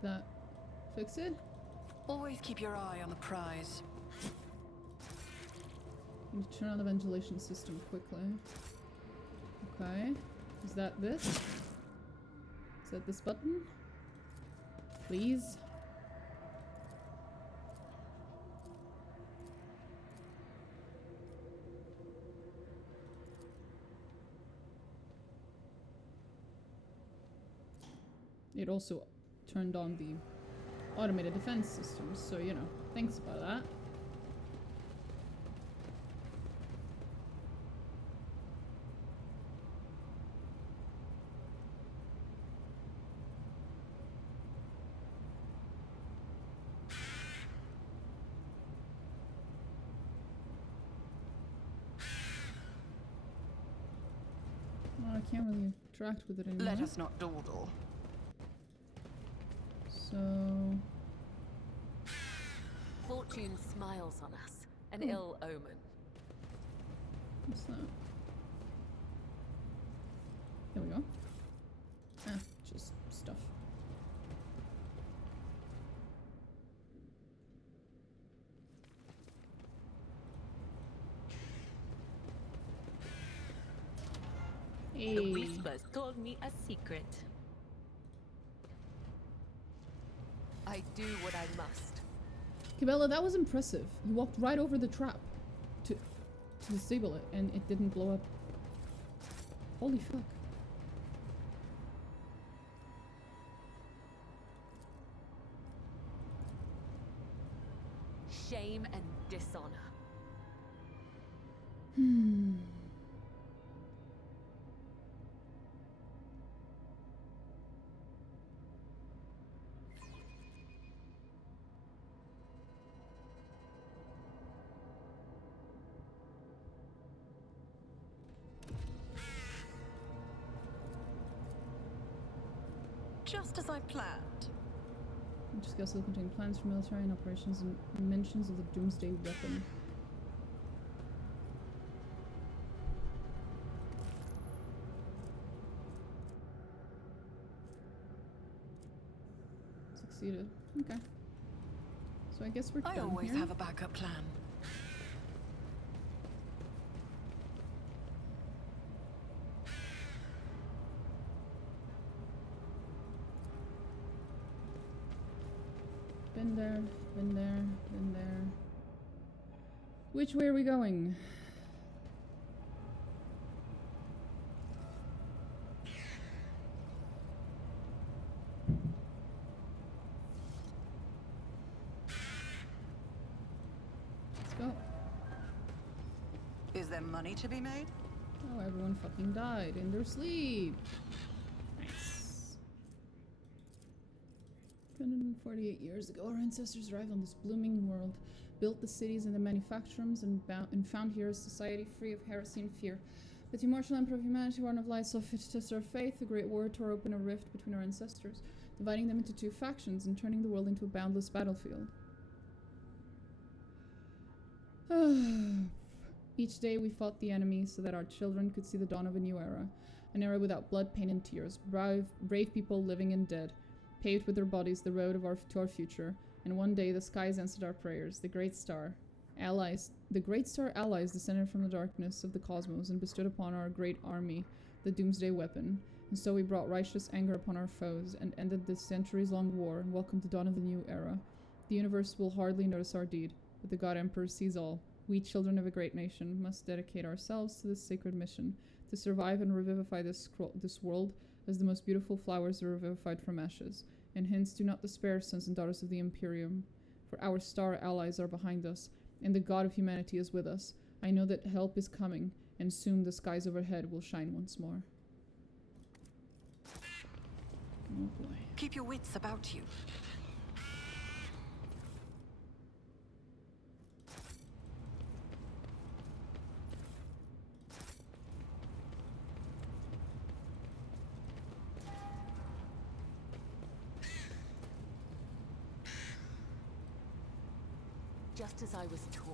That fix it? Always keep your eye on the prize. Need to turn on the ventilation system quickly. Okay. Is that this? Is that this button? Please? It also turned on the automated defense systems, so you know, thanks about that. Oh, I can't really interact with it anymore. Let us not dawdle. So... Fortune smiles on us. An Hmm. ill omen. What's that? There we go. Ah, just stuff. Hey. The whispers told me a secret. I do what I must. Cabela, that was impressive. You walked right over the trap to disable it, and it didn't blow up. Holy fuck. Shame and dishonor. Hmm. Just as I planned. Just guess will contain plans for military and operations and mentions of the Doomsday weapon. Succeeded. Okay. So I guess we're I done always here. have a backup plan. Been there, been there, been there. Which way are we going? Let's go. Is there money to be made? Oh, everyone fucking died in their sleep. Nice. 248 years ago, our ancestors arrived on this blooming world, built the cities and the manufacturums, and found here a society free of heresy and fear. But the immortal Emperor of humanity, born of light, saw fit to test our faith. The great war tore open a rift between our ancestors, dividing them into two factions and turning the world into a boundless battlefield. Each day we fought the enemy so that our children could see the dawn of a new era. An era without blood, pain, and tears. Brave people, living and dead, paved with their bodies the road to our future. And one day the skies answered our prayers. The great star allies descended from the darkness of the cosmos and bestowed upon our great army the doomsday weapon. And so we brought righteous anger upon our foes and ended this centuries-long war and welcomed the dawn of the new era. The universe will hardly notice our deed, but the God Emperor sees all. We, children of a great nation, must dedicate ourselves to this sacred mission, to survive and revivify this world as the most beautiful flowers are revivified from ashes. And hence do not despair, sons and daughters of the Imperium, for our star allies are behind us, and the God of humanity is with us. I know that help is coming, and soon the skies overhead will shine once more. Oh boy. Keep your wits about you. Just as I was taught.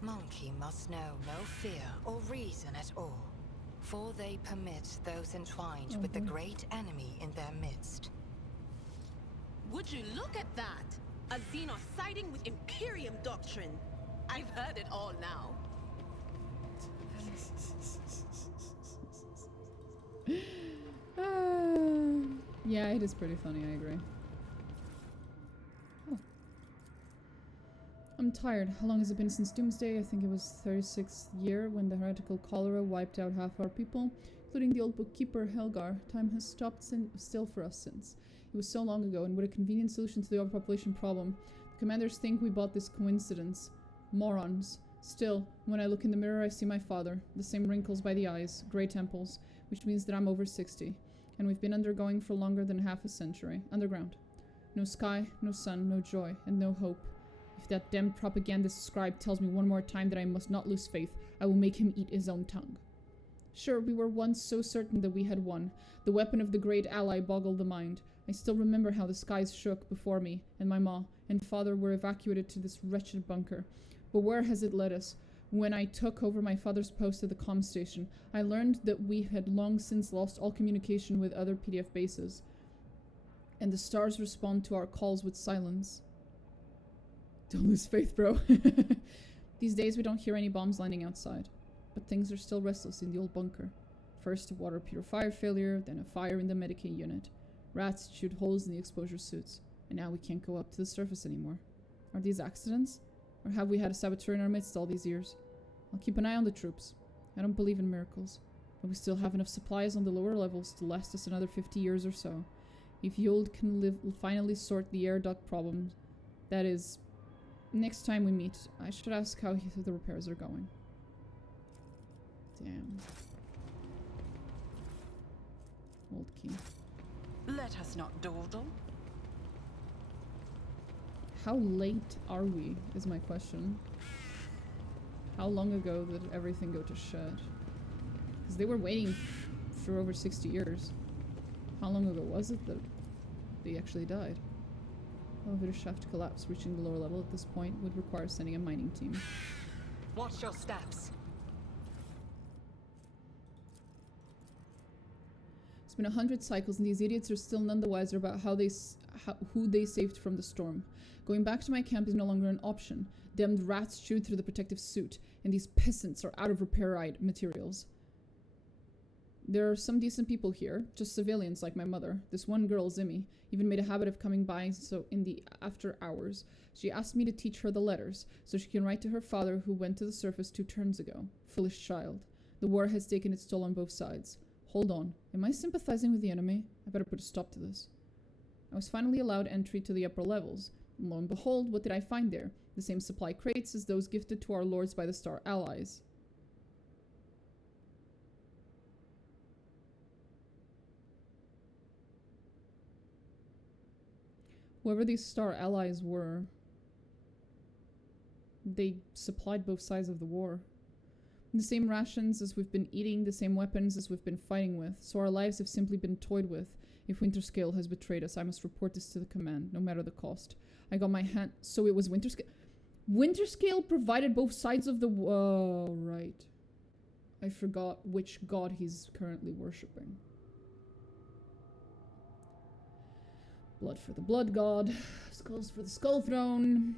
Monkey must know no fear or reason at all, for they permit those entwined with the great enemy in their midst. Would you look at that? A Xenos siding with Imperium doctrine. I've heard it all now. Yeah, it is pretty funny, I agree. Oh. I'm tired. How long has it been since Doomsday? I think it was 36th year when the heretical cholera wiped out half our people, including the old bookkeeper Helgar. Time has stopped still for us since. It was so long ago, and what a convenient solution to the overpopulation problem. The commanders think we bought this coincidence. Morons. Still, when I look in the mirror I see my father. The same wrinkles by the eyes, grey temples, which means that I'm over 60. And we've been undergoing for longer than half a century. Underground. No sky, no sun, no joy, and no hope. If that damned propagandist scribe tells me one more time that I must not lose faith, I will make him eat his own tongue. Sure, we were once so certain that we had won. The weapon of the great ally boggled the mind. I still remember how the skies shook before me, and my ma and father were evacuated to this wretched bunker. But where has it led us? When I took over my father's post at the comm station, I learned that we had long since lost all communication with other PDF bases, and the stars respond to our calls with silence. Don't lose faith, bro. These days we don't hear any bombs landing outside, but things are still restless in the old bunker. First a water purifier failure, then a fire in the Medicaid unit. Rats chewed holes in the exposure suits, and now we can't go up to the surface anymore. Are these accidents? Or have we had a saboteur in our midst all these years? I'll keep an eye on the troops. I don't believe in miracles, but we still have enough supplies on the lower levels to last us another 50 years or so. If Yold can finally sort the air duct problem, that is, next time we meet, I should ask how the repairs are going. Damn. Old key. Let us not dawdle. How late are we, is my question. How long ago did everything go to shit? Because they were waiting for over 60 years. How long ago was it that they actually died? Elevator shaft collapse. Reaching the lower level at this point would require sending a mining team. Watch your steps. It's been 100 cycles and these idiots are still none the wiser about who they saved from the storm. Going back to my camp is no longer an option. Damned rats chewed through the protective suit, and these peasants are out of repair materials. There are some decent people here, just civilians like my mother. This one girl, Zimmy, even made a habit of coming by so in the after hours. She asked me to teach her the letters, so she can write to her father who went to the surface 2 turns ago. Foolish child. The war has taken its toll on both sides. Hold on. Am I sympathizing with the enemy? I better put a stop to this. I was finally allowed entry to the upper levels. And lo and behold, what did I find there? The same supply crates as those gifted to our lords by the Star Allies. Whoever these Star Allies were, they supplied both sides of the war. The same rations as we've been eating, the same weapons as we've been fighting with, so our lives have simply been toyed with. If Winterscale has betrayed us, I must report this to the command, no matter the cost. I got my hand— so it was Winterscale? Winterscale provided both sides of the— whoa, right. I forgot which god he's currently worshipping. Blood for the blood god, skulls for the skull throne.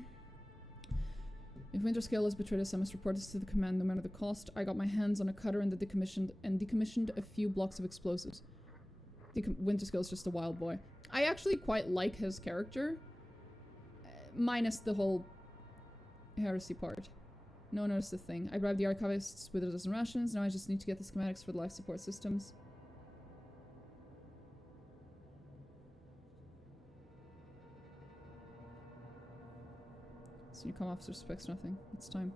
If Winterscale has betrayed us, I must report this to the command, no matter the cost. I got my hands on a cutter and decommissioned a few blocks of explosives. Winterscale's just a wild boy. I actually quite like his character, minus the whole heresy part. No one noticed a thing. I bribed the archivists with a dozen rations. Now I just need to get the schematics for the life support systems. Senior comm officer suspects nothing. It's time.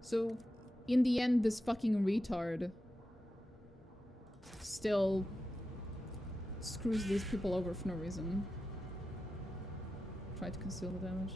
So, in the end, this fucking retard still screws these people over for no reason. Try to conceal the damage.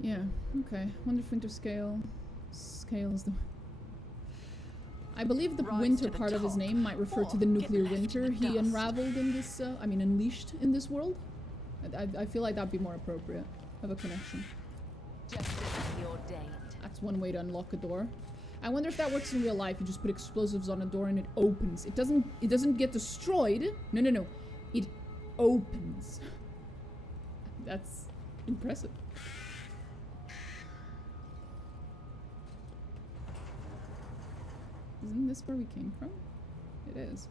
Yeah, okay. Wonder if Winterscale... Scale is the... I believe the winter part of his name might refer to the nuclear winter he unraveled in this... I mean, unleashed in this world. I feel like that'd be more appropriate. Have a connection. That's one way to unlock a door. I wonder if that works in real life. You just put explosives on a door and it opens. It doesn't get destroyed. No. It opens. That's impressive. Isn't this where we came from? It is.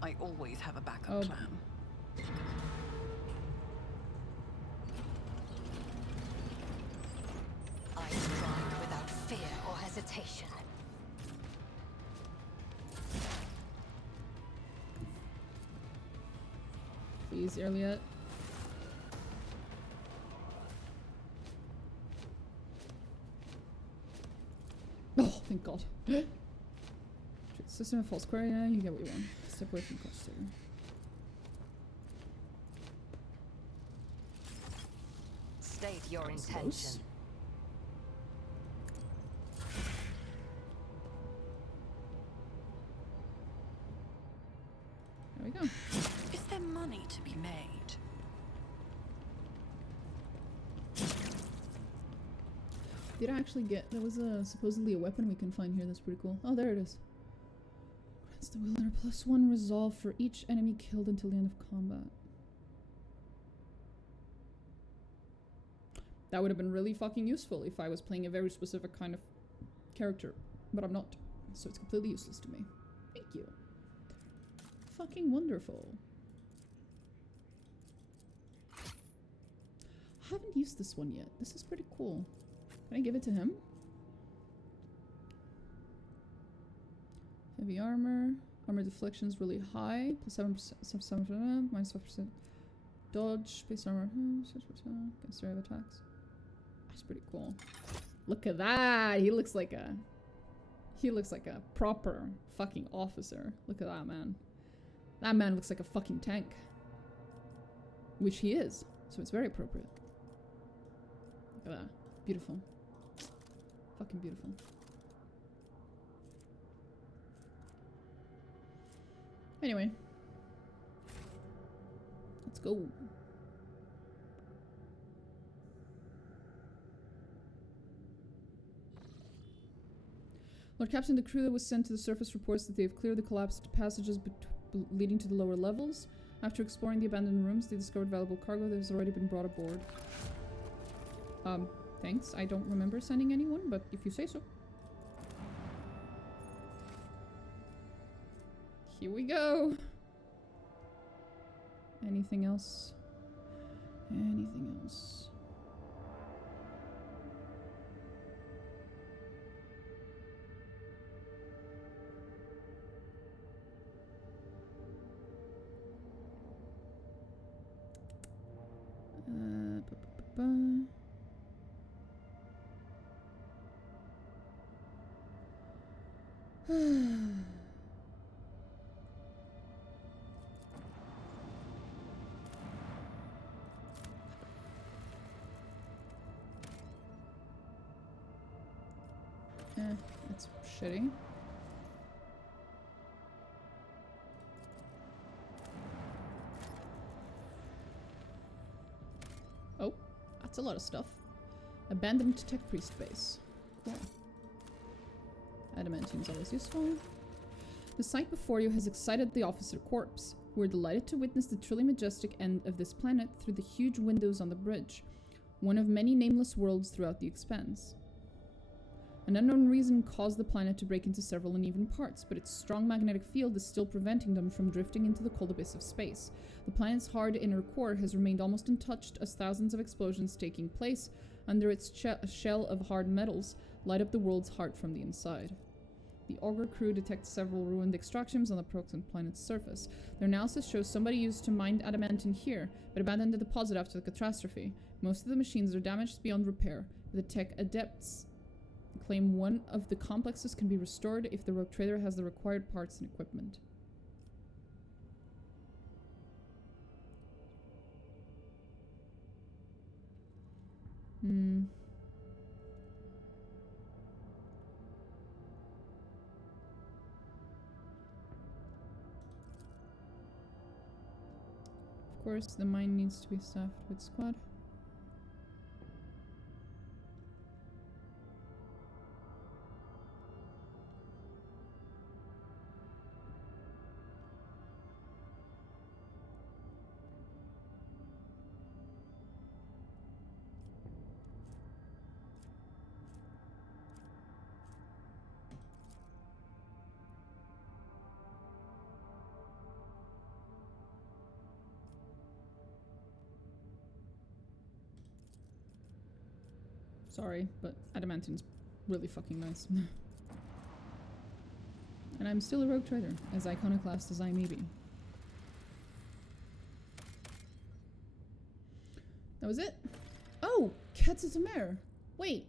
I always have a backup plan. I strike without fear or hesitation. Please, Elliot. Oh, thank God. System of false query, yeah, you get what you want. Step away from cost here. State your intention. There we go. Is there money to be made? Did I actually get... There was supposedly a weapon we can find here that's pretty cool. Oh, there it is. Grants the wielder +1 resolve for each enemy killed until the end of combat. That would have been really fucking useful if I was playing a very specific kind of character. But I'm not. So it's completely useless to me. Thank you. Fucking wonderful. I haven't used this one yet. This is pretty cool. Can I give it to him? Heavy armor. Armor deflection is really high. +7%, 7%, -5%. Dodge. Base armor. 6% against area of attacks. That's pretty cool. Look at that. He looks like a proper fucking officer. Look at that man. That man looks like a fucking tank. Which he is. So it's very appropriate. Look at that. Beautiful. Fucking beautiful. Anyway. Let's go. Lord Captain, the crew that was sent to the surface reports that they have cleared the collapsed passages leading to the lower levels. After exploring the abandoned rooms, they discovered valuable cargo that has already been brought aboard. Thanks. I don't remember sending anyone, but if you say so. Here we go. Anything else? Anything else? That's shitty. Oh, that's a lot of stuff. Abandoned tech priest base. Cool. Adamantium's always useful. The sight before you has excited the officer corps, who are delighted to witness the truly majestic end of this planet through the huge windows on the bridge, one of many nameless worlds throughout the expanse. An unknown reason caused the planet to break into several uneven parts, but its strong magnetic field is still preventing them from drifting into the cold abyss of space. The planet's hard inner core has remained almost untouched as thousands of explosions taking place under its shell of hard metals light up the world's heart from the inside. The auger crew detects several ruined extractions on the proximate planet's surface. Their analysis shows somebody used to mine adamantine here, but abandoned the deposit after the catastrophe. Most of the machines are damaged beyond repair. The tech adepts claim one of the complexes can be restored if the rogue trader has the required parts and equipment. Of course, the mine needs to be staffed with squad. Sorry, but adamantine's really fucking nice. And I'm still a rogue trader, as iconoclast as I may be. That was it? Oh! Ketsutamare! Wait!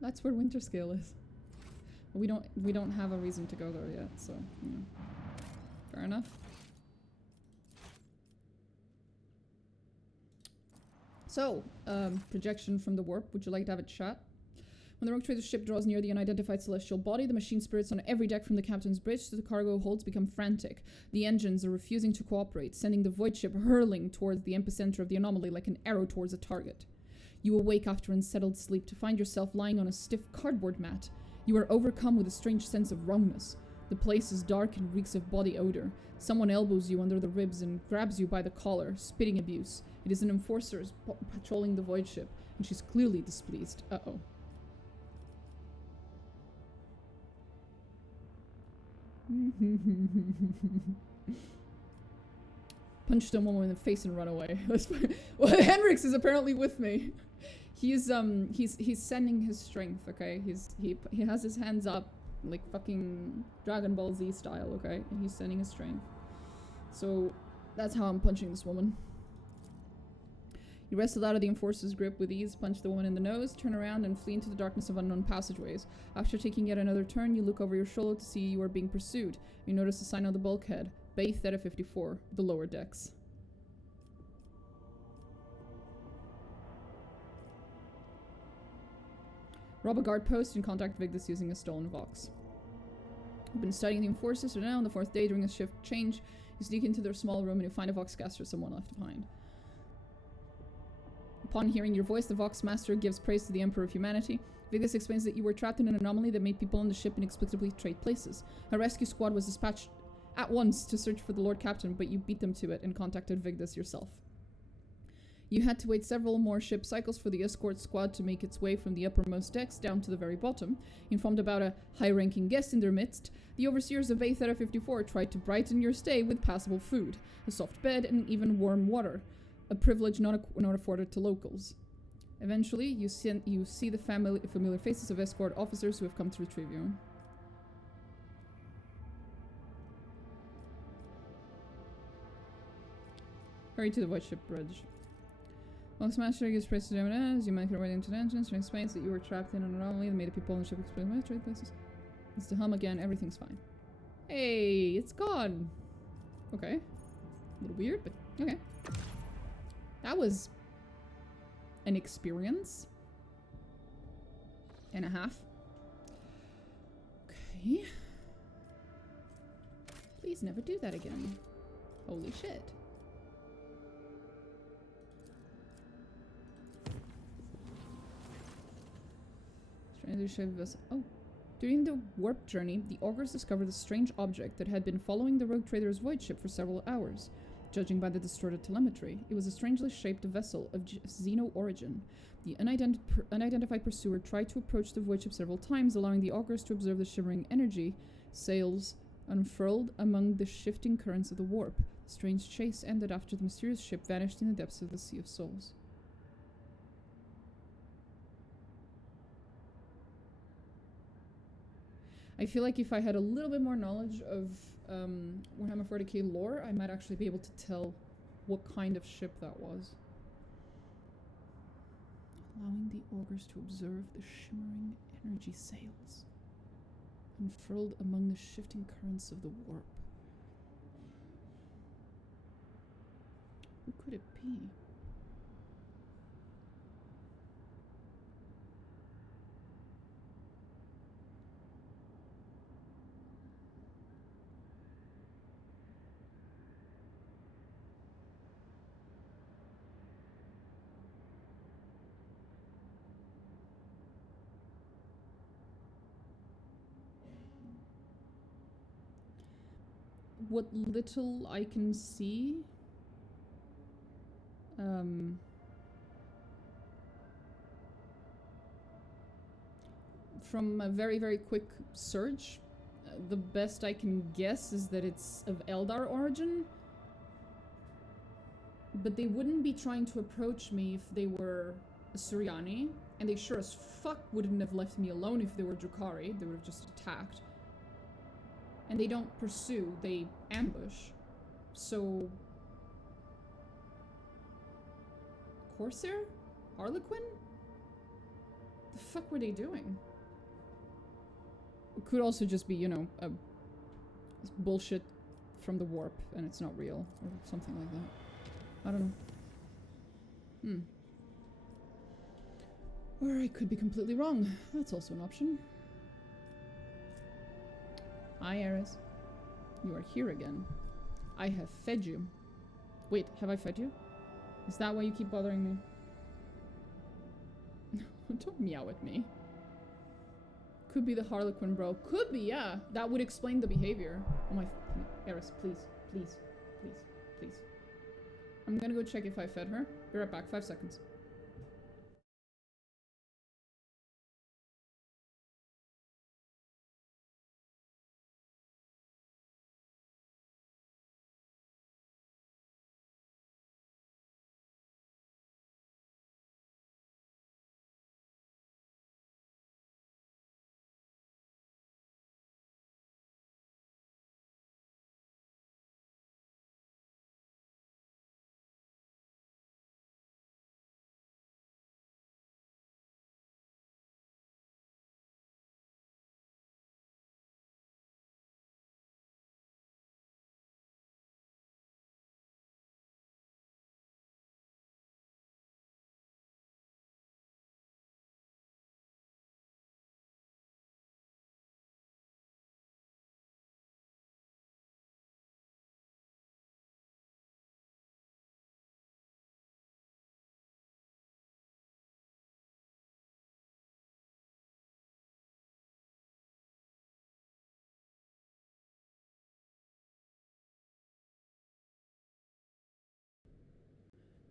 That's where Winterscale is. But we don't have a reason to go there yet, so you know. Fair enough. So, projection from the warp. Would you like to have a chat? When the rogue trader's ship draws near the unidentified celestial body, the machine spirits on every deck from the captain's bridge to the cargo holds become frantic. The engines are refusing to cooperate, sending the void ship hurling towards the epicenter of the anomaly like an arrow towards a target. You awake after unsettled sleep to find yourself lying on a stiff cardboard mat. You are overcome with a strange sense of wrongness. The place is dark and reeks of body odor. Someone elbows you under the ribs and grabs you by the collar, spitting abuse. It is an enforcer patrolling the void ship, and she's clearly displeased. Uh-oh. Punch the woman in the face and run away. Well, heinrix is apparently with me. He's sending his strength, okay? He has his hands up, like fucking Dragon Ball Z style, okay? And he's sending his strength. So that's how I'm punching this woman. You wrestle out of the enforcer's grip with ease, punch the woman in the nose, turn around, and flee into the darkness of unknown passageways. After taking yet another turn, you look over your shoulder to see you are being pursued. You notice a sign on the bulkhead. Bay Theta 54, the lower decks. Rob a guard post and contact Vigdis using a stolen Vox. You've been studying the enforcers, so now on the 4th day during a shift change, you sneak into their small room and you find a Vox caster someone left behind. Upon hearing your voice, the Vox Master gives praise to the Emperor of Humanity. Vigdis explains that you were trapped in an anomaly that made people on the ship inexplicably trade places. A rescue squad was dispatched at once to search for the Lord Captain, but you beat them to it and contacted Vigdis yourself. You had to wait several more ship cycles for the escort squad to make its way from the uppermost decks down to the very bottom. Informed about a high-ranking guest in their midst, the overseers of Aethera 54 tried to brighten your stay with passable food, a soft bed, and even warm water, a privilege not afforded to locals. Eventually, you see the familiar faces of escort officers who have come to retrieve you. Hurry to the White Ship Bridge. While Smasher gives praise to Demoness, you make your way into the entrance and explains that you were trapped in an anomaly that made the people on the ship explain my trade places. It's the hum again, everything's fine. Hey, it's gone! Okay. A little weird, but okay. That was an experience and a half. Okay. Please never do that again. Holy shit. Oh. During the warp journey, the augurs discovered a strange object that had been following the rogue trader's void ship for several hours. Judging by the distorted telemetry, it was a strangely shaped vessel of Xeno origin. The unidentified pursuer tried to approach the void ship several times, allowing the augurs to observe the shimmering energy sails unfurled among the shifting currents of the warp. The strange chase ended after the mysterious ship vanished in the depths of the Sea of Souls. I feel like if I had a little bit more knowledge of Warhammer 40k lore, I might actually be able to tell what kind of ship that was. Allowing the augurs to observe the shimmering energy sails unfurled among the shifting currents of the warp. Who could it be? What little I can see, from a very, very quick search, the best I can guess is that it's of Eldar origin. But they wouldn't be trying to approach me if they were Suriani, and they sure as fuck wouldn't have left me alone if they were Drukhari. They would have just attacked. And they don't pursue, they ambush. So... Corsair? Harlequin? The fuck were they doing? It could also just be, you know, a bullshit from the warp and it's not real, or something like that. I don't know. Or I could be completely wrong. That's also an option. Hi, Eris. You are here again. I have fed you. Wait, have I fed you? Is that why you keep bothering me? Don't meow at me. Could be the Harlequin, bro. Could be, yeah. That would explain the behavior. Oh my... Eris, please. Please. Please. Please. I'm gonna go check if I fed her. Be right back. 5 seconds.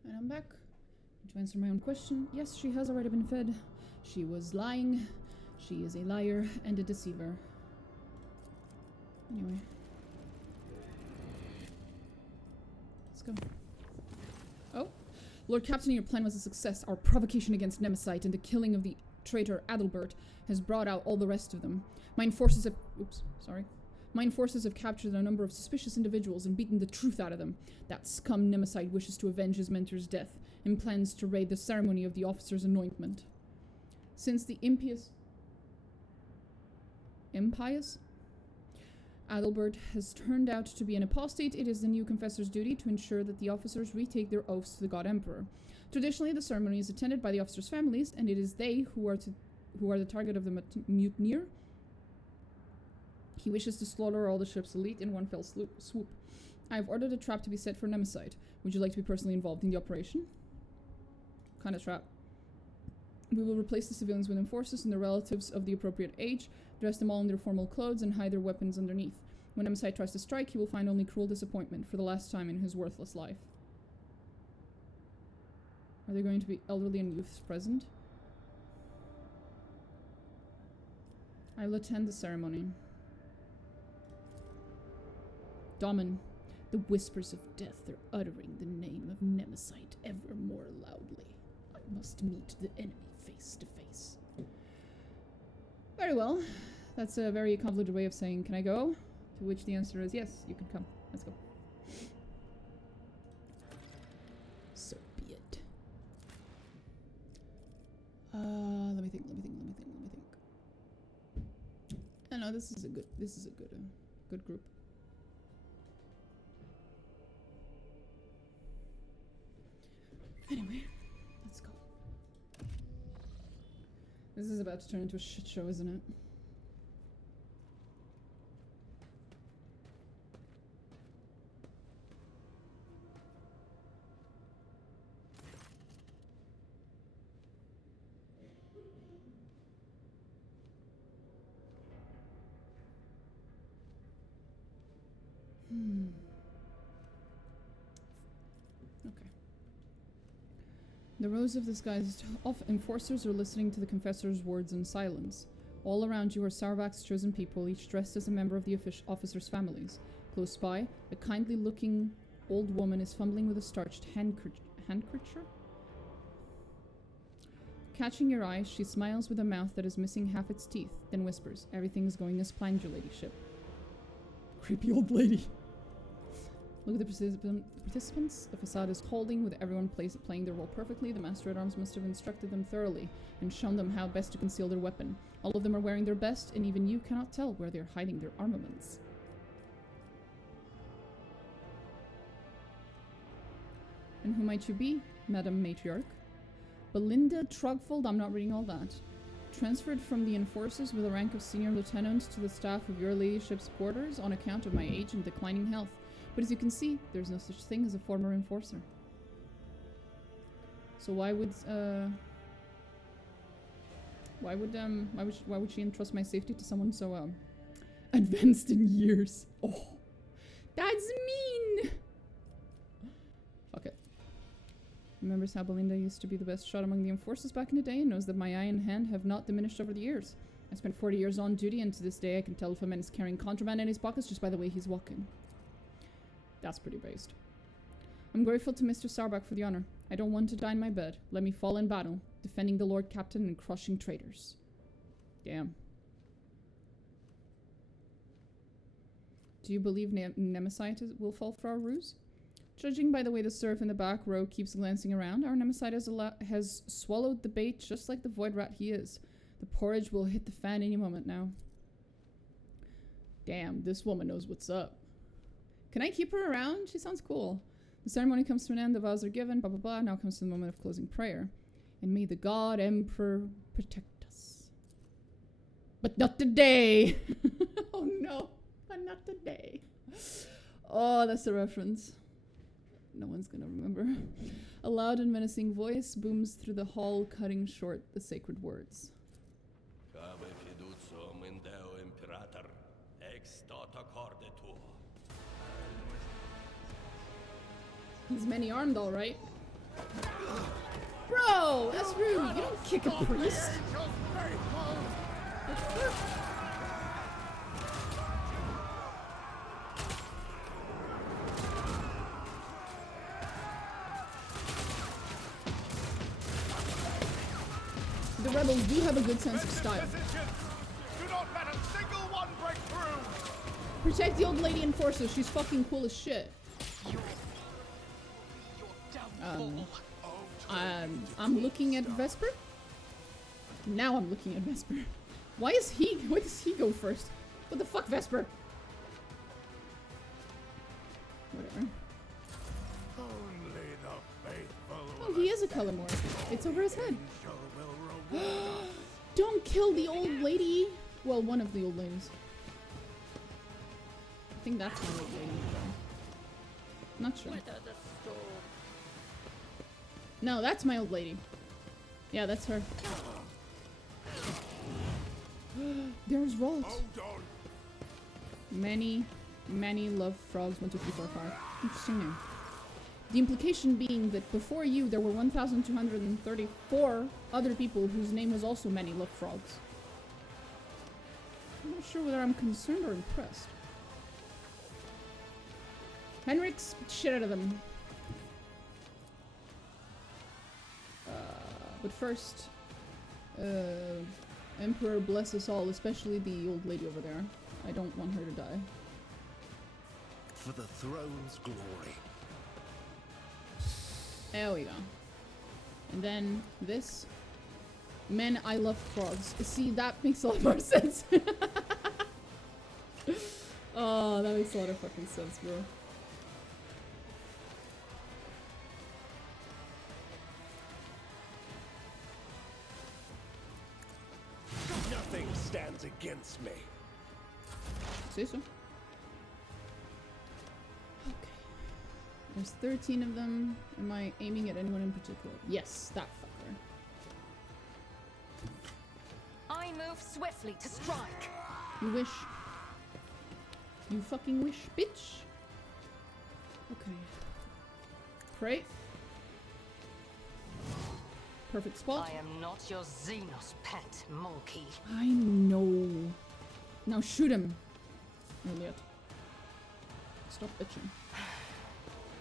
And I'm back. To answer my own question, yes, she has already been fed. She was lying. She is a liar and a deceiver. Anyway. Let's go. Oh. Lord Captain, your plan was a success. Our provocation against Nemesis and the killing of the traitor Adalbert has brought out all the rest of them. Mine forces have captured a number of suspicious individuals and beaten the truth out of them. That scum Nemesis wishes to avenge his mentor's death and plans to raid the ceremony of the officer's anointment. Since the impious Adalbert has turned out to be an apostate, it is the new confessor's duty to ensure that the officers retake their oaths to the God Emperor. Traditionally, the ceremony is attended by the officers' families, and it is they who are the target of the mutineer. He wishes to slaughter all the ship's elite in one fell swoop. I have ordered a trap to be set for Nemesis. Would you like to be personally involved in the operation? What kind of trap? We will replace the civilians with enforcers and their relatives of the appropriate age, dress them all in their formal clothes, and hide their weapons underneath. When Nemesis tries to strike, he will find only cruel disappointment for the last time in his worthless life. Are there going to be elderly and youths present? I will attend the ceremony. Domin, the whispers of death are uttering the name of Nemesis ever more loudly. I must meet the enemy face to face. Very well. That's a very convoluted way of saying, can I go? To which the answer is yes, you can come. Let's go. So be it. Let me think. I know this is a good group. Anyway, let's go. This is about to turn into a shit show, isn't it? Okay. The rows of disguised enforcers are listening to the confessor's words in silence. All around you are Sarvak's chosen people, each dressed as a member of the officers' families. Close by, a kindly-looking old woman is fumbling with a starched handkerchief? Catching your eye, she smiles with a mouth that is missing half its teeth, then whispers, "Everything's going as planned, your ladyship." Creepy old lady. Look at the participants. The facade is holding, with everyone playing their role perfectly. The Master-at-Arms must have instructed them thoroughly and shown them how best to conceal their weapon. All of them are wearing their best, and even you cannot tell where they're hiding their armaments. And who might you be, Madam Matriarch? Belinda Trugfold, I'm not reading all that. Transferred from the enforcers with a rank of senior lieutenant to the staff of your ladyship's quarters on account of my age and declining health. But as you can see, there's no such thing as a former enforcer. So why would she entrust my safety to someone so advanced in years? Oh, that's mean. Fuck it. Remembers how Belinda used to be the best shot among the enforcers back in the day and knows that my eye and hand have not diminished over the years. I spent 40 years on duty, and to this day I can tell if a man is carrying contraband in his pockets just by the way he's walking. That's pretty based. I'm grateful to Mr. Sarbak for the honor. I don't want to die in my bed. Let me fall in battle, defending the Lord Captain and crushing traitors. Damn. Do you believe Nemesis will fall for our ruse? Judging by the way the serf in the back row keeps glancing around, our Nemesis has swallowed the bait just like the void rat he is. The porridge will hit the fan any moment now. Damn, this woman knows what's up. Can I keep her around? She sounds cool. The ceremony comes to an end, the vows are given, blah blah blah. Now comes to the moment of closing prayer. And may the God Emperor protect us. But not today! Oh no, but not today. Oh, that's a reference. No one's gonna remember. A loud and menacing voice booms through the hall, cutting short the sacred words. He's many-armed, all right. Bro, that's rude. You don't kick a priest. The rebels do have a good sense of style. Do not let a single one break through. Protect the old lady enforcer. She's fucking cool as shit. I'm looking at Vesper. Now I'm looking at Vesper. Why does he go first? What the fuck, Vesper? Whatever. Only the faithful. Oh, he is a color morph. It's over his head. Don't kill the old lady. Well, one of the old ladies. I think that's my old lady. Not sure. No, that's my old lady. Yeah, that's her. There's Rolls. Many love frogs. 1, 2, 3, 4, 5. Interesting name. The implication being that before you, there were 1,234 other people whose name was also Many Love Frogs. I'm not sure whether I'm concerned or impressed. Heinrix, beat shit out of them. But first, Emperor bless us all, especially the old lady over there. I don't want her to die. For the throne's glory. There we go. And then this. Men, I love frogs. See, that makes a lot more sense. Oh, that makes a lot of fucking sense, bro. Nothing stands against me. Say so. Okay. There's 13 of them. Am I aiming at anyone in particular? Yes, that fucker. I move swiftly to strike. You wish. You fucking wish, bitch. Okay. Pray. Perfect spot. I am not your Xenos pet, monkey. I know. Now shoot him. Elliot. Stop bitching.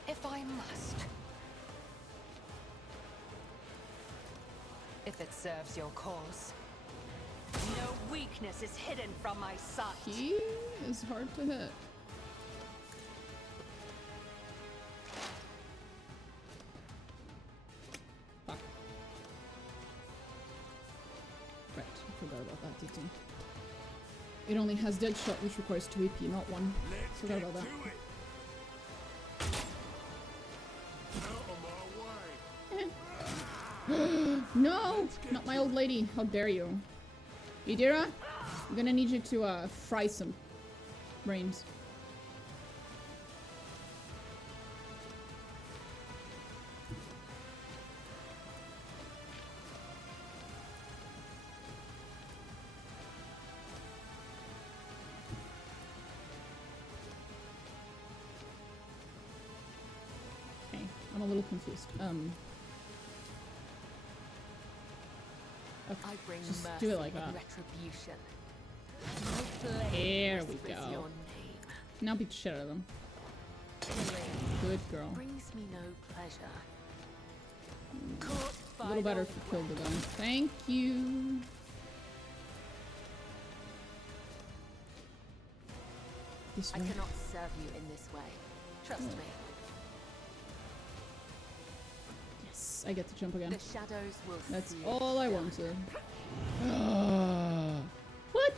If I must. If it serves your cause. No weakness is hidden from my sight. He is hard to hit. Fuck. Right, I forgot about that detail. It only has dead shot, which requires 2 AP, not 1. Forgot about that. No! Not my old lady. How dare you. Idira, I'm gonna need you to fry some brains. Okay, I'm a little confused. Okay, I bring just mercy do it like that. and retribution. There we Whispers go. your name. Now beat the shit out of them. Killing Good girl. brings me no pleasure. A little better if you killed the guy. Thank you. This I way. cannot serve you in this way. Trust me. Yes, I get to jump again. The shadows will That's see all I it wanted. What?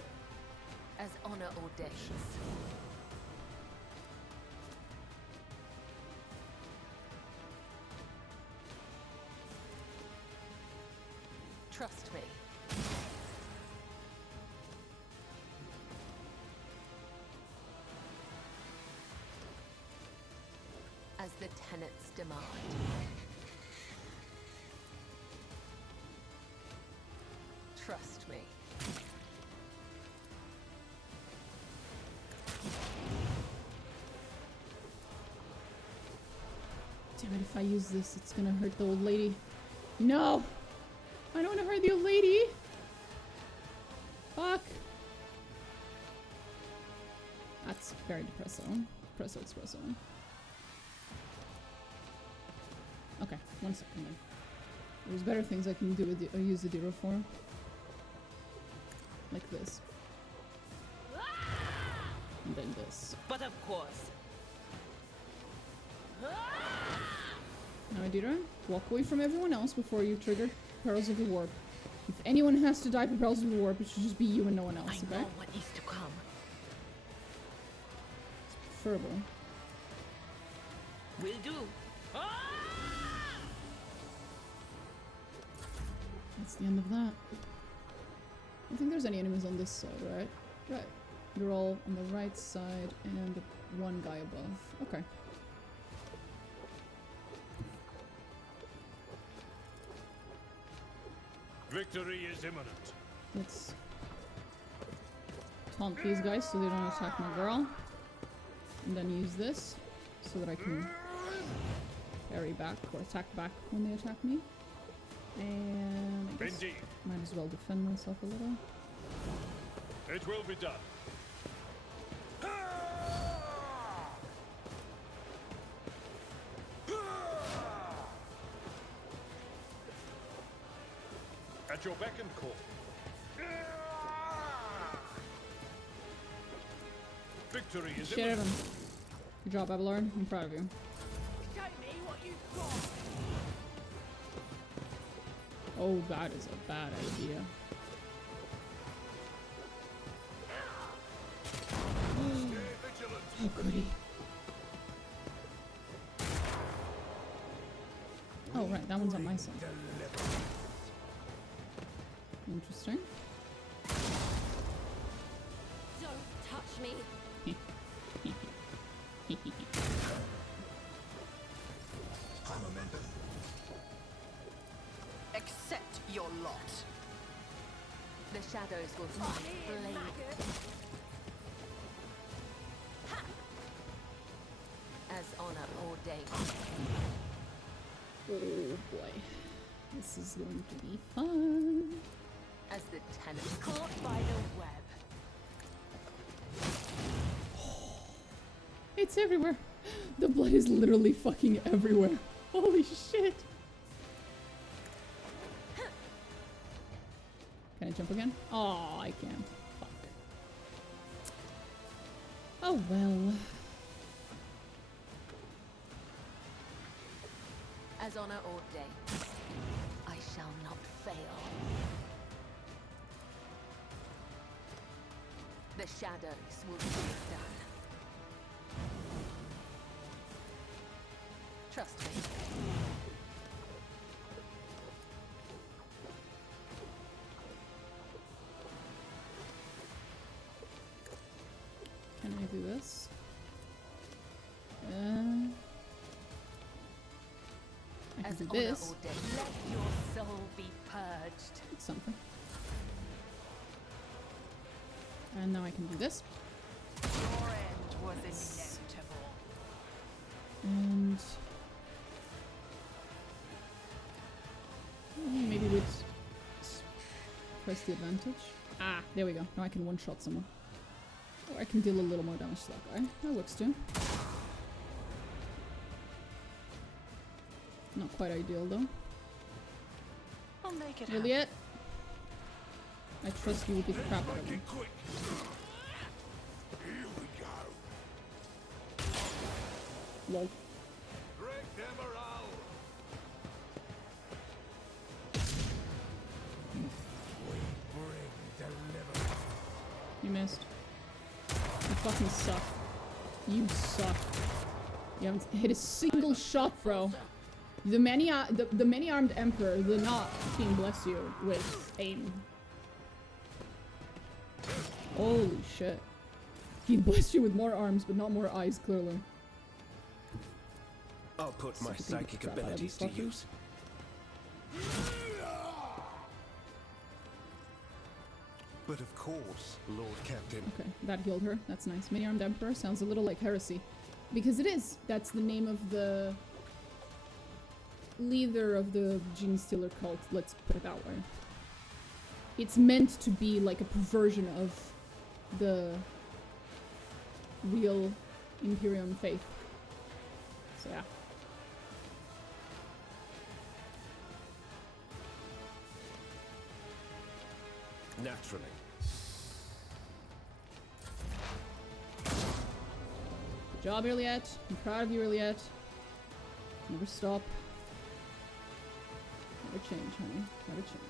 as honor ordains. Trust me. As the tenets demand. Trust me. Damn it, if I use this, it's gonna hurt the old lady. No! I don't wanna hurt the old lady! Fuck! That's very depressing. Depresso espresso. Okay, 1 second then. There's better things I can do with the, use the Diro for. Like this. And then this. But of course. Now, Adira, walk away from everyone else before you trigger Perils of the Warp. If anyone has to die for Perils of the Warp, it should just be you and no one else, okay? I know what needs to come. It's preferable. Will do. That's the end of that. I don't think there's any enemies on this side, right? Right. They're all on the right side and the one guy above. Okay. Victory is imminent. Let's taunt these guys so they don't attack my girl. And then use this so that I can parry back or attack back when they attack me. And I guess might as well defend myself a little. It will be done. At your beck and call. Victory is Shit at him. Good job, Abelard. I'm proud of you. Show me what you've got. Oh, that is a bad idea. Oh, goody. Oh, right, that one's on my side. Interesting. Don't touch me. Accept your lot. The shadows will find blade. As honor ordained. Oh boy. This is going to be fun. As the tenant caught by the web. It's everywhere. The blood is literally fucking everywhere. Holy shit. Can I jump again? Oh, I can't. Fuck. Oh well. As honor ordained, I shall not fail. The shadows will be done. Trust me. Can I do this? I can do this. Ordained, let your soul be purged. It's something. And now I can do this. Your end was inevitable. And maybe we'd press the advantage. Ah, there we go. Now I can one-shot someone. Or I can deal a little more damage to that guy. That works too. Not quite ideal though. I'll make it Really it? I trust you will beat the crap out of me. Quick. Here we go. Lol. Break them around. You missed. You fucking suck. You suck. You haven't hit a single shot, bro. The many-armed emperor did not fucking bless you with aim. Holy shit. He blessed you with more arms, but not more eyes, clearly. I'll put my psychic abilities to use. But of course, Lord Captain. Okay, that healed her. That's nice. Many-armed emperor sounds a little like heresy. Because it is. That's the name of the leader of the Gene Stealer cult, let's put it that way. It's meant to be like a perversion of the real Imperium faith. So yeah. Naturally. Good job, Iliad. I'm proud of you, Iliad. Never stop. Never change, honey. Never change.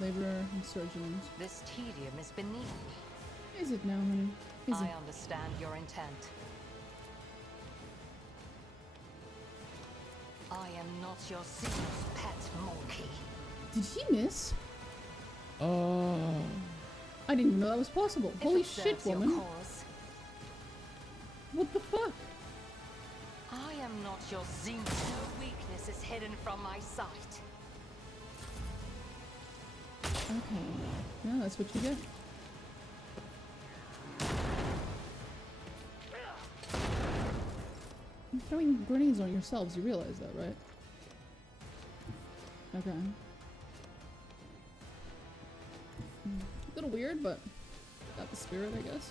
Laborer, insurgent. This tedium is beneath me. Is it now, honey? Is I it? understand your intent. I am not your Caesar's pet monkey. Did he miss? Oh. I didn't even know that was possible. If Holy it shit, serves your woman. cause, What the fuck? I am not your Caesar. No weakness is hidden from my sight. Okay. Yeah, that's what you get. You're throwing grenades on yourselves, you realize that, right? Okay. A little weird, but got the spirit, I guess.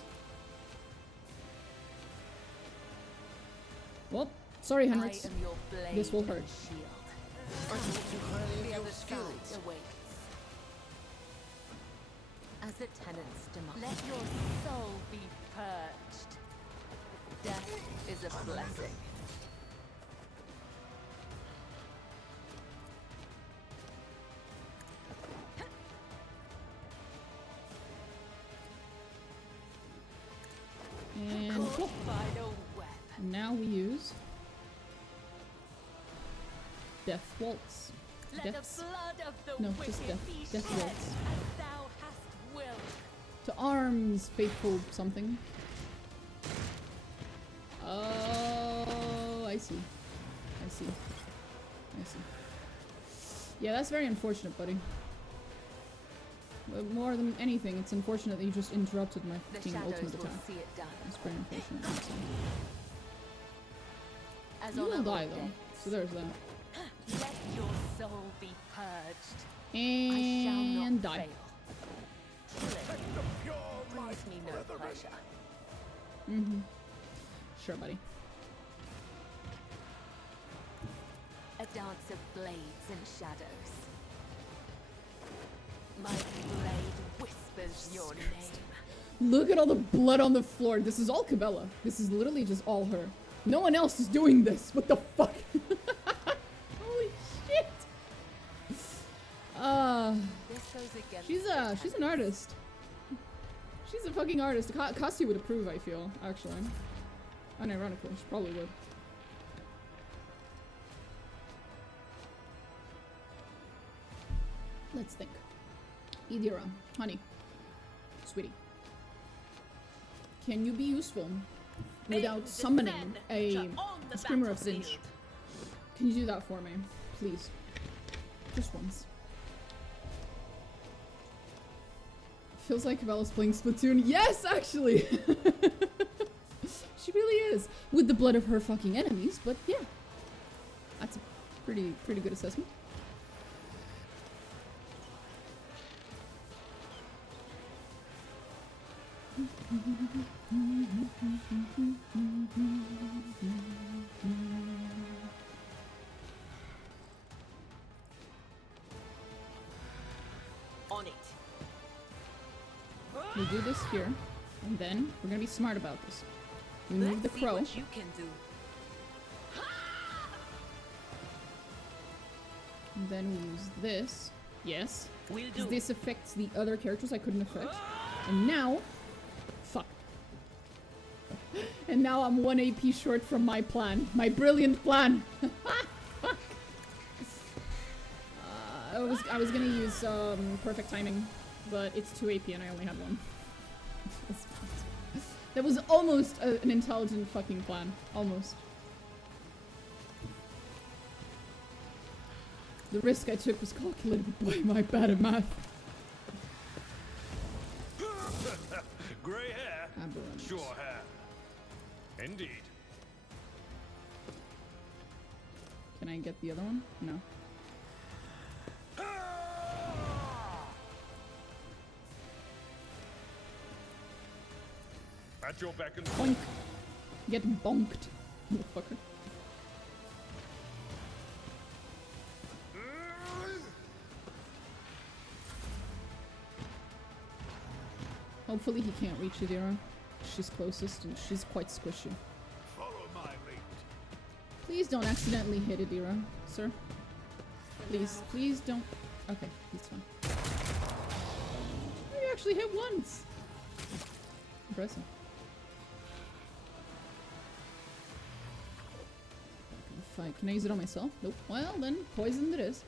Well, sorry, Heinrix. I am your blade This will hurt. and shield. I thought you highly of The your other skills. side awaits. As the tenants demand. Let your soul be purged. Death is a blessing. And cool. Final weapon. Now we use Death Waltz. Let Death's, the blood of the no, wicked just Death. be Death shed Waltz. as thou hast willed. To arms, faithful something. Oh, I see. I see. I see. Yeah, that's very unfortunate, buddy. But more than anything, it's unfortunate that you just interrupted my The fucking shadows ultimate will attack. see it done. That's very unfortunate. I'd say. As You on will other die though, days. so there's that. Let your soul be purged. And I shall not die. fail. Killing brings me no pleasure. Mm-hmm. Sure, buddy. A dance of blades and shadows. My blade whispers your name. Look at all the blood on the floor. This is all Cabela. This is literally just all her. No one else is doing this. What the fuck? Holy shit. This goes against She's an artist. She's a fucking artist. Cassie would approve, I feel, actually. Unironically, she probably would. Let's think. Idira, honey, sweetie, can you be useful without summoning a Screamer of Zinch? Can you do that for me, please? Just once. Feels like Cabela's playing Splatoon. Yes, actually! She really is. With the blood of her fucking enemies, but yeah. That's a pretty good assessment. On it. We do this here, and then we're gonna be smart about this. We move the Let's see crow. what you can do. And then we use this. Yes. Will Because do. this affects the other characters I couldn't affect. And now... Fuck. And now I'm 1 AP short from my plan. My brilliant plan! Fuck! I was gonna use perfect timing, but it's 2 AP and I only had 1. That was almost an intelligent fucking plan. Almost. The risk I took was calculated by my bad at math. Grey hair? Aberrant. Sure hair. Indeed. Can I get the other one? No. At your beck and Boink! Get bonked, motherfucker. Hopefully he can't reach Idira. She's closest and she's quite squishy. Follow my lead. Please don't accidentally hit Idira, sir. Please, please don't. Okay, he's fine. You actually hit once! Impressive. Fight. Can I use it on myself? Nope. Well, then poisoned it is.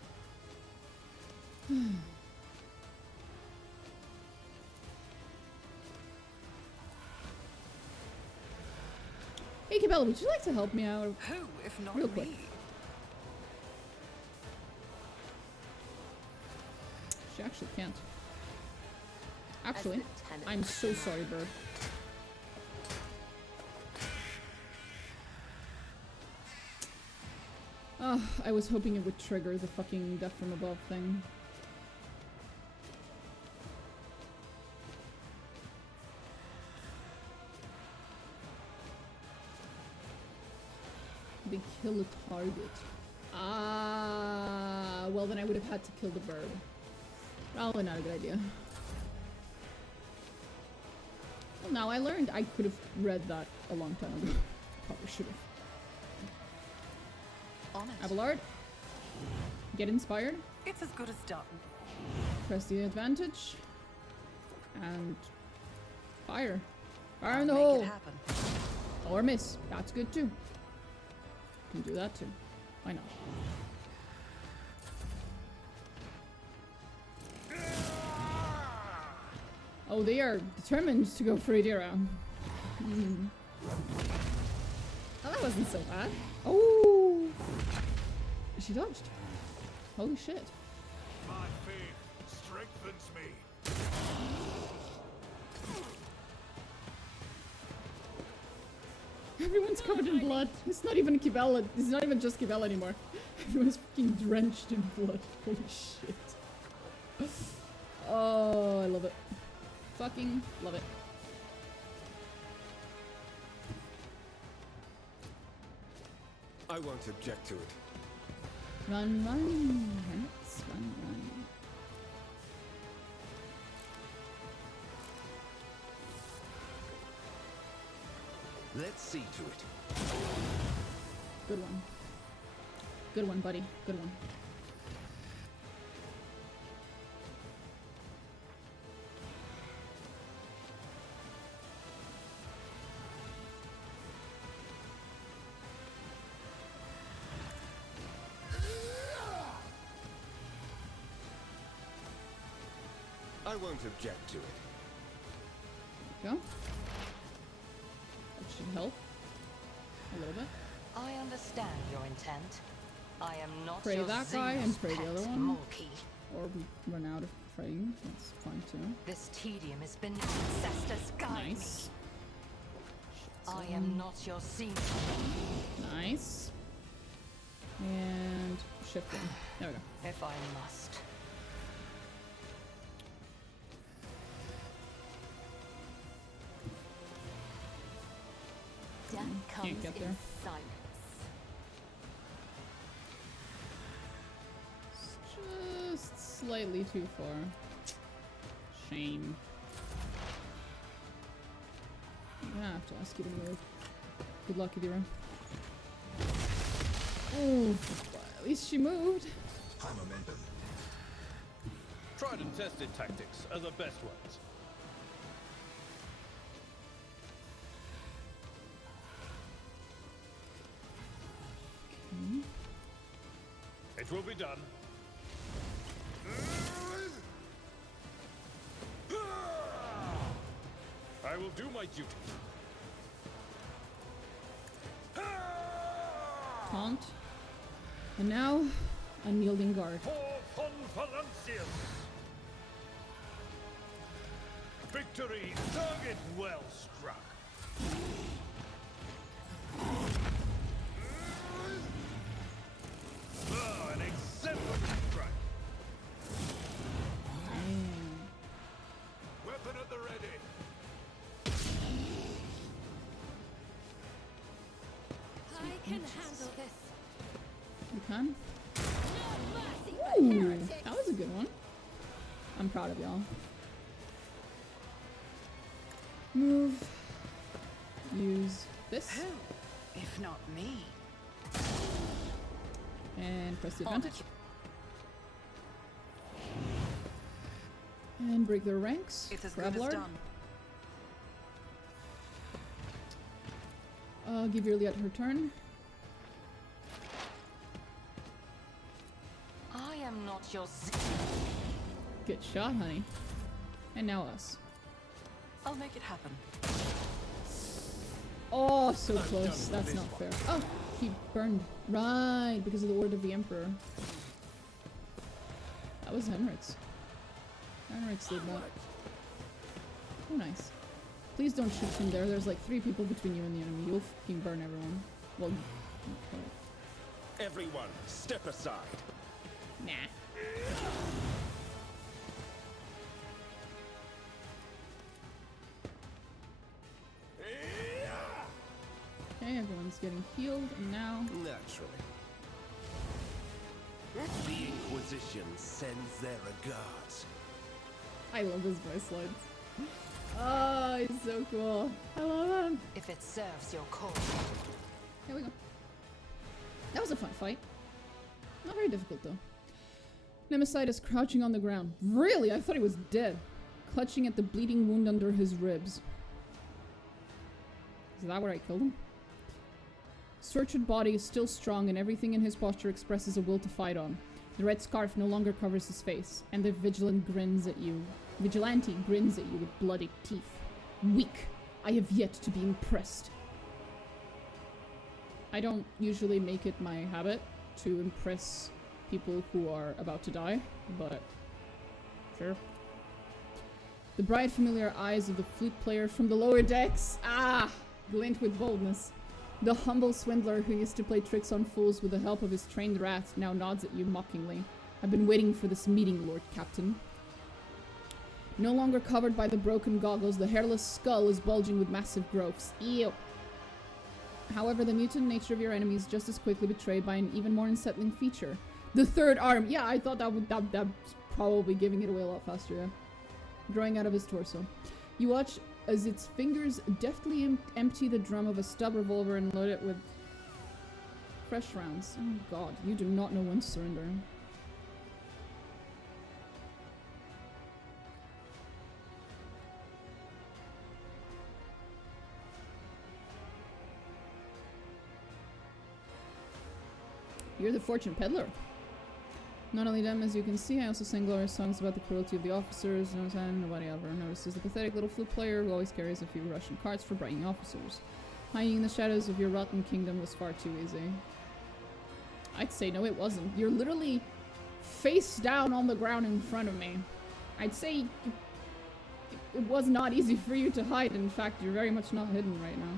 Hey, Cabela, would you like to help me out? Who, if not real quick? me? She actually can't. Actually, I'm so sorry, bird. Oh, I was hoping it would trigger the fucking death from above thing. They kill a target. Ah, well then I would have had to kill the bird. Probably not a good idea. Well, now I learned. I could have read that a long time ago. Probably should have. Abelard, get inspired. It's as good as done. Press the advantage. And fire. Fire in the hole. Or miss. That's good too. Can do that too. Why not? Oh, they are determined to go for Idira. Mm. Oh, that wasn't so bad. Oh! She dodged. Holy shit. My faith strengthens me. Everyone's covered in blood. It's not even Kibella. It's not even just Kibella anymore. Everyone's fucking drenched in blood. Holy shit. Oh, I love it. Fucking love it. I won't object to it. Run, run. Let's run, run. Let's see to it. Good one. Good one, buddy. Good one. I won't object to it. There we go. That should help. A little bit. I understand your intent. I am not Pray your that guy and zealous pray the pet, other one. Morky. Or we run out of praying. That's fine too. This tedium has been ancestors guide Nice. me. I am not your seed. Nice. And shift in. There we go. If I must. Death comes Can't get there. in silence. It's just slightly too far. Shame. I'm gonna have to ask you to move. Good luck with your run. Oh, at least she moved. High momentum. Tried and tested tactics are the best ones. It will be done. I will do my duty. Taunt. And now, unyielding guard. For Von Valancius. Victory, target well struck. You can? Ooh, that was a good one. I'm proud of y'all. Move. Use this. Who, if not me? And press the advantage. And break their ranks. It's as good as done. Give Yurliet her turn. I am not your. Good shot, honey. And now us. I'll make it happen. Oh, so close. That's not fair. Oh, he burned. Right, because of the word of the Emperor. That was heinrix. Heinrix did that. Oh, nice. Please don't shoot from there. There's like 3 people between you and the enemy. You'll fucking burn everyone. Well, okay. Everyone, step aside. Nah. Okay, everyone's getting healed, and now... Naturally. The Inquisition sends their regards. I love his voice lines. Oh, he's so cool. I love him. If it serves your cause. Here we go. That was a fun fight. Not very difficult, though. Nemesis is crouching on the ground. Really? I thought he was dead. Clutching at the bleeding wound under his ribs. Is that where I killed him? Tortured body is still strong and everything in his posture expresses a will to fight on. The red scarf no longer covers his face, and the vigilante grins at you with bloody teeth. Weak. I have yet to be impressed. I don't usually make it my habit to impress people who are about to die, but sure. The bright familiar eyes of the flute player from the lower decks, glint with boldness. The humble swindler who used to play tricks on fools with the help of his trained rat now nods at you mockingly. I've been waiting for this meeting, Lord Captain. No longer covered by the broken goggles, the hairless skull is bulging with massive growths. Ew. However, the mutant nature of your enemy is just as quickly betrayed by an even more unsettling feature. The third arm. Yeah, I thought that's probably giving it away a lot faster, yeah. Growing out of his torso. You watch as its fingers deftly empty the drum of a stub revolver and load it with fresh rounds. Oh god, you do not know when to surrender. You're the fortune peddler. Not only them, as you can see, I also sing glorious songs about the cruelty of the officers. Nobody ever notices the pathetic little flute player who always carries a few Russian carts for bribing officers. Hiding in the shadows of your rotten kingdom was far too easy. I'd say no, it wasn't. You're literally face down on the ground in front of me. I'd say it was not easy for you to hide. In fact, you're very much not hidden right now.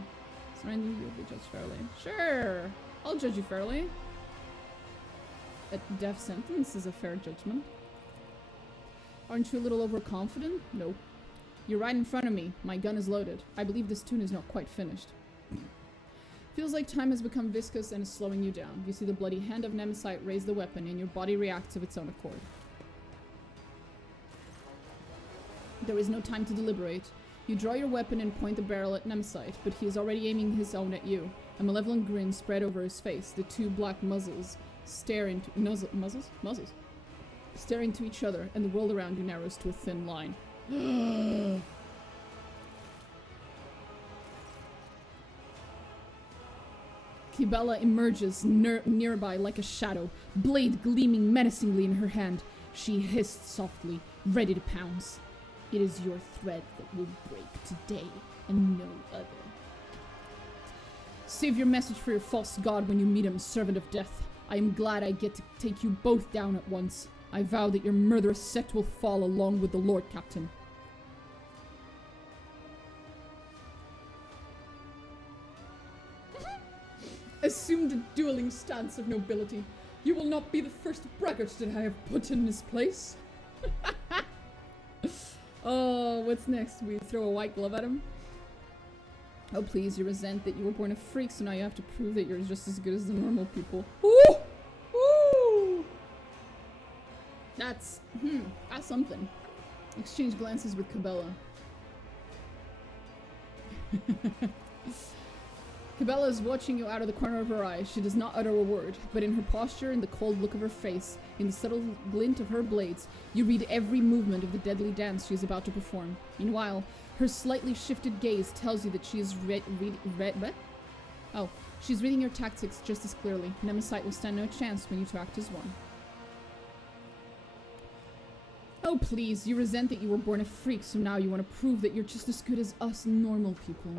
Surrender, you'll be judged fairly. Sure, I'll judge you fairly. A death sentence is a fair judgment. Aren't you a little overconfident? No. You're right in front of me. My gun is loaded. I believe this tune is not quite finished. Feels like time has become viscous and is slowing you down. You see the bloody hand of Nemesis raise the weapon and your body reacts of its own accord. There is no time to deliberate. You draw your weapon and point the barrel at Nemesis, but he is already aiming his own at you. A malevolent grin spread over his face. The two black muzzles stare into muzzles stare into each other, and the world around you narrows to a thin line. Kibella emerges nearby like a shadow, blade gleaming menacingly in her hand. She hissed softly, ready to pounce. It is your thread that will break today, and no other. Save your message for your false god when you meet him, servant of death. I am glad I get to take you both down at once. I vow that your murderous sect will fall along with the Lord Captain. Assume the dueling stance of nobility. You will not be the first braggart that I have put in this place. Oh, what's next? We throw a white glove at him? Oh please, you resent that you were born a freak, so now you have to prove that you're just as good as the normal people. Ooh! Ooh! That's something. Exchange glances with Cabela. Cabela is watching you out of the corner of her eye. She does not utter a word, but in her posture, in the cold look of her face, in the subtle glint of her blades, you read every movement of the deadly dance she is about to perform. Meanwhile, her slightly shifted gaze tells you that she is she's reading your tactics just as clearly. Nemesis will stand no chance when you two act as one. Oh please, you resent that you were born a freak, so now you want to prove that you're just as good as us normal people.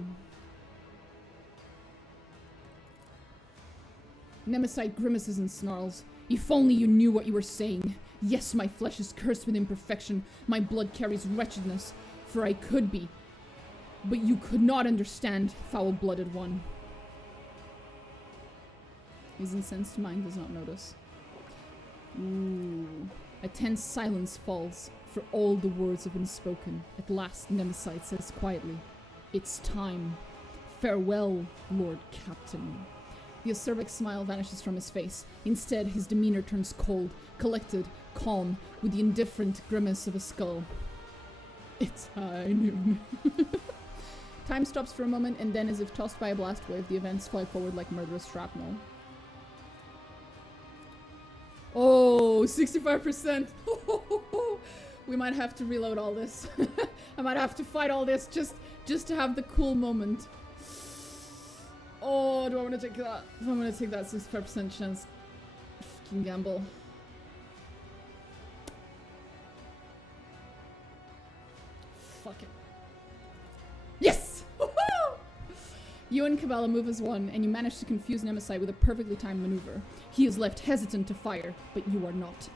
Nemesis grimaces and snarls. If only you knew what you were saying. Yes, my flesh is cursed with imperfection. My blood carries wretchedness. For I could be. But you could not understand, foul-blooded one. His incensed mind does not notice. Ooh. A tense silence falls, for all the words have been spoken. At last, Nemesis says quietly, "It's time. Farewell, Lord Captain." The acerbic smile vanishes from his face. Instead, his demeanor turns cold, collected, calm, with the indifferent grimace of a skull. It's high noon. Time stops for a moment, and then, as if tossed by a blast wave, the events fly forward like murderous shrapnel. Oh, 65%! We might have to reload all this. I might have to fight all this just to have the cool moment. Oh, do I want to take that? Do I want to take that 65% chance? Fucking gamble. Fuck it. Yes! You and Cabela move as one, and you manage to confuse Nemesis with a perfectly timed maneuver. He is left hesitant to fire, but you are not.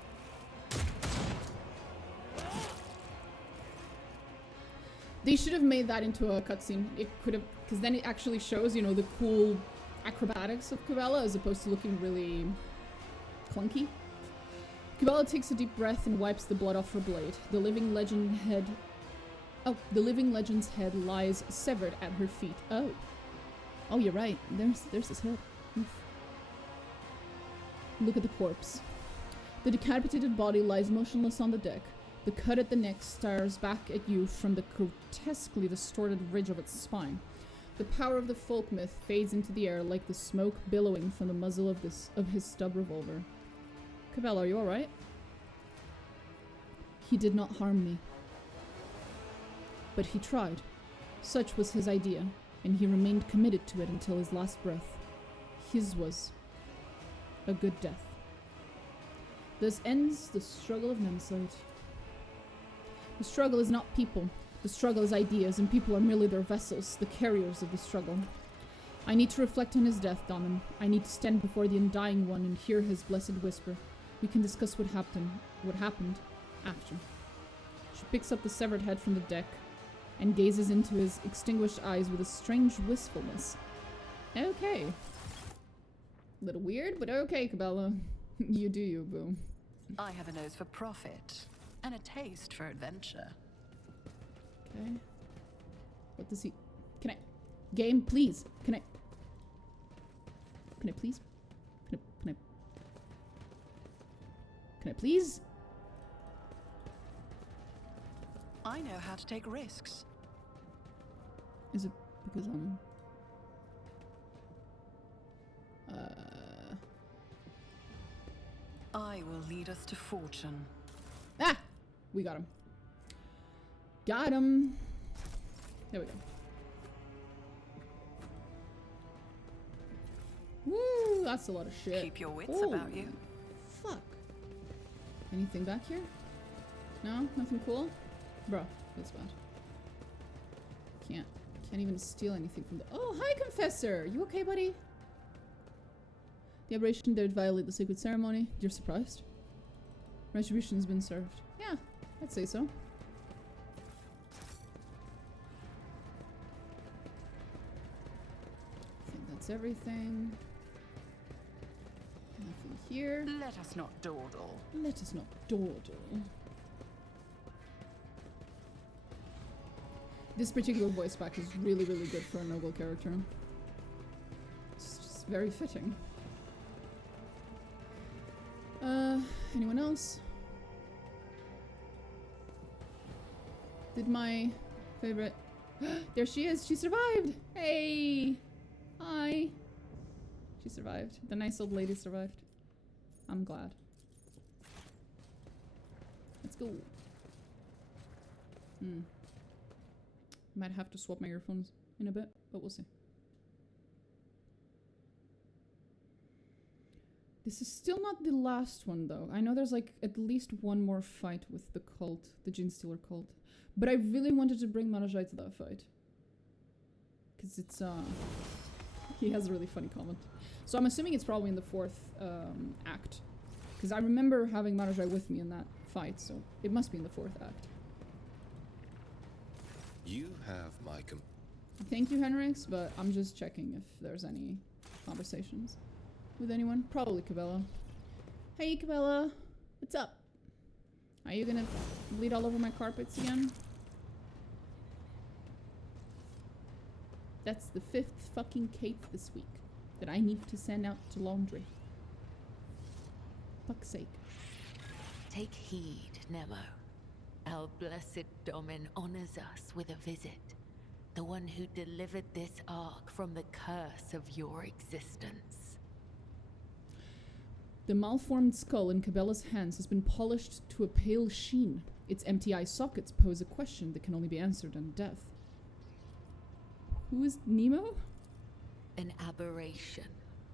They should have made that into a cutscene. It could have, because then it actually shows, you know, the cool acrobatics of Cabela as opposed to looking really clunky. Cabela takes a deep breath and wipes the blood off her blade. The living legend's head lies severed at her feet. Oh, you're right. There's his head. Oof. Look at the corpse. The decapitated body lies motionless on the deck. The cut at the neck stares back at you from the grotesquely distorted ridge of its spine. The power of the folk myth fades into the air like the smoke billowing from the muzzle of his stub revolver. Cabela, are you alright? He did not harm me. But he tried. Such was his idea, and he remained committed to it until his last breath. His was a good death. Thus ends the struggle of Nemesis. The struggle is not people. The struggle is ideas, and people are merely their vessels, the carriers of the struggle. I need to reflect on his death, Domin. I need to stand before the Undying One and hear his blessed whisper. We can discuss what happened after. She picks up the severed head from the deck and gazes into his extinguished eyes with a strange wistfulness. Okay. Little weird, but okay, Cabela. You do you, boo. I have a nose for profit and a taste for adventure. Okay. What does he... Can I... Game, please. Can I please? Can I please? I know how to take risks. Is it because I'm... I will lead us to fortune. Ah! We got him. Got him. There we go. Woo! That's a lot of shit. Keep your wits about you. Fuck. Anything back here? No? Nothing cool? Bro, that's bad. Can't even steal anything from the... Oh, hi, Confessor! You okay, buddy? The aberration dared violate the sacred ceremony. You're surprised? Retribution's been served. Yeah, I'd say so. I think that's everything. Nothing here. Let us not dawdle. Let us not dawdle. This particular voice pack is really, really good for a noble character. It's just very fitting. Anyone else? Did my favorite... There she is! She survived! Hey! Hi! She survived. The nice old lady survived. I'm glad. Let's go. Might have to swap my earphones in a bit, but we'll see. This is still not the last one, though. I know there's like at least one more fight with the cult, the Genestealer cult. But I really wanted to bring Manajai to that fight. Because it's, he has a really funny comment. So I'm assuming it's probably in the 4th act. Because I remember having Manajai with me in that fight, so it must be in the 4th act. You have my Thank you, heinrix, but I'm just checking if there's any conversations with anyone. Probably Cabela. Hey, Cabela. What's up? Are you gonna bleed all over my carpets again? That's the 5th fucking cape this week that I need to send out to laundry. Fuck's sake. Take heed, Nemo. Our blessed Domin honors us with a visit. The one who delivered this ark from the curse of your existence. The malformed skull in Cabela's hands has been polished to a pale sheen. Its empty eye sockets pose a question that can only be answered in death. Who is Nemo? An aberration.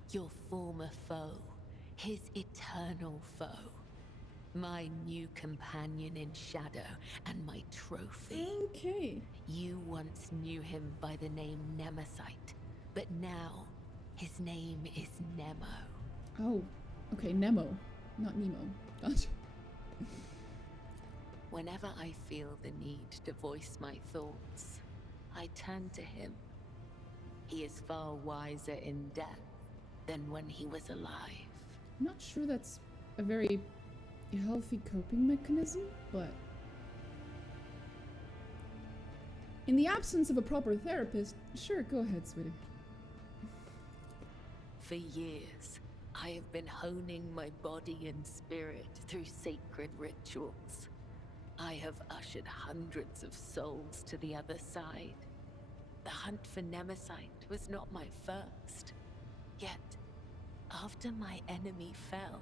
Your former foe. His eternal foe. My new companion in shadow and my trophy. Okay. You once knew him by the name Nemesite, but now his name is Nemo. Oh, okay, Nemo, not Nemo. Gotcha. Whenever I feel the need to voice my thoughts, I turn to him. He is far wiser in death than when he was alive. I'm not sure that's a very healthy coping mechanism, but in the absence of a proper therapist, sure, go ahead, sweetie. For years, I have been honing my body and spirit through sacred rituals. I have ushered hundreds of souls to the other side. The hunt for Nemesite was not my first. Yet, after my enemy fell,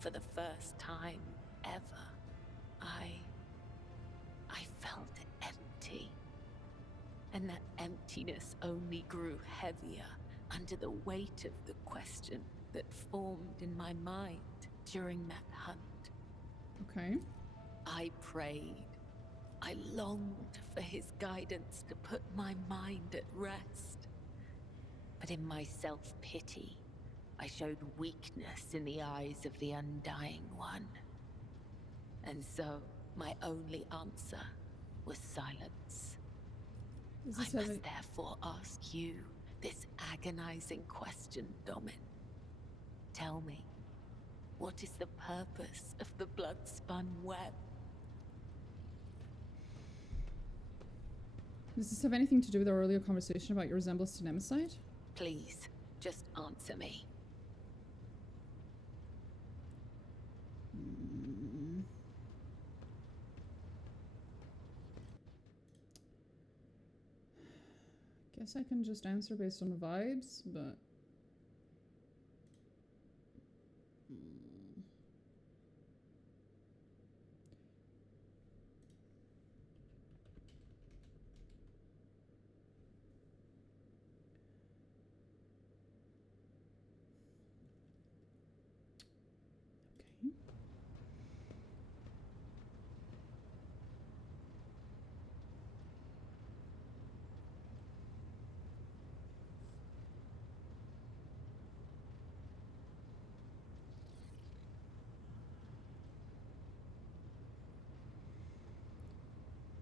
for the first time ever, I felt empty. And that emptiness only grew heavier under the weight of the question that formed in my mind during that hunt. Okay. I prayed. I longed for his guidance to put my mind at rest. But in my self-pity, I showed weakness in the eyes of the Undying One. And so, my only answer was silence. I must therefore ask you this agonizing question, Domin. Tell me, what is the purpose of the blood-spun web? Does this have anything to do with our earlier conversation about your resemblance to Nemesite? Please, just answer me. Guess I can just answer based on vibes, but...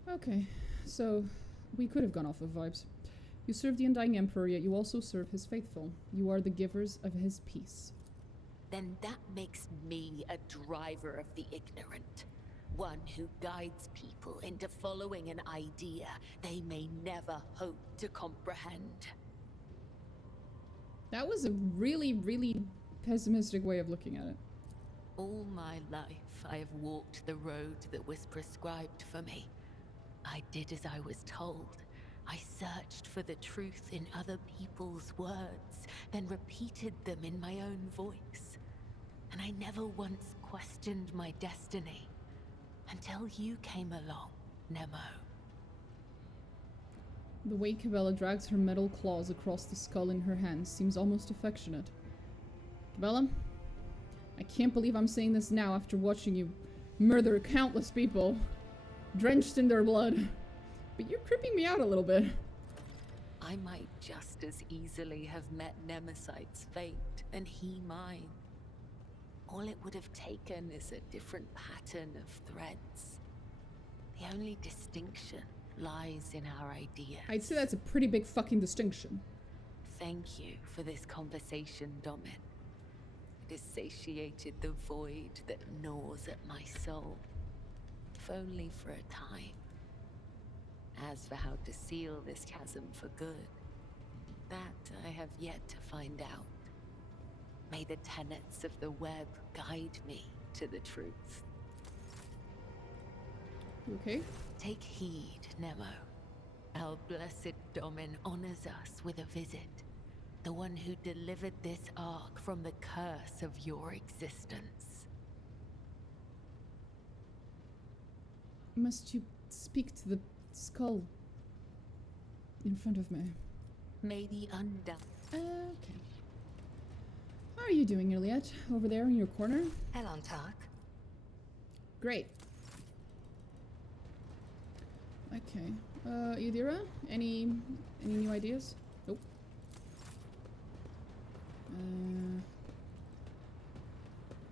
Okay, so we could have gone off of vibes. You serve the Undying Emperor, yet you also serve his faithful. You are the givers of his peace. Then that makes me a driver of the ignorant. One who guides people into following an idea they may never hope to comprehend. That was a really, really pessimistic way of looking at it. All my life, I have walked the road that was prescribed for me. I did as I was told. I searched for the truth in other people's words, then repeated them in my own voice. And I never once questioned my destiny. Until you came along, Nemo. The way Cabela drags her metal claws across the skull in her hands seems almost affectionate. Cabela, I can't believe I'm saying this now after watching you murder countless people, drenched in their blood. But you're creeping me out a little bit. I might just as easily have met Nemesite's fate and he mine. All it would have taken is a different pattern of threads. The only distinction lies in our ideas. I'd say that's a pretty big fucking distinction. Thank you for this conversation, Domin. It has satiated the void that gnaws at my soul, if only for a time. As for how to seal this chasm for good, that I have yet to find out. May the tenets of the web guide me to the truth. Okay. Take heed, Nemo. Our blessed Domin honors us with a visit. The one who delivered this ark from the curse of your existence. Must you speak to the skull in front of me? May the undone. Okay. How are you doing, Iliad? Over there in your corner? Elon Talk. Great. Okay. Yadira, any new ideas? Nope.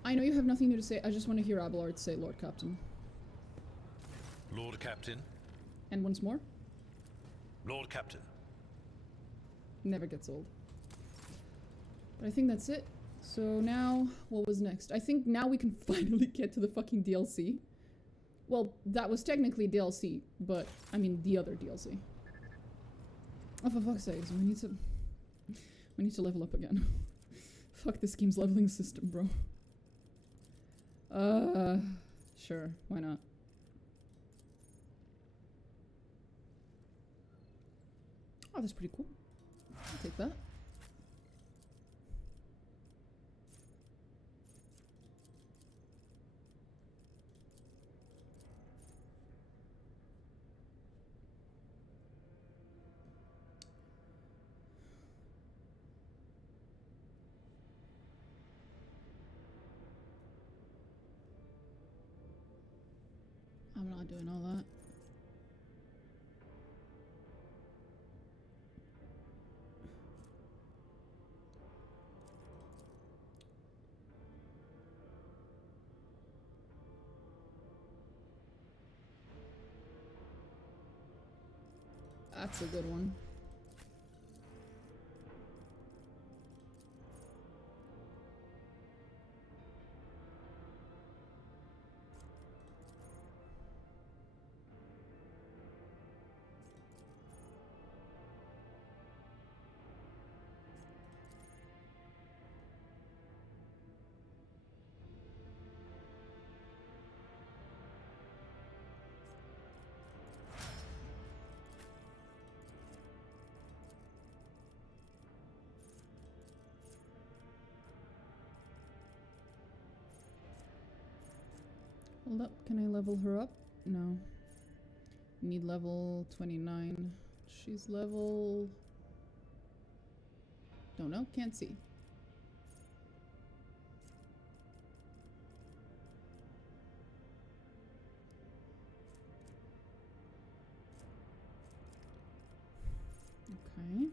I know you have nothing new to say. I just want to hear Abelard say Lord Captain. Lord Captain. And once more? Lord Captain. Never gets old. But I think that's it. So now, what was next? I think now we can finally get to the fucking DLC. Well, that was technically DLC, but I mean the other DLC. Oh, for fuck's sakes, we need to level up again. Fuck this game's leveling system, bro. Sure, why not? Oh, that's pretty cool. I'll take that. I'm not doing all that. That's a good one. Hold up, can I level her up? No. Need level 29. She's level... Don't know, can't see. Okay.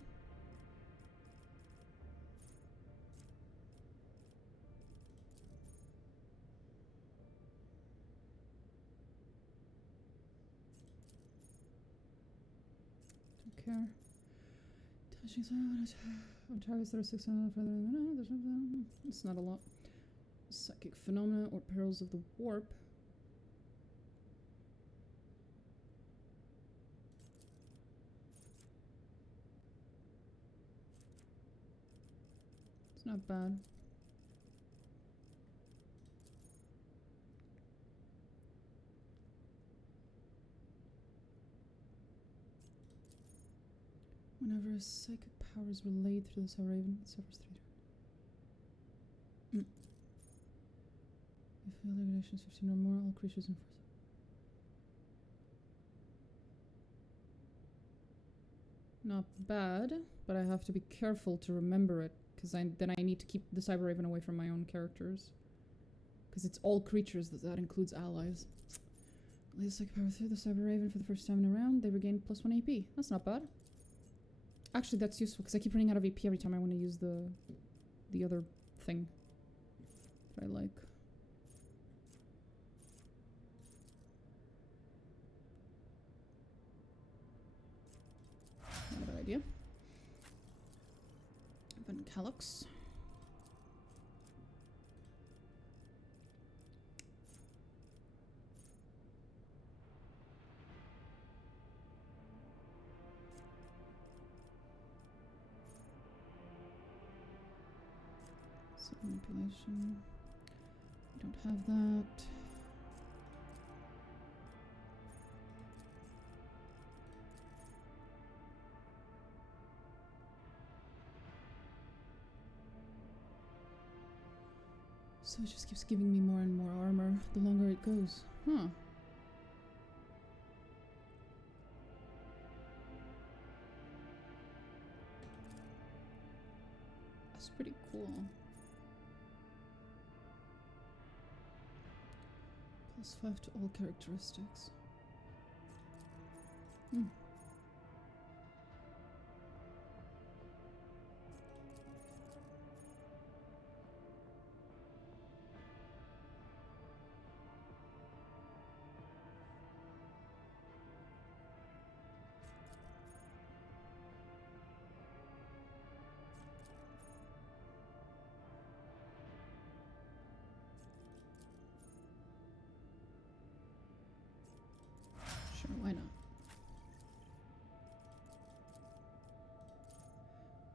Care. Targets that are 600 further than it's not a lot. Psychic phenomena or perils of the warp. Not bad. Whenever a psychic power is relayed through the Cyberraven, it suffers 3. If the regulation is 15 or more, all creatures enforce it. Not bad, but I have to be careful to remember it, because then I need to keep the Cyberraven away from my own characters. Because it's all creatures, that includes allies. Relay the psychic power through the Cyberraven for the first time in a round, they regain +1 AP. That's not bad. Actually, that's useful, because I keep running out of AP every time I want to use the other thing that I like. Not a bad idea. Van Calyx. Manipulation. We don't have that. So it just keeps giving me more and more armor the longer it goes. Huh. That's pretty cool. +5 to all characteristics. Sure, why not?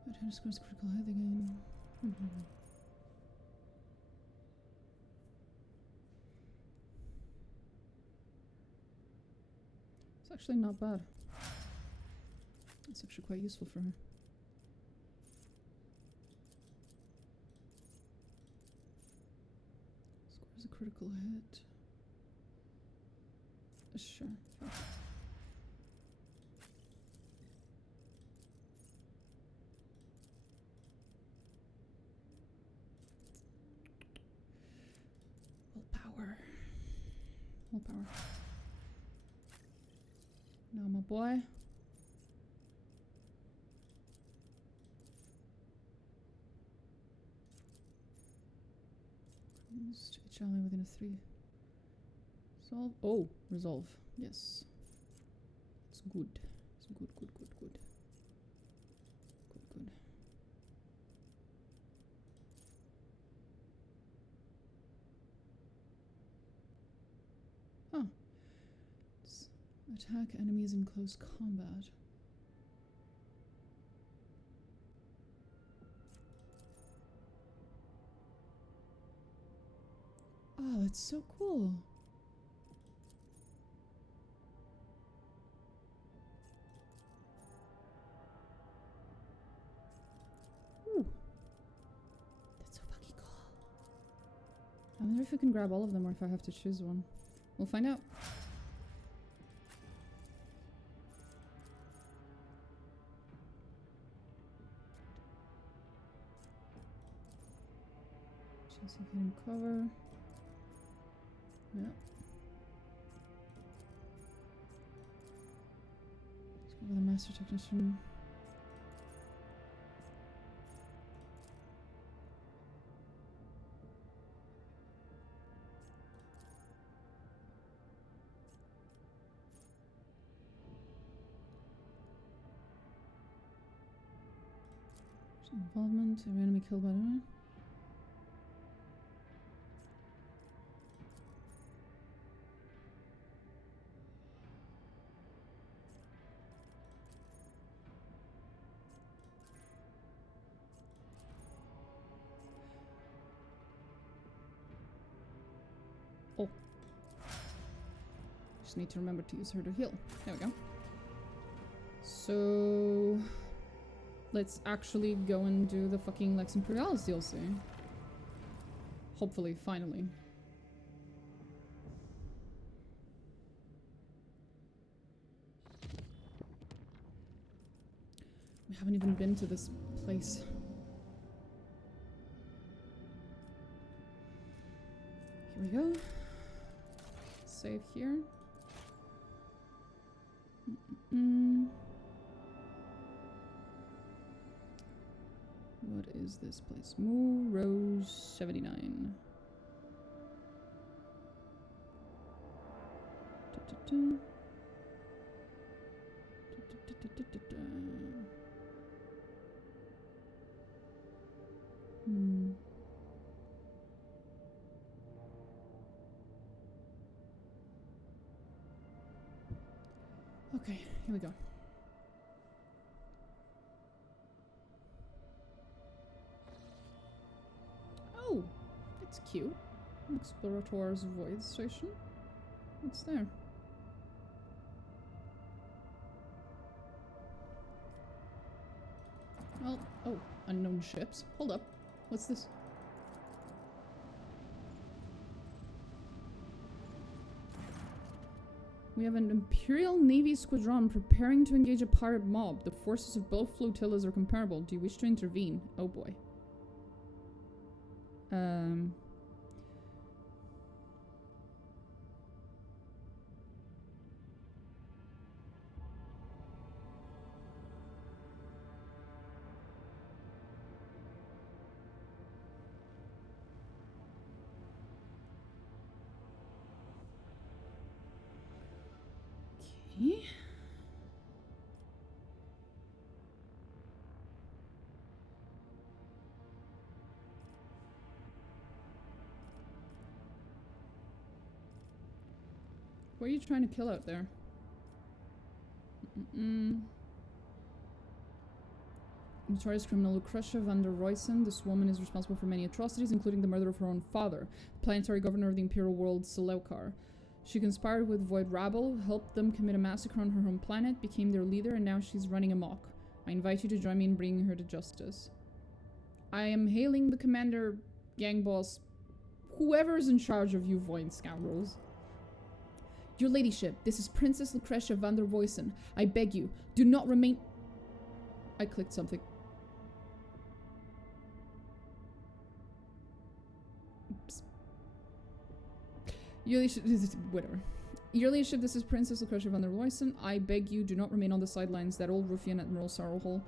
But who scores critical hit again? It's actually not bad. It's actually quite useful for her. Scores a critical hit. Sure. Okay. Willpower. Willpower. Now, my boy. To each ally within a 3. Solve. Oh, resolve. Yes. It's good. It's good, good, good, good. Good, good. Huh. It's attack enemies in close combat. Oh, that's so cool. Ooh. That's so fucking cool. I wonder if we can grab all of them or if I have to choose one. We'll find out. Chance of hitting cover. Yep. Let's go with the Master Technician. Involvement, every enemy killed by the Oh. Just need to remember to use her to heal. There we go. So... let's actually go and do the fucking Lex Imperialis DLC. Hopefully, finally. We haven't even been to this place. Here we go. Save here. What is this place? Moo Rose 79. Okay, here we go. Oh, that's cute. Explorator's Void Station. What's there? Well, oh, unknown ships. Hold up. What's this? We have an Imperial Navy squadron preparing to engage a pirate mob. The forces of both flotillas are comparable. Do you wish to intervene? Oh boy. Okay. What are you trying to kill out there? Notorious criminal Lucretia van der Roysen. This woman is responsible for many atrocities, including the murder of her own father, the planetary governor of the imperial world Seleukar. She conspired with Void Rabble, helped them commit a massacre on her home planet, became their leader, and now she's running amok. I invite you to join me in bringing her to justice. I am hailing the commander, gang boss, whoever's in charge of you Void scoundrels. Your ladyship, this is Princess Lucretia van der Roysen. I beg you, do not remain... I clicked something. Oops. Your ladyship, whatever. Your ladyship, this is Princess Lucretia van der Roysen. I beg you, do not remain on the sidelines. That old ruffian Admiral Sorrowhole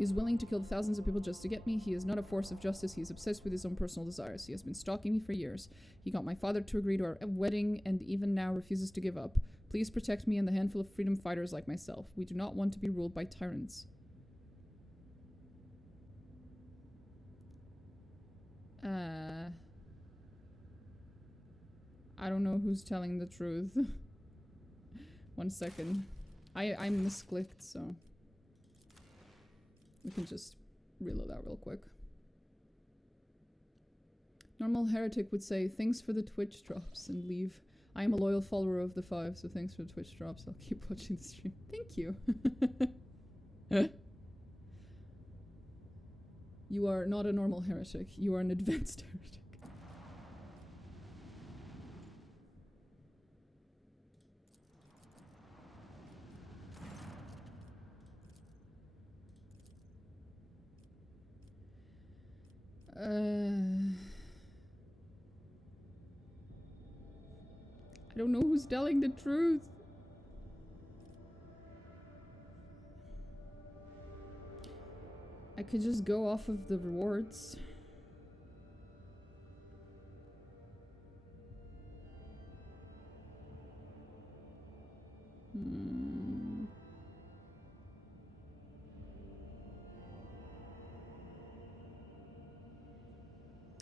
is willing to kill thousands of people just to get me. He is not a force of justice. He is obsessed with his own personal desires. He has been stalking me for years. He got my father to agree to our wedding and even now refuses to give up. Please protect me and the handful of freedom fighters like myself. We do not want to be ruled by tyrants. I don't know who's telling the truth. 1 second. I misclicked, so we can just reload that real quick. Normal heretic would say, thanks for the Twitch drops and leave. I am a loyal follower of the 5, so thanks for the Twitch drops. I'll keep watching the stream. Thank you. You are not a normal heretic. You are an advanced heretic. I don't know who's telling the truth. I could just go off of the rewards.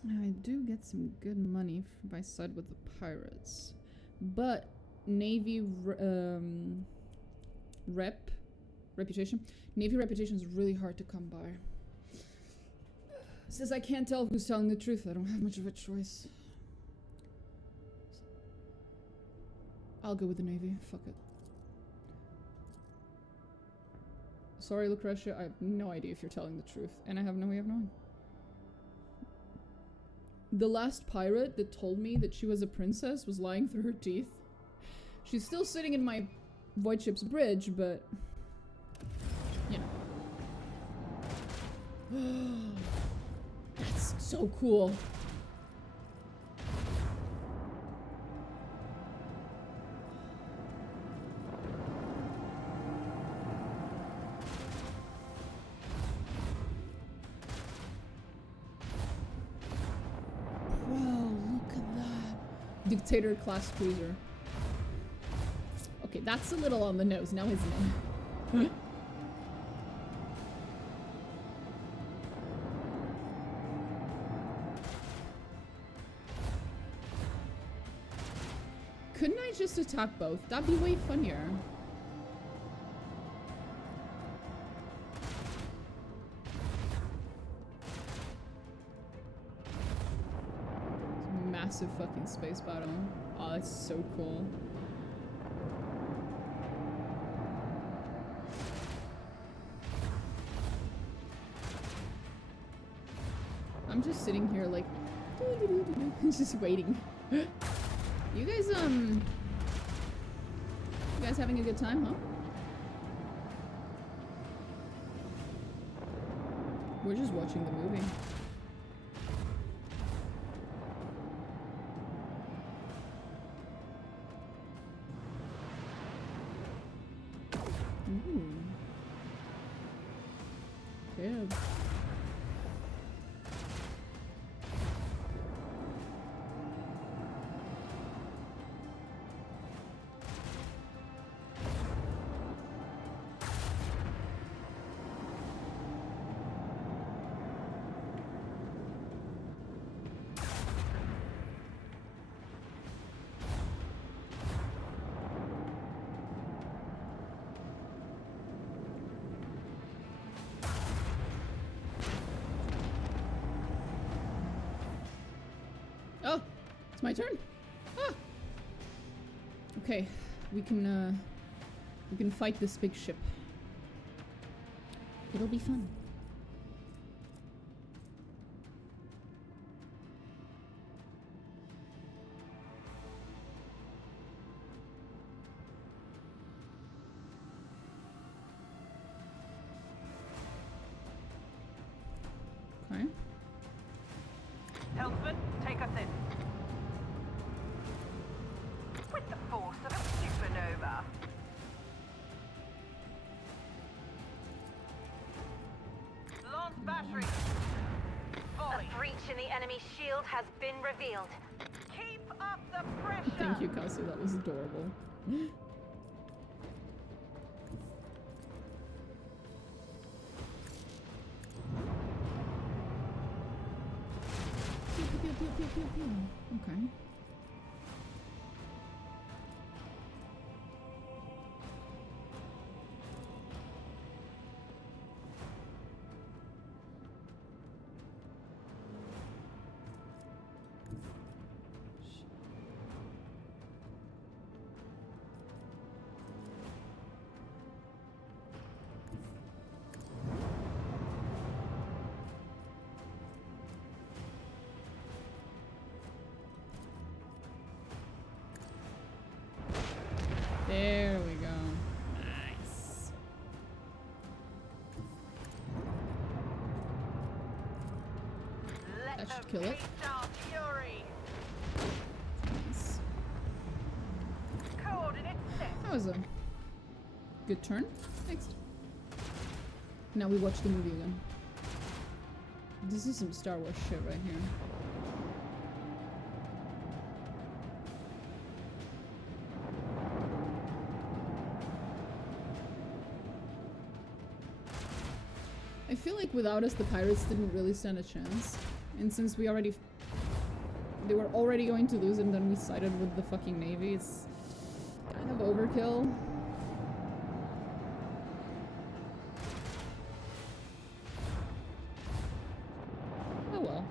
I do get some good money if I side with the pirates. But Navy reputation. Navy reputation is really hard to come by. Since I can't tell who's telling the truth, I don't have much of a choice. I'll go with the Navy. Fuck it. Sorry, Lucretia, I have no idea if you're telling the truth, and I have no way of knowing. The last pirate that told me that she was a princess was lying through her teeth. She's still sitting in my Void Ship's bridge, but... you know. That's so cool. Dictator class cruiser. Okay, that's a little on the nose now, isn't it? Couldn't I just attack both? That'd be way funnier. Massive fucking space battle. Oh, that's so cool. I'm just sitting here like just waiting. You guys having a good time, huh? We're just watching the movie. Yeah. Oh, it's my turn. Ah. Okay, we can fight this big ship. It'll be fun. Okay. Helmsman, take us in. With the force of a supernova. Launch battery. Volley. A breach in the enemy's shield has been revealed. Keep up the pressure. Thank you, Kelsey. That was adorable. Okay. There we go. Nice. That should kill it. Nice. That was a good turn. Next. Now we watch the movie again. This is some Star Wars shit right here. I feel like without us, the pirates didn't really stand a chance. And since they were already going to lose and then we sided with the fucking Navy, it's kind of overkill. Oh well.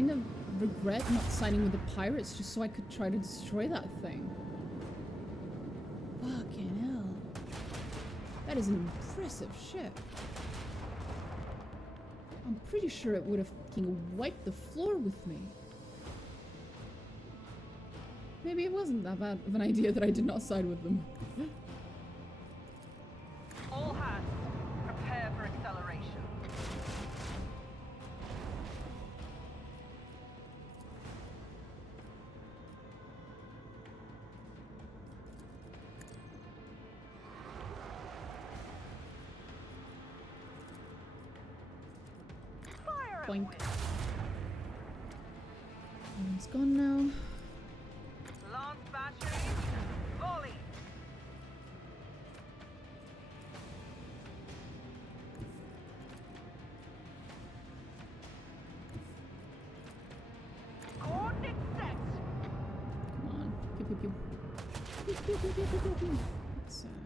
kind of regret not siding with the pirates just so I could try to destroy that thing. Fucking hell. That is an impressive ship. I'm pretty sure it would have fucking wiped the floor with me. Maybe it wasn't that bad of an idea that I did not side with them. All hands, prepare for acceleration. Fire Boink. at will. It's gone now. Lance batteries, volley. Coordinate set. Come on. Pew pew pew. Pew pew pew pew pew pew pew. Exactly.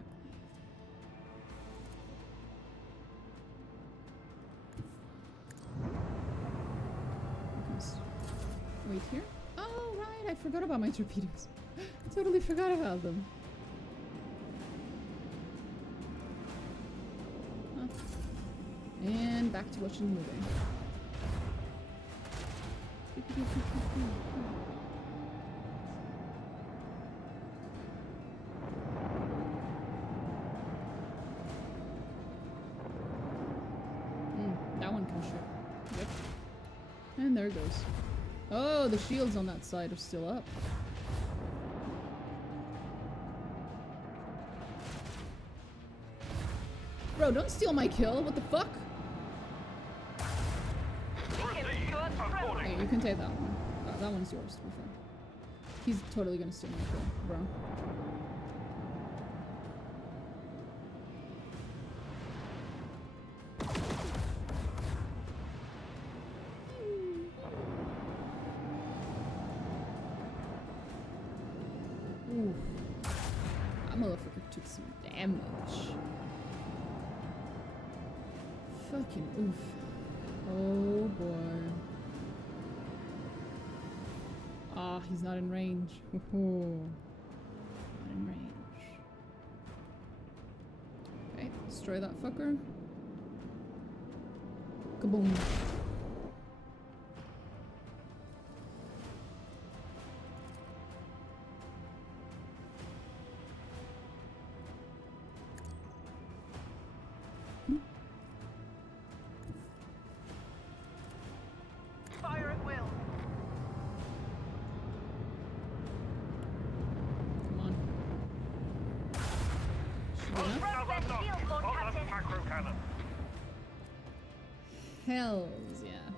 Wait here. Oh right, I forgot about my torpedoes. Totally forgot about them. Huh. And back to watching the movie. That one can shoot. Yep. And there it goes. Oh, the shields on that side are still up. Bro, don't steal my kill. What the fuck? Hey, you can take that one. That one's yours, to be fair. He's totally gonna steal my kill, bro. Ooh. That motherfucker took some damage. Fucking oof. Oh boy. Ah, he's not in range. Ooh. Not in range. Okay, destroy that fucker. Kaboom. Fire at will. Come on. Macro cannon. Hells yeah.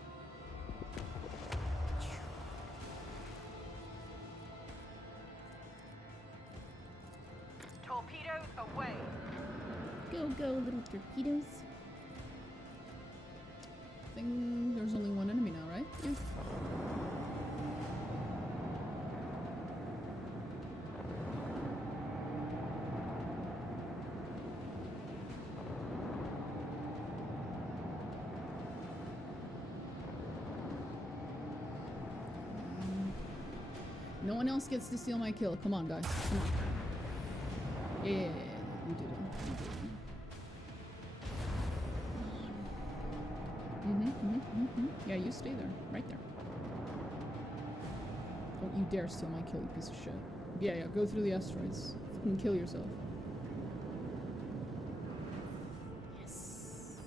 Torpedoes away. Go, go, little torpedoes. I think there's only one enemy now, right? Yeah. No one else gets to steal my kill. Come on, guys. Come on. Yeah, you did it. You did it. Yeah, you stay there. Right there. Don't you dare steal my kill, you piece of shit. Yeah, go through the asteroids. Fucking kill yourself. Yes.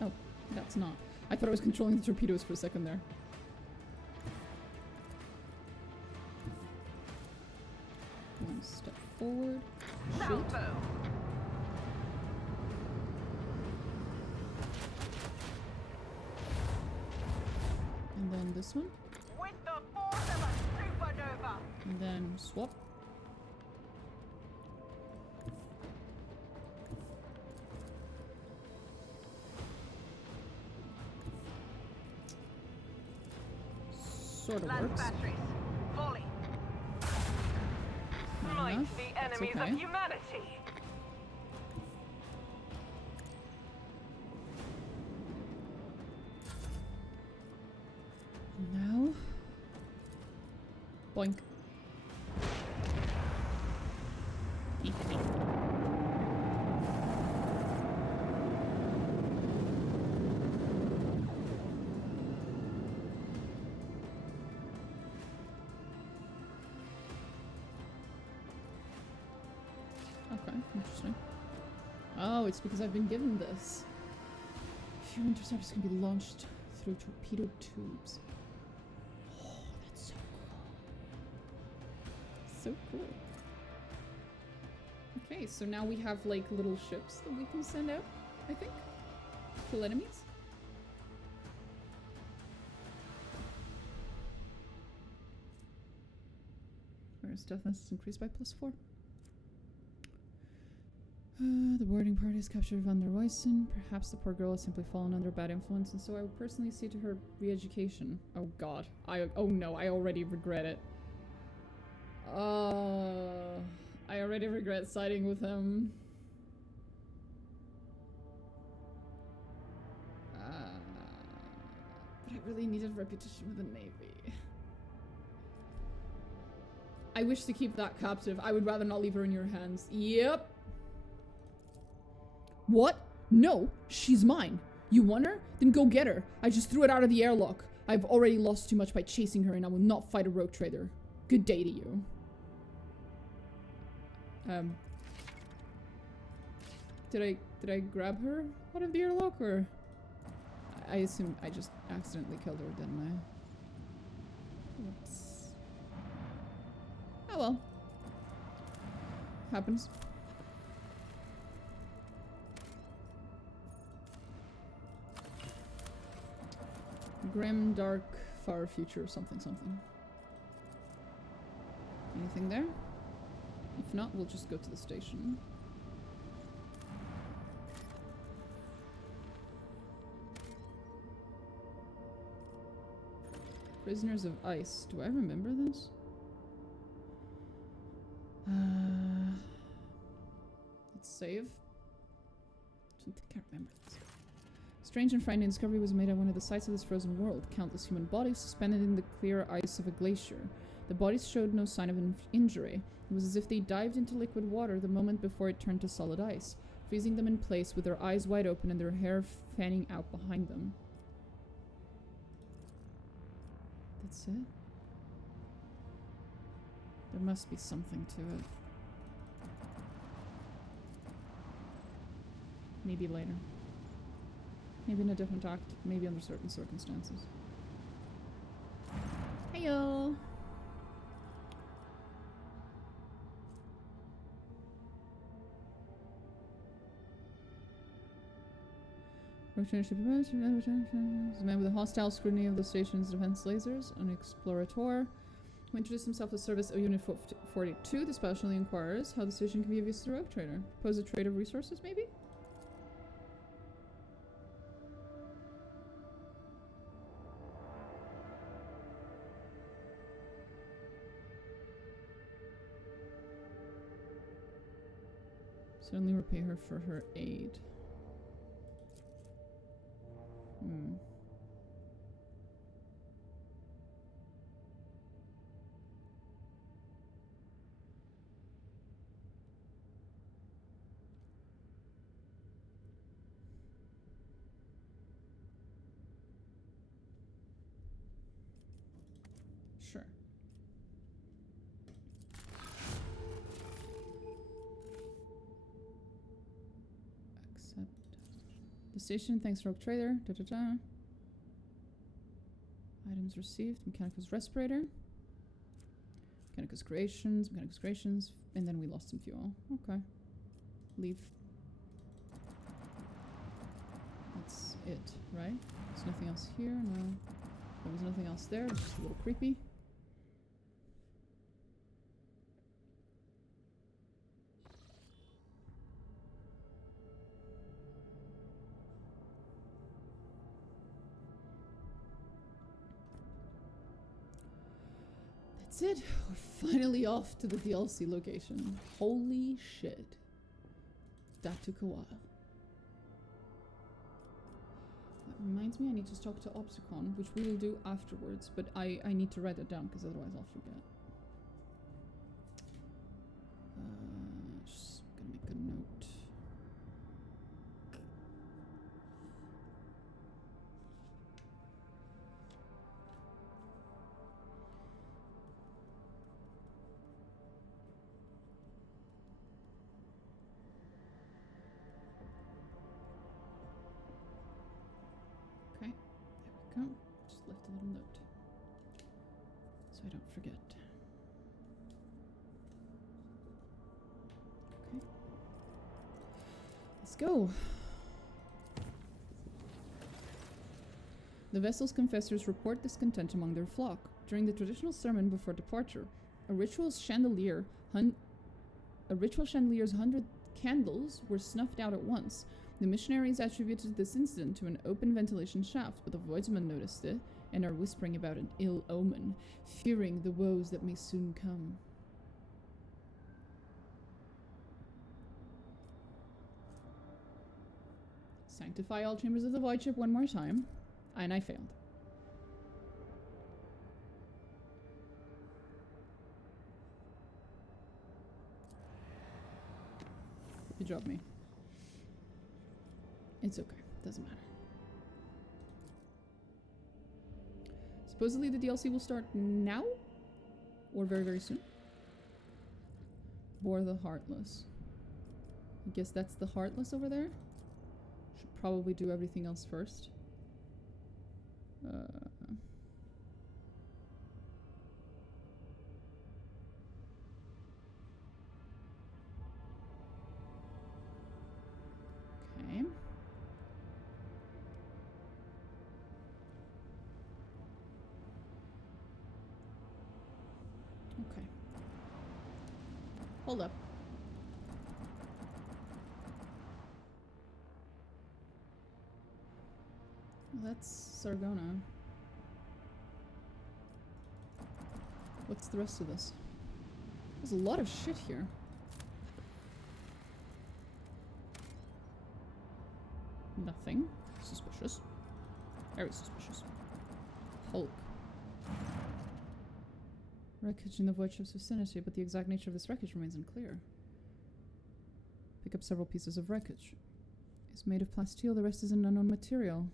Oh, that's not. I thought I was controlling the torpedoes for a second there. One step forward. Shoot. And then this one. With the force of a supernova. And then swap. Sort of works. Batteries. Volley. Not Smite enough. the That's enemies okay. of humanity. Okay, interesting. Oh, it's because I've been given this. Few interceptors can be launched through torpedo tubes. Oh, that's so cool. So cool. Okay, so now we have like little ships that we can send out, I think. Kill enemies. Where's toughness increased by +4. The boarding party has captured Van der Weysen. Perhaps the poor girl has simply fallen under bad influence, and so I would personally see to her re-education. Oh god. Oh no, I already regret it. I already regret siding with him. But I really needed reputation with the Navy. I wish to keep that captive. I would rather not leave her in your hands. Yep. What? No, she's mine. You want her? Then go get her. I just threw it out of the airlock. I've already lost too much by chasing her, and I will not fight a rogue trader. Good day to you. Did I grab her out of the airlock, or? I assume I just accidentally killed her, didn't I? Whoops. Oh well. Happens. Grim, dark, far future, something, something. Anything there? If not, we'll just go to the station. Prisoners of Ice. Do I remember this? Let's save. I don't think I remember this. Strange and frightening discovery was made at one of the sites of this frozen world. Countless human bodies suspended in the clear ice of a glacier. The bodies showed no sign of injury. It was as if they dived into liquid water the moment before it turned to solid ice, freezing them in place with their eyes wide open and their hair fanning out behind them. That's it? There must be something to it. Maybe later. Maybe in a different act. Maybe under certain circumstances. Heyo! The man with a hostile scrutiny of the station's defense lasers, an explorator who introduced himself to service of Unit 42, dispassionately inquires how the station can be of use to the rogue trader. Pose a trade of resources, maybe? Certainly repay her for her aid. Sure. Accept. The station thanks Rogue Trader. Items received. Mechanicus Respirator. Mechanicus Creations. Mechanicus Creations. And then we lost some fuel. Okay. Leave. That's it, right? There's nothing else here. No. There was nothing else there. It's just a little creepy. That's it. We're finally off to the DLC location. Holy shit. That took a while. That reminds me, I need to talk to Obsicon, which we will do afterwards, but I need to write it down because otherwise I'll forget. go. The vessel's confessors report discontent among their flock. During the traditional sermon before departure, a ritual chandelier's 100 candles were snuffed out at once. The missionaries attributed this incident to an open ventilation shaft, but the Voidsmen noticed it and are whispering about an ill omen, fearing the woes that may soon come. Sanctify all chambers of the void ship one more time, and I failed. You dropped me. It's okay. Doesn't matter. Supposedly the DLC will start now? Or very, very soon? Bore the Heartless. I guess that's the Heartless over there? Should probably do everything else first. Okay. Okay. Hold up. Well, that's Sargona. What's the rest of this? There's a lot of shit here. Nothing. Suspicious. Very suspicious. Hulk. Wreckage in the void ship's vicinity, but the exact nature of this wreckage remains unclear. Pick up several pieces of wreckage. It's made of plasteel, the rest is an unknown material.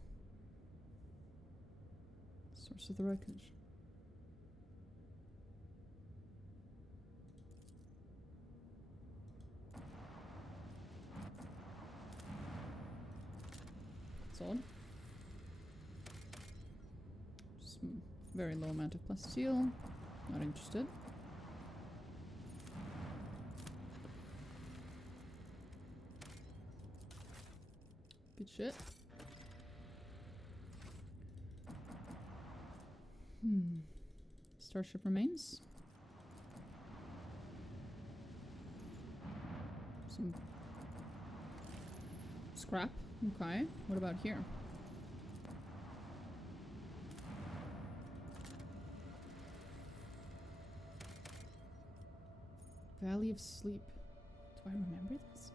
Source of the wreckage. That's odd. Just very low amount of plasteel. Not interested. Good shit. Starship remains. Some scrap. Okay. What about here? Valley of Sleep. Do I remember this?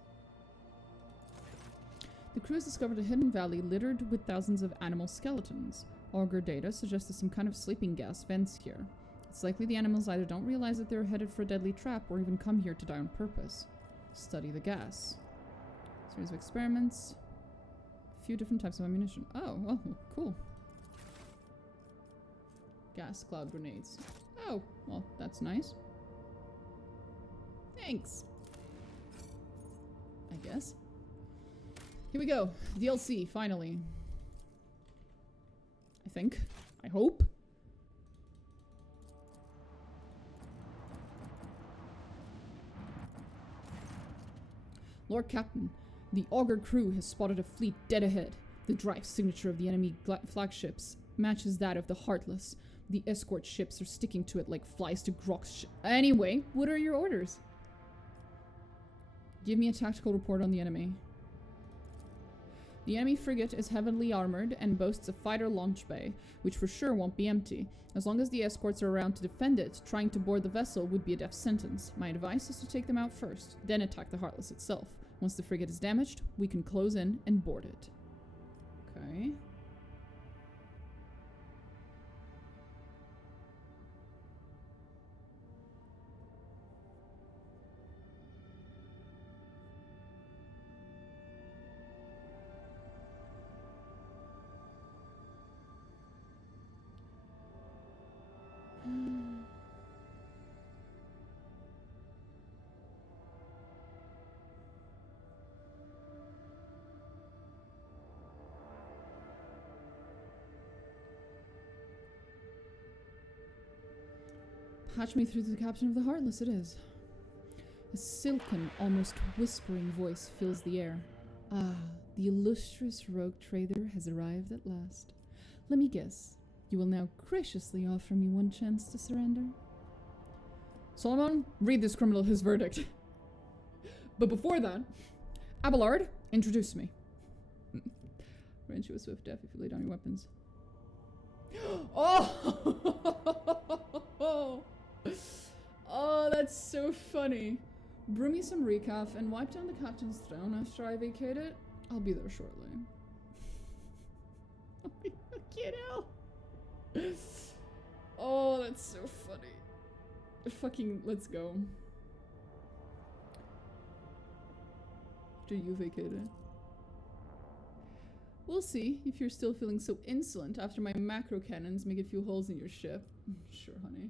The crew has discovered a hidden valley littered with thousands of animal skeletons. Augur data suggested some kind of sleeping gas vents here. It's likely the animals either don't realize that they're headed for a deadly trap or even come here to die on purpose. Study the gas. Series of experiments. A few different types of ammunition. Oh, cool. Gas cloud grenades. Oh, well, that's nice. Thanks. I guess. Here we go. DLC, finally. I think. I hope. Lord Captain, the Augur crew has spotted a fleet dead ahead. The drive signature of the enemy flagships matches that of the Heartless. The escort ships are sticking to it like flies to Grok's Anyway, what are your orders? Give me a tactical report on the enemy. The enemy frigate is heavily armored and boasts a fighter launch bay, which for sure won't be empty. As long as the escorts are around to defend it, trying to board the vessel would be a death sentence. My advice is to take them out first, then attack the Heartless itself. Once the frigate is damaged, we can close in and board it. Okay. Patch me through to the captain of the Heartless, it is. A silken, almost whispering voice fills the air. Ah, the illustrious rogue trader has arrived at last. Let me guess. You will now graciously offer me one chance to surrender? Solomon, read this criminal his verdict. But before that, Abelard, introduce me. Grant you a swift death if you lay down your weapons. Oh! Oh, that's so funny. Brew me some recaf and wipe down the captain's throne after I vacate it. I'll be there shortly. Fucking hell. Oh, that's so funny. Fucking, let's go. After you vacate it. We'll see if you're still feeling so insolent after my macro cannons make a few holes in your ship. Sure, honey.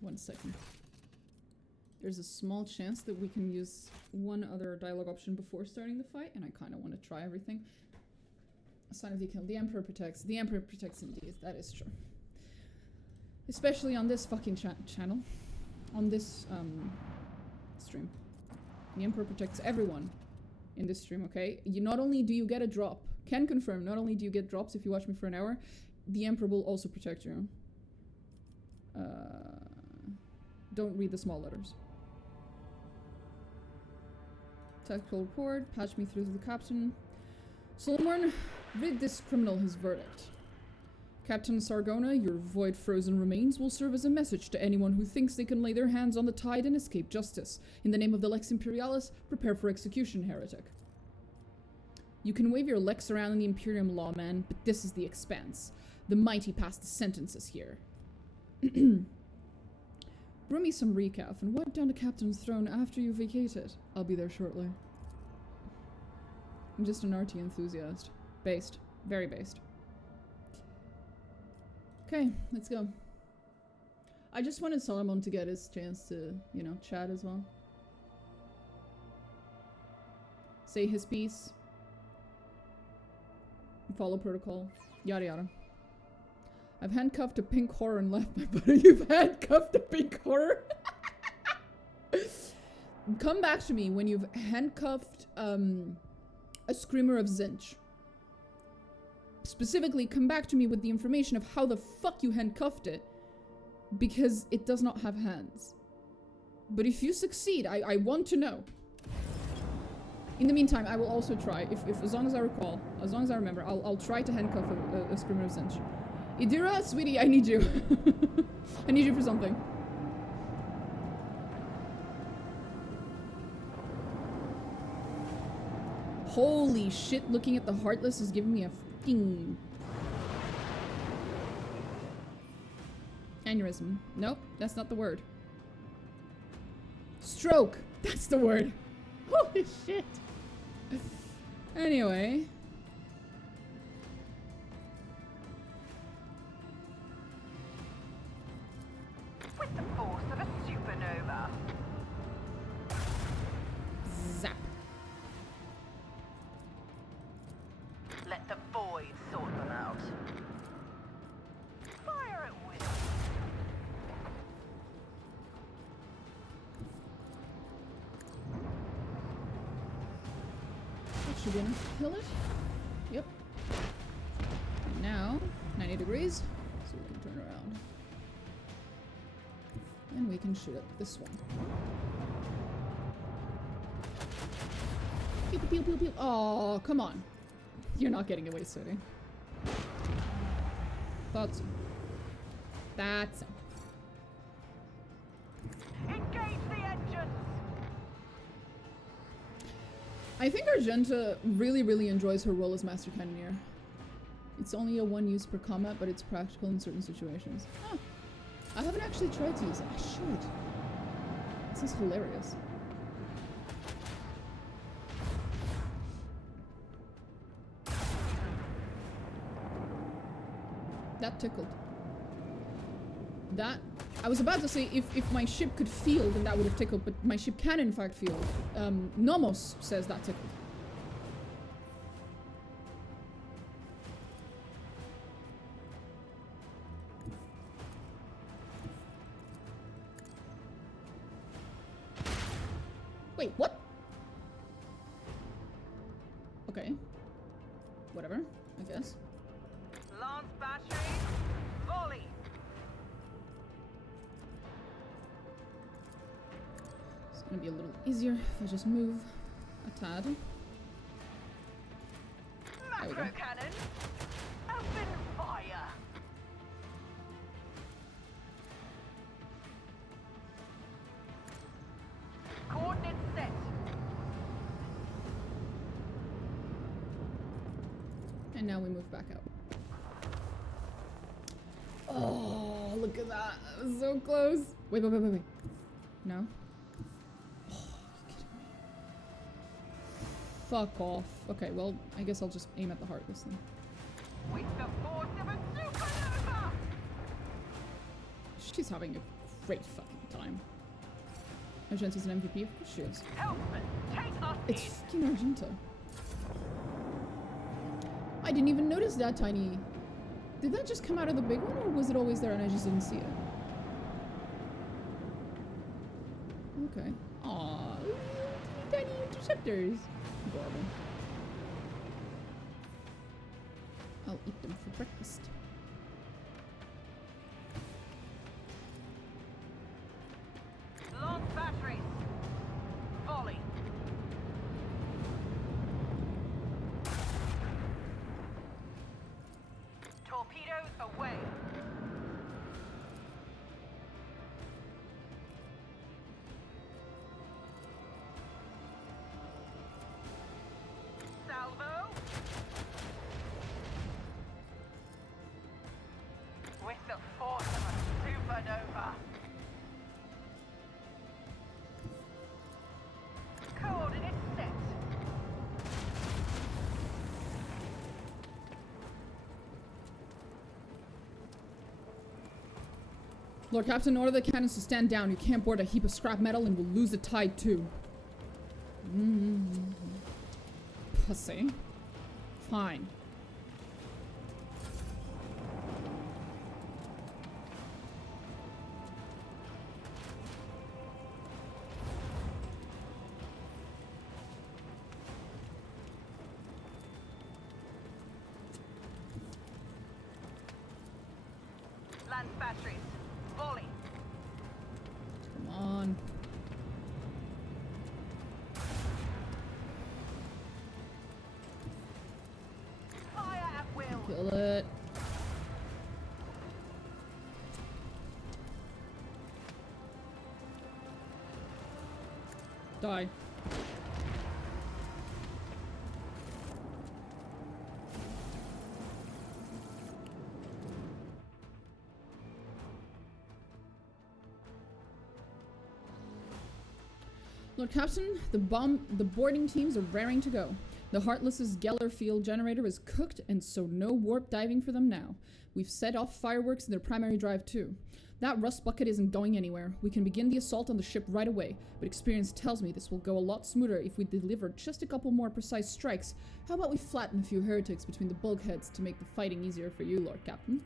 One second. There's a small chance that we can use one other dialogue option before starting the fight, and I kind of want to try everything. A sign of the kill. The Emperor protects. The Emperor protects indeed. That is true. Especially on this fucking channel. On this stream. The Emperor protects everyone in this stream, okay? Not only do you get a drop, can confirm, not only do you get drops if you watch me for an hour, the Emperor will also protect you. Don't read the small letters. Tactical report, patch me through to the captain. Solomorne, read this criminal his verdict. Captain Sargona, your void frozen remains will serve as a message to anyone who thinks they can lay their hands on the tide and escape justice. In the name of the Lex Imperialis, prepare for execution, heretic. You can wave your Lex around in the Imperium law, man, but this is the Expanse. The mighty pass the sentences here. Brew me some recaf and wipe down the captain's throne after you vacate it. I'll be there shortly. I'm just an RT enthusiast. Based. Very based. Okay, let's go. I just wanted Solomon to get his chance to, you know, chat as well. Say his piece. Follow protocol. Yada yada. I've handcuffed a pink horror and left my buddy. You've handcuffed a pink horror? Come back to me when you've handcuffed a screamer of Zinch. Specifically, come back to me with the information of how the fuck you handcuffed it. Because it does not have hands. But if you succeed, I want to know. In the meantime, I will also try, if as long as I recall, as long as I remember, I'll try to handcuff a screamer of Zinch. Idira, sweetie, I need you. I need you for something. Holy shit, looking at the Heartless is giving me a fucking aneurysm. Nope, that's not the word. Stroke! That's the word. Holy shit. Anyway. With the force of a supernova. Zap. Let the void sort them out. Fire at will. That should be enough to kill it. Yep. And now, 90 degrees, so we can turn around. And we can shoot at this one. Pew pew pew pew pew. Oh, come on. You're not getting away, sweetie. Thought so. That's it. Engage the engines. I think Argenta really enjoys her role as Master Cannoneer. It's only a 1 use per combat, but it's practical in certain situations. Huh. I haven't actually tried to use it. I should. This is hilarious. That tickled. That... I was about to say, if my ship could field, then that would have tickled, but my ship can in fact field. Nomos says that tickled. Wait, what? Okay. Whatever, I guess. Lance battery, volley. It's gonna be a little easier if I just move a tad. There we go. Macro cannon, open fire. Coordinates set. And now we move back out. Oh, look at that. That was so close. Wait. No? Oh, you kidding me? Fuck off. Okay, well, I guess I'll just aim at the Heartless then. With the force of a supernova. She's having a great fucking time. Argenta's an MVP? Of course she is. Helpman, take us It's in. fucking Argenta. I didn't even notice that tiny... Did that just come out of the big one, or was it always there and I just didn't see it? Okay. Aww, tiny interceptors. Adorable. I'll eat them for breakfast. Launch batteries, volley. Torpedoes away. Salvo. With the force of a supernova. Coordinates set. Lord Captain, order the cannons to stand down. You can't board a heap of scrap metal and we'll lose the tide too. Pussy. Fine. Lance batteries, volley. Come on. Fire at will. Kill it. Die. Lord Captain, the boarding teams are raring to go. The Heartless's Geller field generator is cooked, and so no warp diving for them now. We've set off fireworks in their primary drive too. That rust bucket isn't going anywhere. We can begin the assault on the ship right away, but experience tells me this will go a lot smoother if we deliver just a couple more precise strikes. How about we flatten a few heretics between the bulkheads to make the fighting easier for you, Lord Captain?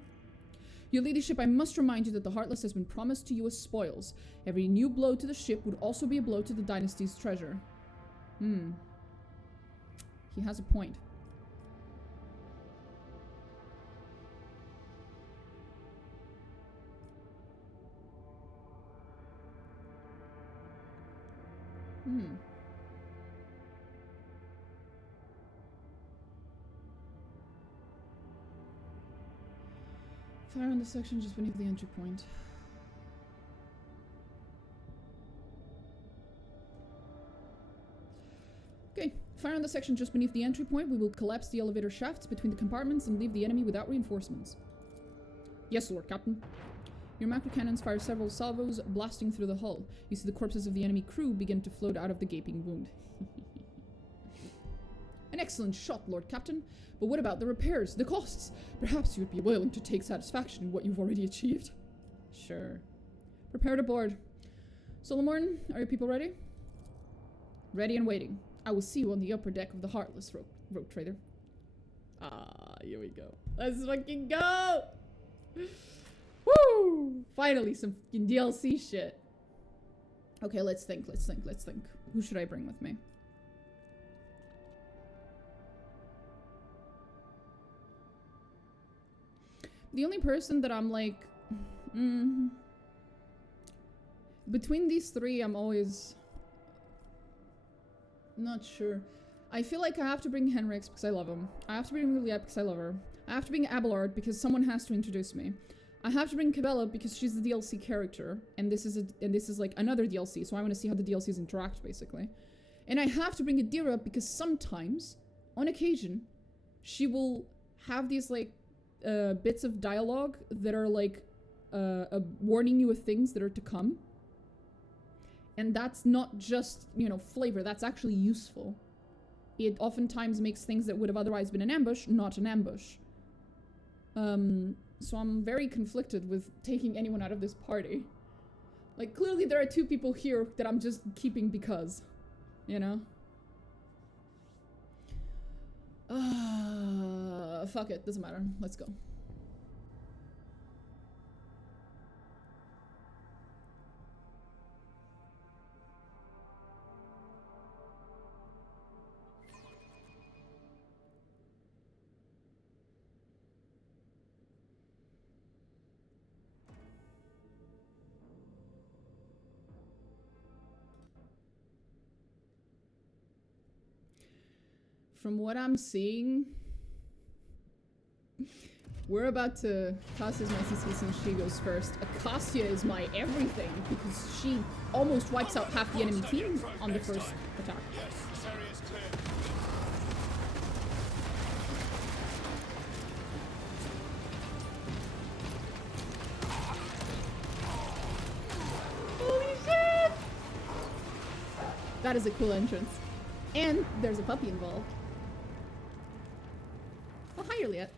Your leadership, I must remind you that the Heartless has been promised to you as spoils. Every new blow to the ship would also be a blow to the dynasty's treasure. He has a point. Fire on the section just beneath the entry point. Okay, fire on the section just beneath the entry point. We will collapse the elevator shafts between the compartments and leave the enemy without reinforcements. Yes, Lord Captain. Your macro cannons fire several salvos, blasting through the hull. You see the corpses of the enemy crew begin to float out of the gaping wound. An excellent shot, Lord Captain. But what about the repairs, the costs? Perhaps you would be willing to take satisfaction in what you've already achieved. Sure. Prepare to board. Solomorne, are your people ready? Ready and waiting. I will see you on the upper deck of the Heartless, Rogue Trader. Ah, here we go. Let's fucking go! Woo! Finally, some fucking DLC shit. Okay, let's think. Who should I bring with me? The only person that I'm like... between these three, I'm always... not sure. I feel like I have to bring Heinrix because I love him. I have to bring Juliette because I love her. I have to bring Abelard because someone has to introduce me. I have to bring Cabela because she's the DLC character, and this is like another DLC, so I want to see how the DLCs interact, basically. And I have to bring Adira because sometimes, on occasion, she will have these like bits of dialogue that are like warning you of things that are to come. And that's not just, you know, flavor, that's actually useful. It oftentimes makes things that would have otherwise been an ambush, not an ambush. So I'm very conflicted with taking anyone out of this party. Like, clearly there are two people here that I'm just keeping because, you know? Fuck it, doesn't matter. Let's go. From what I'm seeing, we're about to... Cassia's my CC since she goes first. Cassia is my everything because she almost wipes out half the enemy team on the first attack. Holy shit! That is a cool entrance. And there's a puppy involved. Oh, hi, Juliette.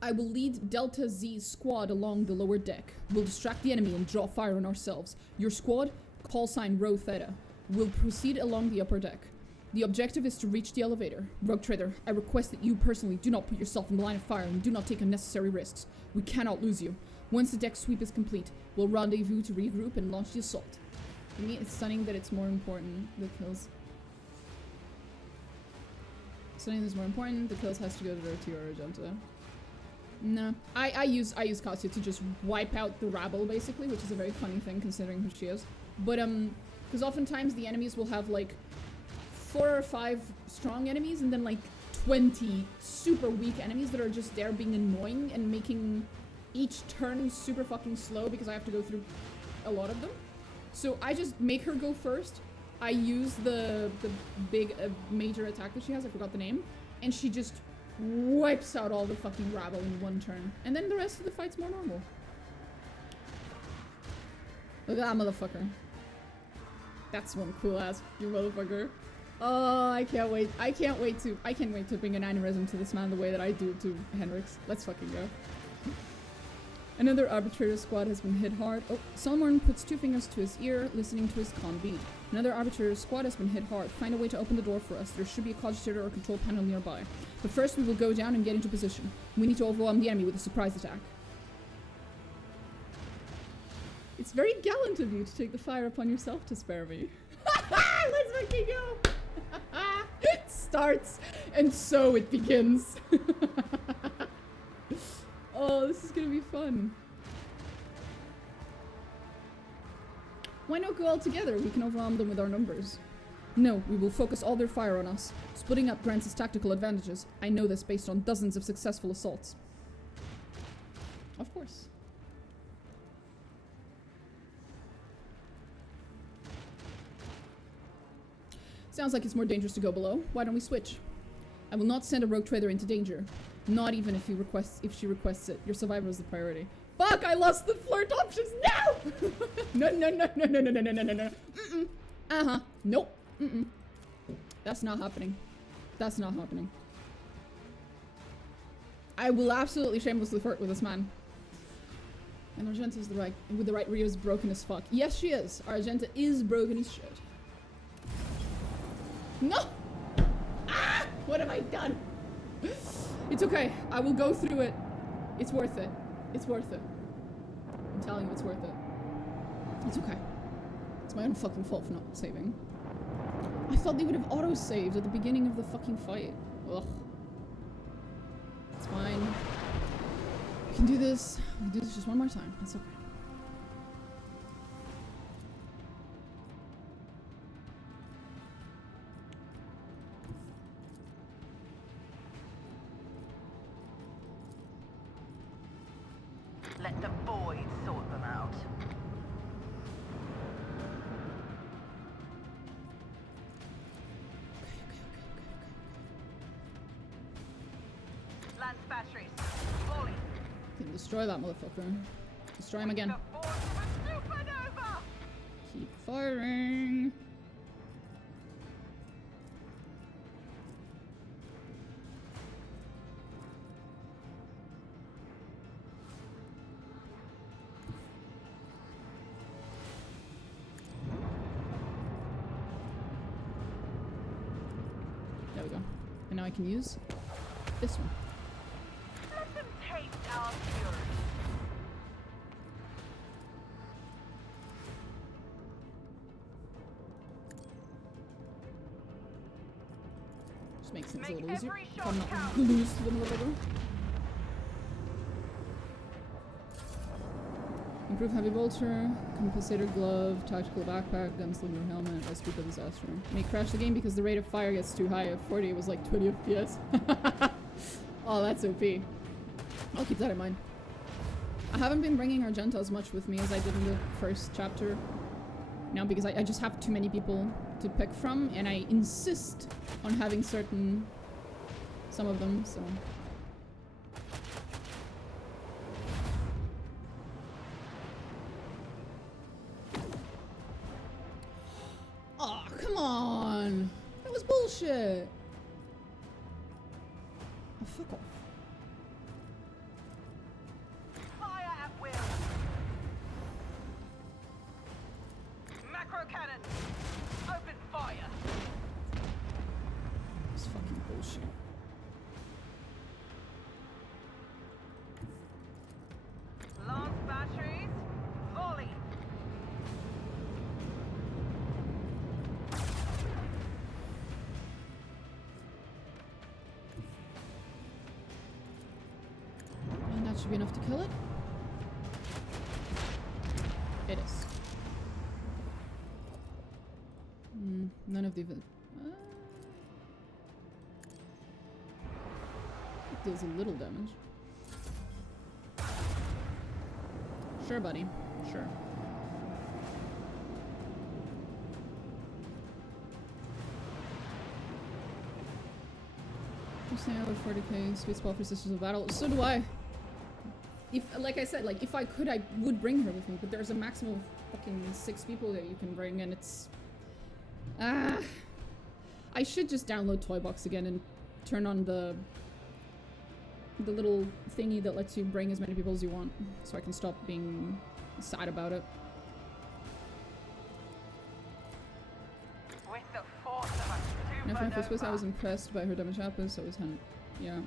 I will lead Delta Z's squad along the lower deck. We'll distract the enemy and draw fire on ourselves. Your squad, call sign Rho Theta, will proceed along the upper deck. The objective is to reach the elevator. Rogue Trader, I request that you personally do not put yourself in the line of fire and do not take unnecessary risks. We cannot lose you. Once the deck sweep is complete, we'll rendezvous to regroup and launch the assault. For me, it's stunning that it's more important, the kills. Stunning is more important, the kills has to go to your Argenta. No. I use Cassia to just wipe out the rabble, basically, which is a very funny thing considering who she is. But, because oftentimes the enemies will have, like, 4 or 5 strong enemies and then, like, 20 super weak enemies that are just there being annoying and making each turn super fucking slow because I have to go through a lot of them. So I just make her go first. I use the big major attack that she has, I forgot the name, and she just wipes out all the fucking rabble in one turn. And then the rest of the fight's more normal. Look at that motherfucker. That's one cool ass you motherfucker. Oh, I can't wait. I can't wait to bring an aneurysm to this man the way that I do to Heinrix. Let's fucking go. Another arbitrator squad has been hit hard. Oh, Solomorne puts 2 fingers to his ear, listening to his con beat. Another arbitrator squad has been hit hard. Find a way to open the door for us. There should be a cogitator or control panel nearby. But first we will go down and get into position. We need to overwhelm the enemy with a surprise attack. It's very gallant of you to take the fire upon yourself to spare me. Let's fucking go! It starts, and so it begins. Oh, this is gonna be fun. Why not go all together? We can overwhelm them with our numbers. No, we will focus all their fire on us. Splitting up grants us tactical advantages. I know this based on dozens of successful assaults. Of course. Sounds like it's more dangerous to go below. Why don't we switch? I will not send a rogue trader into danger. Not even if she requests it. Your survival is the priority. Fuck, I lost the flirt options. No! No. Uh-huh. Nope. That's not happening. That's not happening. I will absolutely shamelessly flirt with this man. And Argenta's with the right rear is broken as fuck. Yes, she is. Argenta is broken as shit. No! Ah! What have I done? It's okay. I will go through it. It's worth it. It's worth it. I'm telling you, it's worth it. It's okay. It's my own fucking fault for not saving. I thought they would have auto-saved at the beginning of the fucking fight. Ugh. It's fine. We can do this. We can do this just one more time. It's okay. Let the boys sort them out. Lance batteries. Volley. Can destroy that motherfucker. Destroy him again. Keep firing. There we go. And now I can use this one. Let them taste our fury. Just makes things a little easier. I'm not glued to them a little bit. Improve heavy bolter, compensator glove, tactical backpack, gunslinger helmet, recipe for disaster. May crash the game because the rate of fire gets too high. At 40 it was like 20 FPS. Oh, that's OP. I'll keep that in mind. I haven't been bringing Argenta as much with me as I did in the first chapter. Now because I just have too many people to pick from, and I insist on having some of them, so... Oh, come on! That was bullshit! Oh, fuck off. Fire at will. Macro cannon. Open fire. It's fucking bullshit. Lance batteries. Volley. And that should be enough to kill it. It is. None of the... it deals a little damage. Sure, buddy. Sure. You say I have 40k sweet spot for Sisters of Battle. So do I. If, like I said, like if I could, I would bring her with me. But there's a maximum of fucking 6 people that you can bring, and it's... I should just download Toybox again and turn on the little thingy that lets you bring as many people as you want, so I can stop being sad about it. With the force of a And if I supernova. I was impressed by her damage output, so was Hen. Yeah.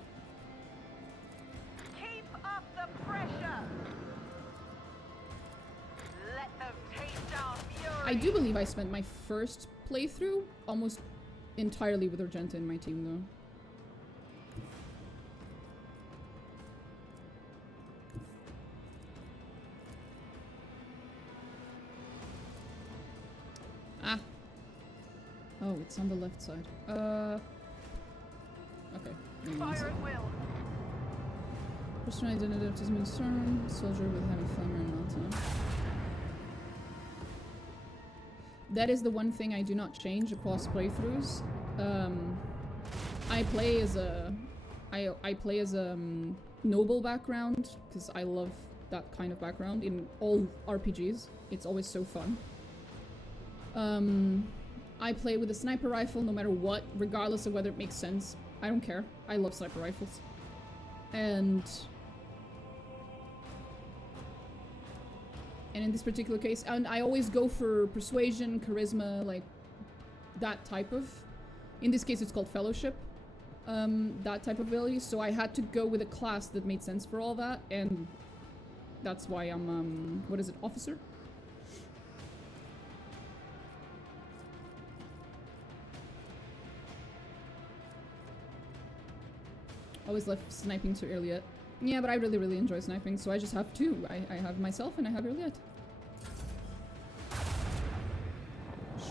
Keep up the pressure. Let them taste our fury. I do believe I spent my first playthrough almost entirely with Argenta in my team, though. Ah. Oh, it's on the left side. Okay. Fire at will. Person identity is concerned. Soldier with heavy flamer and melta. That is the one thing I do not change across playthroughs. I play as a noble background because I love that kind of background in all RPGs. It's always so fun. I play with a sniper rifle no matter what, regardless of whether it makes sense. I don't care. I love sniper rifles. And And in this particular case, and I always go for persuasion, charisma, like that type of, in this case it's called fellowship, that type of ability. So I had to go with a class that made sense for all that, and that's why I'm, what is it, officer? Always left sniping too early yet. Yeah, but I really enjoy sniping, so I just have two. I have myself and I have Juliet.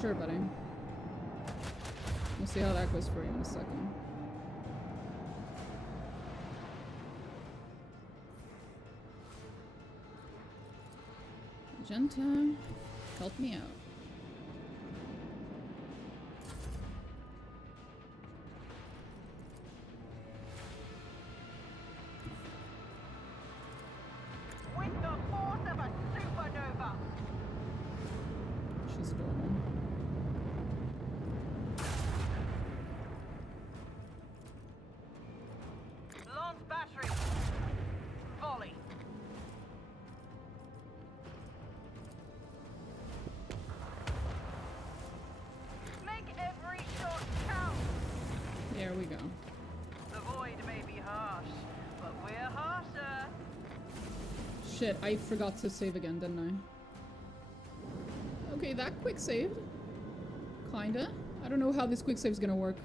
Sure, buddy. We'll see how that goes for you in a second. Magenta, help me out. With the force of a supernova. She's adorable. Launch battery. Volley. Make every shot count. There we go. The void may be harsh, but we're harsher. Shit, I forgot to save again, didn't I? Okay, that quick saved. Kinda. I don't know how this quick save's gonna work.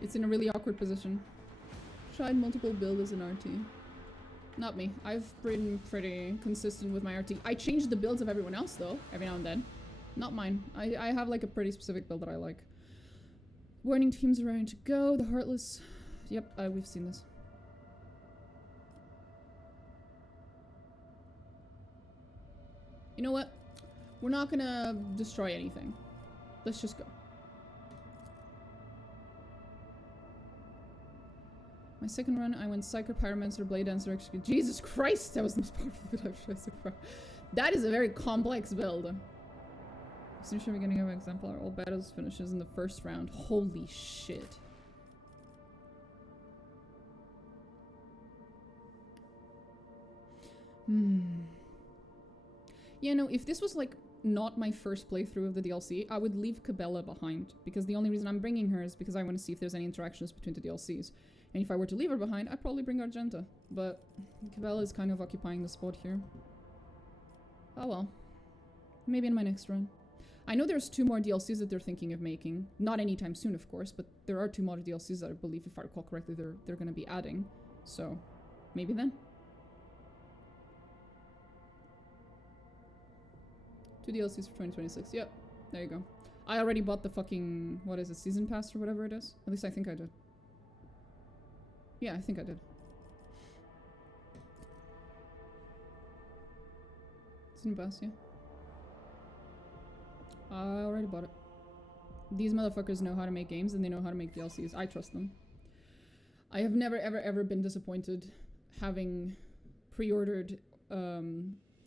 It's in a really awkward position. Tried multiple builds as an RT. Not me. I've been pretty consistent with my RT. I change the builds of everyone else though, every now and then. Not mine. I have like a pretty specific build that I like. Warning teams are ready to go. The Heartless. Yep, we've seen this. You know what? We're not gonna destroy anything. Let's just go. My second run, I went Psyker, Pyromancer, Blade Dancer, Execute. Jesus Christ! That was the most powerful build I've tried so far. That is a very complex build. Soon should be getting an exemplar. All battles finishes in the first round. Holy shit. Yeah, no, if this was like not my first playthrough of the DLC, I would leave Cabela behind, because the only reason I'm bringing her is because I want to see if there's any interactions between the DLCs. And if I were to leave her behind, I'd probably bring Argenta. But Cabela is kind of occupying the spot here. Oh well. Maybe in my next run. I know there's 2 more DLCs that they're thinking of making. Not anytime soon, of course, but there are 2 more DLCs that I believe, if I recall correctly, they're going to be adding. So, maybe then. 2 DLCs for 2026. Yep, there you go. I already bought the fucking, what is it, season pass or whatever it is? At least I think I did. Yeah, I think I did. Season pass, yeah. I already bought it. These motherfuckers know how to make games and they know how to make DLCs. I trust them. I have never ever been disappointed having pre-ordered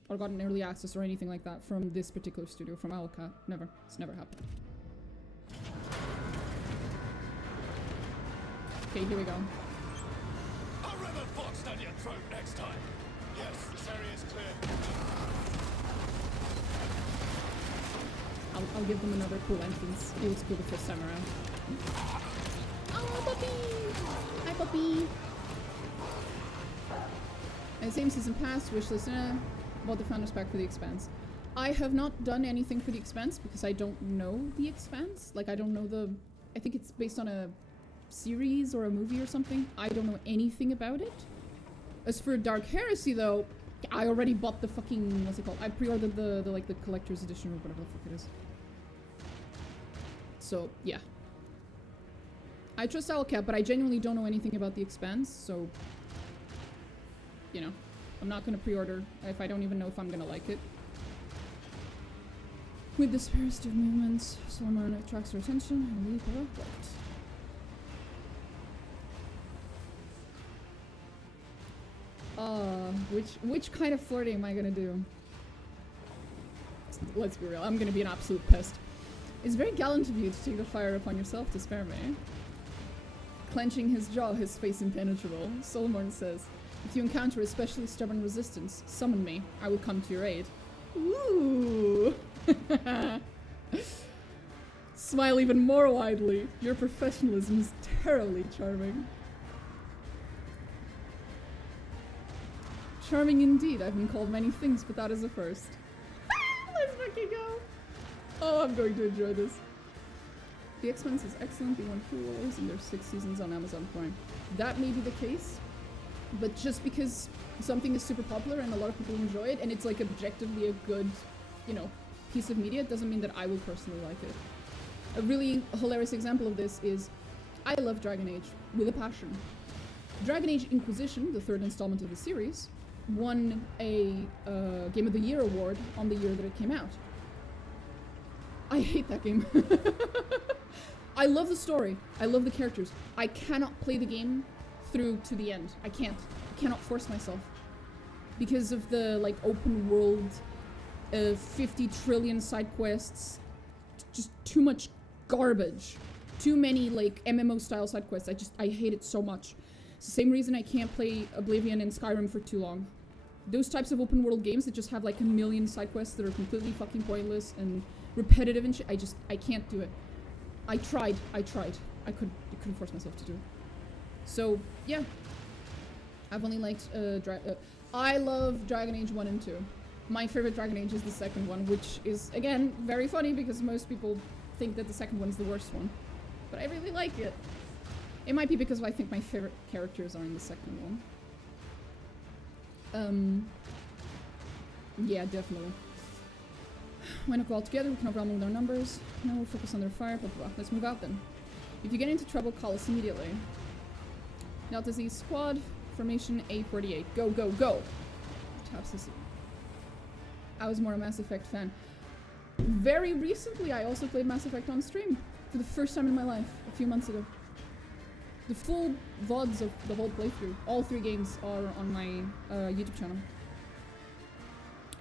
or gotten early access or anything like that from this particular studio, from Owlcat. Never. It's never happened. Okay, here we go. A river fox down your throat next time. Yes, this area is clear. I'll give them another cool entrance. It was cool the first time around. Oh, puppy! Hi, puppy! And same season pass, wish listener. Bought the Founders Pack for the Expanse. I have not done anything for the Expanse because I don't know the Expanse. Like, I don't know the... I think it's based on a series or a movie or something. I don't know anything about it. As for Dark Heresy, though, I already bought the fucking... What's it called? I pre-ordered the collector's edition or whatever the fuck it is. So, yeah. I trust Owlcat, but I genuinely don't know anything about the Expanse, so... You know. I'm not gonna pre-order if I don't even know if I'm gonna like it. With the spirited movements, Solomorne attracts her attention and leave her upright. Which kind of flirting am I gonna do? Let's be real, I'm gonna be an absolute pest. It's very gallant of you to take the fire upon yourself to spare me. Clenching his jaw, his face impenetrable, Solomorne says, if you encounter especially stubborn resistance, summon me. I will come to your aid. Ooh. Smile even more widely. Your professionalism is terribly charming. Charming indeed. I've been called many things, but that is a first. Let's fucking go. Oh, I'm going to enjoy this. The X-Men is excellent. They won Heroes and there's 6 seasons on Amazon Prime. That may be the case, but just because something is super popular and a lot of people enjoy it, and it's like objectively a good, you know, piece of media, doesn't mean that I will personally like it. A really hilarious example of this is I love Dragon Age with a passion. Dragon Age Inquisition, the 3rd installment of the series, won a Game of the Year award on the year that it came out. I hate that game. I love the story. I love the characters. I cannot play the game through to the end. I can't. I cannot force myself. Because of the, like, open world, 50 trillion side quests, just too much garbage. Too many, like, MMO-style side quests. I hate it so much. It's the same reason I can't play Oblivion and Skyrim for too long. Those types of open world games that just have, like, a million side quests that are completely fucking pointless and repetitive and shit, I can't do it. I tried. I couldn't force myself to do it. So, yeah. I've only liked, I love Dragon Age 1 and 2. My favorite Dragon Age is the second one, which is, again, very funny because most people think that the second one's the worst one. But I really like it. It might be because I think my favorite characters are in the second one. Yeah, definitely. Why not go all together? We can overwhelm them with our numbers. No, we'll focus on their fire, blah, blah, blah. Let's move out then. If you get into trouble, call us immediately. Delta Z squad, formation A48. Go, go, go! Toxicity. I was more a Mass Effect fan. Very recently, I also played Mass Effect on stream. For the first time in my life, a few months ago. The full VODs of the whole playthrough, all 3 games, are on my YouTube channel.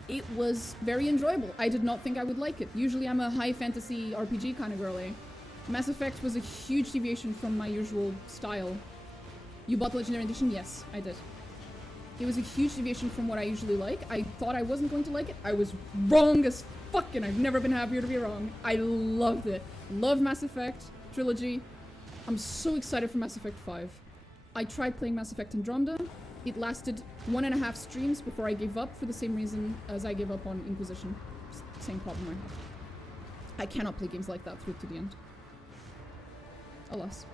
It was very enjoyable. I did not think I would like it. Usually I'm a high fantasy RPG kind of girly. Mass Effect was a huge deviation from my usual style. You bought the Legendary Edition? Yes, I did. It was a huge deviation from what I usually like. I thought I wasn't going to like it. I was wrong as fuck, and I've never been happier to be wrong. I loved it. Love Mass Effect trilogy. I'm so excited for Mass Effect 5. I tried playing Mass Effect Andromeda. It lasted 1.5 streams before I gave up for the same reason as I gave up on Inquisition. Same problem I have. I cannot play games like that through to the end. Alas.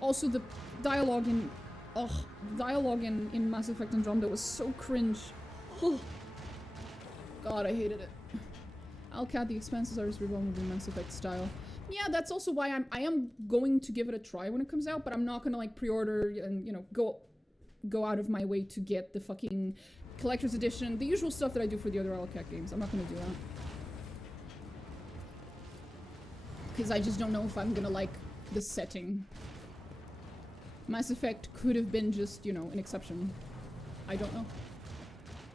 Also, the dialogue in... Ugh. Dialogue in Mass Effect Andromeda was so cringe. Oh. God, I hated it. I'll count the expenses are as revolving Mass Effect style. Yeah, that's also why I am going to give it a try when it comes out, but I'm not gonna, like, pre-order and, you know, go out of my way to get the fucking collector's edition, the usual stuff that I do for the other Allcat games. I'm not gonna do that. Because I just don't know if I'm gonna like the setting. Mass Effect could have been just, you know, an exception. I don't know.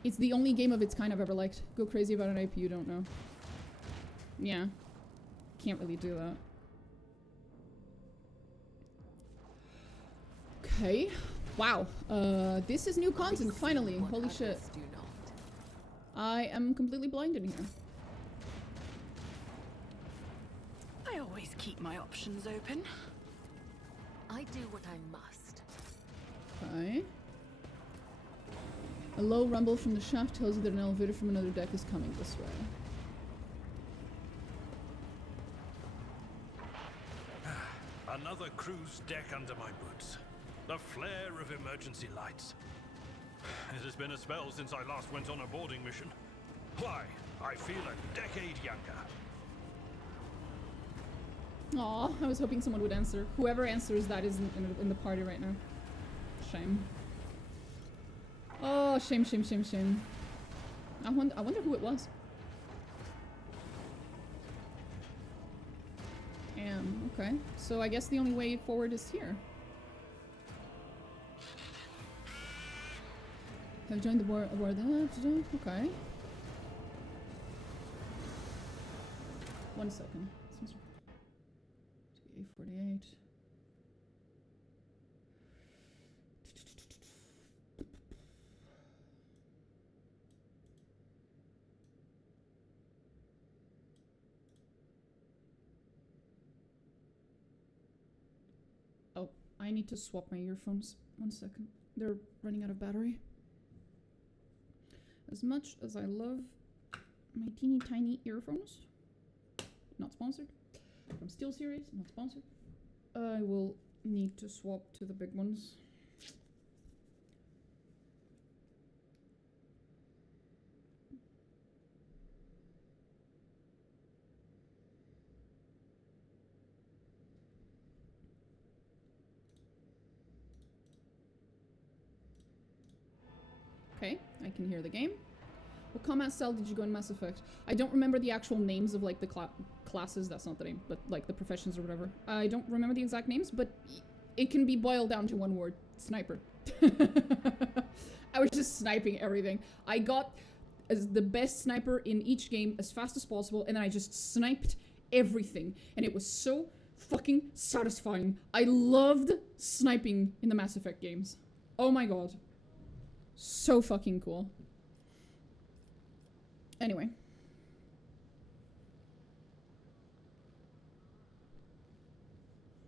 It's the only game of its kind I've ever liked. Go crazy about an IP you don't know. Yeah. Can't really do that. Okay. Wow. This is new content, finally. Holy shit. I am completely blind in here. I always keep my options open. I do what I must. Okay. A low rumble from the shaft tells you that an elevator from another deck is coming this way. Another cruise deck under my boots. The flare of emergency lights. It has been a spell since I last went on a boarding mission. Why, I feel a decade younger. Aw, I was hoping someone would answer. Whoever answers that is in the party right now. Shame. Oh, shame, shame, shame, shame. I wonder who it was. Okay. So I guess the only way forward is here. Have joined the war today? Okay. 1 second. A48. I need to swap my earphones. 1 second. They're running out of battery. As much as I love my teeny tiny earphones, not sponsored, from SteelSeries, not sponsored, I will need to swap to the big ones. Okay, I can hear the game. What combat cell did you go in Mass Effect? I don't remember the actual names of like the classes, that's not the name, but like the professions or whatever. I don't remember the exact names, but it can be boiled down to one word. Sniper. I was just sniping everything. I got as the best sniper in each game as fast as possible, and then I just sniped everything. And it was so fucking satisfying. I loved sniping in the Mass Effect games. Oh my god. So fucking cool. Anyway.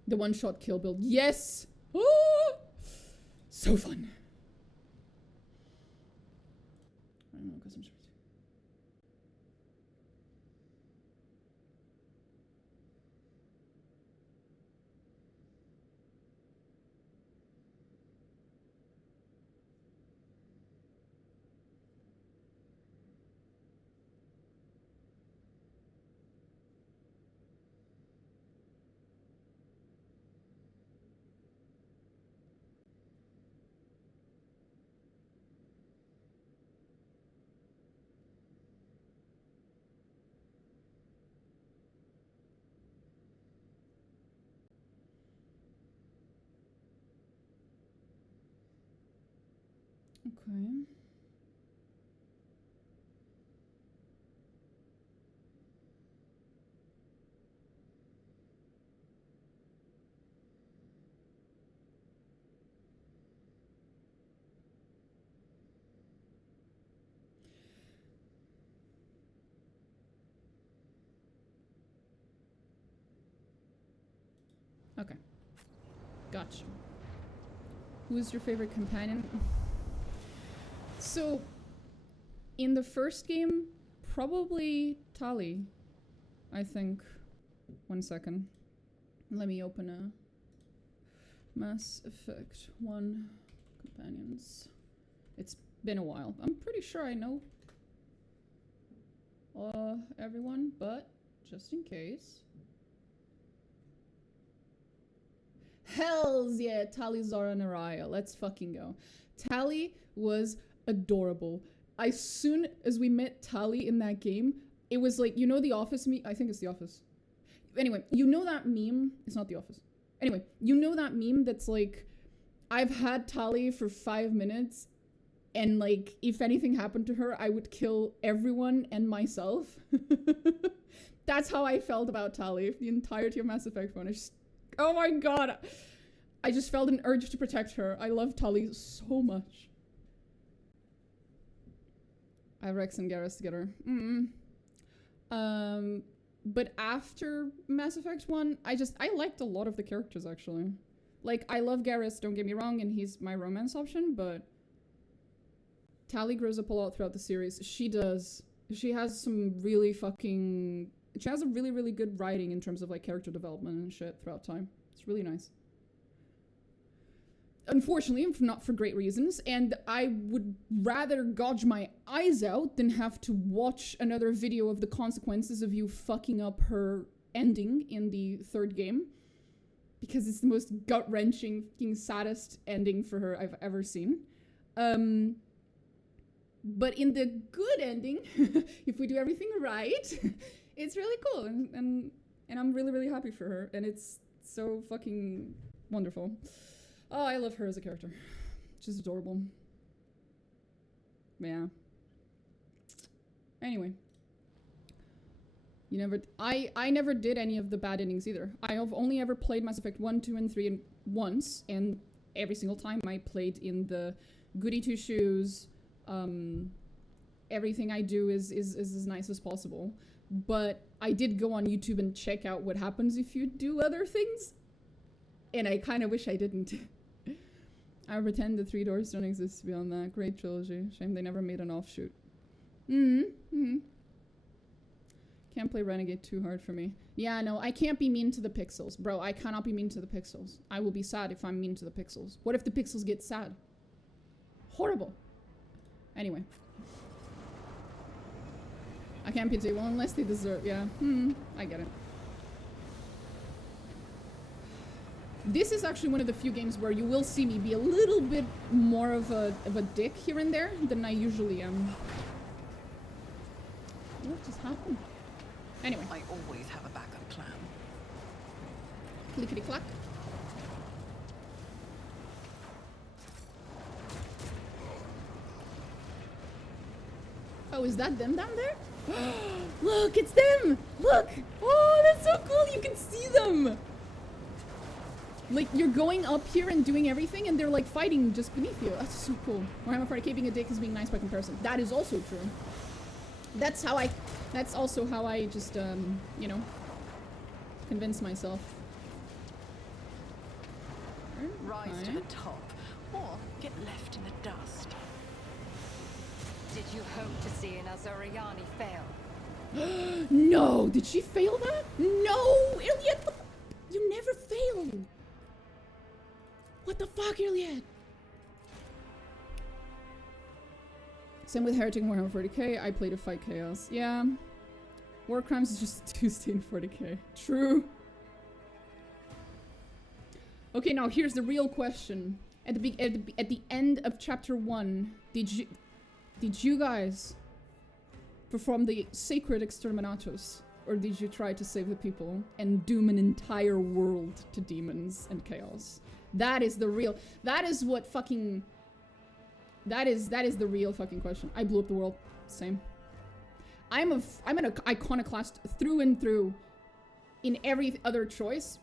The one-shot kill build. Yes! Oh! So fun. I don't know, custom shorts. Okay. Okay. Gotcha. Who's your favorite companion? So, in the first game, probably Tali, I think. 1 second. Let me open a Mass Effect 1 companions. It's been a while. I'm pretty sure I know everyone, but just in case. Hells yeah, Tali, Zara, and Araya. Let's fucking go. Tali was adorable. As soon as we met Tali in that game, it was like, you know the Office I think it's the Office. Anyway, you know that meme? It's not the Office. Anyway, you know that meme that's like, I've had Tali for 5 minutes, and like, if anything happened to her, I would kill everyone and myself. That's how I felt about Tali the entirety of Mass Effect 1. Oh my god! I just felt an urge to protect her. I love Tali so much. I have Rex and Garrus together. But after Mass Effect 1, I liked a lot of the characters, actually. Like, I love Garrus, don't get me wrong, and he's my romance option, but Tali grows up a lot throughout the series. She does. She has some really fucking... She has a really, really good writing in terms of, like, character development and shit throughout time. It's really nice. Unfortunately, not for great reasons, and I would rather gouge my eyes out than have to watch another video of the consequences of you fucking up her ending in the third game. Because it's the most gut-wrenching, fucking saddest ending for her I've ever seen. But in the good ending, if we do everything right, it's really cool, and I'm really, really happy for her, and it's so fucking wonderful. Oh, I love her as a character. She's adorable. Yeah. Anyway. I never did any of the bad endings either. I have only ever played Mass Effect 1, 2, and 3 once, and every single time I played in the goody two-shoes, everything I do is as nice as possible. But I did go on YouTube and check out what happens if you do other things. and I kind of wish I didn't. I pretend the 3 doors don't exist beyond that. Great trilogy. Shame they never made an offshoot. Can't play Renegade too hard for me. Yeah, no, I can't be mean to the pixels. Bro, I cannot be mean to the pixels. I will be sad if I'm mean to the pixels. What if the pixels get sad? Horrible. Anyway. I can't pity. Well, unless they deserve. Yeah. I get it. This is actually one of the few games where you will see me be a little bit more of a dick here and there than I usually am. What just happened? Anyway. I always have a backup plan. Clickety clack. Oh, is that them down there? Look, it's them! Look! Oh, that's so cool! You can see them! Like, you're going up here and doing everything, and they're, like, fighting just beneath you. That's so cool. Warhammer 40k being a dick is being nice by comparison. That is also true. That's also how I just, you know, convince myself. Rise to the top, or get left in the dust. Did you hope to see an Azuriani fail? No! Did she fail that? No! Iliad! You never fail! What the fuck, Iliad? Same with Heretic and Warhammer 40k. I play to fight chaos. Yeah. War Crimes is just Tuesday in 40k. True. Okay, now here's the real question. At the end of chapter 1, did you guys perform the sacred exterminatus, or did you try to save the people and doom an entire world to demons and chaos? That is the real. That is what fucking. That is the real fucking question. I blew up the world. Same. I'm an iconoclast through and through in every other choice,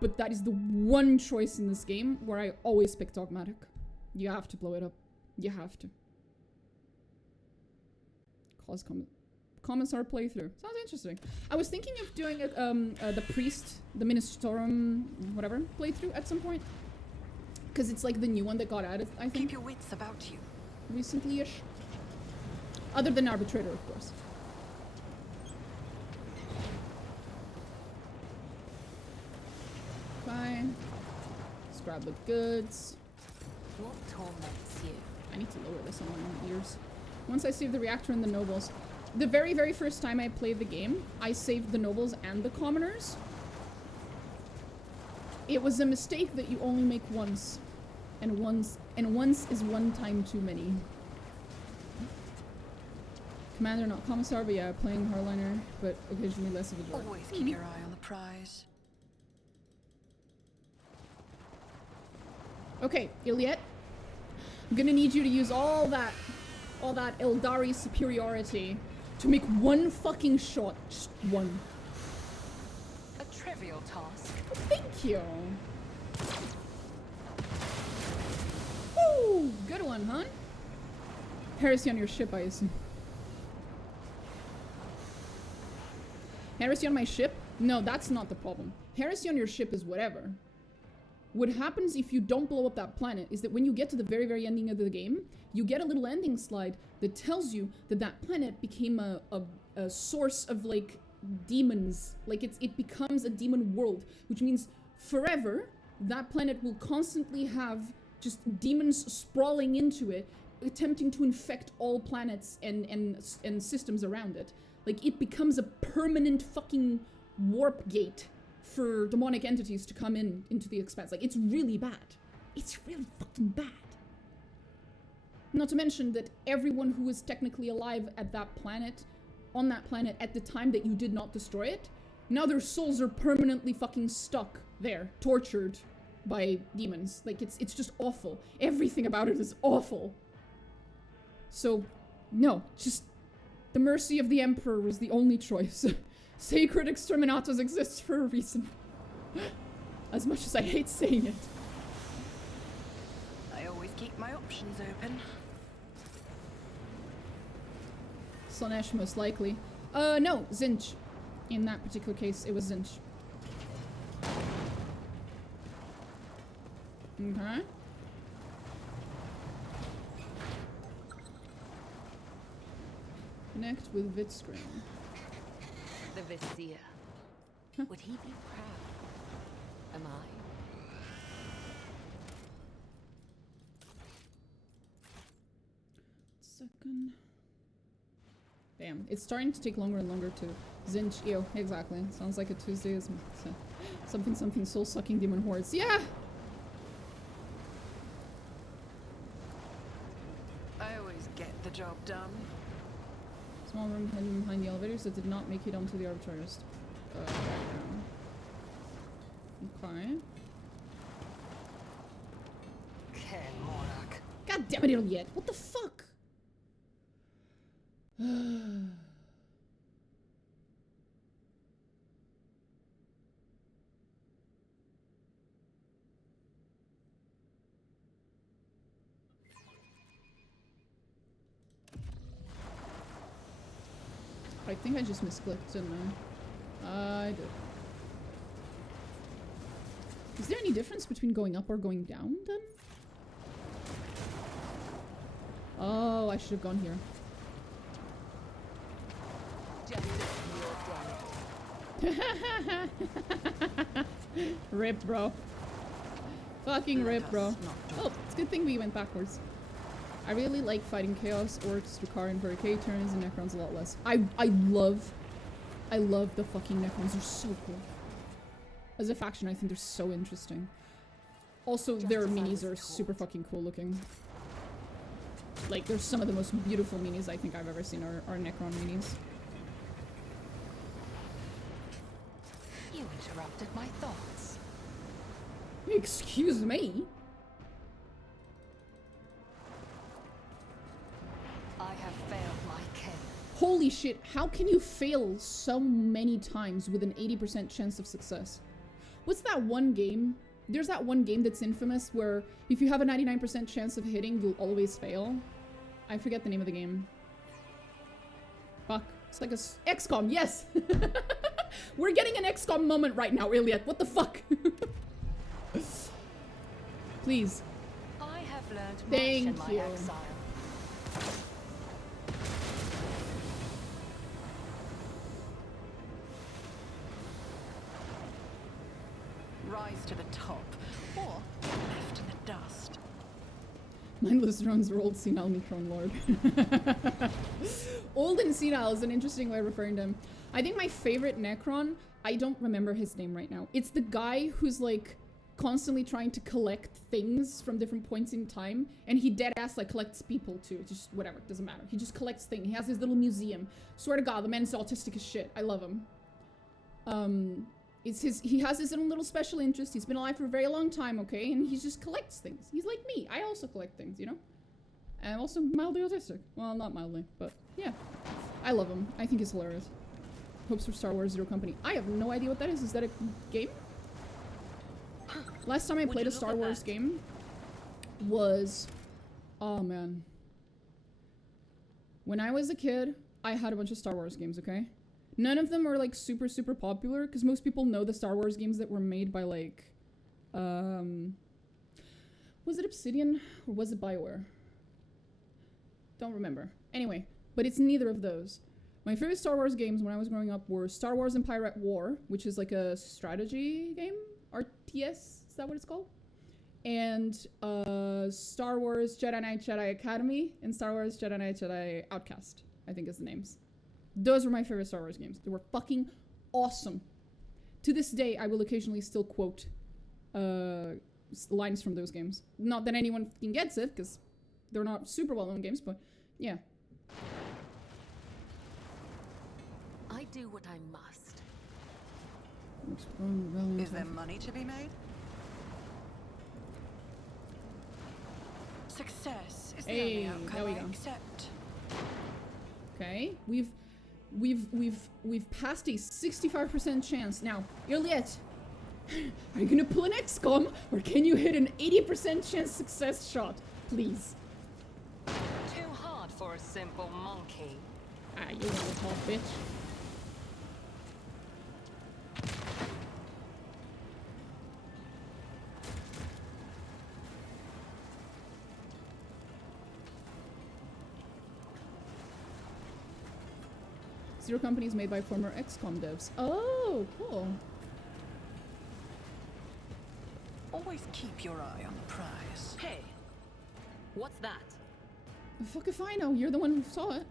but that is the one choice in this game where I always pick dogmatic. You have to blow it up. You have to. Cause Commissar playthrough. Sounds interesting. I was thinking of doing the priest, the Ministorum, whatever, playthrough at some point. Because it's like the new one that got added, I think. Keep your wits about you. Recently-ish. Other than Arbitrator, of course. Fine. Let's grab the goods. What torments you? I need to lower this on my ears. Once I save the reactor and the nobles. The very, very first time I played the game, I saved the nobles and the commoners. It was a mistake that you only make once. And once is one time too many. Commander, not commissar, but yeah, playing hardliner, but occasionally less of a jerk. Always keep your eye on the prize. Okay, Iliad. I'm gonna need you to use all that Eldari superiority to make one fucking shot. Just one. A trivial task. Thank you. Woo! Good one, huh? Heresy on your ship, I assume. Heresy on my ship? No, that's not the problem. Heresy on your ship is whatever. What happens if you don't blow up that planet is that when you get to the very, very ending of the game, you get a little ending slide that tells you that that planet became a source of, like, demons. Like, it becomes a demon world, which means forever, that planet will constantly have just demons sprawling into it, attempting to infect all planets and systems around it. Like, it becomes a permanent fucking warp gate for demonic entities to come into the expanse. Like, it's really bad. It's really fucking bad. Not to mention that everyone who was technically alive at that planet, on that planet at the time that you did not destroy it, now their souls are permanently fucking stuck there, tortured by demons. Like, it's just awful. Everything about it is awful. So, no, just the mercy of the Emperor was the only choice. Sacred Exterminatus exists for a reason. As much as I hate saying it. I always keep my options open. Slanesh, most likely. No, Zinch. In that particular case, it was Zinch. Okay. Connect with Vitscreen. The Vizier. Would he be proud? Am I? Second. Damn, it's starting to take longer and longer to Zinch. Ew, exactly. Sounds like a Tuesday is something soul-sucking demon hordes. Yeah! I always get the job done. Small room hidden behind the elevators that did not make it onto the arbitrarist. Okay. Ken Monarch. God damn it, Idiot! What the fuck? I think I just misclicked, didn't I? I did. Is there any difference between going up or going down, then? Oh, I should have gone here. Rip, bro. Fucking rip, bro. Oh, it's a good thing we went backwards. I really like fighting Chaos, Orcs, Drakar, and Barricade turns, and Necrons a lot less. I love the fucking Necrons. They're so cool. As a faction, I think they're so interesting. Also, their minis are super fucking cool looking. Like, they're some of the most beautiful minis I think I've ever seen are Necron minis. You interrupted my thoughts. Excuse me? I have failed my kin. Holy shit, how can you fail so many times with an 80% chance of success? What's that one game? There's that one game that's infamous where if you have a 99% chance of hitting, you'll always fail. I forget the name of the game. Fuck. It's like a XCOM, yes! We're getting an XCOM moment right now, Iliad. What the fuck? Please. I have learned much Thank in my you. exile. Rise to the top, or left in the dust. Mindless drones are old senile Necron Lord. Old and senile is an interesting way of referring to him. I think my favorite Necron, I don't remember his name right now. It's the guy who's like constantly trying to collect things from different points in time, and he dead ass like collects people too. Just whatever, doesn't matter. He just collects things. He has his little museum. Swear to God, the man's autistic as shit. I love him. He has his own little special interest. He's been alive for a very long time, okay? And he just collects things. He's like me. I also collect things, you know? And I'm also mildly autistic. Well, not mildly, but yeah. I love him. I think he's hilarious. Hopes for Star Wars Zero Company. I have no idea what that is. Is that a game? Last time I played a Star Wars game was... Oh, man. When I was a kid, I had a bunch of Star Wars games, okay? None of them are like super popular because most people know the Star Wars games that were made by like was it Obsidian or was it BioWare? Don't remember. Anyway, but it's neither of those. My favorite Star Wars games when I was growing up were Star Wars Empire at War, which is like a strategy game, RTS, is that what it's called? And Star Wars Jedi Knight Jedi Academy and Star Wars Jedi Knight Jedi Outcast, I think is the names. Those were my favorite Star Wars games. They were fucking awesome. To this day, I will occasionally still quote lines from those games. Not that anyone fucking gets it, because they're not super well-known games, but yeah. I do what I must. Is there money to be made? Success is the only outcome I accept. Okay, we've passed a 65% chance. Now, Iliad, are you gonna pull an XCOM or can you hit an 80% chance success shot? Please. Too hard for a simple monkey. Ah, you little tall bitch. Zero companies made by former XCOM devs. Oh, cool. Always keep your eye on the prize. Hey, what's that? The fuck if I know? You're the one who saw it.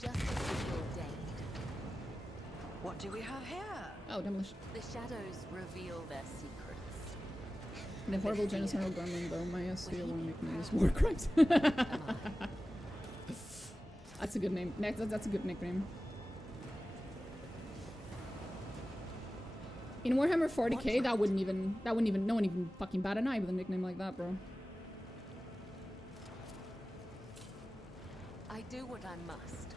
Justice is ordained. What do we have here? Oh, demolition. The shadows reveal their secrets. The horrible genocidal gremlin, though. My SCL nickname is War Crimes. That's a good name. That's a good nickname. In Warhammer 40k, that wouldn't even, no one even fucking bat an eye with a nickname like that, bro. I do what I must.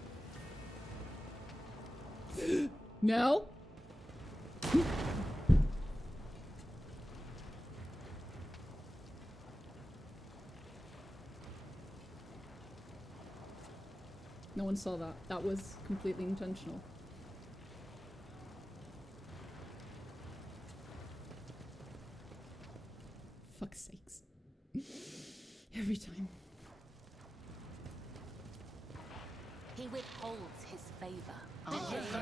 No? No one saw that. That was completely intentional. Fuck's sakes. Every time. He withholds his favor. The James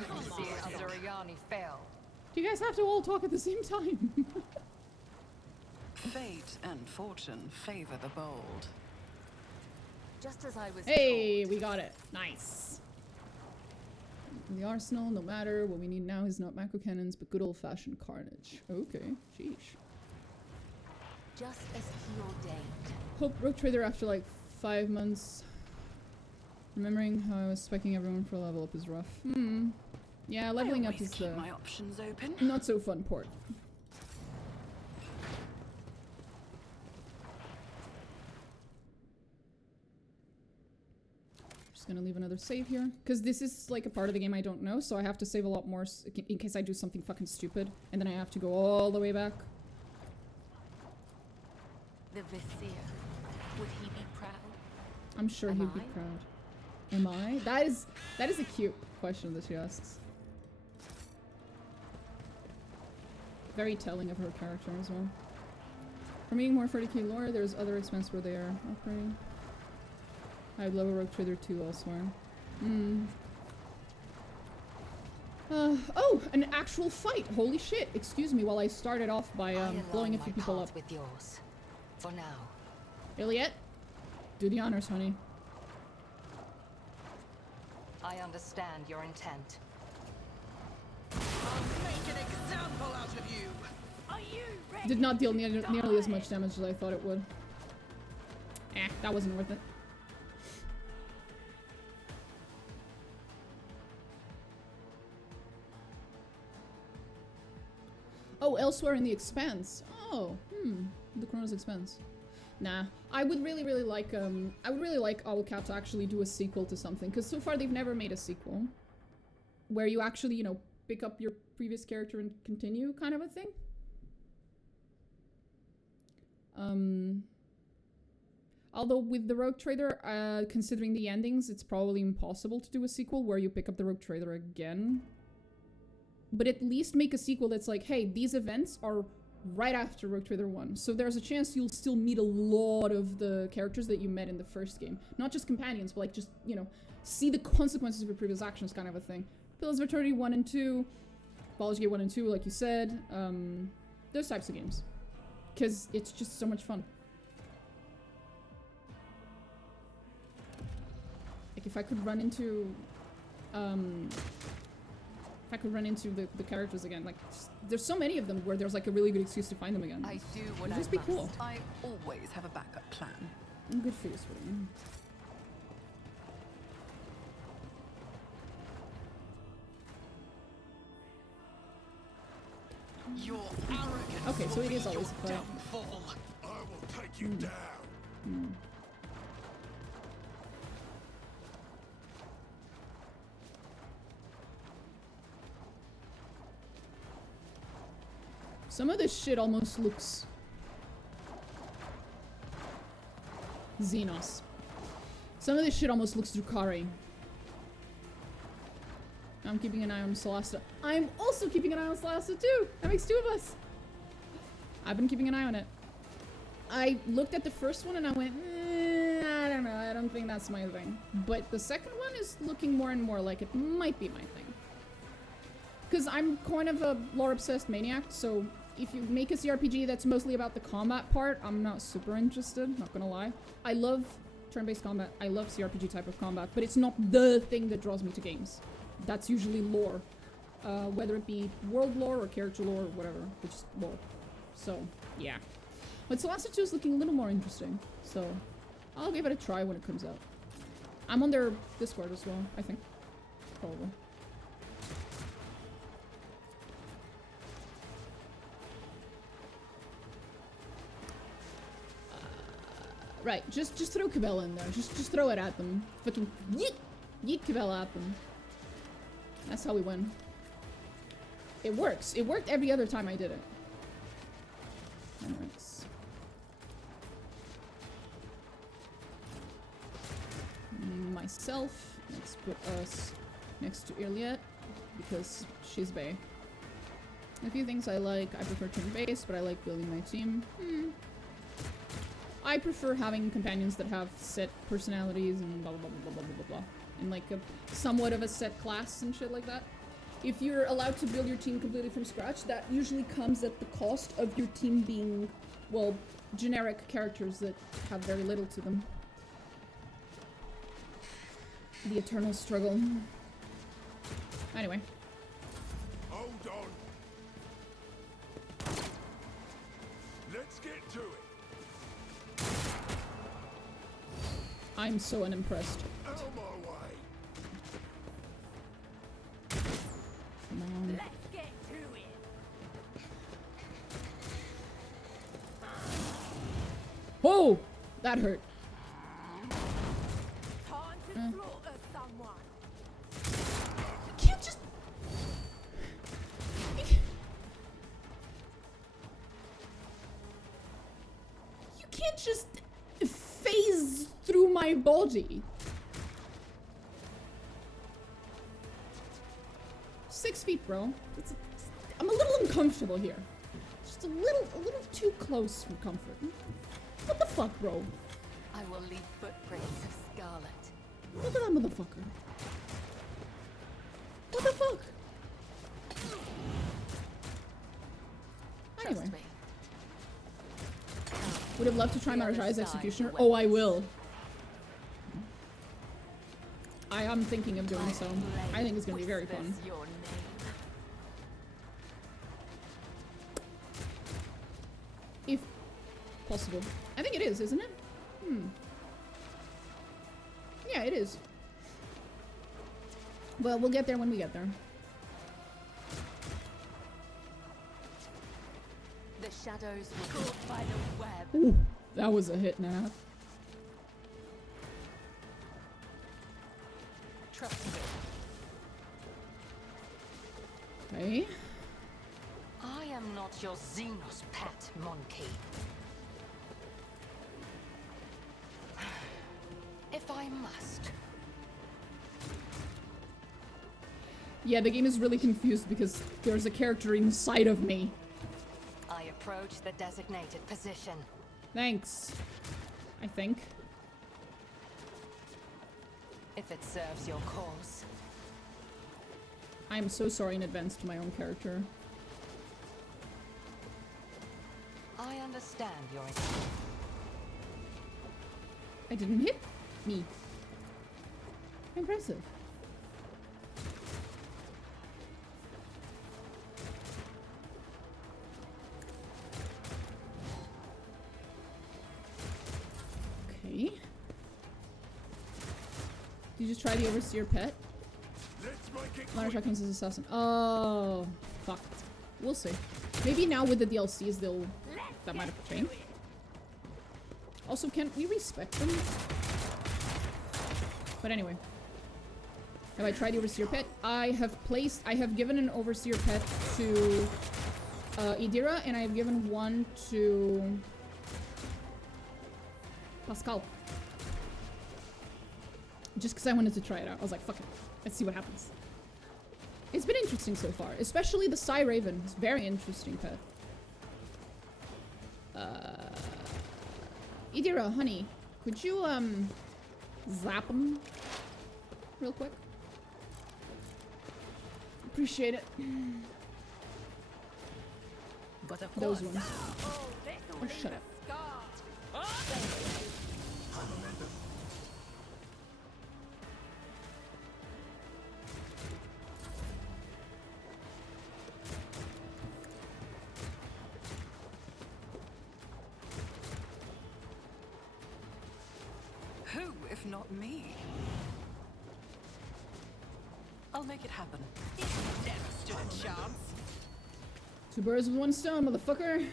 of Zuriani fell. Do you guys have to all talk at the same time? Fate and fortune favor the bold. Just as I was Hey, we got it. Nice. In the arsenal, no matter. What we need now is not macro cannons, but good old-fashioned carnage. Okay, sheesh. Just as he ordained. Hope Rogue Trader after like 5 months. Remembering how I was specking everyone for a level up is rough. Yeah, leveling up is the my options open. not so fun port. Just gonna leave another save here because this is like a part of the game I don't know, so I have to save a lot more in case I do something fucking stupid, and then I have to go all the way back. The Vizier. Would he be proud? I'm sure he'd be proud. Am I? That is a cute question that she asks. Very telling of her character as well. For meeting more 40k lore, there's other expense where they are operating. I'd love a Rogue Trader 2 elsewhere. Oh, an actual fight! Holy shit! Excuse me while I started off by blowing a few people up. With yours. For now. Iliet? Do the honors, honey. I understand your intent. I'll make an example out of you. Are you ready? Did not deal nearly as much damage as I thought it would. That wasn't worth it. Oh, elsewhere in the Expanse. Oh, the Chronos Expanse. Nah, I would really like Owlcat to actually do a sequel to something, because so far they've never made a sequel where you actually, you know, pick up your previous character and continue, kind of a thing. Although with the Rogue Trader, considering the endings, it's probably impossible to do a sequel where you pick up the Rogue Trader again. But at least make a sequel that's like, hey, these events are right after Rogue Trader 1. So there's a chance you'll still meet a lot of the characters that you met in the first game. Not just companions, but like just, you know, see the consequences of your previous actions, kind of a thing. Pillars of Eternity 1 and 2, Baldur's Gate 1 and 2, like you said. Those types of games. Because it's just so much fun. Like if I could run into the characters again, like there's so many of them where there's like a really good excuse to find them again. I do what It'd I just be must. cool. I always have a backup plan. Good for you, sweetie. Your arrogance. Okay, so it is always a fight. Downfall. I will take you down. Some of this shit almost looks Xenos. Some of this shit almost looks Drukhari. I'm keeping an eye on Celesta. I'm also keeping an eye on Celesta too! That makes 2 of us! I've been keeping an eye on it. I looked at the first one and I went, I don't know, I don't think that's my thing. But the second one, one is looking more and more like it might be my thing. Because I'm kind of a lore-obsessed maniac, so if you make a CRPG that's mostly about the combat part, I'm not super interested, not gonna lie. I love turn-based combat, I love CRPG type of combat, but it's not the thing that draws me to games. That's usually lore. Whether it be world lore or character lore or whatever, it's just lore. So, yeah. But Celeste 2 is looking a little more interesting, so I'll give it a try when it comes out. I'm on their Discord as well, I think. Probably. Right, just throw Cabela in there. Just throw it at them. Fucking yeet Cabela at them. That's how we win. It works. It worked every other time I did it. Heinrix. Myself. Let's put us next to Iliet because she's bae. A few things I like. I prefer turn-based, but I like building my team. I prefer having companions that have set personalities and blah blah blah blah blah blah blah blah. And like a somewhat of a set class and shit like that. If you're allowed to build your team completely from scratch, that usually comes at the cost of your team being, well, generic characters that have very little to them. The eternal struggle. Anyway. Hold on. Let's get to it. I'm so unimpressed. Out of my way. Come on. Let's get to it. Whoa! That hurt. Time to slaughter someone. You can't just... You can't just phase through my body. 6 feet, bro. I'm a little uncomfortable here. Just a little too close for comfort. What the fuck, bro? I will leave footprints of scarlet. Look at that motherfucker. What the fuck? Anyway. Would have loved to try Marajai's Executioner. Oh, I will. I am thinking of doing so. I think it's gonna be very fun. If possible. I think it is, isn't it? Yeah, it is. Well, we'll get there when we get there. The shadows were caught by the web. Ooh, that was a hit and a half. Trust me. Okay. I am not your Xenos pet monkey. If I must. Yeah, the game is really confused because there's a character inside of me. I approach the designated position. Thanks. I think. If it serves your cause. I am so sorry in advance to my own character. I understand your... I didn't hit me. Impressive. Okay. Did you just try the Overseer pet? Ladder Shotguns as assassin. Oh, fuck. We'll see. Maybe now with the DLCs, that might have changed. Also, can we respect them? But anyway. Have I tried the Overseer pet? I have given an Overseer pet to Idira, and I have given one to Pascal. Just because I wanted to try it out. I was like, fuck it. Let's see what happens. It's been interesting so far. Especially the Psy Raven. It's a very interesting pet. Idira, honey, could you, zap him? real quick? Appreciate it. But of Those course. ones. Oh, shut up. Who, if not me? I'll make it happen. It never stood a chance. 2 birds with 1 stone, motherfucker.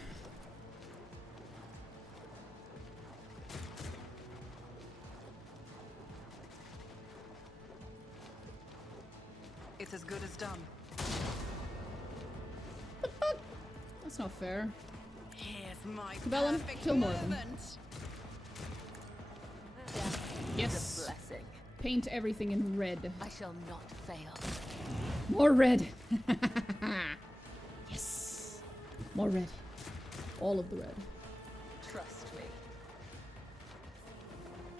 It's as good as done. The fuck? That's not fair. Here's my Cabellum, perfect kill more of them. moment. Yes. Blessing. Paint everything in red. I shall not fail. More red. Yes. More red. All of the red. Trust me.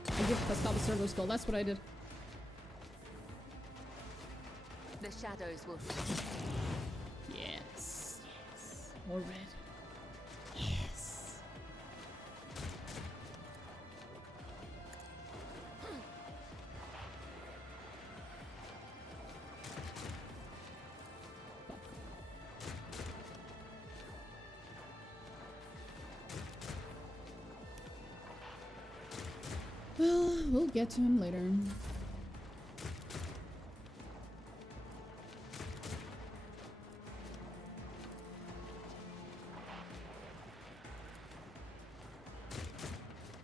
I give Pascal the servo skull. That's what I did. The shadows will. Yes. Yes. More red. Yes. Well, we'll get to him later.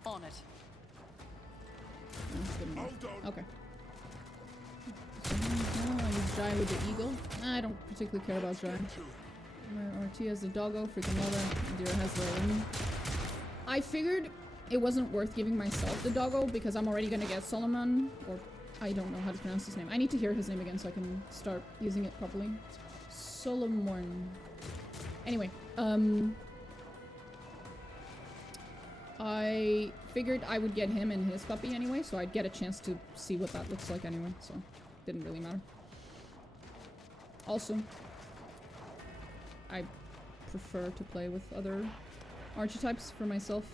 On it. That's good enough. Okay. I use Jai with the eagle. I don't particularly care about Jai. RT has the doggo, freaking mother. Deer has the ring. I figured it wasn't worth giving myself the doggo because I'm already gonna get Solomon, or I don't know how to pronounce his name. I need to hear his name again so I can start using it properly. Solomorne. Anyway, I figured I would get him and his puppy anyway, so I'd get a chance to see what that looks like anyway, so didn't really matter. Also, I prefer to play with other archetypes for myself.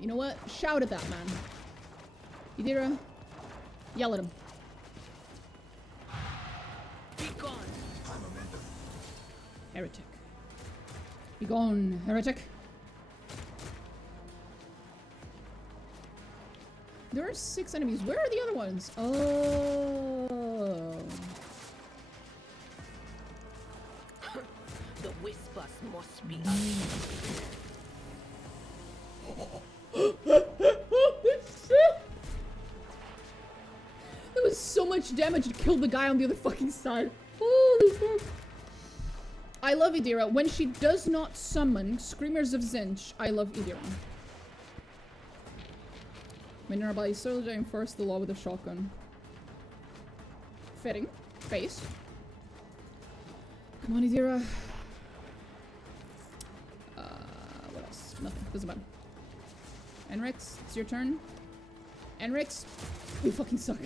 You know what? Shout at that man. Idira, yell at him. Be gone. Heretic. Be gone, heretic. There are 6 enemies. Where are the other ones? Oh. The whispers must be There was so much damage to kill the guy on the other fucking side. Holy fuck. I love Idira. When she does not summon Screamers of Zinch, I love Idira. Mineral body soldier enforce the law with a shotgun. Fitting. Face. Come on, Idira. What else? Nothing. Doesn't matter. Heinrix, it's your turn. Heinrix, you fucking suck.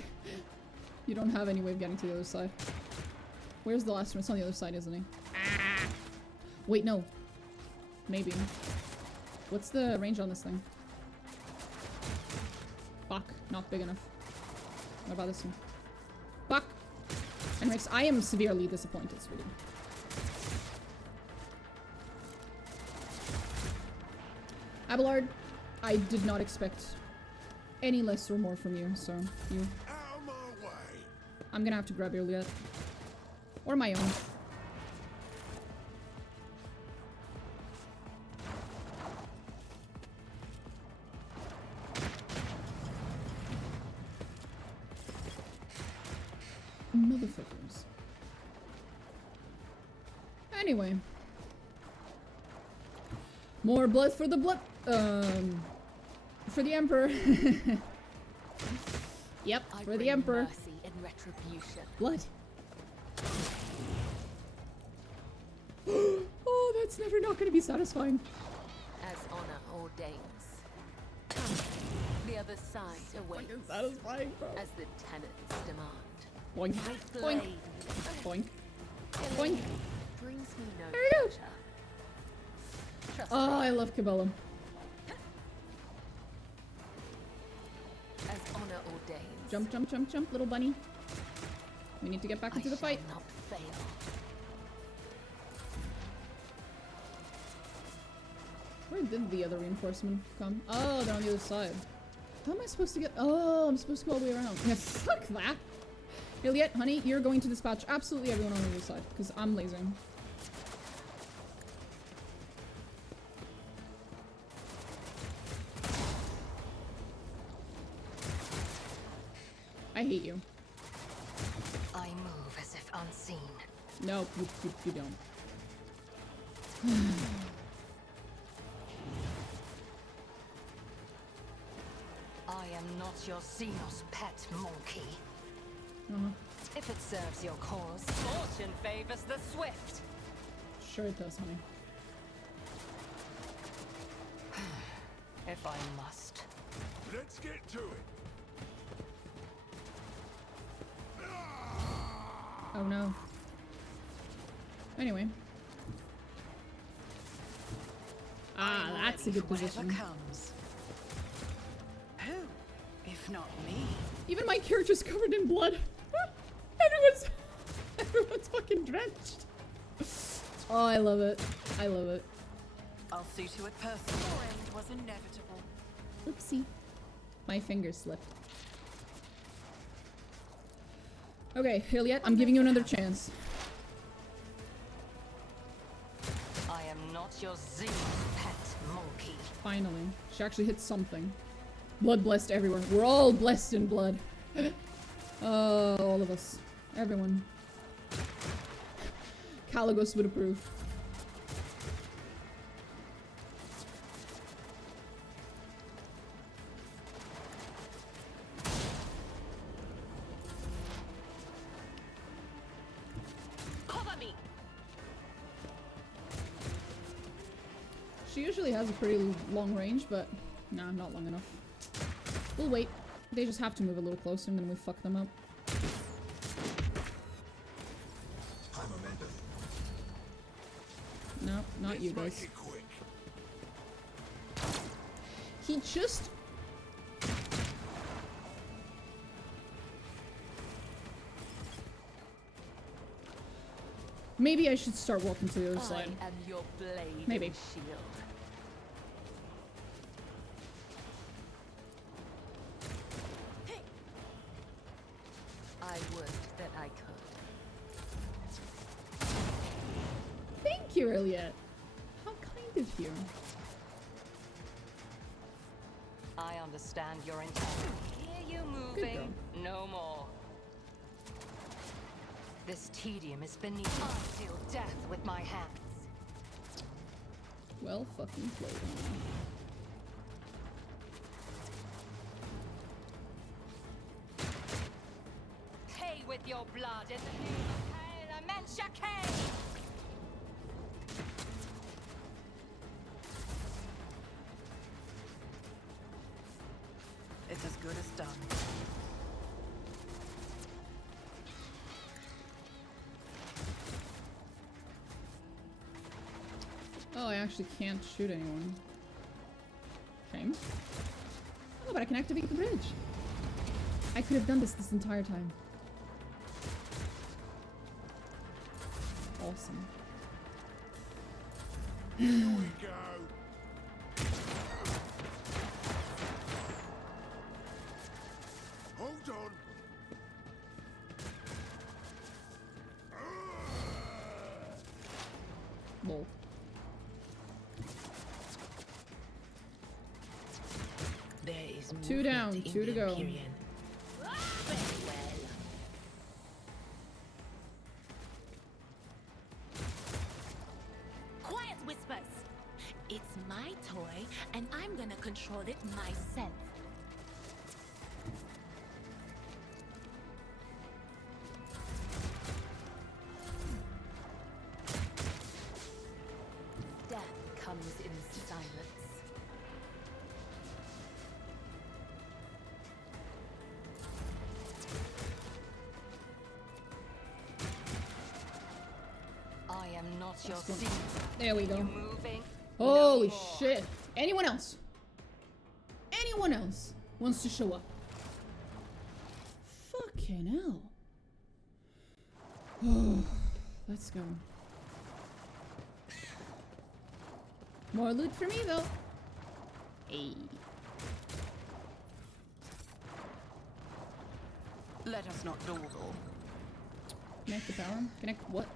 You don't have any way of getting to the other side. Where's the last one? It's on the other side, isn't he? Ah! Wait, no. Maybe. What's the range on this thing? Fuck, not big enough. What about this one? Fuck! Heinrix, I am severely disappointed, sweetie. Abelard, I did not expect any less or more from you, so you. Out of my way. I'm gonna have to grab your Liet. Or my own. Motherfuckers. Anyway. More blood for the blood. For the Emperor. Yep, for the Emperor. Mercy and retribution. Blood. Oh, that's never not gonna be satisfying. As honor ordains. The other side awaits. Fucking satisfying, bro. As the tenants demand. Boink. My Boink. blade Boink. Boink. brings me no There we go. pleasure. Trust Oh, me. I love Cabellum. As honor ordains. Jump, jump, jump, jump, little bunny. We need to get back into the fight. Not fail. Where did the other reinforcement come? Oh, they're on the other side. How am I supposed to get? Oh, I'm supposed to go all the way around. Yeah, fuck that. Iliet, honey, you're going to dispatch absolutely everyone on the other side, because I'm lasering. I hate you. I move as if unseen. No, you don't. I am not your Xenos pet monkey. Uh-huh. If it serves your cause, fortune favors the swift. Sure it does, honey. If I must. Let's get to it. Oh no. Anyway. Ah, that's a good position. Comes. Who, if not me? Even my character's covered in blood. Everyone's fucking drenched. Oh, I love it. I love it. I'll see to it personally. Your end was inevitable. Oopsie. My finger slipped. Okay, Iliet, I'm giving you another chance. I am not your Xenos pet monkey. Finally. She actually hit something. Blood blessed everywhere. We're all blessed in blood. All of us. Everyone. Caligos would approve. Cover me. She usually has a pretty long range, but nah, not long enough. We'll wait. They just have to move a little closer and then we fuck them up. No, not you guys. He just... Maybe I should start walking to the other side. I am your blade Maybe. and shield. I would that I could. Thank you, Iliet. How kind of you. I understand your intent. Hear you Good moving. No more. This tedium is beneath me. I deal death with my hands. Well fucking played. Pay with your blood in the name of Hail Amentia K! It's as good as done. Oh, I actually can't shoot anyone. Shame. Oh, but I can activate the bridge. I could have done this entire time. Awesome. Here we go. Hold on. Lol. There is 2 down, 2 to go. Quiet, Whispers. It's my toy, and I'm gonna control it myself. Death comes in silence. not your seed. There we go. Moving. Holy shit. Anyone else? Anyone else wants to show up? Fucking hell. Oh, let's go. More loot for me though. Hey. Let us not dawdle. Connect the power. Connect what?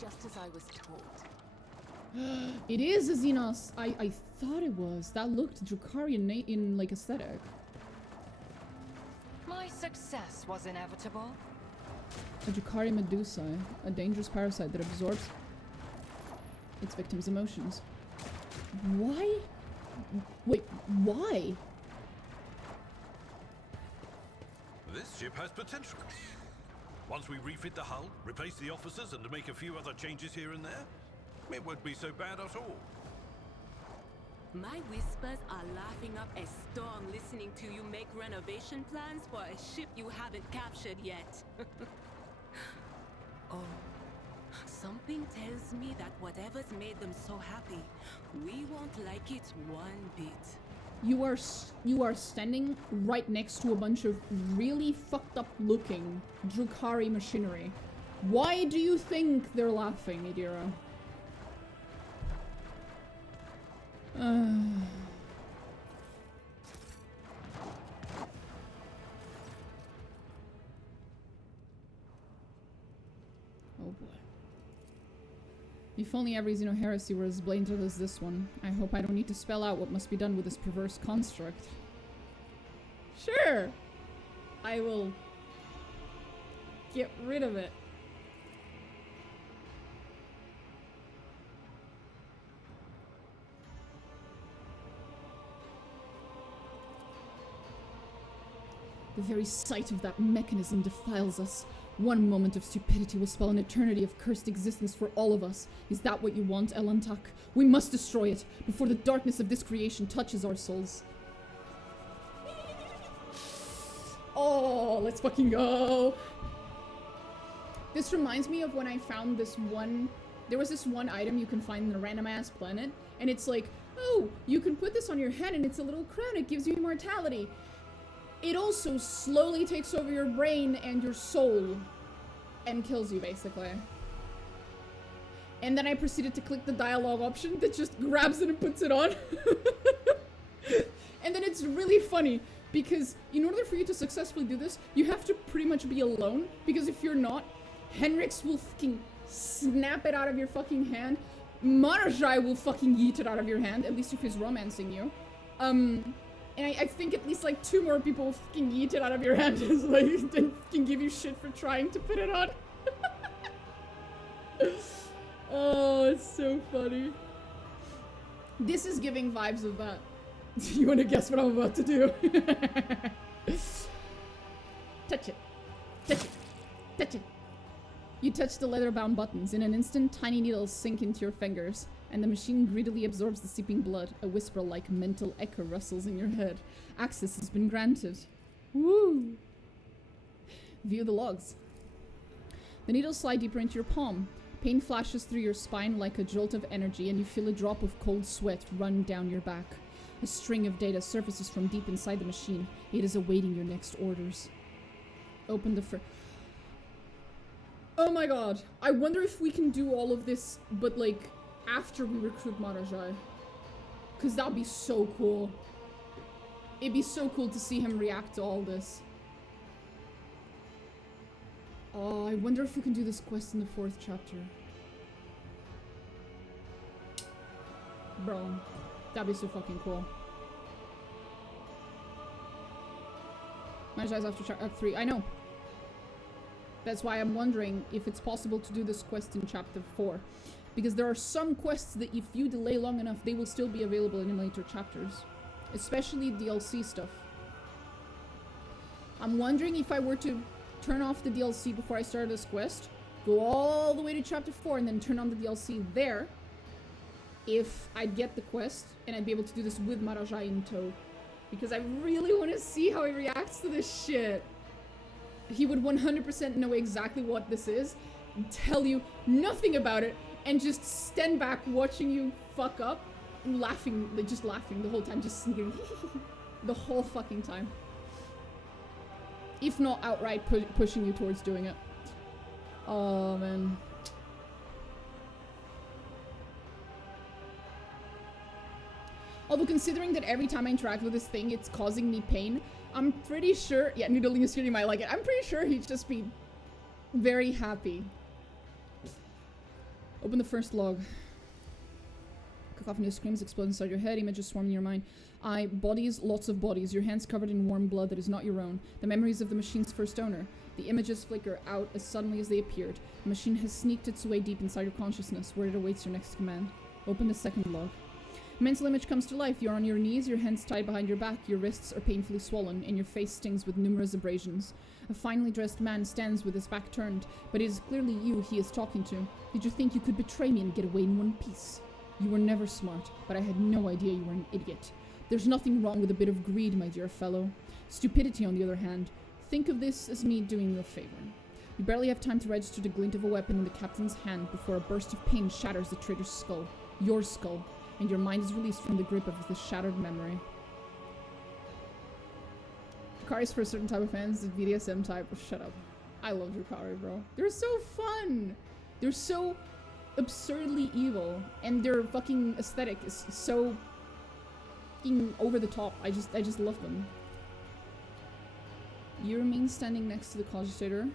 Just as I was taught. It is a Xenos. I thought it was. That looked Drukarian in like aesthetic. My success was inevitable. A Drukari Medusa, a dangerous parasite that absorbs its victim's emotions. Why? Wait, why? This ship has potential. Once we refit the hull, replace the officers, and make a few other changes here and there, it won't be so bad at all. My whispers are laughing up a storm listening to you make renovation plans for a ship you haven't captured yet. Oh, something tells me that whatever's made them so happy, we won't like it one bit. You are standing right next to a bunch of really fucked up looking Drukari machinery. Why do you think they're laughing, Idira? Oh boy. If only every Xeno heresy were as blatant as this one. I hope I don't need to spell out what must be done with this perverse construct. Sure! I will get rid of it. The very sight of that mechanism defiles us. One moment of stupidity will spell an eternity of cursed existence for all of us. Is that what you want, Elantak? We must destroy it before the darkness of this creation touches our souls. Oh, let's fucking go. This reminds me of when I found this one... There was this one item you can find in a random ass planet, and it's like, oh, you can put this on your head and it's a little crown, it gives you immortality. It also slowly takes over your brain and your soul and kills you, basically. And then I proceeded to click the dialogue option that just grabs it and puts it on. And then it's really funny because in order for you to successfully do this, you have to pretty much be alone, because if you're not, Heinrix will fucking snap it out of your fucking hand. Marajai will fucking yeet it out of your hand, at least if he's romancing you. And I think at least like 2 more people will fucking yeet it out of your hand and like, can give you shit for trying to put it on. Oh, it's so funny. This is giving vibes of that. You want to guess what I'm about to do? Touch it. Touch it. Touch it. You touch the leather-bound buttons. In an instant, tiny needles sink into your fingers, and the machine greedily absorbs the seeping blood. A whisper-like mental echo rustles in your head. Access has been granted. Woo! View the logs. The needles slide deeper into your palm. Pain flashes through your spine like a jolt of energy, and you feel a drop of cold sweat run down your back. A string of data surfaces from deep inside the machine. It is awaiting your next orders. Open the Oh my god. I wonder if we can do all of this, but like, after we recruit Marajai. Because that'd be so cool. It'd be so cool to see him react to all this. Oh, I wonder if we can do this quest in the 4th chapter. Bro, that'd be so fucking cool. Marajai's after chapter 3. I know. That's why I'm wondering if it's possible to do this quest in chapter 4. Because there are some quests that if you delay long enough, they will still be available in later chapters. Especially DLC stuff. I'm wondering if I were to turn off the DLC before I start this quest, go all the way to chapter 4 and then turn on the DLC there, if I'd get the quest and I'd be able to do this with Marajai in tow. Because I really want to see how he reacts to this shit. he would 100% know exactly what this is, tell you nothing about it, and just stand back watching you fuck up and laughing, like just laughing the whole time, just sneaking the whole fucking time. If not outright pushing you towards doing it. Oh, man. Although considering that every time I interact with this thing, it's causing me pain, I'm pretty sure... Yeah, Noodling is might like it. I'm pretty sure he'd just be very happy. Open the first log. Cacophony of screams explode inside your head. Images swarm in your mind. Bodies, lots of bodies. Your hands covered in warm blood that is not your own. The memories of the machine's first owner. The images flicker out as suddenly as they appeared. The machine has sneaked its way deep inside your consciousness, where it awaits your next command. Open the second log. A mental image comes to life. You're on your knees, your hands tied behind your back, your wrists are painfully swollen, and your face stings with numerous abrasions. A finely dressed man stands with his back turned, but it is clearly you he is talking to. Did you think you could betray me and get away in one piece? You were never smart, but I had no idea you were an idiot. There's nothing wrong with a bit of greed, my dear fellow. Stupidity, on the other hand. Think of this as me doing you a favor. You barely have time to register the glint of a weapon in the captain's hand before a burst of pain shatters the traitor's skull. Your skull. And your mind is released from the grip of this shattered memory. Drukhari is for a certain type of fans, the BDSM type. Oh, shut up. I love Drukhari, bro. They're so fun! They're so absurdly evil, and their fucking aesthetic is so fucking over the top. I just love them. You remain standing next to the cogitator.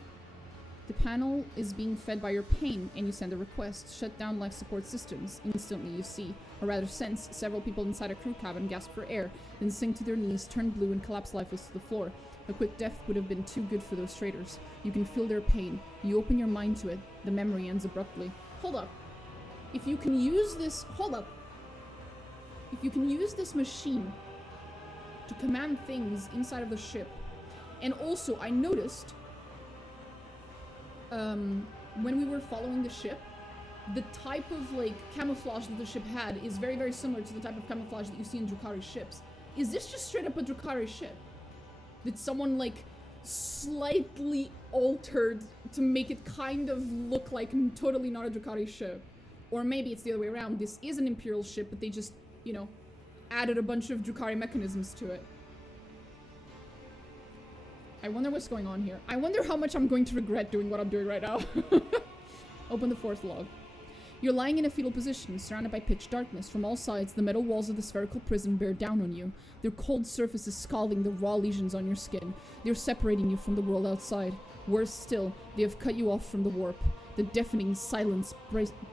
The panel is being fed by your pain, and you send a request. Shut down life support systems. Instantly you see, or rather sense, several people inside a crew cabin gasp for air, then sink to their knees, turn blue, and collapse lifeless to the floor. A quick death would have been too good for those traitors. You can feel their pain. You open your mind to it. The memory ends abruptly. Hold up. If you can use this... Hold up. If you can use this machine to command things inside of the ship, and also I noticed... when we were following the ship, the type of, like, camouflage that the ship had is very, very similar to the type of camouflage that you see in Drukhari ships. Is this just straight up a Drukhari ship? Did someone, like, slightly altered to make it kind of look like totally not a Drukhari ship? Or maybe it's the other way around. This is an Imperial ship, but they just, you know, added a bunch of Drukhari mechanisms to it. I wonder what's going on here. I wonder how much I'm going to regret doing what I'm doing right now. Open the fourth log. You're lying in a fetal position, surrounded by pitch darkness. From all sides, the metal walls of the spherical prison bear down on you. Their cold surfaces scalding the raw lesions on your skin. They're separating you from the world outside. Worse still, they have cut you off from the warp. The deafening silence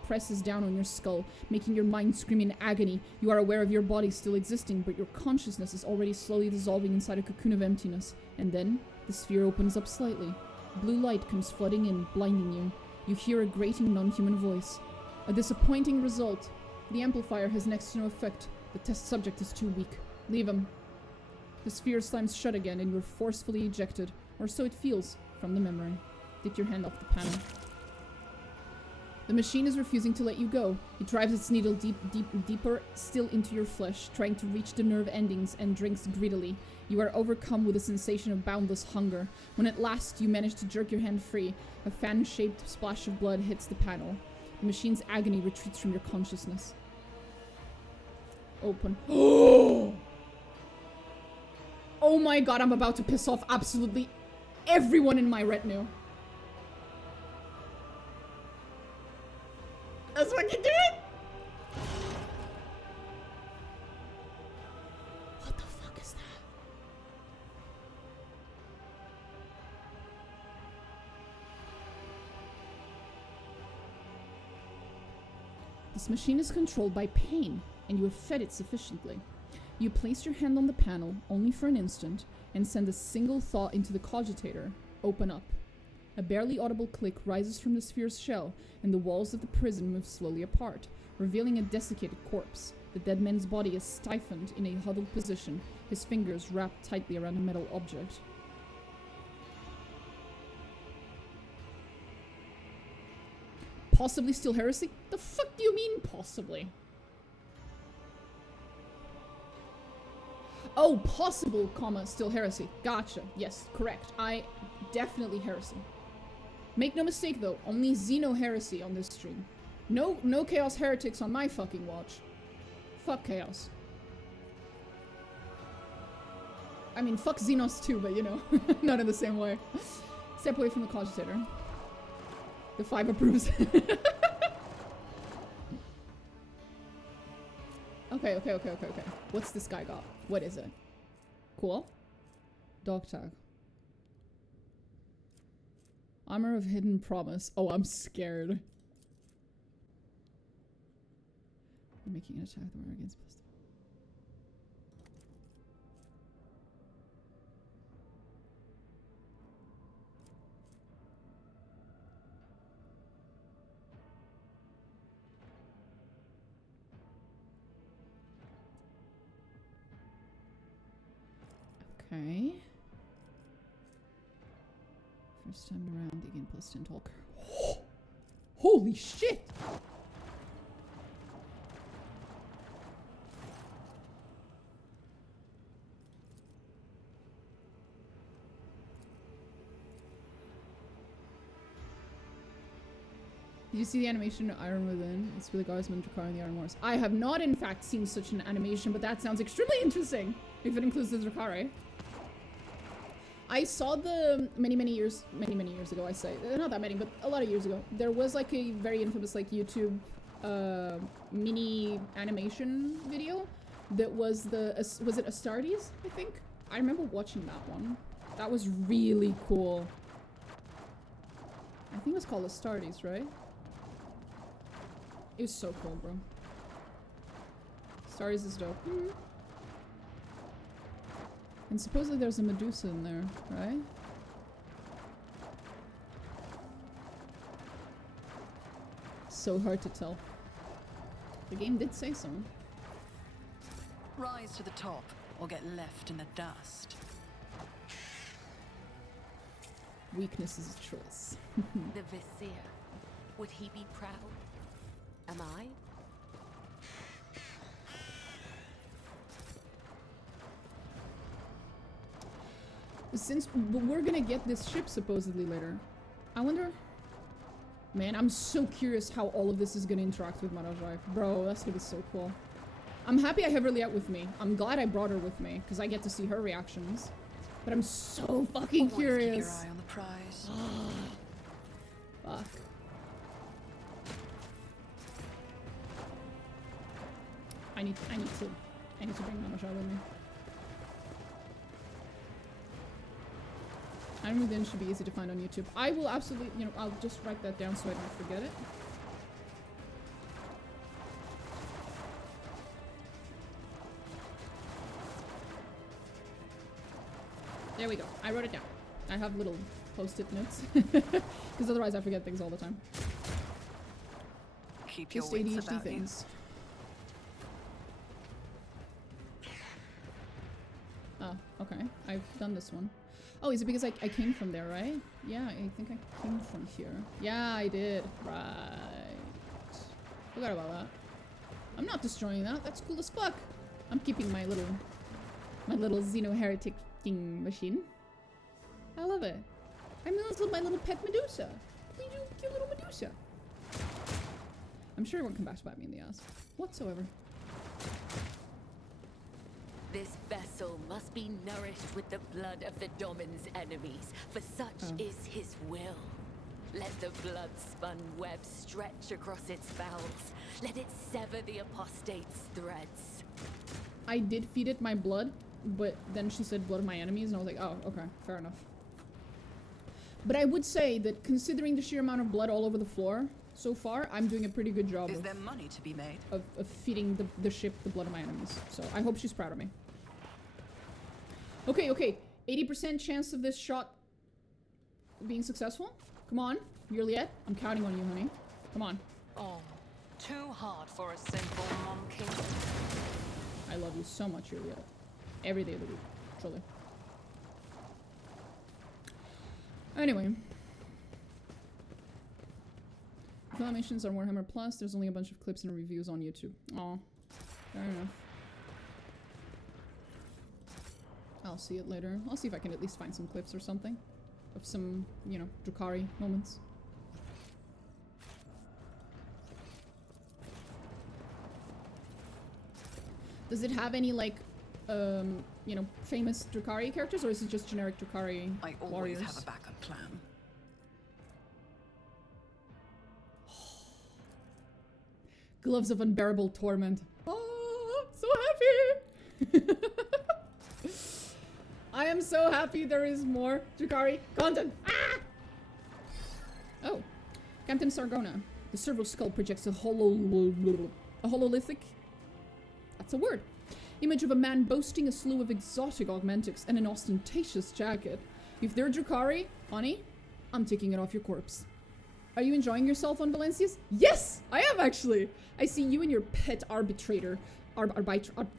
presses down on your skull, making your mind scream in agony. You are aware of your body still existing, but your consciousness is already slowly dissolving inside a cocoon of emptiness. And then... the sphere opens up slightly. Blue light comes flooding in, blinding you. You hear a grating non-human voice. A disappointing result. The amplifier has next to no effect. The test subject is too weak. Leave him. The sphere slams shut again and you're forcefully ejected, or so it feels, from the memory. Take your hand off the panel. The machine is refusing to let you go. It drives its needle deeper still into your flesh, trying to reach the nerve endings, and drinks greedily. You are overcome with a sensation of boundless hunger. When at last you manage to jerk your hand free, a fan-shaped splash of blood hits the panel. The machine's agony retreats from your consciousness. Open. Oh! Oh my god, I'm about to piss off absolutely everyone in my retinue. That's what you're doing? What the fuck is that? This machine is controlled by pain, and you have fed it sufficiently. You place your hand on the panel, only for an instant, and send a single thought into the cogitator. Open up. A barely audible click rises from the sphere's shell, and the walls of the prison move slowly apart, revealing a desiccated corpse. The dead man's body is stiffened in a huddled position, his fingers wrapped tightly around a metal object. Possibly still heresy? The fuck do you mean, possibly? Oh, possible, comma, still heresy. Gotcha. Yes, correct. definitely heresy. Make no mistake though, only Xeno heresy on this stream. No Chaos heretics on my fucking watch. Fuck Chaos. I mean, fuck Xenos too, but you know, not in the same way. Step away from the cogitator. The 5 approves. Okay. What's this guy got? What is it? Cool. Dog tag. Armor of Hidden Promise. Oh, I'm scared. I'm making an attack the war against plus. Okay. First time around, they gain +10 talk. Holy shit! Did you see the animation of Iron Within? It's really Guardsman, Drakkar, and the Iron Wars. I have not, in fact, seen such an animation, but that sounds extremely interesting. If it includes the Drakkar. I saw the many years ago, I say. Not that many, but a lot of years ago. There was like a very infamous like YouTube mini animation video that was the, was it Astartes, I think? I remember watching that one. That was really cool. I think it was called Astartes, right? It was so cool, bro. Astartes is dope. And supposedly there's a Medusa in there, right? So hard to tell. The game did say so. Rise to the top, or get left in the dust. Weakness is a choice. The Vizier. Would he be proud? Am I? Since we're gonna get this ship supposedly later, I wonder. Man, I'm so curious how all of this is gonna interact with Marajai. Bro, that's gonna be so cool. I'm happy I have Reliette with me. I'm glad I brought her with me because I get to see her reactions. But I'm so fucking curious. Keep your eye on the prize. Fuck. I need to bring Marajai with me. Iron Within should be easy to find on YouTube. I will absolutely, you know, I'll just write that down so I don't forget it. There we go. I wrote it down. I have little post-it notes. Because otherwise I forget things all the time. Keep your just wits ADHD about things. Oh, okay. I've done this one. Oh, is it because I came from there, right? Yeah, I think I came from here. Yeah, I did. Right. Forgot about that. I'm not destroying that. That's cool as fuck. I'm keeping my little Xeno heretic thing machine. I love it. I'm my little pet Medusa. Cute little Medusa. I'm sure it won't come back to bite me in the ass. Whatsoever. This vessel must be nourished with the blood of the Domin's enemies, for such is his will. Let the blood-spun web stretch across its bowels. Let it sever the apostate's threads. I did feed it my blood, but then she said blood of my enemies, and I was like, oh, okay, fair enough. But I would say that considering the sheer amount of blood all over the floor, so far, I'm doing a pretty good job Is there money to be made? Of feeding the ship the blood of my enemies. So I hope she's proud of me. Okay. 80% chance of this shot being successful. Come on, Juliet. I'm counting on you, honey. Come on. Oh, too hard for a simple monkey. I love you so much, Juliet. Every day of the week, truly. Anyway. Filmations on Warhammer Plus. There's only a bunch of clips and reviews on YouTube. Aw. Fair enough. I'll see it later. I'll see if I can at least find some clips or something. of some, you know, Drukhari moments. Does it have any, like, you know, famous Drukhari characters, or is it just generic Drukhari I always warriors? have a backup plan. Gloves of Unbearable Torment. Oh, I'm so happy! I am so happy there is more Drukhari content. Ah! Oh. Captain Sargona. The servo skull projects a hololithic. That's a word. Image of a man boasting a slew of exotic augmentics and an ostentatious jacket. If they're Drukhari, honey, I'm taking it off your corpse. Are you enjoying yourself on Valencias? Yes, I am actually. I see you and your pet arbitrator. I'm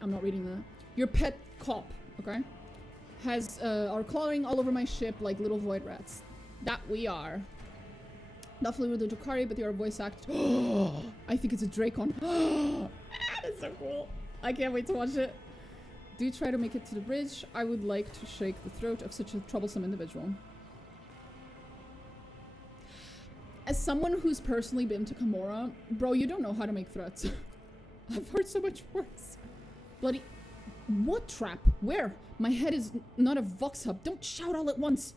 not reading that. Your pet cop, okay? Are clawing all over my ship like little void rats. That we are. Not familiar with the Drukhari, but they are voice act. I think it's a Dracon. That's so cool. I can't wait to watch it. Do try to make it to the bridge. I would like to shake the throat of such a troublesome individual. As someone who's personally been to Camorra, bro, you don't know how to make threats. I've heard so much worse. Bloody... What trap? Where? My head is not a vox hub. Don't shout all at once.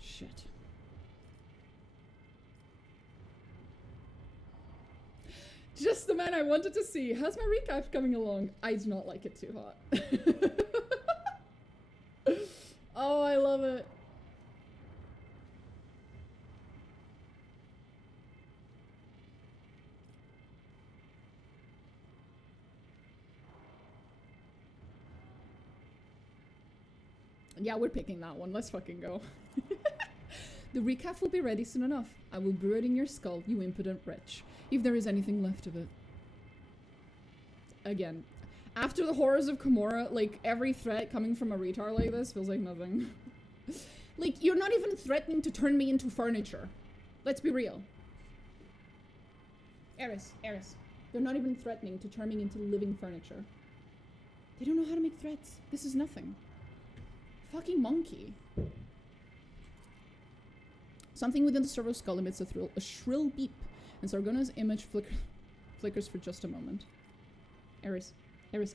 Shit. Just the man I wanted to see. How's my recap coming along? I do not like it too hot. Oh, I love it. Yeah, we're picking that one. Let's fucking go. The recap will be ready soon enough. I will brew it in your skull, you impudent wretch. If there is anything left of it. Again, after the horrors of Camorra, like, every threat coming from a retard like this feels like nothing. Like, you're not even threatening to turn me into furniture. Let's be real. Eris. They're not even threatening to turn me into living furniture. They don't know how to make threats. This is nothing. Fucking monkey. Something within the servo skull emits a shrill beep, and Sargona's image flickers for just a moment. Eris,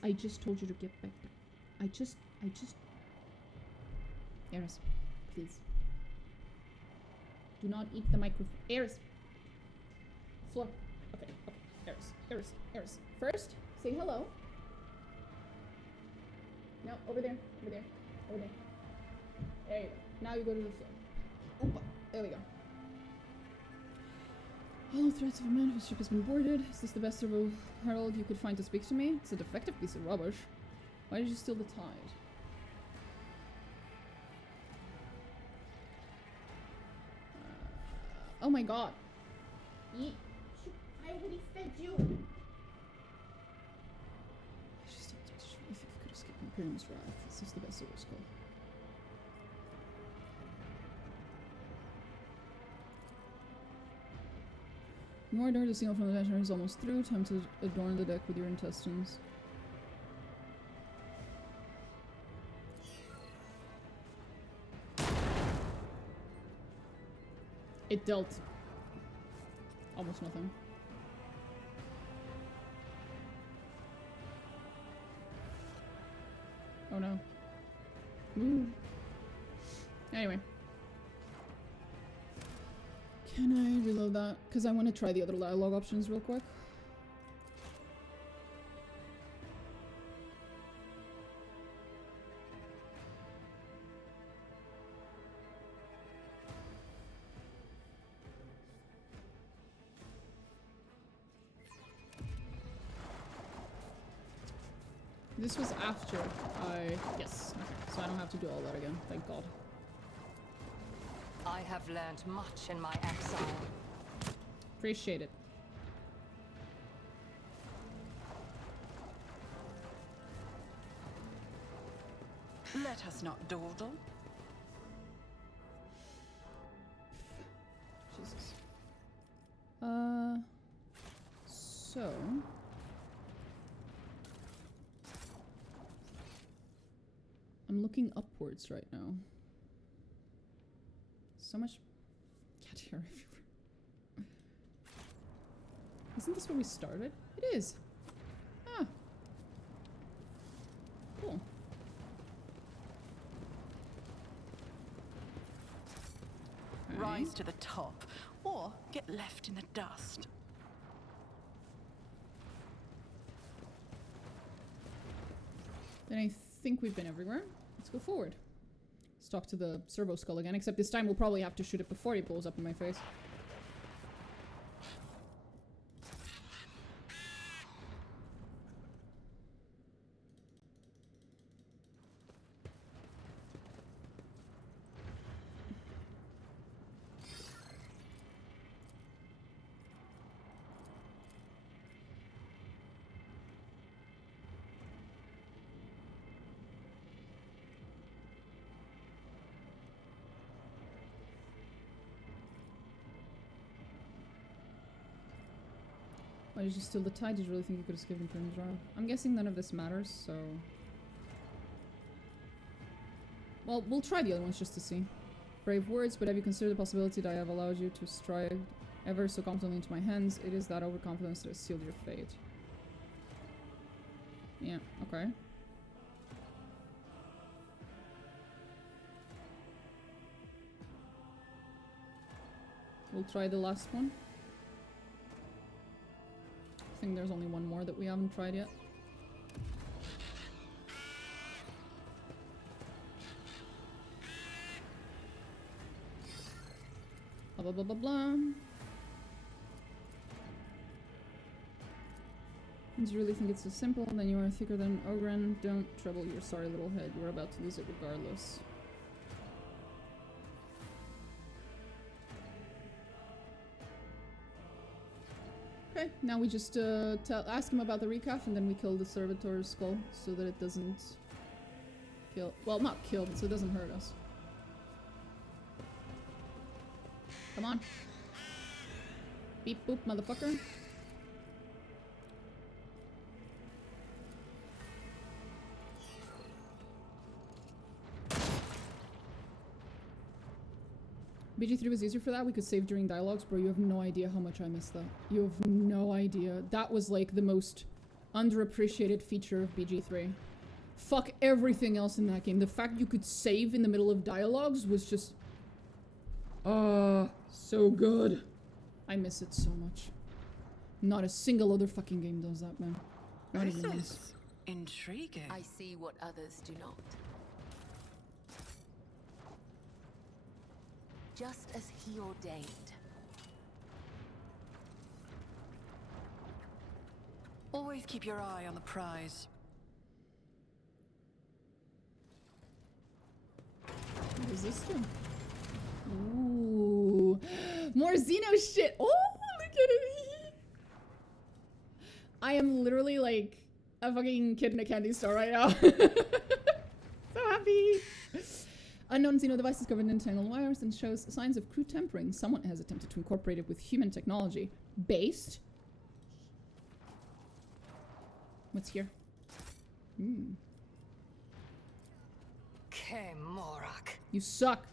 I just told you to get back there. I just... Eris, please. Do not eat the microphone. Eris! Floor. Okay. Eris. First, say hello. No, over there. There you go. Now you go to the floor. Opa. There we go. Hollow threats of a man whose ship has been boarded. Is this the best servo herald you could find to speak to me? It's a defective piece of rubbish. Why did you steal the tide? Oh my god. Eat. I already fed you. I just don't touch. I think I could escape Imperium's wrath. This is the best servo skull. More door, the signal from the tensioner is almost through. Time to adorn the deck with your intestines. It dealt almost nothing. Oh no. Ooh. Anyway. Can I reload that? Because I want to try the other dialogue options real quick. This was after yes. Okay. So I don't have to do all that again. Thank God. I have learned much in my exile. Appreciate it. Let us not dawdle. Jesus. So... I'm looking upwards right now. So much cat hair everywhere. Isn't this where we started? It is. Ah. Cool. Okay. Rise to the top, or get left in the dust. Then I think we've been everywhere. Let's go forward. Let's talk to the servo skull again, except this time we'll probably have to shoot it before he blows up in my face. Why did you steal the tide? Did you really think you could escape from the draw? I'm guessing none of this matters, so... Well, we'll try the other ones just to see. Brave words, but have you considered the possibility that I have allowed you to stride ever so confidently into my hands? It is that overconfidence that has sealed your fate. Yeah, okay. We'll try the last one. I think there's only one more that we haven't tried yet. Blah blah blah blah blah. Do you really think it's so simple? Then you are thicker than Ogren. Don't trouble your sorry little head. You're about to lose it regardless. Okay, now we just ask him about the recaf, and then we kill the servitor's skull so that it doesn't kill. Well, not kill, but so it doesn't hurt us. Come on. Beep boop, motherfucker. BG3 was easier for that. We could save during dialogues, bro. You have no idea how much I missed that. You have no idea. That was like the most underappreciated feature of BG3. Fuck everything else in that game. The fact you could save in the middle of dialogues was just... so good. I miss it so much. Not a single other fucking game does that, man. Not even once. Intriguing. I see what others do not. Just as he ordained. Always keep your eye on the prize. What is this thing? Ooh. More Xeno shit. Oh, look at it. I am literally like a fucking kid in a candy store right now. So happy. Unknown Xeno device discovered in internal wires and shows signs of crude tampering. Someone has attempted to incorporate it with human technology. Based? What's here? Kemorak. You suck.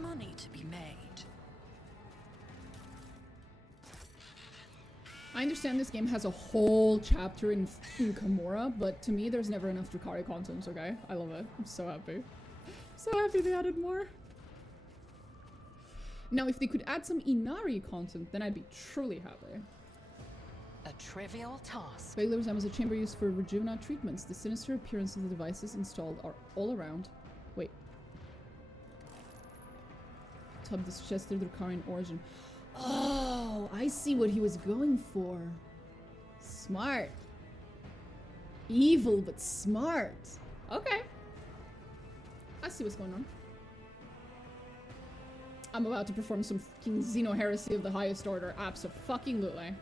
Money to be made. I understand this game has a whole chapter in Kimura, but to me there's never enough Drakari content, okay? I love it. I'm so happy. So happy they added more. Now if they could add some Inari content, then I'd be truly happy. A trivial task. Baylor's Am is a chamber used for Rejuvenate treatments. The sinister appearance of the devices installed are all around. Wait. Tub suggested Drakarian origin. Oh, I see what he was going for. Smart. Evil, but smart. Okay. I see what's going on. I'm about to perform some fucking Xeno heresy of the highest order. Abso-fucking-lutely.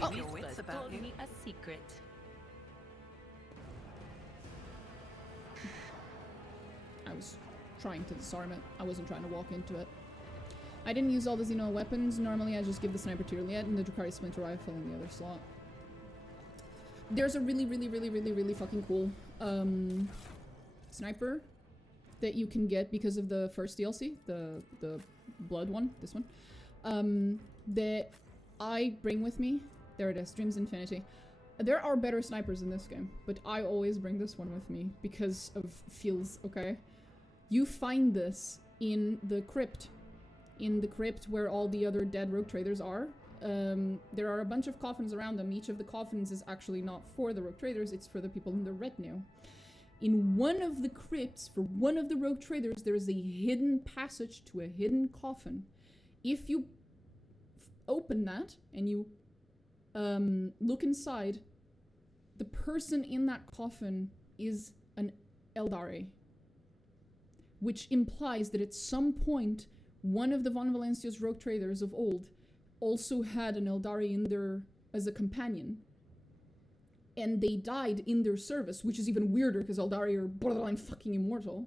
Oh, your wits about me a secret. I was trying to disarm it. I wasn't trying to walk into it. I didn't use all the Xeno weapons. Normally I just give the sniper to Juliet and the Drukhari splinter rifle in the other slot. There's a really fucking cool sniper that you can get because of the first DLC, the blood one, this one, that I bring with me. There it is, Dreams Infinity. There are better snipers in this game, but I always bring this one with me because of feels, okay? You find this in the crypt. In the crypt where all the other dead rogue traders are. There are a bunch of coffins around them. Each of the coffins is actually not for the rogue traders, it's for the people in the retinue. In one of the crypts, for one of the rogue traders, there is a hidden passage to a hidden coffin. If you open that and you look inside, the person in that coffin is an Eldari. Which implies that at some point, one of the Von Valencia's rogue traders of old also had an Eldari in there as a companion. And they died in their service, which is even weirder because Eldari are borderline fucking immortal.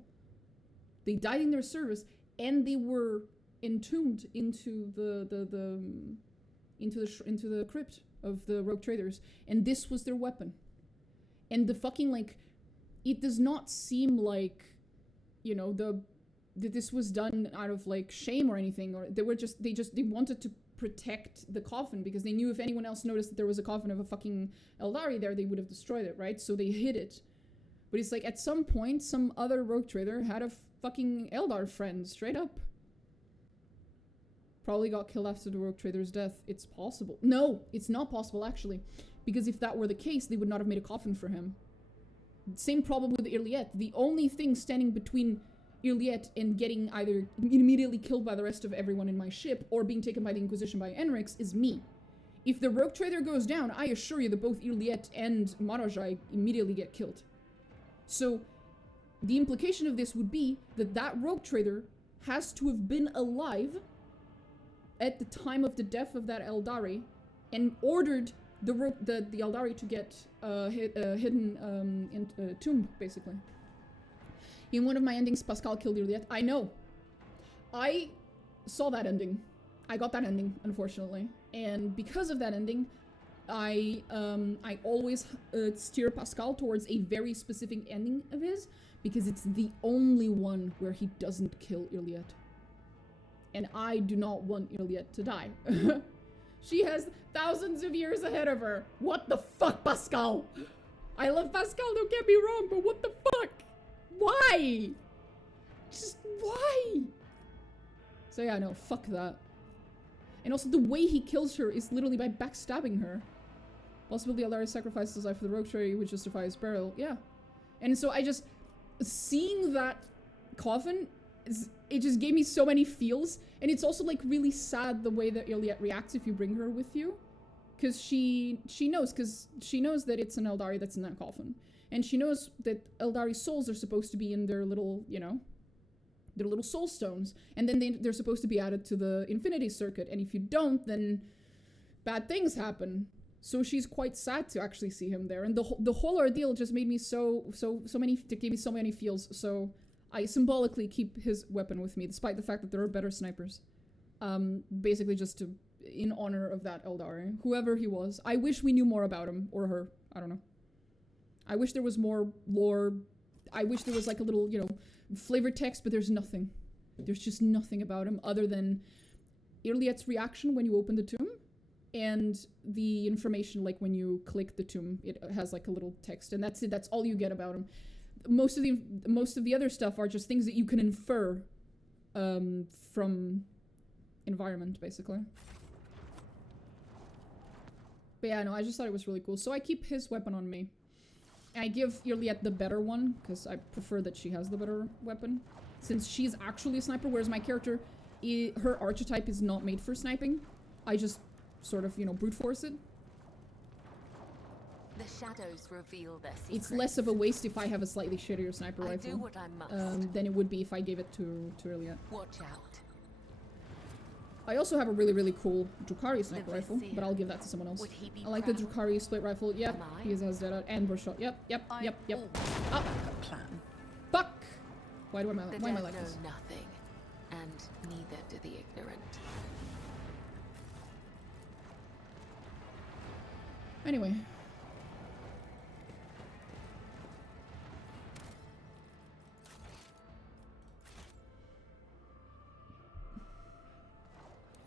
They died in their service, and they were entombed into the crypt of the rogue traders, and this was their weapon. And the fucking, like, it does not seem like, you know, that this was done out of like shame or anything, or they wanted to protect the coffin because they knew if anyone else noticed that there was a coffin of a fucking Eldari there, they would have destroyed it, right? So they hid it. But it's like at some point, some other rogue trader had a fucking Eldar friend, straight up. Probably got killed after the rogue trader's death. It's possible. No, it's not possible actually. Because if that were the case, they would not have made a coffin for him. Same problem with Irliet. The only thing standing between Irliet and getting either immediately killed by the rest of everyone in my ship or being taken by the Inquisition by heinrix is me. If the rogue trader goes down, I assure you that both Irliet and Marajai immediately get killed. So the implication of this would be that that rogue trader has to have been alive at the time of the death of that Eldari and ordered the Eldari to get hidden tomb, basically. In one of my endings, Pascal killed Irliet. I know. I saw that ending. I got that ending, unfortunately. And because of that ending, I always steer Pascal towards a very specific ending of his, because it's the only one where he doesn't kill Irliet. And I do not want Irliet to die. She has thousands of years ahead of her. What the fuck, Pascal? I love Pascal, don't get me wrong, but what the fuck? Why? Just why? So yeah, no, fuck that. And also the way he kills her is literally by backstabbing her. Possibly Eldari sacrifices his life for the rogue trader would justify his burial. Yeah. And so I just, seeing that coffin, it just gave me so many feels. And it's also like really sad the way that Irliet reacts if you bring her with you. Because she knows that it's an Eldari that's in that coffin. And she knows that Eldari souls are supposed to be in their little, you know, their little soul stones. And then they're supposed to be added to the Infinity Circuit. And if you don't, then bad things happen. So she's quite sad to actually see him there. And the whole ordeal just made me gave me so many feels. So I symbolically keep his weapon with me, despite the fact that there are better snipers. Basically just in honor of that Eldari, whoever he was. I wish we knew more about him, or her, I don't know. I wish there was more lore. I wish there was like a little, you know, flavor text, but there's nothing. There's just nothing about him other than Irliet's reaction when you open the tomb and the information, like when you click the tomb, it has like a little text, and that's it. That's all you get about him. Most of the other stuff are just things that you can infer from environment, basically. But yeah, no, I just thought it was really cool. So I keep his weapon on me. I give Irliet the better one, because I prefer that she has the better weapon. Since she's actually a sniper, whereas my character, her archetype is not made for sniping. I just sort of, you know, brute force it. The shadows reveal their secrets. It's less of a waste if I have a slightly shittier sniper rifle. I do what I must. Than it would be if I gave it to Irliet. Watch out. I also have a really, really cool Drukhari sniper rifle, but I'll give that to someone else. I like the Drukhari split rifle. Yep, he has dead out and burst shot. Yep. Ah. Plan. Fuck! Why am I The like dead this? know nothing, and neither do the ignorant. Anyway.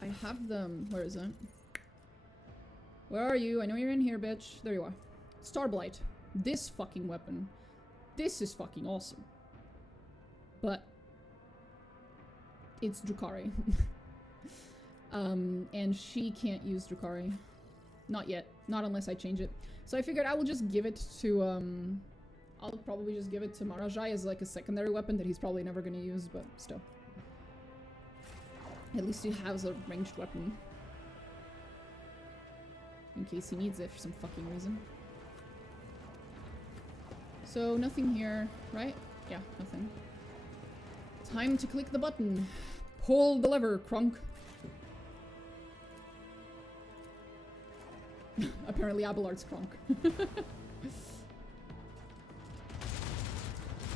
I have them. Where is it? Where are you? I know you're in here, bitch. There you are. Starblight. This fucking weapon. This is fucking awesome. But it's Drukhari. And she can't use Drukhari. Not yet. Not unless I change it. So I figured I will just give it to, I'll probably just give it to Marajai as like a secondary weapon that he's probably never gonna use, but still. At least he has a ranged weapon. In case he needs it for some fucking reason. So nothing here, right? Yeah, nothing. Time to click the button. Pull the lever, Krunk. Apparently Abelard's Krunk.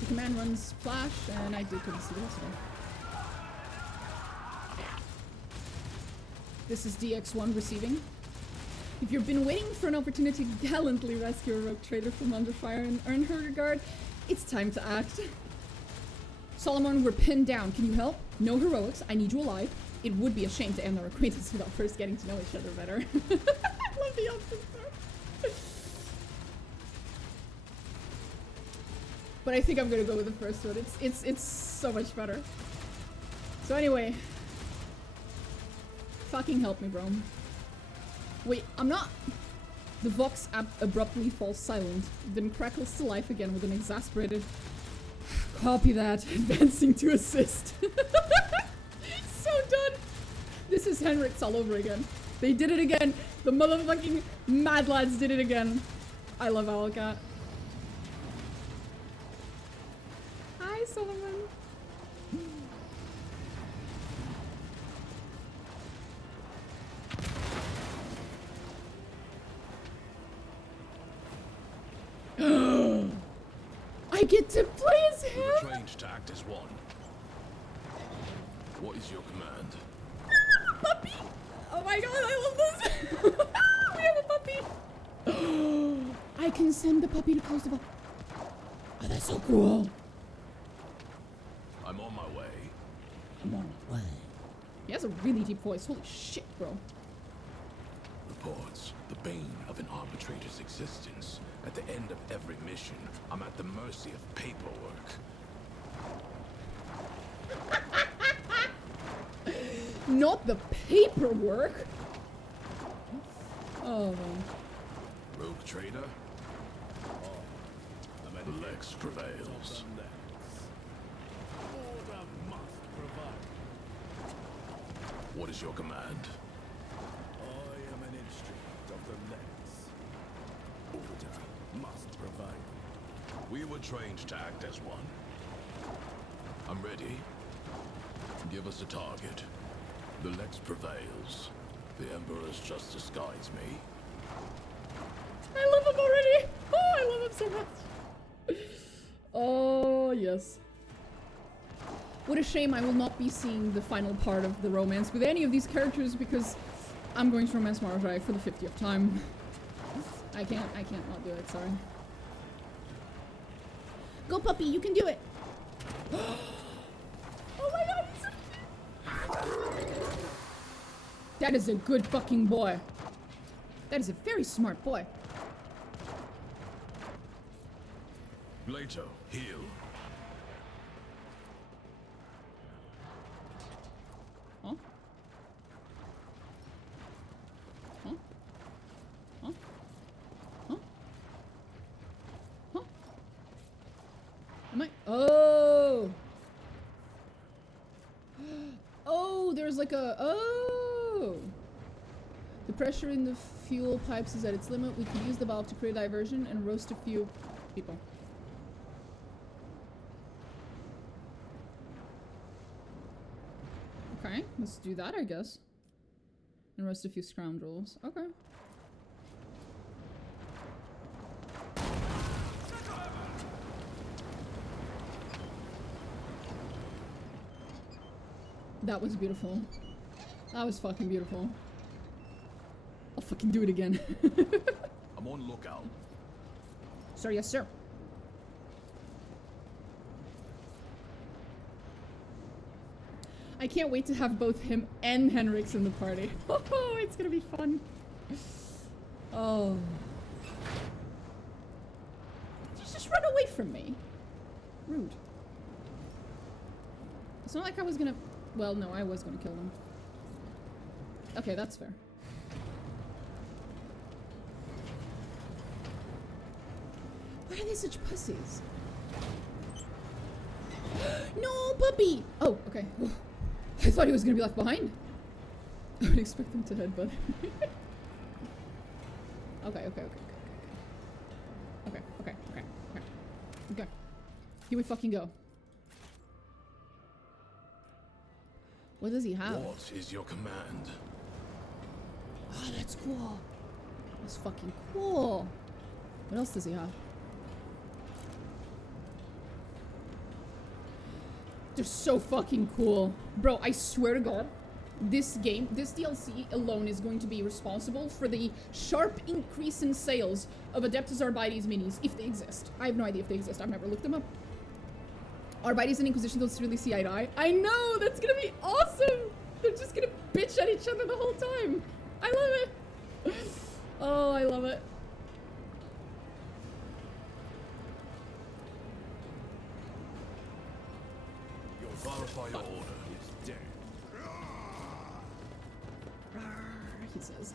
The command runs flash, and I couldn't see the rest of it. This is DX1 receiving. If you've been waiting for an opportunity to gallantly rescue a rogue trader from under fire and earn her regard, it's time to act. Solomorne, we're pinned down. Can you help? No heroics. I need you alive. It would be a shame to end our acquaintance without first getting to know each other better. I love the option part. But I think I'm gonna go with the first one. It's so much better. So anyway. Fucking help me, bro. Wait, I'm not... The Vox abruptly falls silent, then crackles to life again with an exasperated... Copy that. Advancing to assist. So done. This is heinrix all over again. They did it again. The motherfucking mad lads did it again. I love Owlcat. Hi, Solomon. I get to play as him! We're trained to act as one. What is your command? Puppy! Oh my god, I love this! We have a puppy! I can send the puppy to close the vault. Oh, that's so cool! I'm on my way. I'm on my way. He has a really deep voice. Holy shit, bro. Reports, the bane of an arbitrator's existence. At the end of every mission, I'm at the mercy of paperwork. Not the paperwork! Oh, man. Rogue trader? Lex prevails. What is your command? I am an instrument of the Lex. Order must prevail. We were trained to act as one. I'm ready. Give us a target. The Lex prevails. The Emperor's justice guides me. I love him already! Oh, I love him so much! Oh, yes. What a shame I will not be seeing the final part of the romance with any of these characters because I'm going to romance Marajai for the 50th time. I can't not do it, sorry. Go puppy, you can do it! Oh my god, he's so cute! That is a good fucking boy. That is a very smart boy. Glaito, heal. Huh? Huh? Huh? Huh? Huh? Am I? Oh! Oh, there's like a... Oh! The pressure in the fuel pipes is at its limit. We could use the valve to create a diversion and roast a few people. Okay, let's do that, I guess. And roast a few scoundrels. Okay. That was beautiful. That was fucking beautiful. I'll fucking do it again. I'm on lookout. Sir, yes, sir. I can't wait to have both him and Heinrix in the party. Oh, it's gonna be fun. Oh. Just run away from me. Rude. It's not like I was gonna... Well, no, I was gonna kill them. Okay, that's fair. Why are they such pussies? No, puppy! Oh, okay. I thought he was gonna be left behind. I would expect him to headbutt. Okay. Okay. Here we fucking go. What does he have? What is your command? Oh, that's cool. That's fucking cool. What else does he have? They're so fucking cool. Bro, I swear to God, this game, this DLC alone is going to be responsible for the sharp increase in sales of Adeptus Arbites minis, if they exist. I have no idea if they exist. I've never looked them up. Arbites and Inquisition don't really see eye to eye. I know! That's gonna be awesome! They're just gonna bitch at each other the whole time. I love it. Oh, I love it. Verify your order. It's dead. He says.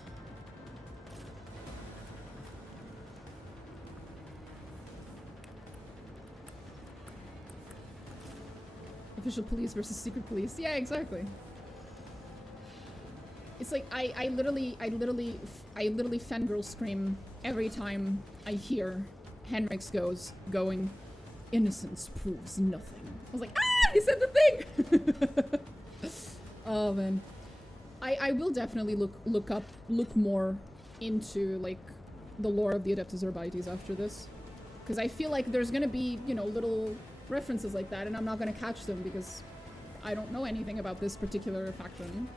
Official police versus secret police. Yeah, exactly. It's like I literally fangirl scream every time I hear Heinrix going, innocence proves nothing. I was like, ah, he said the thing. Oh man, I will definitely look more into like the lore of the Adeptus Arbites after this, because I feel like there's gonna be, you know, little references like that, and I'm not gonna catch them because I don't know anything about this particular faction.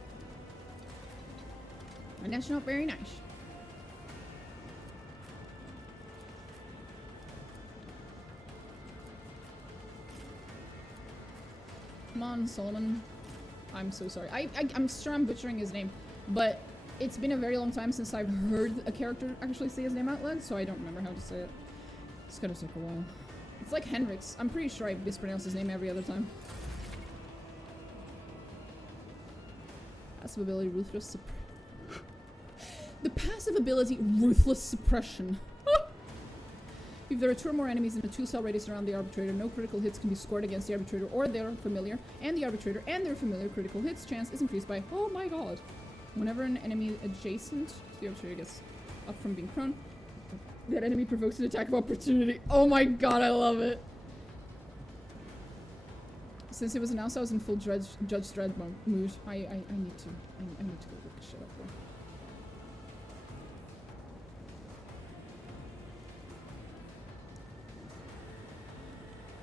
And that's not very nice. Come on, Solomon. I'm so sorry. I'm sure I'm butchering his name, but it's been a very long time since I've heard a character actually say his name out loud, so I don't remember how to say it. It's gonna take a while. It's like Heinrix. I'm pretty sure I mispronounce his name every other time. Passive ability, ruthless The passive ability, ruthless suppression. If there are 2 or more enemies in a 2-cell radius around the arbitrator, no critical hits can be scored against the arbitrator or their familiar, and the arbitrator and their familiar critical hits chance is increased by, oh my god. Whenever an enemy adjacent to the arbitrator gets up from being prone, that enemy provokes an attack of opportunity. Oh my god, I love it. Since it was announced I was in full Judge Dredd mood, I need to go look this shit up there.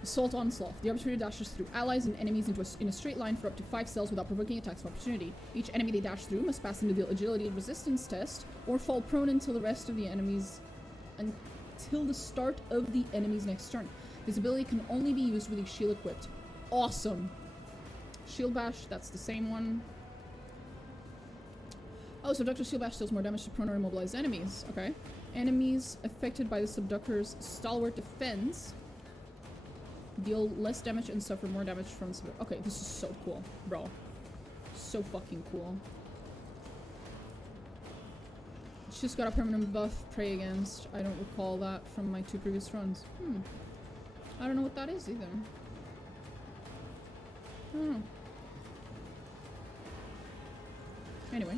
Assault Onslaught. The arbitrator dashes through allies and enemies in a straight line for up to 5 cells without provoking attacks of opportunity. Each enemy they dash through must pass into the agility and resistance test, or fall prone until the start of the enemy's next turn. This ability can only be used with a shield equipped. Awesome. Shield Bash, that's the same one. Oh, Subductor Shield Bash deals more damage to prone or immobilized enemies. Okay. Enemies affected by the Subductor's Stalwart Defense deal less damage and suffer more damage from Subductor. Okay, this is so cool, bro. So fucking cool. She's got a permanent buff, Pray Against. I don't recall that from my 2 previous runs. I don't know what that is either. I don't know. Anyway.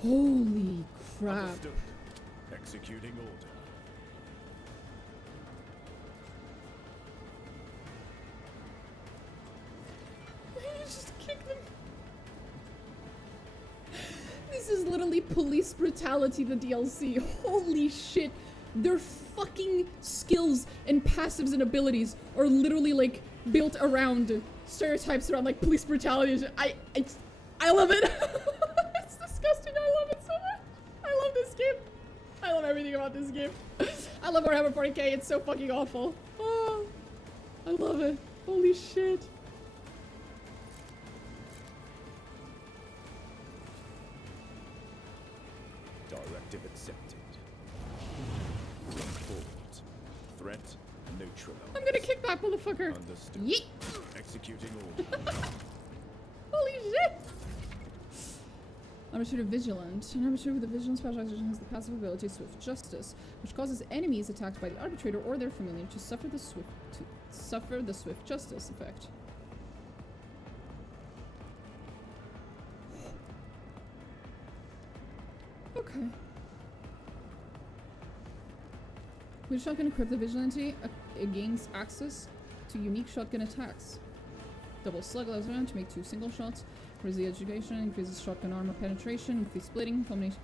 Holy crap. Understood. Executing order. You just kick them. Police Brutality, the DLC. Holy shit. Their fucking skills and passives and abilities are literally like built around stereotypes around like police brutality. I love it. It's disgusting. I love it so much. I love this game. I love everything about this game. I love Warhammer 40k. It's so fucking awful. Oh, I love it. Holy shit. Directive accepted. Run forward. Threat neutralized. I'm gonna kick that motherfucker. Understood. Yeet. Executing order. Holy shit. Arbitrator Vigilant. An arbitrator with a vigilant specialization has the passive ability Swift Justice, which causes enemies attacked by the arbitrator or their familiar to suffer the Swift Justice effect. Okay. With shotgun equip, the vigilante gains access to unique shotgun attacks. Double slug allows around to make 2 single shots. Raise the education, increases shotgun armor penetration, increase splitting, combination.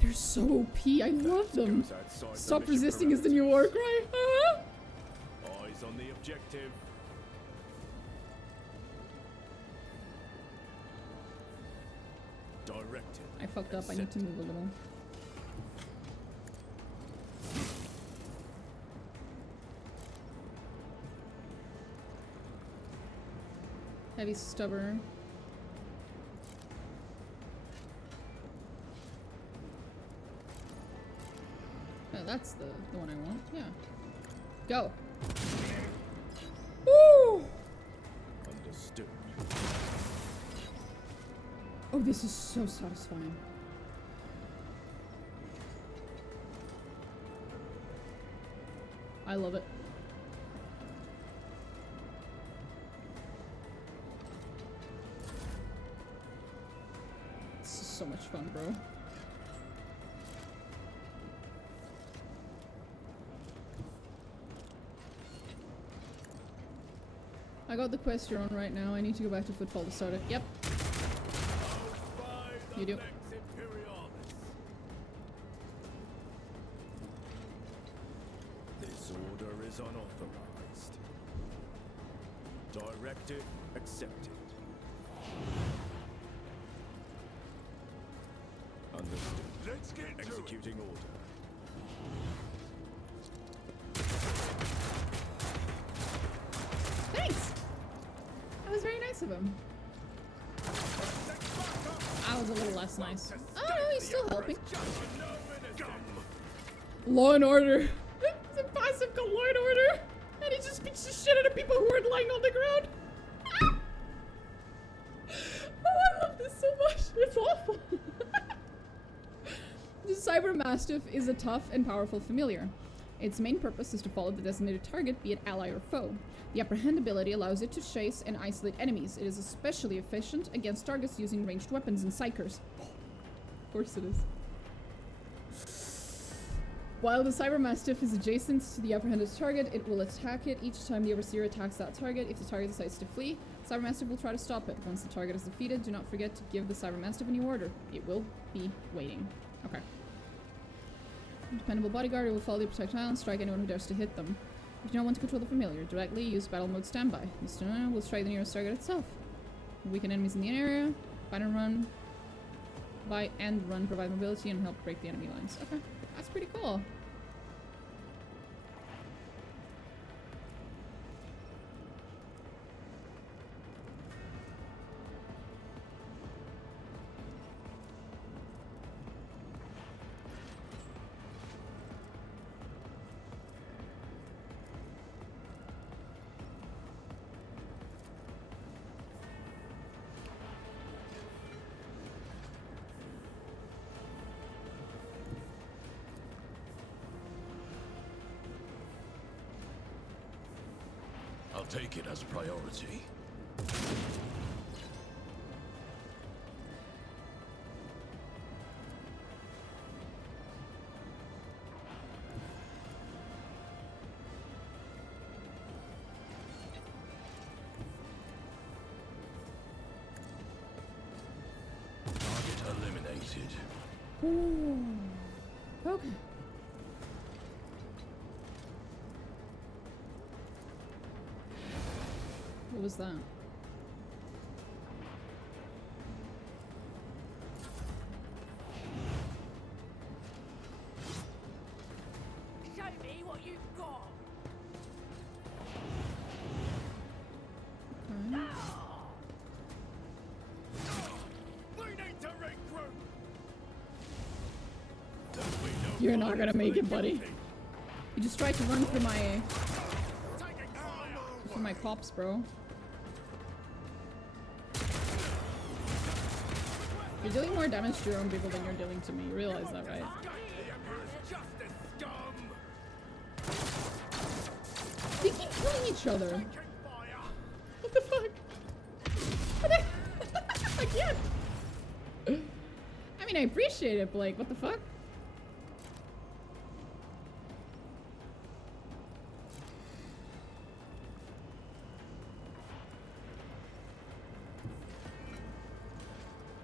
They're so OP, I love them. Stop resisting is the new war cry. Eyes on the objective. Directive. I fucked up, I need to move a little. Heavy stubber. Oh, that's the one I want. Yeah. Go. Woo! Understood. Oh, this is so satisfying. I love it. This is so much fun, bro. I got the quest you're on right now. I need to go back to Footfall to start it. Yep. You do. Lex Imperialis. This order is unauthorized. Directive accepted. Understood. Let's get executing order. Thanks! That was very nice of him. I was a little less nice. Oh no, he's still helping. Law and Order. It's a passive called Law and Order. And he just beats the shit out of people who aren't lying on the ground. Ah! Oh, I love this so much. It's awful. The Cyber Mastiff is a tough and powerful familiar. Its main purpose is to follow the designated target, be it ally or foe. The Upper Hand ability allows it to chase and isolate enemies. It is especially efficient against targets using ranged weapons and psychers. Of course it is. While the Cyber Mastiff is adjacent to the Upper Handed target, it will attack it each time the Overseer attacks that target. If the target decides to flee, Cyber Mastiff will try to stop it. Once the target is defeated, do not forget to give the Cyber Mastiff a new order. It will be waiting. Okay. Dependable bodyguard, it will follow the projectile and strike anyone who dares to hit them. If you do not want to control the familiar directly, use battle mode standby. This will strike the nearest target itself. Weaken enemies in the area. Bite and run. Bite and run provide mobility and help break the enemy lines. Okay, that's pretty cool. I'll take it as a priority. Ooh. Okay. What was that? Show me what you've got. We need to regroup. You're not gonna make it, buddy. You just tried to run through my cops, bro. You're dealing more damage to your own people than you're dealing to me. You realize that, right? They keep killing each other. What the fuck? I can't. I mean, I appreciate it, but like, what the fuck?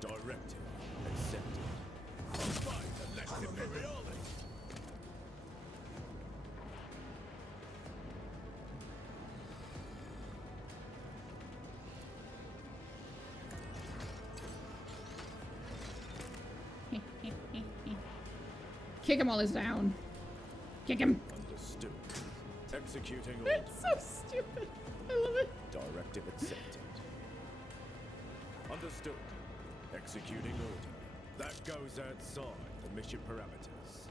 Directive accepted. By the Lex Imperialis. Kick him while he's down. Kick him. Understood. Executing order. It's so stupid. I love it. Directive accepted. Understood. Executing order. That goes outside the mission parameters.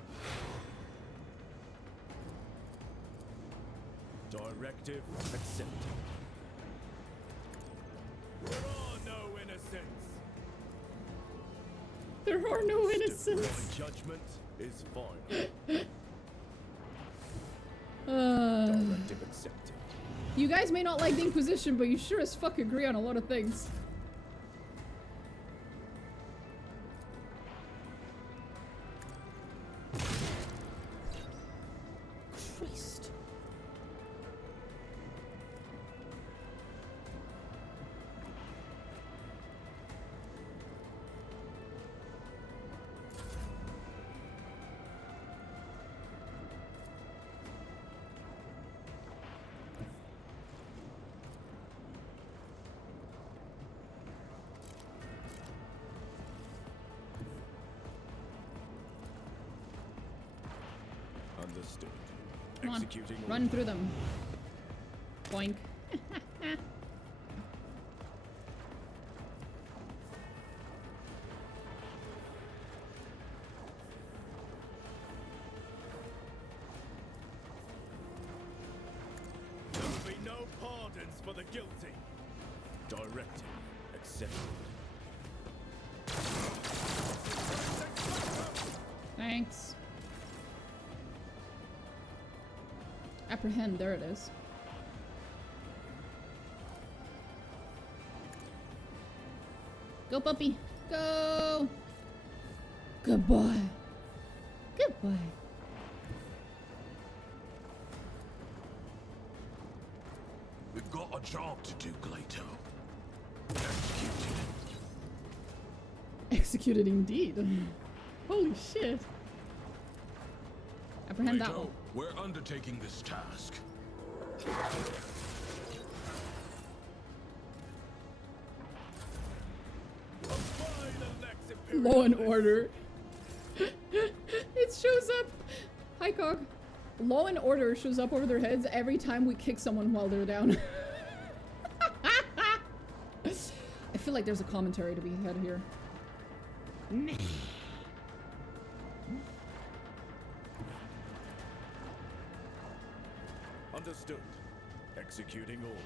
Directive accepted. There are no innocents. There are no innocents. My judgment is final. Directive accepted. You guys may not like the Inquisition, but you sure as fuck agree on a lot of things. Christ. Understood. Come on, Executing run order. through them. Boink. There will be no pardons for the guilty. Directive accepted. Thanks. Apprehend, there it is. Go, puppy. Go. Good boy. Good boy. We've got a job to do, Glaito. Executed indeed. Holy shit. Apprehend that one. Glaito, we're undertaking this task. Law and order. It shows up. Hi, Cog. Law and order shows up over their heads every time we kick someone while they're down. I feel like there's a commentary to be had here. Understood. Executing order.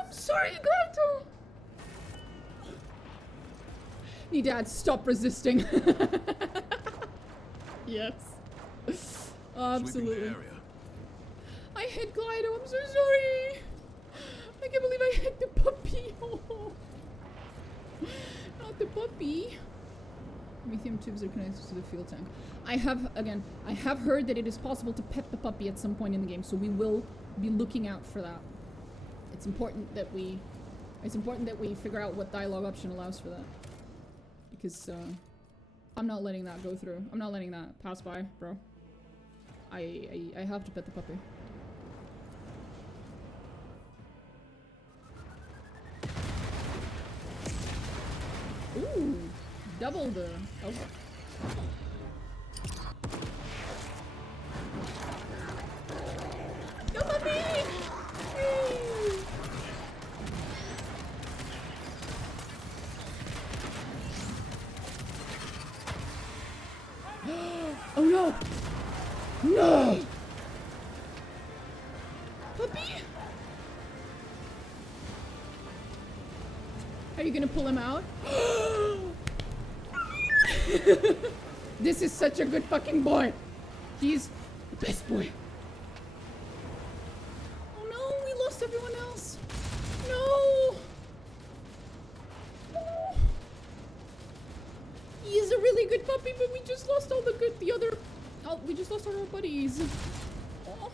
I'm sorry, Glaito. Dad, stop resisting. Yes. Absolutely. I hit Glaito. I'm so sorry. I can't believe I hit the puppy. Not the puppy. Lithium tubes are connected to the fuel tank. I have heard that it is possible to pet the puppy at some point in the game, so we will be looking out for that. It's important that we figure out what dialogue option allows for that. because I'm not letting that go through. I'm not letting that pass by, bro. I have to pet the puppy. Ooh, double the. Oh. Go puppy! Oh no! No! Puppy! Are you gonna pull him out? This is such a good fucking boy. He's the best boy. Oh no, we lost everyone else. No. No. He is a really good puppy, but we just lost all the other. Oh, we just lost all our buddies. Oh.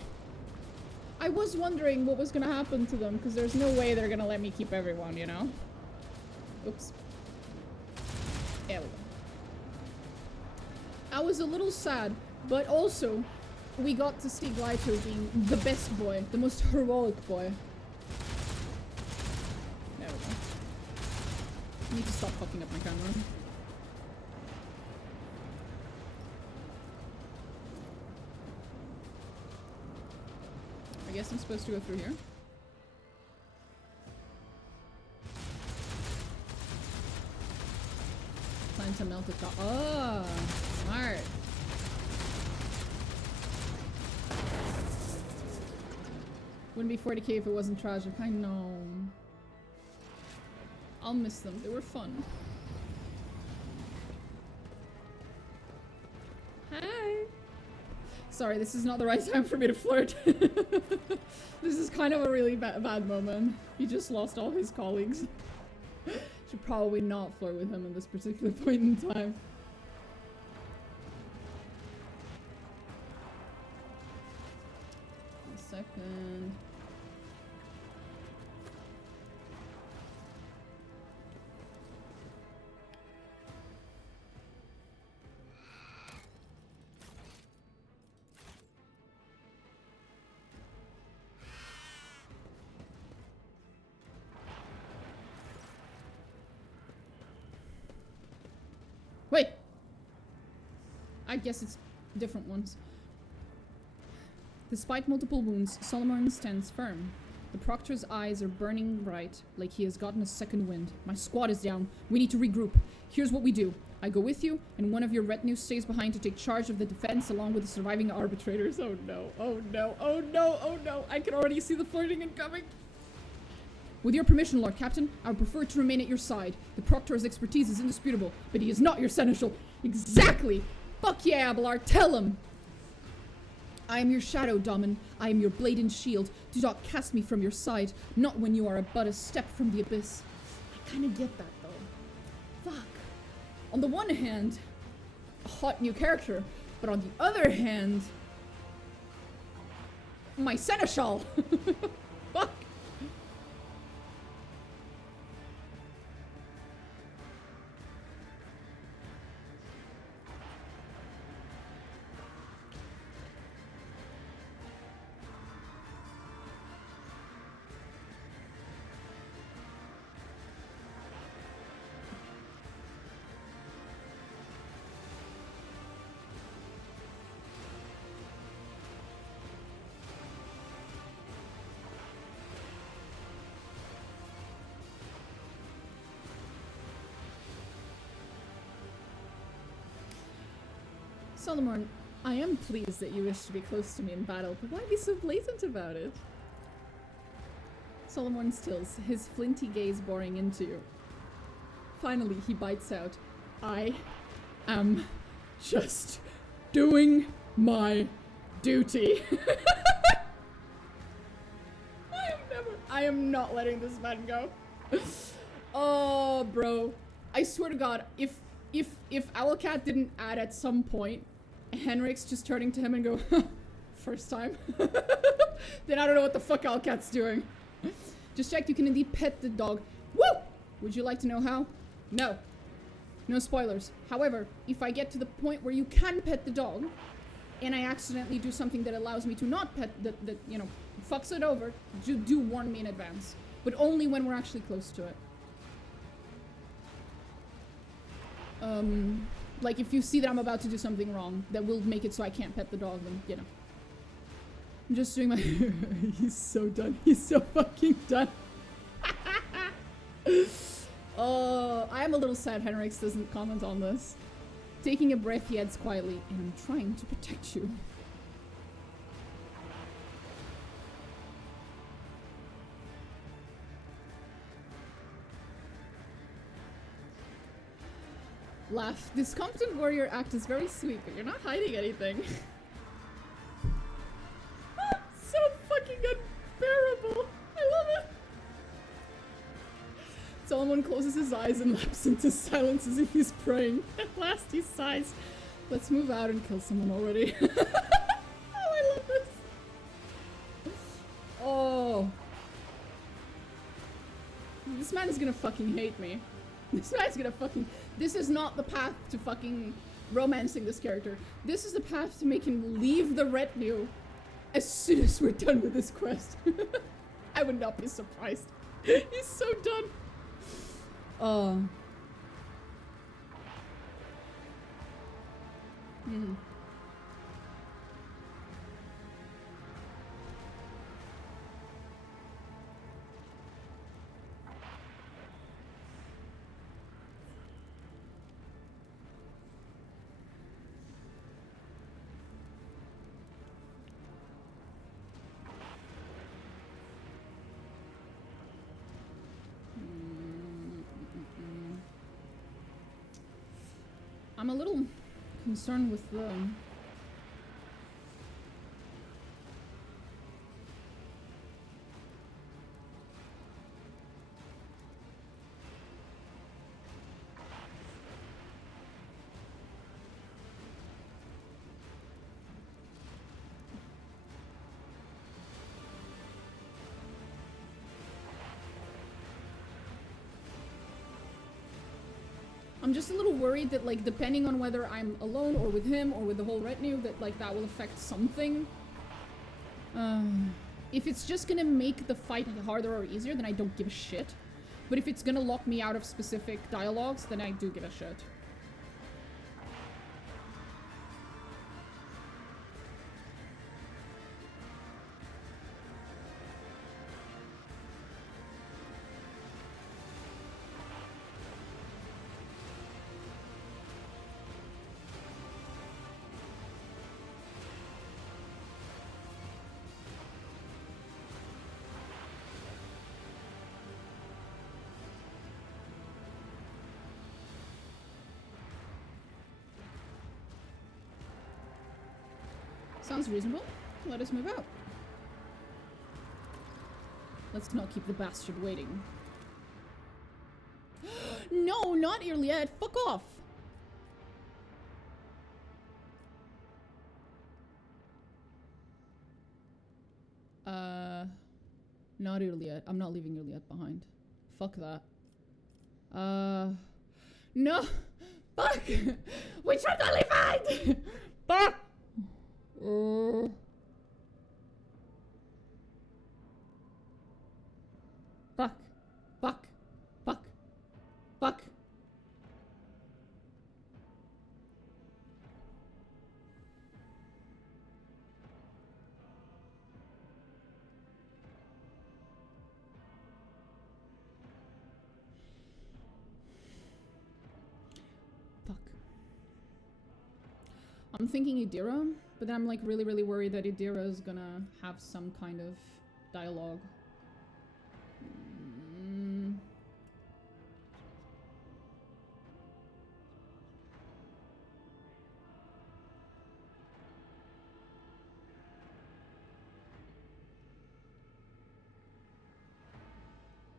I was wondering what was gonna happen to them, because there's no way they're gonna let me keep everyone, you know? Oops. There we go. I was a little sad, but also we got to see Glaito being the best boy, the most heroic boy. There we go. I need to stop fucking up my camera. I guess I'm supposed to go through here. Plan to melt the top. Oh, smart. Wouldn't be 40k if it wasn't tragic. I know. I'll miss them. They were fun. Hi. Sorry, this is not the right time for me to flirt. This is kind of a really bad moment. He just lost all his colleagues. Should probably not flirt with him at this particular point in time. A second. Wait! I guess it's different ones. Despite multiple wounds, Solomorne stands firm. The Proctor's eyes are burning bright, like he has gotten a second wind. My squad is down. We need to regroup. Here's what we do. I go with you, and one of your retinue stays behind to take charge of the defense along with the surviving arbitrators. Oh no, oh no, oh no, oh no. I can already see the flirting incoming. With your permission, Lord Captain, I would prefer to remain at your side. The Proctor's expertise is indisputable, but he is not your seneschal. Exactly! Fuck yeah, Abelard, tell him! I am your shadow, Daman. I am your blade and shield. Do not cast me from your side, not when you are but a step from the abyss. I kinda get that, though. Fuck. On the one hand, a hot new character, but on the other hand, my seneschal! Fuck. Solomorne, I am pleased that you wish to be close to me in battle, but why be so blatant about it? Solomorne stills, his flinty gaze boring into you. Finally, he bites out, I am just doing my duty. I am not letting this man go. Oh, bro. I swear to God, if Owlcat didn't add at some point heinrix just turning to him and go, first time, then I don't know what the fuck Owlcat's doing. Just checked, you can indeed pet the dog. Woo! Would you like to know how? No. No spoilers. However, if I get to the point where you can pet the dog, and I accidentally do something that allows me to not pet, that you know, fucks it over, do warn me in advance. But only when we're actually close to it. Like if you see that I'm about to do something wrong that will make it so I can't pet the dog, then, you know. I'm just doing my... He's so done. He's so fucking done. I am a little sad Heinrix doesn't comment on this. Taking a breath, he adds quietly, and I'm trying to protect you. Laugh. This competent warrior act is very sweet, but you're not hiding anything. So fucking unbearable. I love it. Solomon closes his eyes and lapses into silence as if he's praying. At last he sighs. Let's move out and kill someone already. Oh, I love this. Oh. This man is gonna fucking hate me. This man's gonna fucking... This is not the path to fucking romancing this character. This is the path to make him leave the retinue as soon as we're done with this quest. I would not be surprised. He's so done. Oh. Hmm. I'm a little concerned with the... I'm just a little worried that, like, depending on whether I'm alone or with him or with the whole retinue, that, like, that will affect something. If it's just gonna make the fight harder or easier, then I don't give a shit. But if it's gonna lock me out of specific dialogues, then I do give a shit. Sounds reasonable. Let us move out. Let's not keep the bastard waiting. No, not Iliad. Fuck off. Not Iliad. I'm not leaving Iliad behind. Fuck that. No. Fuck. We should totally find. Fuck. Fuck. Fuck. Fuck. Fuck. Fuck. I'm thinking Idira. But then I'm like really worried that Idira is gonna have some kind of dialogue.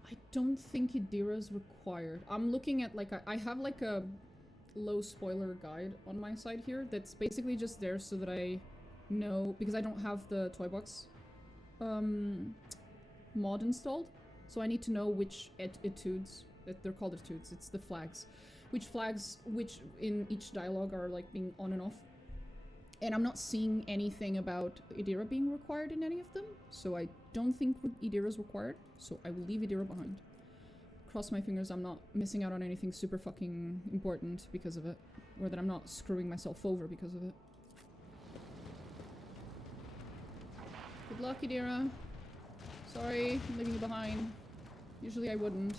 I don't think Idira is required. I'm looking at like I have like a low spoiler guide on my side here that's basically just there so that I know, because I don't have the toy box mod installed, so I need to know which etudes, they're called etudes, it's the flags, which flags, which in each dialogue are like being on and off. And I'm not seeing anything about Idira being required in any of them, so I don't think Idira is required, so I will leave Idira behind. Cross my fingers I'm not missing out on anything super fucking important because of it, or that I'm not screwing myself over because of it. Good luck, Idira. Sorry, I'm leaving you behind. Usually I wouldn't.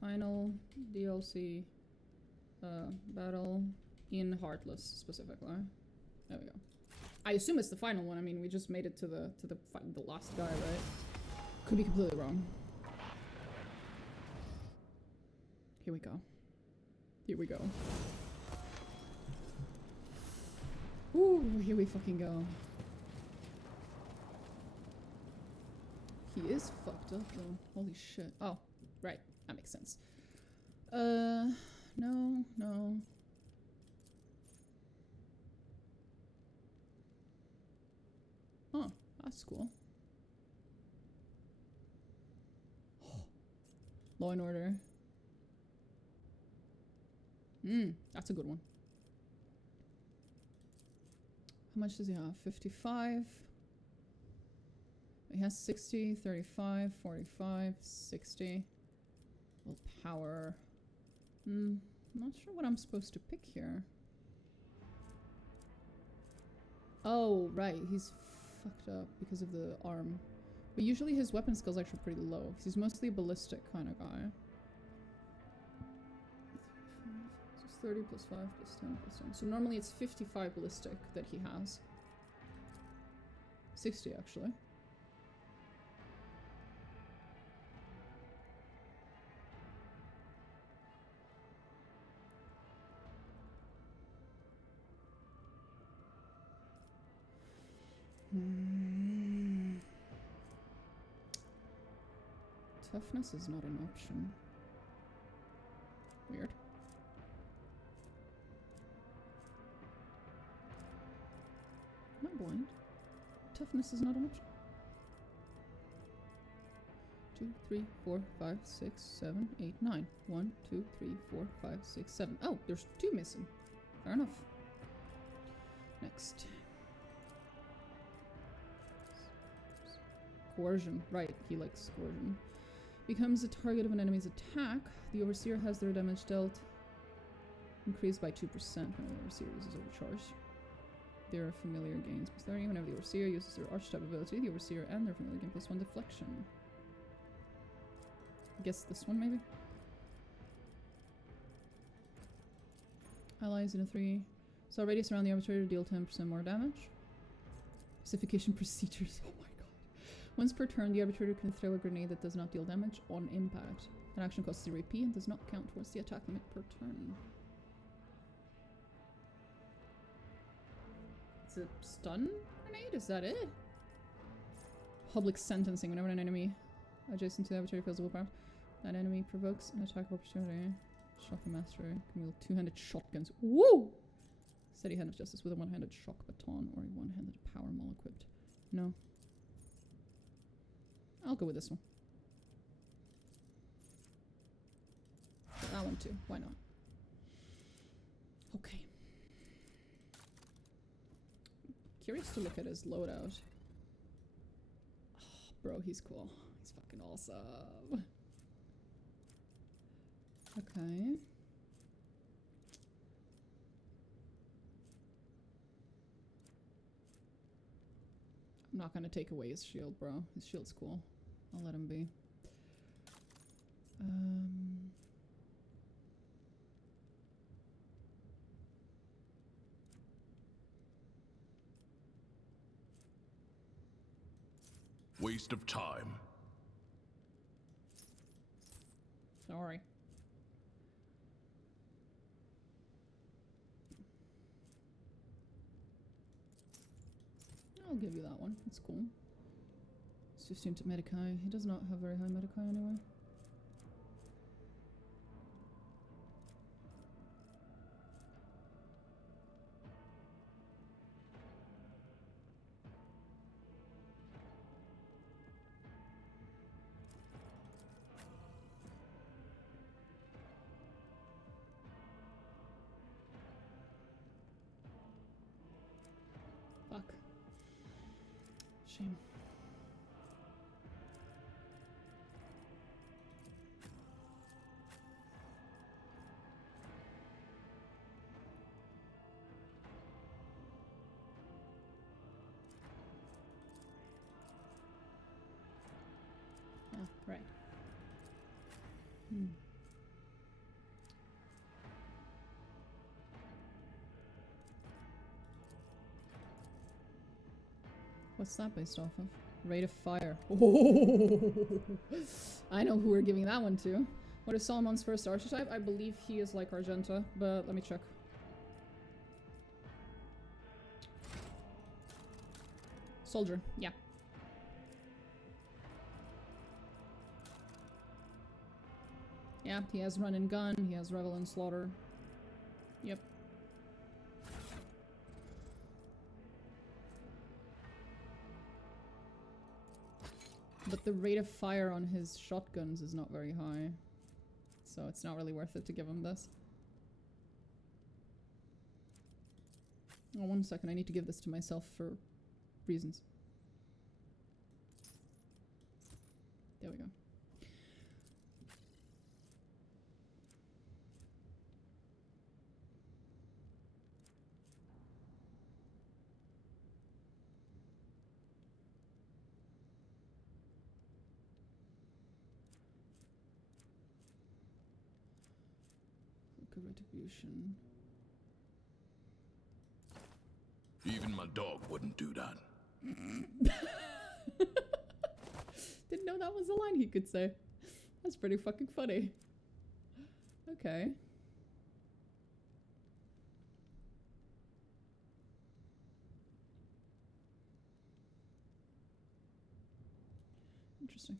Final DLC battle in Heartless specifically. There we go. I assume it's the final one. I mean, we just made it to the last guy, right? Could be completely wrong. Here we go. Here we go. Ooh, here we fucking go. He is fucked up though. Holy shit. Oh, right. That makes sense. No, no. Oh, that's cool. Law and Order. That's a good one. How much does he have? 55. He has 60, 35, 45, 60. Willpower. I'm not sure what I'm supposed to pick here. Oh, right. He's fucked up because of the arm. But usually his weapon skill's actually pretty low, because he's mostly a ballistic kind of guy. 30 plus 5 plus 10 plus 10. So normally it's 55 ballistic that he has. 60 actually. Toughness is not an option. Weird. Am I blind? Toughness is not an option. 2, 3, 4, 5, 6, 7, 8, 9. 1, 2, 3, 4, 5, 6, 7. Oh, there's 2 missing. Fair enough. Next. Coercion. Right, he likes coercion. Becomes a target of an enemy's attack. The Overseer has their damage dealt increased by 2% when the Overseer uses Overcharge. Their familiar gains plus 30. Whenever the Overseer uses their Archetype ability, the Overseer and their familiar gain plus 1 deflection. I guess this one, maybe? Allies in a 3. So radius around the arbitrator deal 10% more damage. Specification procedures. Oh my god. Once per turn, the arbitrator can throw a grenade that does not deal damage on impact. An action costs 0 AP and does not count towards the attack limit per turn. It's a stun grenade? Is that it? Public sentencing. Whenever an enemy adjacent to the arbitrator feels willpower, that enemy provokes an attack opportunity. Shock Master can wield 2-handed shotguns. Woo! Steady Hand of Justice with a 1-handed shock baton or a 1-handed power maul equipped. No. I'll go with this one. But that one too. Why not? Okay. Curious to look at his loadout. Oh, bro, he's cool. He's fucking awesome. Okay. I'm not gonna take away his shield, bro. His shield's cool. I'll let him be. Waste of time. Sorry. I'll give you that one. It's cool. It's 15 to Medicae. He does not have very high Medicae anyway. Shame. Oh, right. Hmm. What's that based off of? Rate of fire. Oh, I know who we're giving that one to. What is Solomon's first archetype? I believe he is like Argenta, but let me check. Soldier, yeah. Yeah, he has run and gun, he has revel and slaughter. Yep. But the rate of fire on his shotguns is not very high. So it's not really worth it to give him this. Oh, 1 second, I need to give this to myself for reasons. There we go. Retribution. Even my dog wouldn't do that. Didn't know that was a line he could say. That's pretty fucking funny. Okay. Interesting.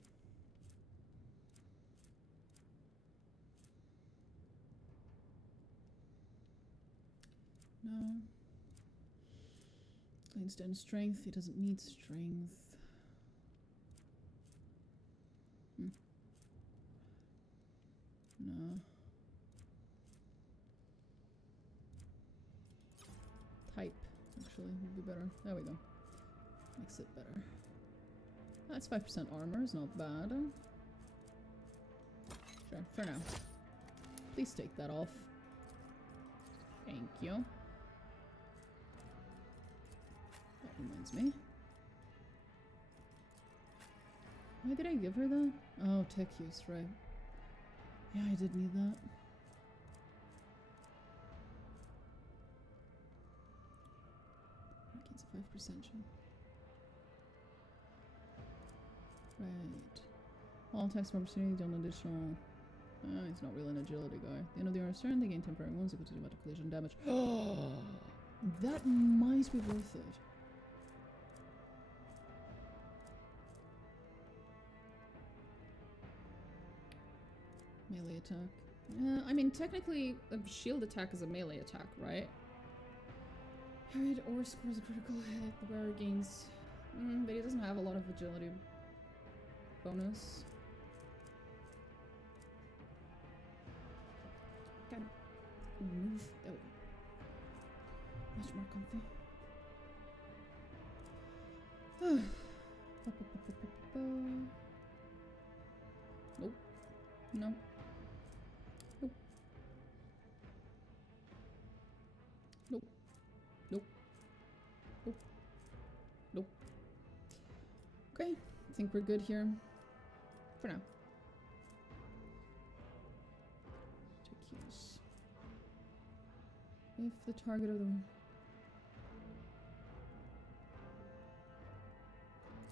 No. Einstein strength. He doesn't need strength. No. Type, actually, would be better. There we go. Makes it better. That's 5% armor, is not bad. Sure, for now. Please take that off. Thank you. That reminds me. Why did I give her that? Oh, tech use, right. Yeah, I did need that. Gains a 5% chance. Right. All attacks from opportunity deal an additional. He's not really an agility guy. At the end of the hour's turn, they gain temporary wounds equal to the amount of collision damage. That might be worth it. Melee attack. I mean, technically, a shield attack is a melee attack, right? Hit or scores a critical hit. The bearer gains. But he doesn't have a lot of agility bonus. Gotta move. There we go. Much more comfy. Nope. No. Nope. Nope. Nope. Nope. Nope. Okay, I think we're good here. For now. Take use. If the target of the...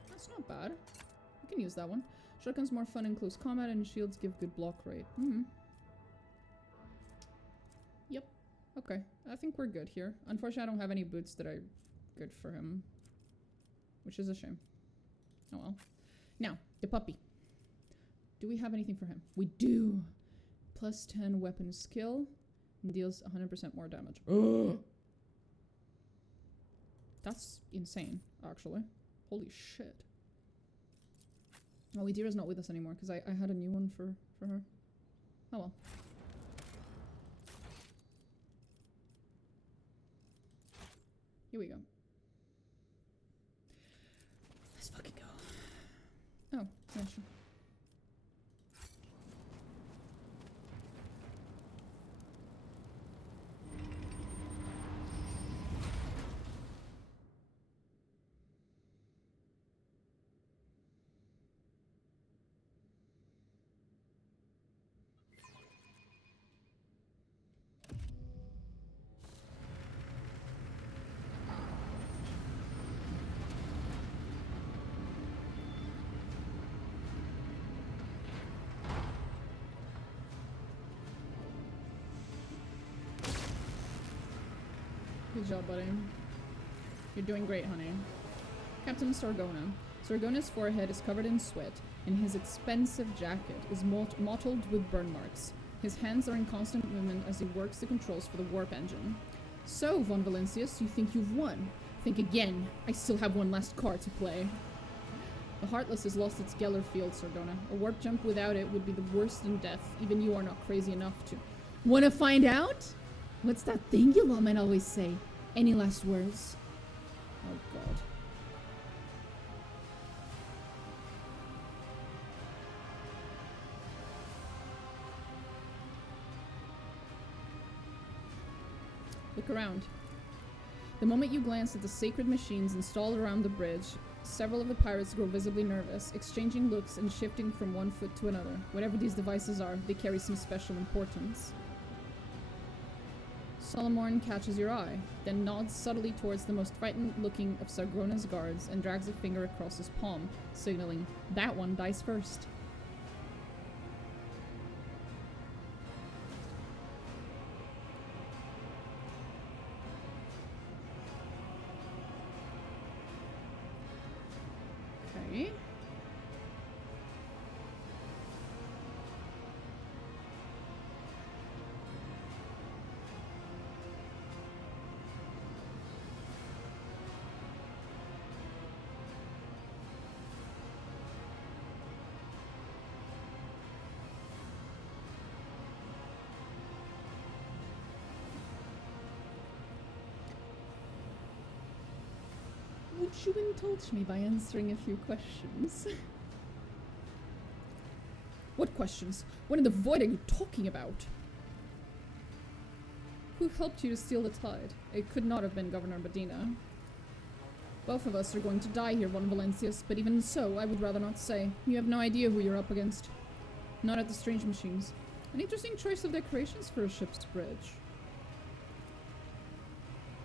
That's not bad. We can use that one. Shotgun's more fun in close combat and shields give good block rate. Yep. Okay. I think we're good here. Unfortunately, I don't have any boots that are good for him. Which is a shame. Oh well. Now, the puppy. Do we have anything for him? We do! Plus 10 weapon skill. And deals 100% more damage. That's insane, actually. Holy shit. Oh, Idira's not with us anymore, because I had a new one for her. Oh well. Here we go. Good job, buddy. You're doing great, honey. Captain Sargona. Sargona's forehead is covered in sweat, and his expensive jacket is mottled with burn marks. His hands are in constant movement as he works the controls for the warp engine. So, Von Valencius, you think you've won? Think again. I still have one last card to play. The Heartless has lost its Geller field, Sargona. A warp jump without it would be the worst in death. Even you are not crazy enough to... Wanna find out? What's that thing your lawmen always say? Any last words? Oh, God. Look around. The moment you glance at the sacred machines installed around the bridge, several of the pirates grow visibly nervous, exchanging looks and shifting from one foot to another. Whatever these devices are, they carry some special importance. Solomorne catches your eye, then nods subtly towards the most frightened-looking of Sargona's guards and drags a finger across his palm, signaling, that one dies first. Okay. Would you indulge me by answering a few questions? What questions? What in the void are you talking about? Who helped you to steal the tide? It could not have been Governor Medina. Both of us are going to die here, Von Valencius, but even so, I would rather not say. You have no idea who you're up against. Not at the strange machines. An interesting choice of decorations for a ship's bridge.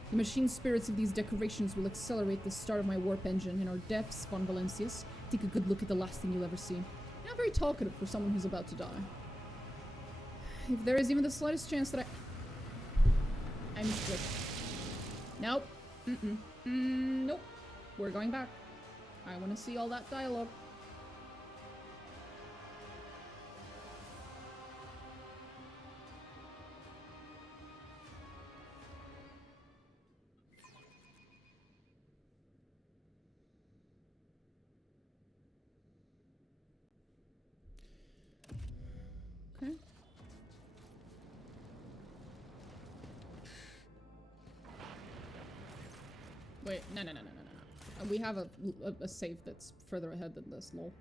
The machine spirits of these decorations will accelerate the start of my warp engine in our depths, Von Valencius. Take a good look at the last thing you'll ever see. You're not very talkative for someone who's about to die. If there is even the slightest chance that I'm strict. Nope. Nope. We're going back. I want to see all that dialogue. Okay. Wait, no. We have a save that's further ahead than this, lol.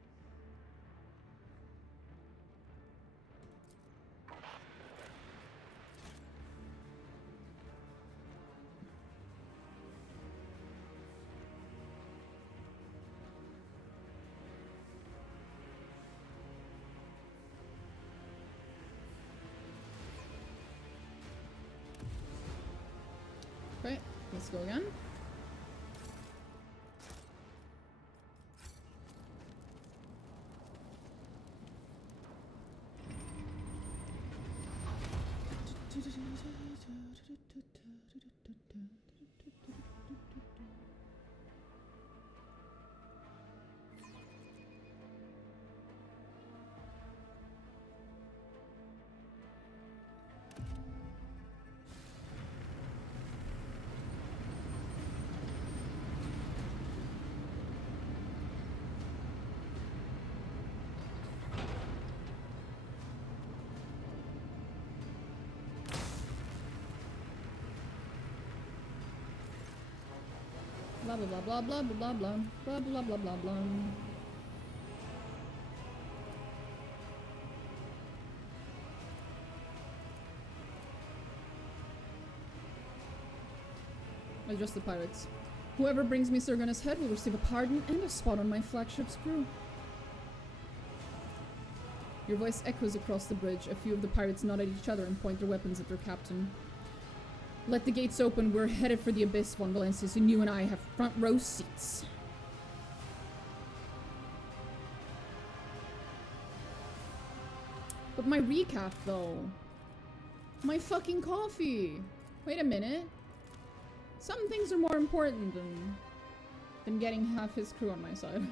Okay, let's go again. Blah blah blah blah blah blah blah blah blah blah blah blah. Just the pirates. Whoever brings me Sargona's head will receive a pardon and a spot on my flagship's crew. Your voice echoes across the bridge. A few of the pirates nod at each other and point their weapons at their captain. Let the gates open. We're headed for the abyss, Von Valencius, and you and I have front row seats. But my recap, though. My fucking coffee. Wait a minute. Some things are more important than getting half his crew on my side.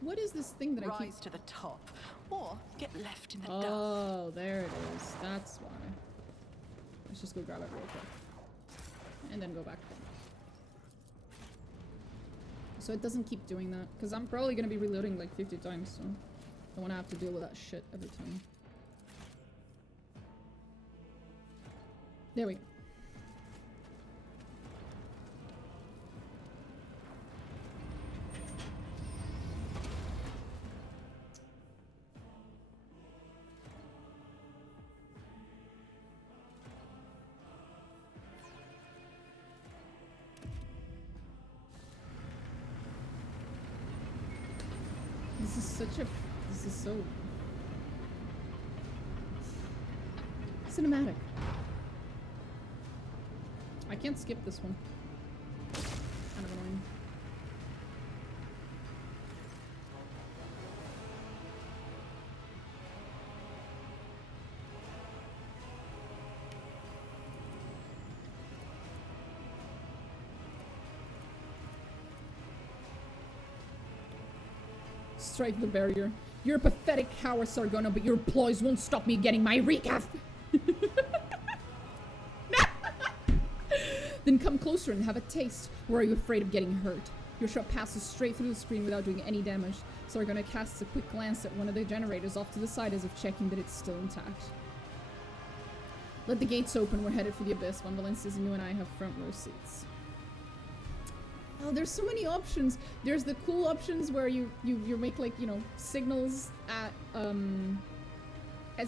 What is this thing that I keep... Rise to the top, or get left in the dust. Oh, there it is. That's why. Let's just go grab it real quick. And then go back. So it doesn't keep doing that. Because I'm probably going to be reloading like 50 times, so I don't want to have to deal with that shit every time. There we go. This is so cinematic. I can't skip this one. Kind of annoying. Strike the barrier. You're a pathetic coward, Sargona, but your ploys won't stop me getting my recap. Then come closer and have a taste. Or are you afraid of getting hurt? Your shot passes straight through the screen without doing any damage. Sargona casts a quick glance at one of the generators off to the side as if checking that it's still intact. Let the gates open. We're headed for the abyss. Von Valencia's and you and I have front row seats. Oh, there's so many options. There's the cool options where you make like, you know, signals at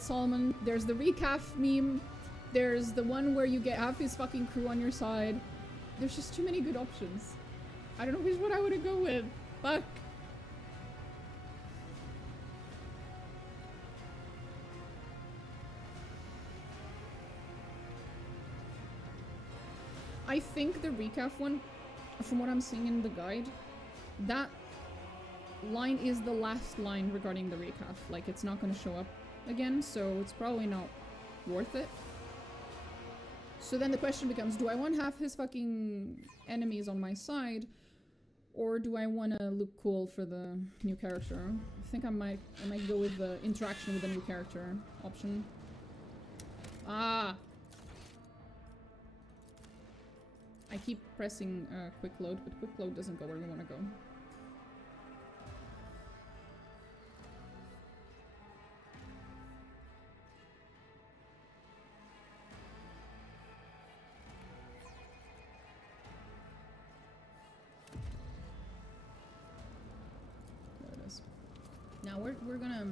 Solomon. There's the recaf meme. There's the one where you get half his fucking crew on your side. There's just too many good options. I don't know which one I want to go with. Fuck. I think the recaf one, from what I'm seeing in the guide, that line is the last line regarding the recaf. Like, it's not going to show up again, so it's probably not worth it. So then the question becomes, do I want half his fucking enemies on my side, or do I want to look cool for the new character? I think I might go with the interaction with the new character option. Ah! I keep pressing quick load, but quick load doesn't go where we want to go. There it is. Now we're gonna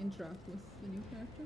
interact with the new character.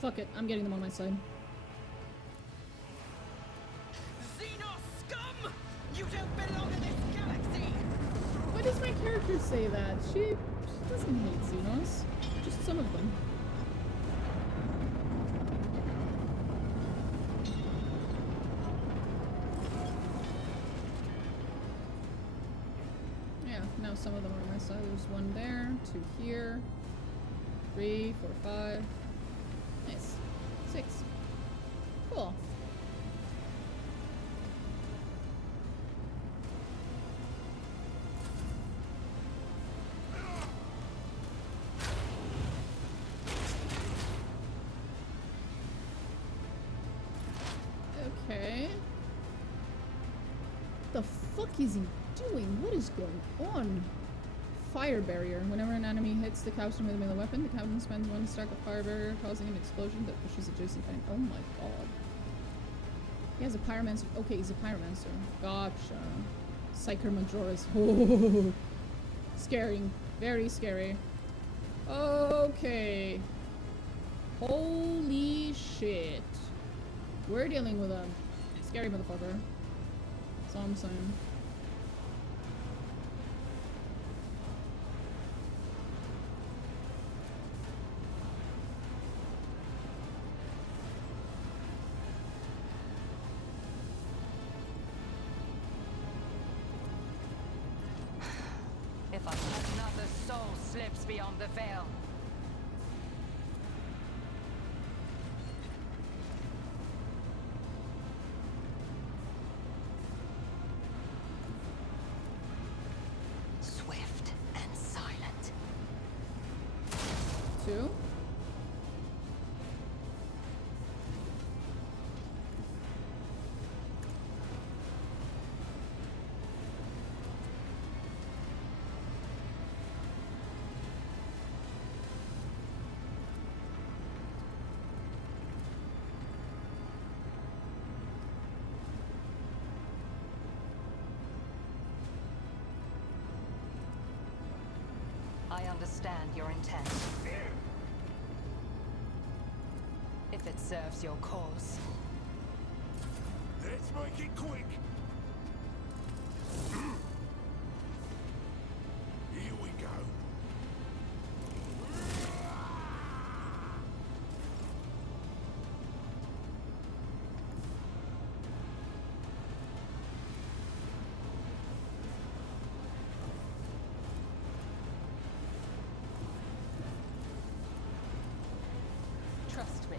Fuck it, I'm getting them on my side. Xenos scum! You don't belong in this galaxy! Why does my character say that? She doesn't hate Xenos. Just some of them. Yeah, now some of them are on my side. There's one there, 2 here, 3, 4, 5. Nice. 6. Cool. fuck is he doing? What is going on? Fire barrier. Whenever an enemy hits the captain with a melee weapon, the captain spends 1 stack of fire barrier, causing an explosion that pushes adjacent enemy. Oh my god. He has a pyromancer. Okay, he's a pyromancer. Gotcha. Psyker Majoris. Oh, scary. Very scary. Okay. Holy shit. We're dealing with a scary motherfucker. That's all I'm saying. If another soul slips beyond the veil. Swift and silent. 2. I understand your intent. If it serves your cause. Let's make it quick. Here we go. Trust me.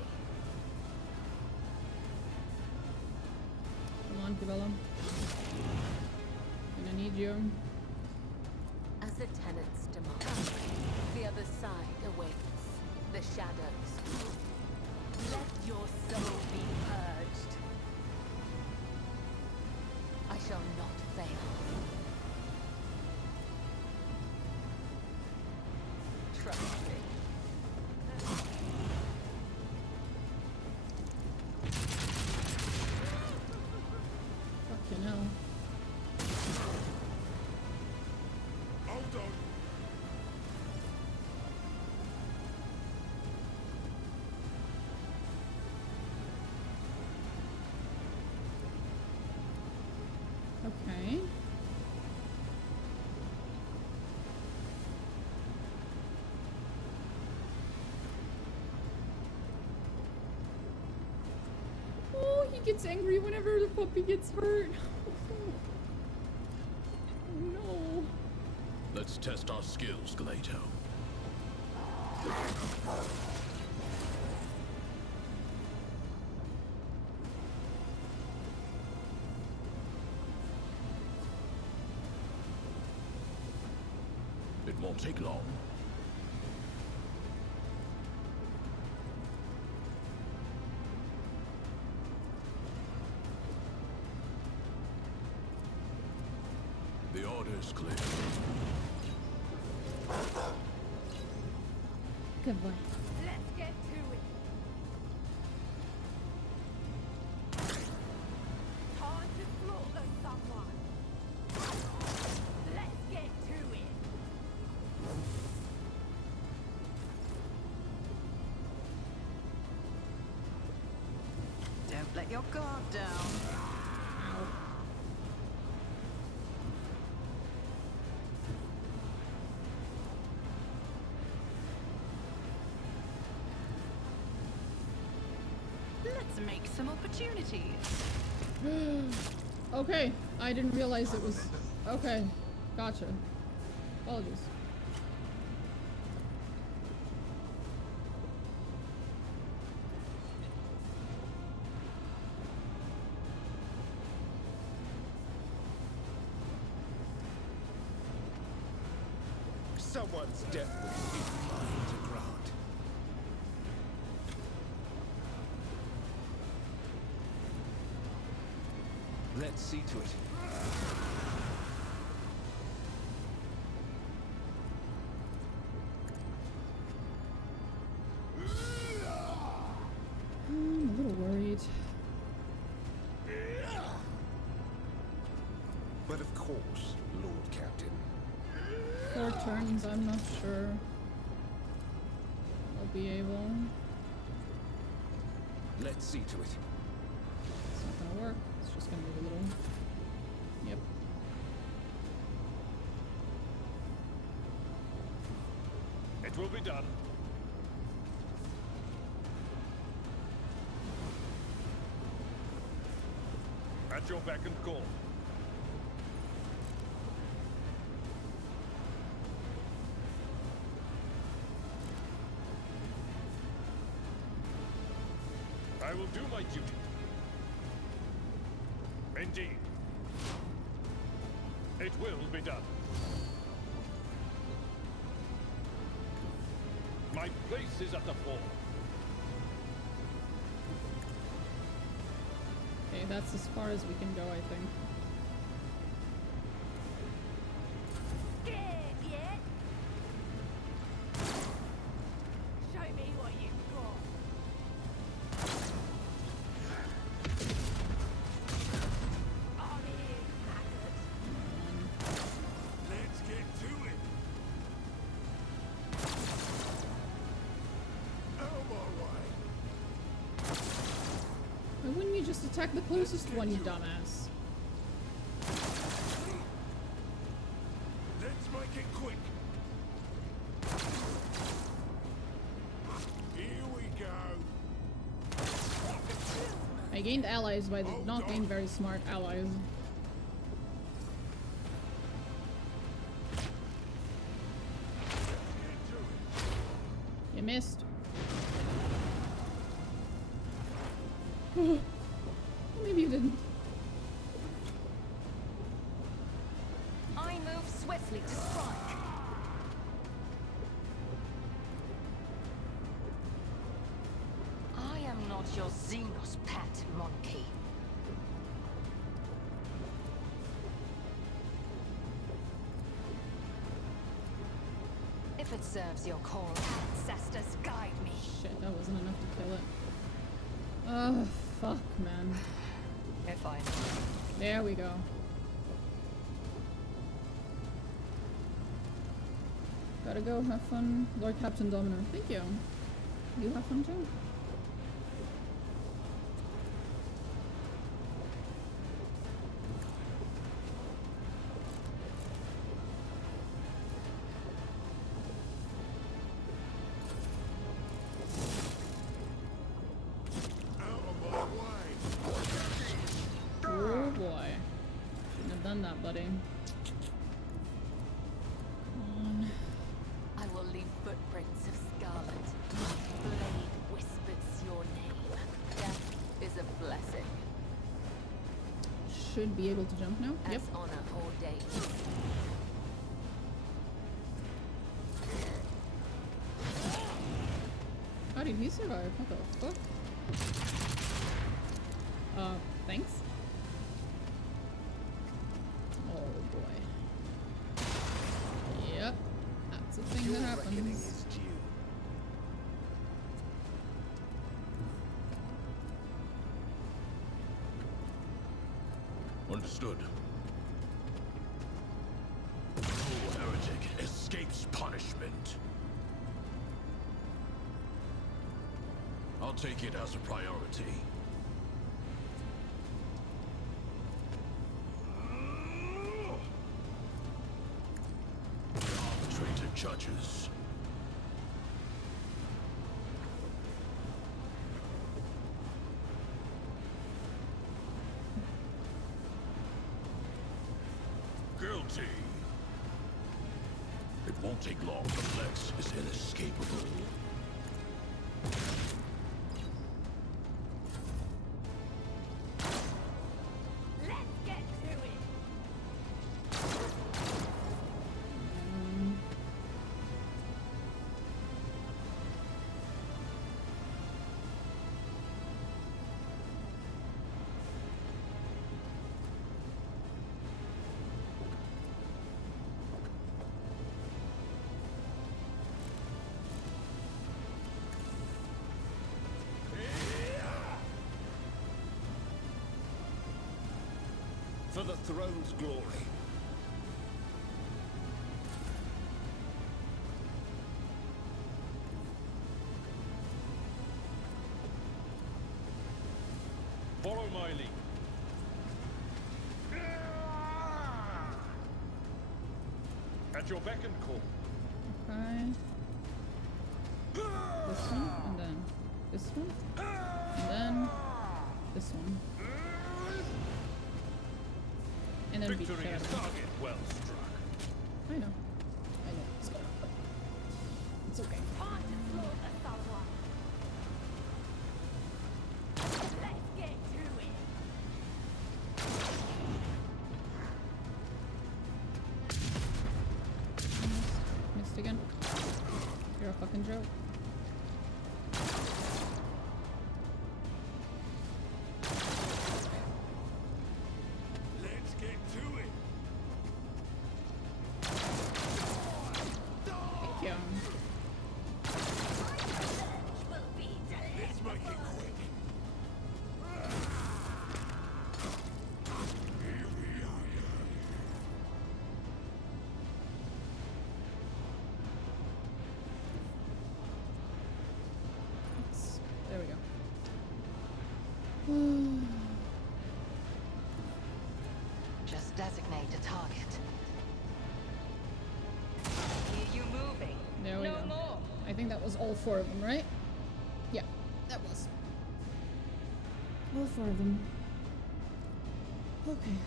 Come on, Cabela. Gonna need you. As the tenants demand, the other side awaits. The shadows. Let your soul be purged. I shall not fail. Trust me. Fucking hell. Hold on. Okay. Oh, he gets angry whenever the puppy gets hurt. Oh no. Let's test our skills, Glaito. It won't take long. The order's clear. Good boy. Let's get to it. Time to slaughter someone. Let's get to it. Don't let your guard down. Let's make some opportunities. Okay, I didn't realize it was... Okay, gotcha. Apologies. Someone's death is mine to grant. Let's see to it. turns, I'm not sure I'll be able. Let's see to it. It's not gonna work. It's just gonna be a little... Yep. It will be done. At your beck and call. I will do my duty. Indeed. It will be done. My place is at the fore. Okay, that's as far as we can go, I think. Scared yet? Show me what you've got. On here, maggot. Let's get to it. Out my way. Why wouldn't you just attack the closest one, you dumbass? Let's make it quick. Here we go. I gained allies, but I did not gain very smart allies. You missed. Maybe you didn't. I move swiftly to strike. I am not your Xenos pet monkey. If it serves your call, ancestors, guide me. Shit, that wasn't enough to kill it. Oh, fuck, man. If I... There we go. Gotta go, have fun. Lord Captain Domino. Thank you. You have fun too. Oh boy. Shouldn't have done that, buddy. I will leave footprints of scarlet. My blade whispers your name. Death is a blessing. Should be able to jump now. As Yep. honor ordained. How did he survive? What the fuck? Thanks. Oh boy. Yep. That's a thing that happens. Understood. No heretic escapes punishment. I'll take it as a priority. The arbitrator judges. Guilty. It won't take long, but Lex is inescapable. Let's get to it. For the throne's glory. Follow my lead. At your beck and call. Okay. This one, and then this one, and then this one. And then beat the Victory shit out is of him. target well struck. I know. Let's go. It's okay. Missed again. You're a fucking joke. Let's get to it. Thank you. Let's make it quick. Here we are. There we go. Just designate a target. Hear you moving. There we no go. more. I think that was all 4 of them, right? Yeah, that was. All 4 of them. Okay.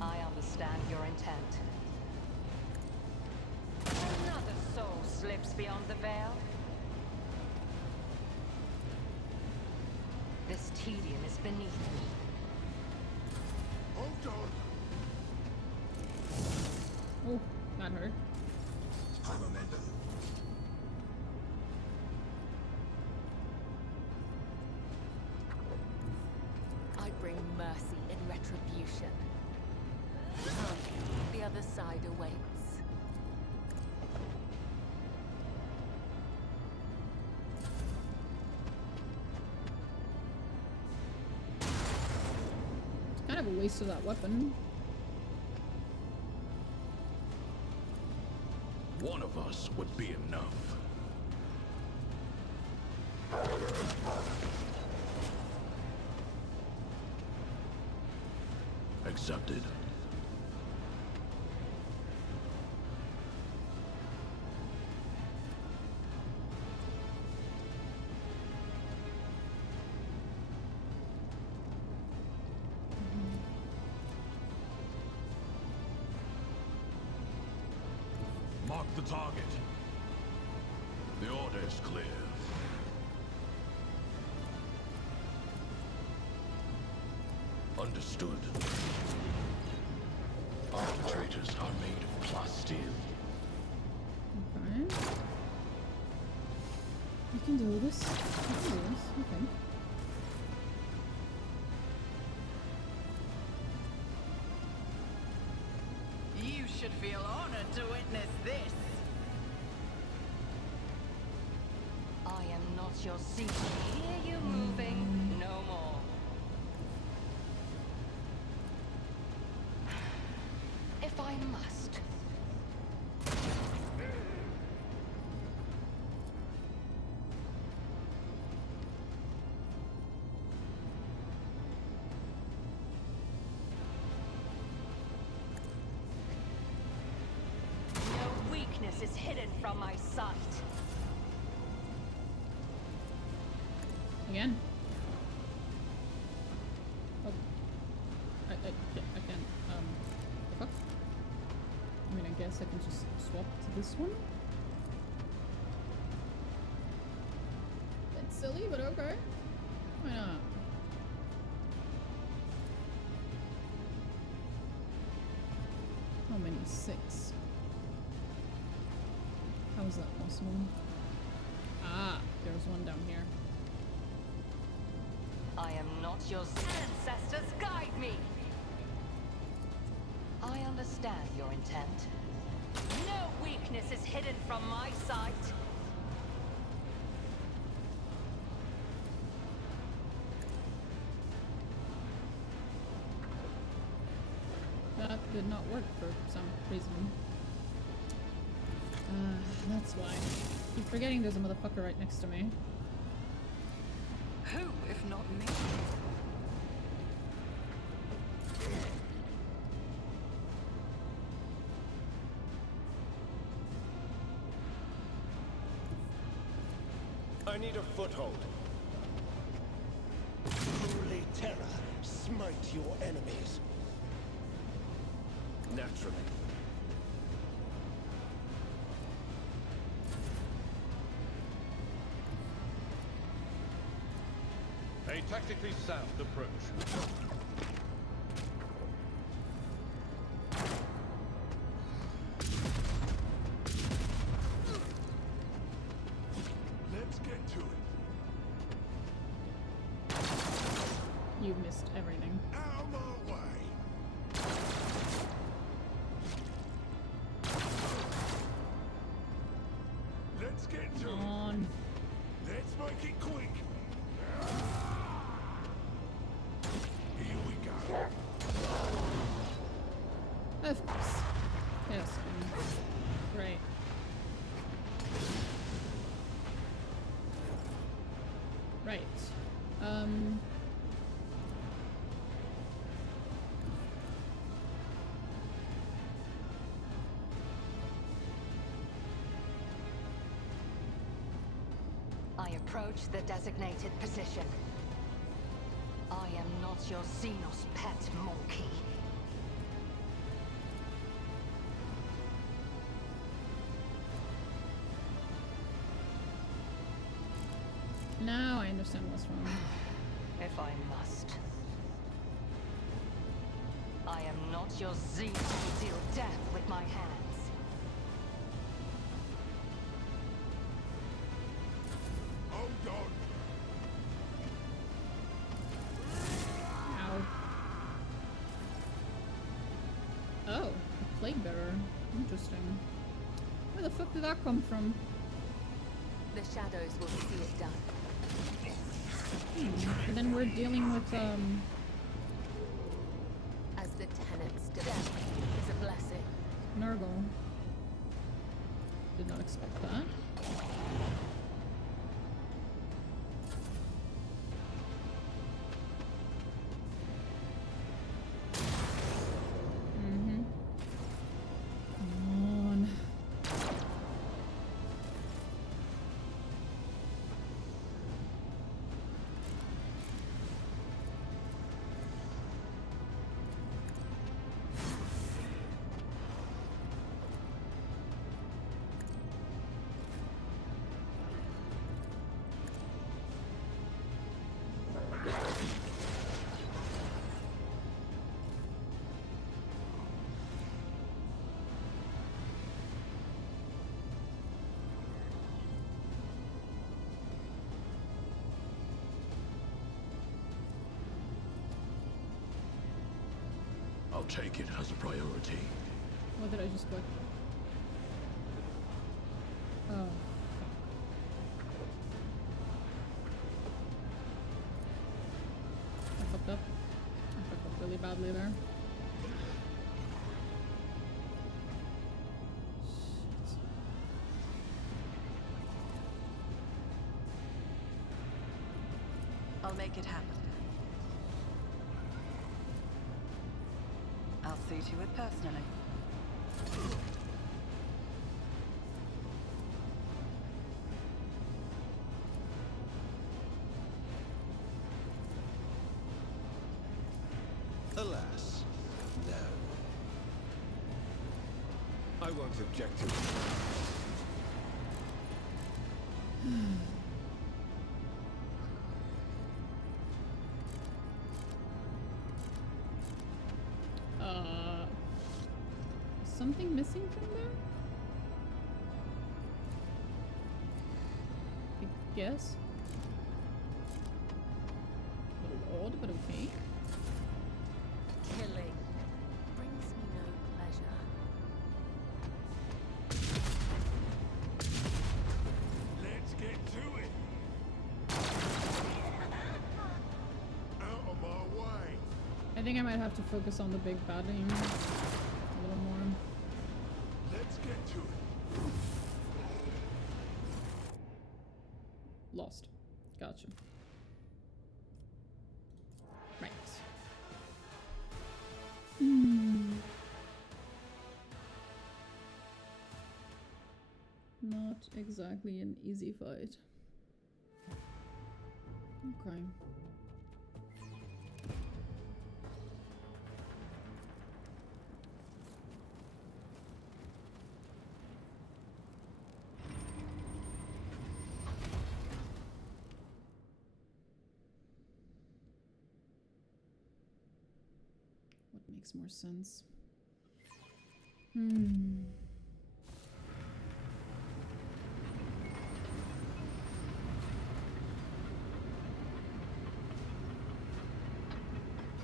I understand your intent. Another soul slips beyond the veil. This tedium is beneath me. Hold on. Oh, not her. I'm Amanda. I bring mercy in retribution. The other side awaits. It's kind of a waste of that weapon. One of us would be enough. Accepted. Mark the target. The order is clear. Understood. Arbitrators are made of plasteel. Okay. You can do this. You can do this. Okay. You should feel honored to witness this. I am not your secret. Hear you moving. No more. If I must. No weakness is hidden from my sight. Again. Oh. I can't, the fuck? I mean, I guess I can just swap to this one. That's silly, but okay. Why not? How many? 6. How is that possible? Ah, there's one down here. I am not your ancestors. Guide me. I understand your intent. No weakness is hidden from my sight. That did not work for some reason. That's why. Keep forgetting there's a motherfucker right next to me. Who, if not me? I need a foothold. Holy terror, smite your enemies. Naturally. A tactically sound approach. Let's get to it. You missed everything. Out of my way. Let's get to Come it. on. Let's make it quick. Here we go. Of course. Yes. Right. Right. I approach the designated position. I am not your Xenos pet monkey. Now I understand what's wrong. If I must. I am not your Xenos to deal death with my hands. Hold on. Ow. Oh, a plague bearer. Interesting. Where the fuck did that come from? The shadows will see it done. And then we're dealing with, As the tenants death is a blessing. Nurgle. Did not expect that. Come on. I'll take it as a priority. What did I just click? Oh, fuck. I fucked up. I fucked up really badly there. Shit. I'll make it happen. I'll see to it personally. Alas, no. I won't object to it. Something missing from there? I guess. A little odd, but okay. Killing brings me no pleasure. Let's get to it. Out of my way. I think I might have to focus on the big bad name a little more. Let's get to it. Gotcha. Right. Not exactly an easy fight. Okay. What makes more sense?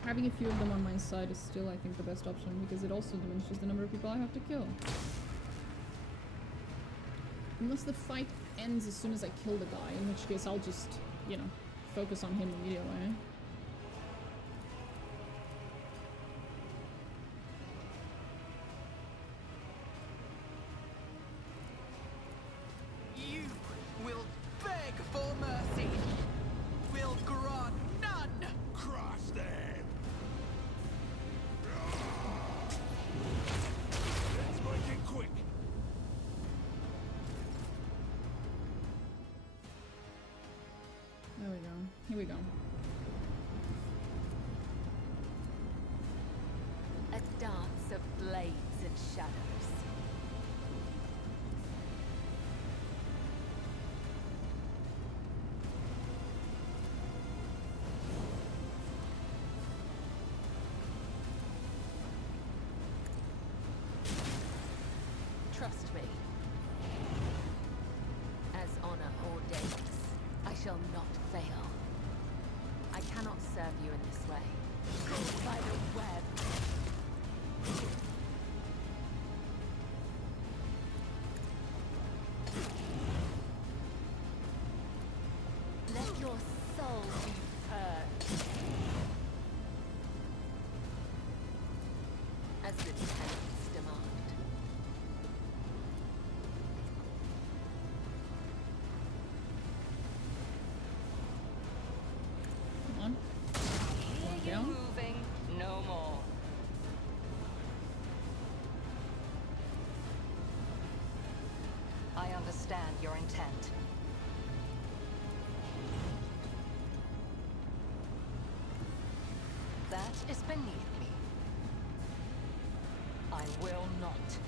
Having a few of them on my side is still, I think, the best option, because it also diminishes the number of people I have to kill. Unless the fight ends as soon as I kill the guy, in which case I'll just, you know, focus on him immediately. You will beg for mercy. Will grant none. Crush them! Let's make it quick! There we go. Here we go. A dance of blades and shadows. Trust me. As honor ordains, I shall not fail. I cannot serve you in this way. By the web. Let your soul be purged. As the tenets demand. Come on. One down. Moving no more. I understand your intent. That is beneath me. I will not.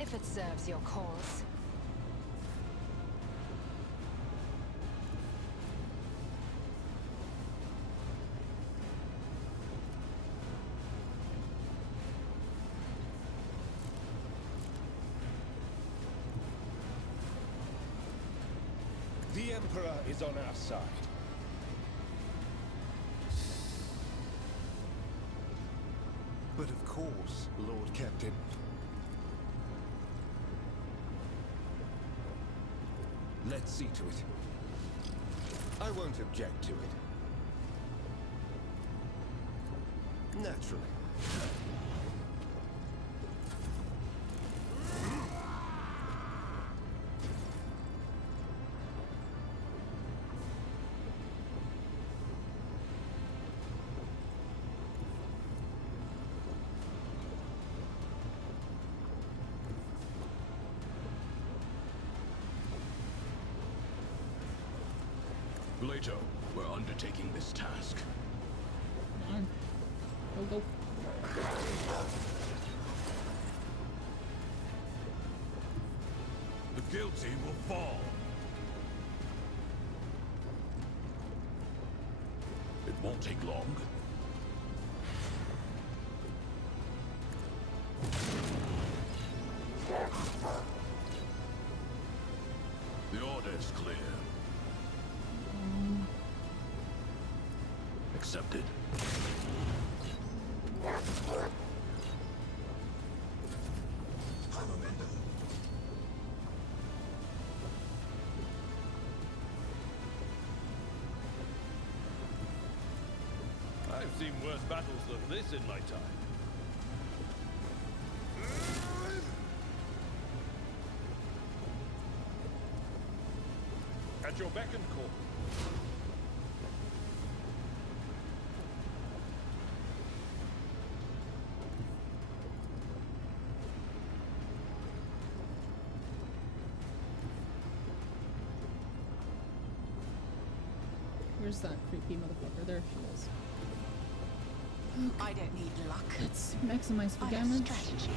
If it serves your cause. The Emperor is on our side. But of course, Lord Captain. Let's see to it. I won't object to it. Naturally. Glaito, we're undertaking this task. Come on. Go, go. The guilty will fall. It won't take long. The order is clear. Accepted. I've seen worse battles than this in my time. At your beck and call. Where's that creepy motherfucker? There she is. Okay. I don't need luck. Let's maximize for damage. Strategy.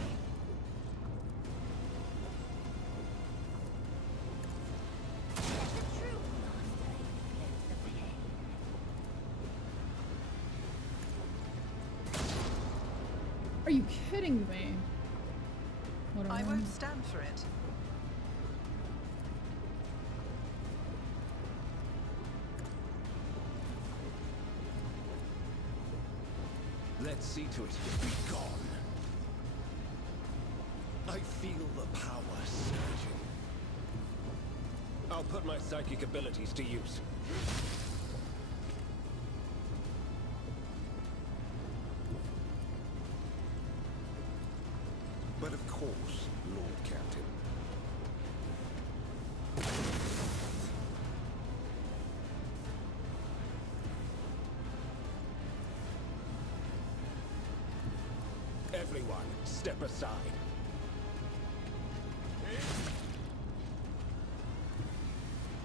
Are you kidding me? What I won't stand for it. Let's see to it. Be gone. I feel the power surging. I'll put my psychic abilities to use. But of course, Lord Captain. Everyone, step aside.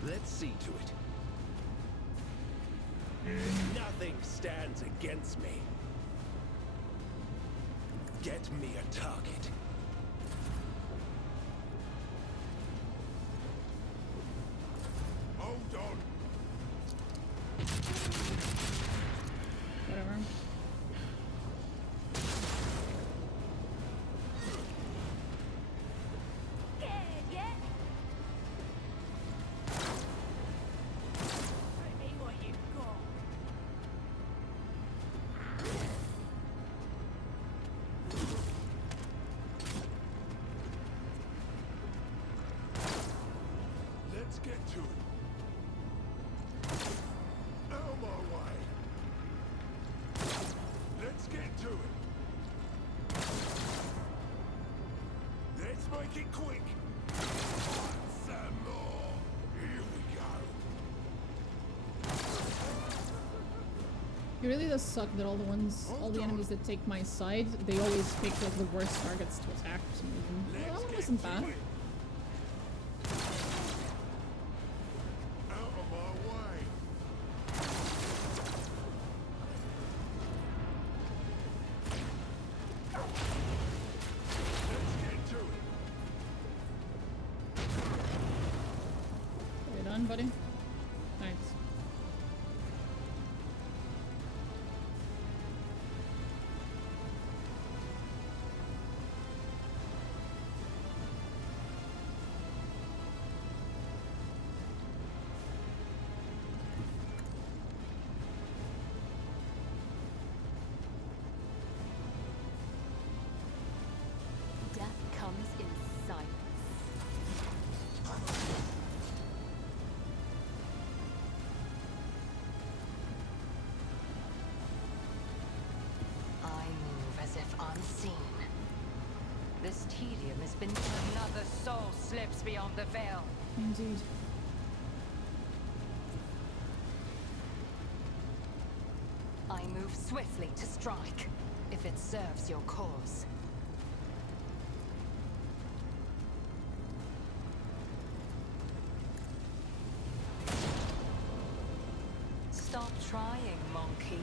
Let's see to it. Nothing stands against me. Get me a target. Hold on. Whatever. Let's get to it. Out of my way. Let's get to it. Let's make it quick. Some more. Here we go. It really does suck that all the enemies that take my side, they always pick like the worst targets to attack for some reason. Well, that one wasn't bad. Buddy. Thanks. Death comes in silence. Unseen. This tedium has been till another soul slips beyond the veil. Indeed. I move swiftly to strike, if it serves your cause. Stop trying, monkey.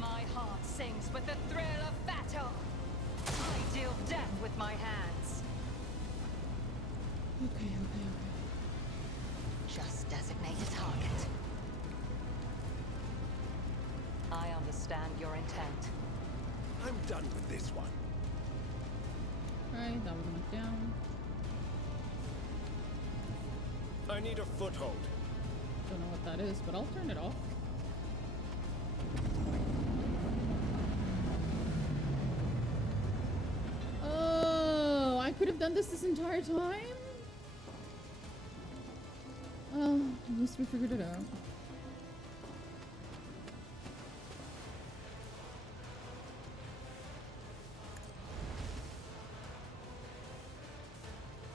My heart sings with the thrill of battle. I deal death with my hands. Okay. Just designate a target. I understand your intent. I'm done with this one. Alright, that one went down. I need a foothold. Don't know what that is, but I'll turn it off. Oh, I could have done this entire time? Well, at least we figured it out.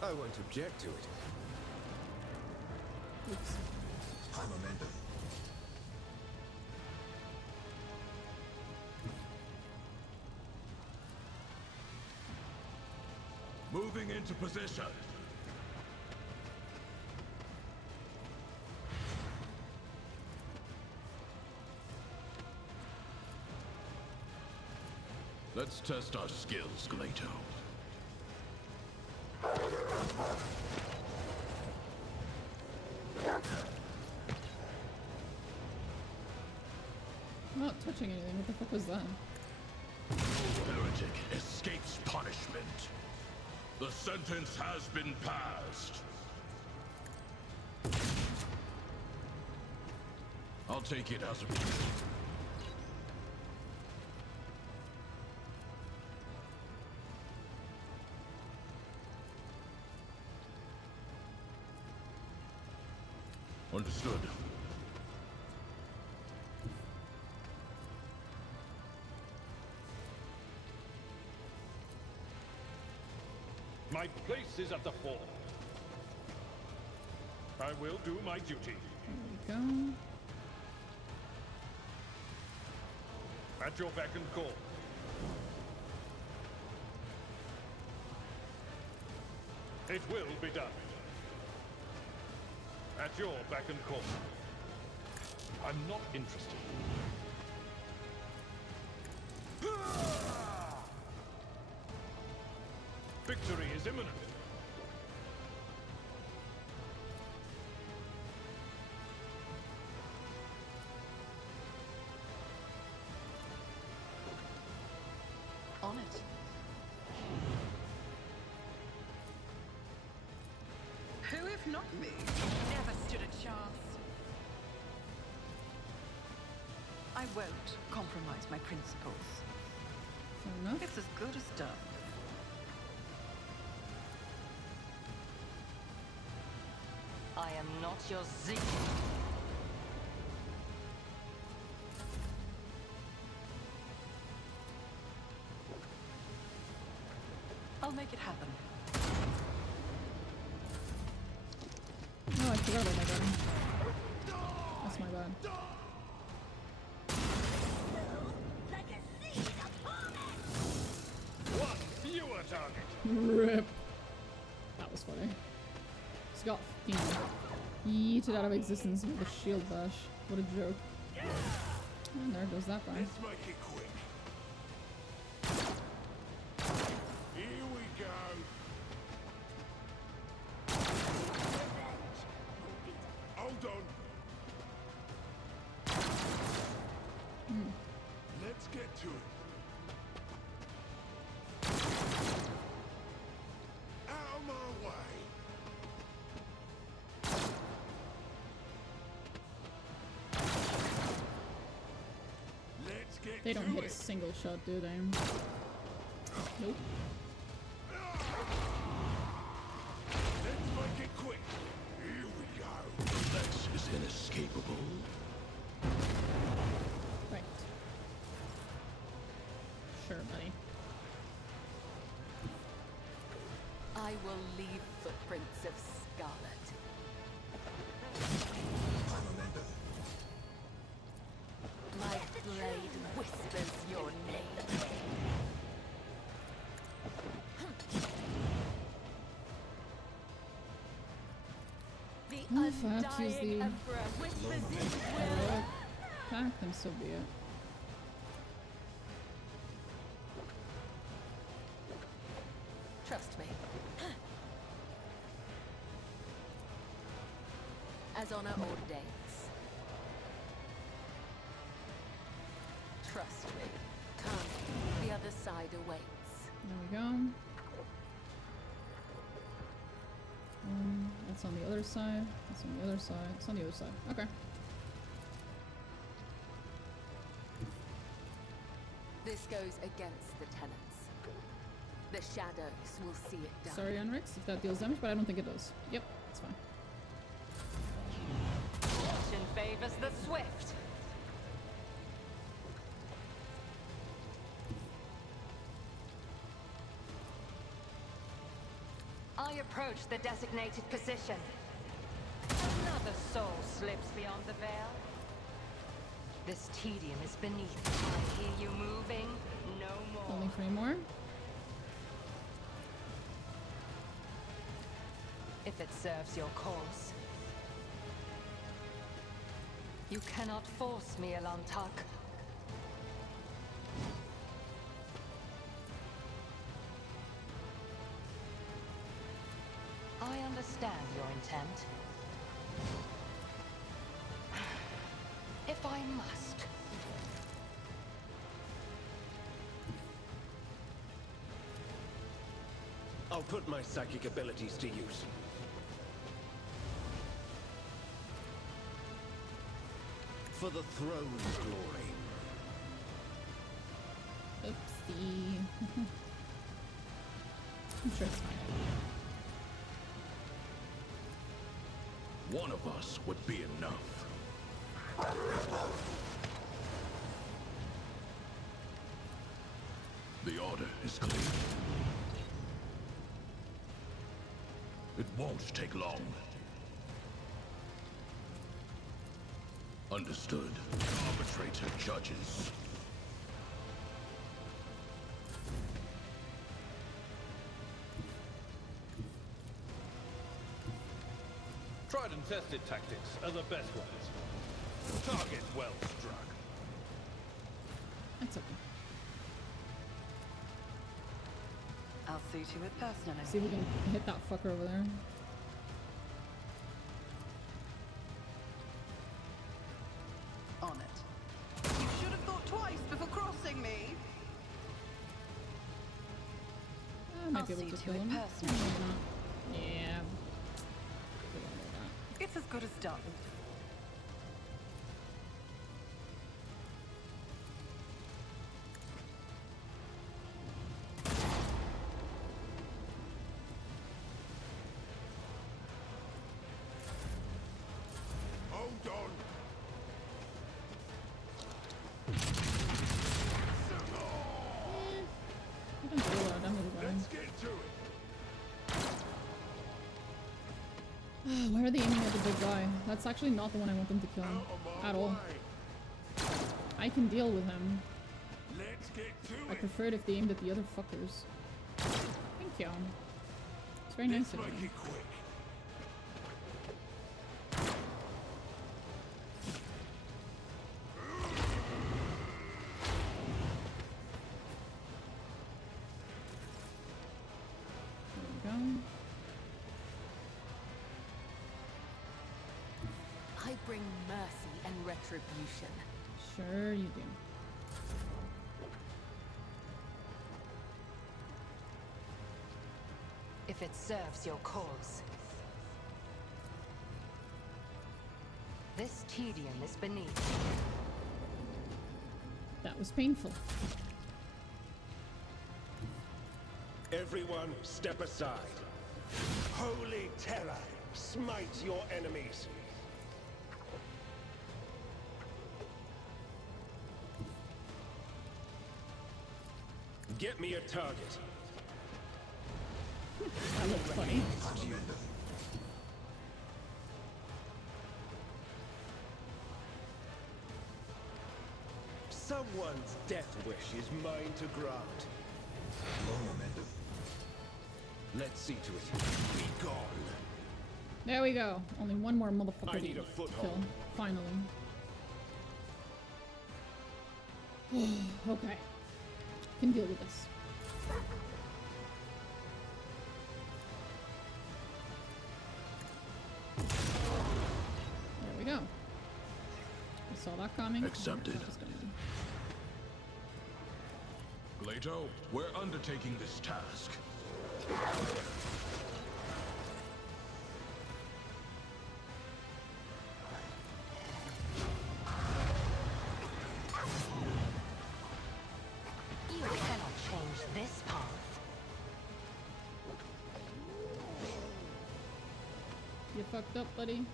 I won't object to it. Oops. High momentum. Moving into position. Let's test our skills, Glaito. I'm not touching anything. What the fuck was that? No heretic escapes punishment. The sentence has been passed. I'll take it as a Understood. My place is at the fore. I will do my duty. There we go. At your beck and call. It will be done. At your beck and call. I'm not interested. Victory is imminent. On it. Who, if not me, never stood a chance? I won't compromise my principles. Fair enough. It's as good as done. I am not your Zeke. I'll make it happen. Oh, I forgot about that guy. That's my bad. One fewer target. Rip. That was funny. He's got 15. Yeeted out of existence with a shield bash. What a joke. And there goes that guy. Let's make it quick. Here we go. Hold on. Let's get to it. Out of my way. Let's get They don't to hit a it. single shot, do they? Nope. Let's make it quick. Here we go. Lex is inescapable. Right. Sure, buddy. I will leave footprints of scarlet. High momentum. My blade whispers your name. The Well, if I have to use undying the emperor whispers his will. heroic attack, then so be it. Trust me. As honor ordains. Trust me. Come, the other side awaits. There we go. That's on the other side. That's on the other side. It's on the other side. Okay. This goes against the tenets. The shadows will see it done. Sorry, heinrix, if that deals damage, but I don't think it does. Yep, it's fine. Fortune favors the swift. I approach the designated position. Another soul slips beyond the veil? This tedium is beneath. I hear you moving. No more. Only 3 more. If it serves your cause. You cannot force me, Elantak. I understand your intent. If I must. I'll put my psychic abilities to use. For the throne's glory. Oopsie. I'm sure it's fine. One of us would be enough. The order is clear. It won't take long. Understood. Arbitrator judges. Tried and tested tactics are the best ones. Target well struck. That's okay. I'll see to it personally. See if we can hit that fucker over there. On it. You should have thought twice before crossing me. I might I'll be able see to to kill it him. personally. Maybe not. Yeah. It's as good as done. Hold on. I don't do a lot of damage, Let's get to it. Why are they aiming at the big guy? That's actually not the one I want them to kill at all. I can deal with him. Let's get to I prefer it if they aimed at the other fuckers. Thank you. It's very nice of you. Make it quick. There we go. I bring mercy and retribution. Sure you do. If it serves your cause. This tedium is beneath. That was painful. Everyone, step aside. Holy terror, smite your enemies. Get me a target. That looked funny. Someone's death wish is mine to grant. Let's see to it. Be gone. There we go. Only one more motherfucker I need to a foothold. kill. Finally. Okay. Can deal with this. There we go. I saw that coming. Accepted. That was gonna be- Glaito, we're undertaking this task. You cannot change this path. You fucked up, buddy.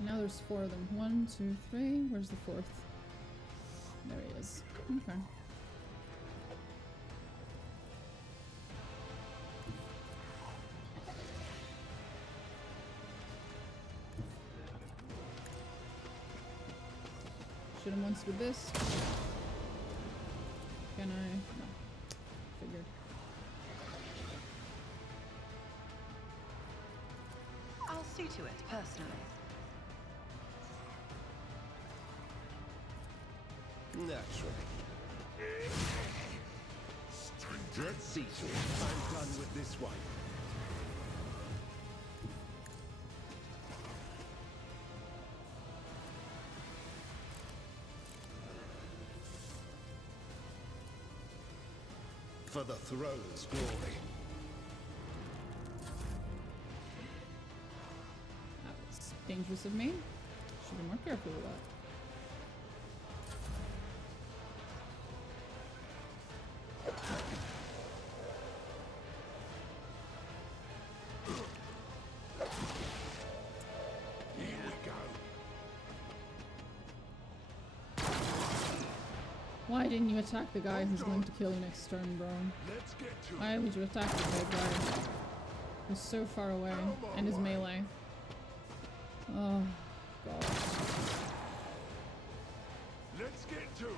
Now there's 4 of them. 1, 2, 3. Where's the 4th? There he is. Okay. Shoot him once with this. Can I? No. Figured. I'll see to it personally. Naturally. Let's see to it. I'm done with this one. For the throne's glory. That was dangerous of me. Should be more careful with that. Why didn't you attack the guy who's going to kill you next turn, bro? Why would you attack the big guy who's so far away and is melee? Oh, God. Let's get to it.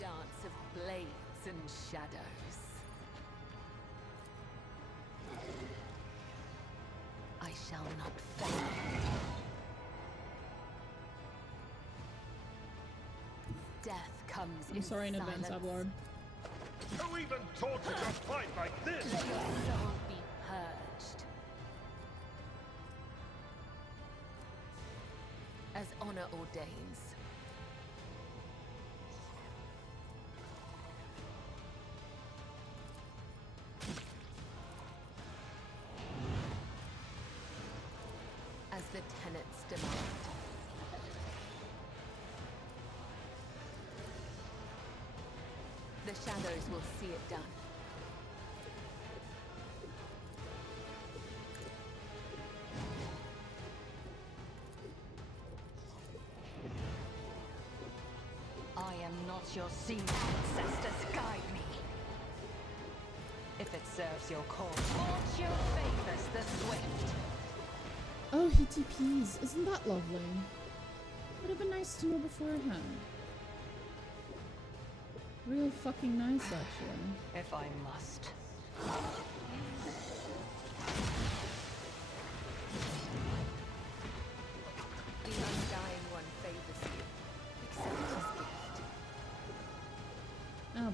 Dance of blades and shadows. I shall not fail. Death comes in I'm sorry in advance, Ablard. Who even taught you to fight like this? Let your soul be purged. As honor ordains. As the tenets demand. The shadows will see it done. I am not your senior ancestors. Guide me. If it serves your cause, fortune favors the swift. Oh, he TPs. Isn't that lovely? Would have been nice to know beforehand. Real fucking nice, actually. If I must. The undying one favors you. Accept his gift. Oh boy.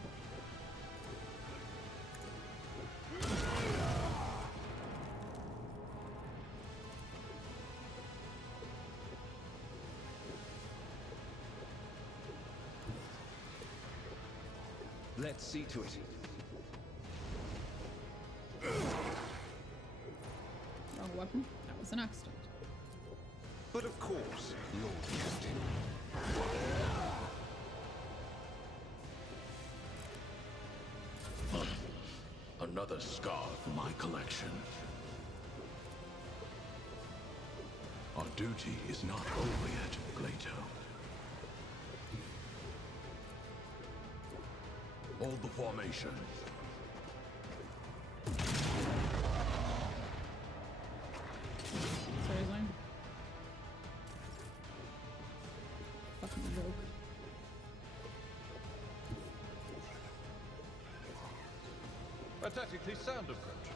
Let's see to it. Wrong weapon. That was an accident. But of course, Lord Captain. Another scar for my collection. Our duty is not over yet, Glaito. Hold the formation. Seriously? Fucking joke. A tactically sound approach.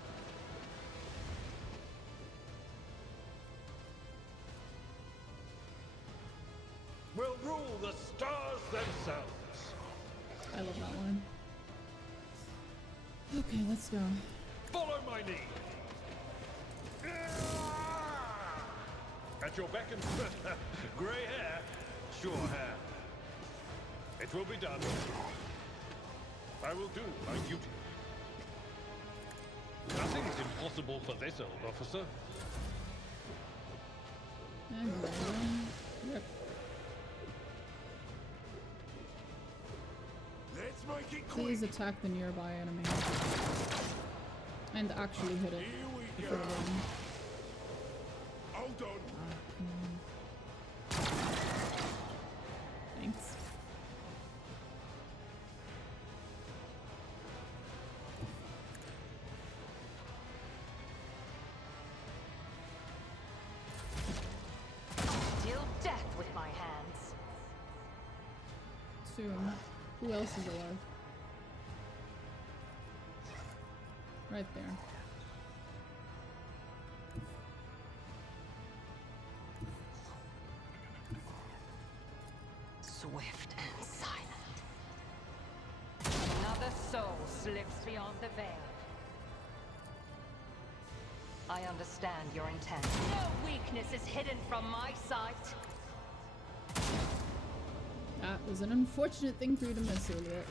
Will rule the stars themselves. I love that one. Okay, let's go. Follow my lead. At your beck and grey hair, sure hair. It will be done. I will do my duty. Nothing is impossible for this old officer. Yep. Let's make it Please quick. attack the nearby enemy. And actually hit it. Here we Before go. the run. Hold on. Come on. too. Who else is alive? Right there. Swift and silent. Another soul slips beyond the veil. I understand your intent. No weakness is hidden from my sight. That was an unfortunate thing for you to miss earlier.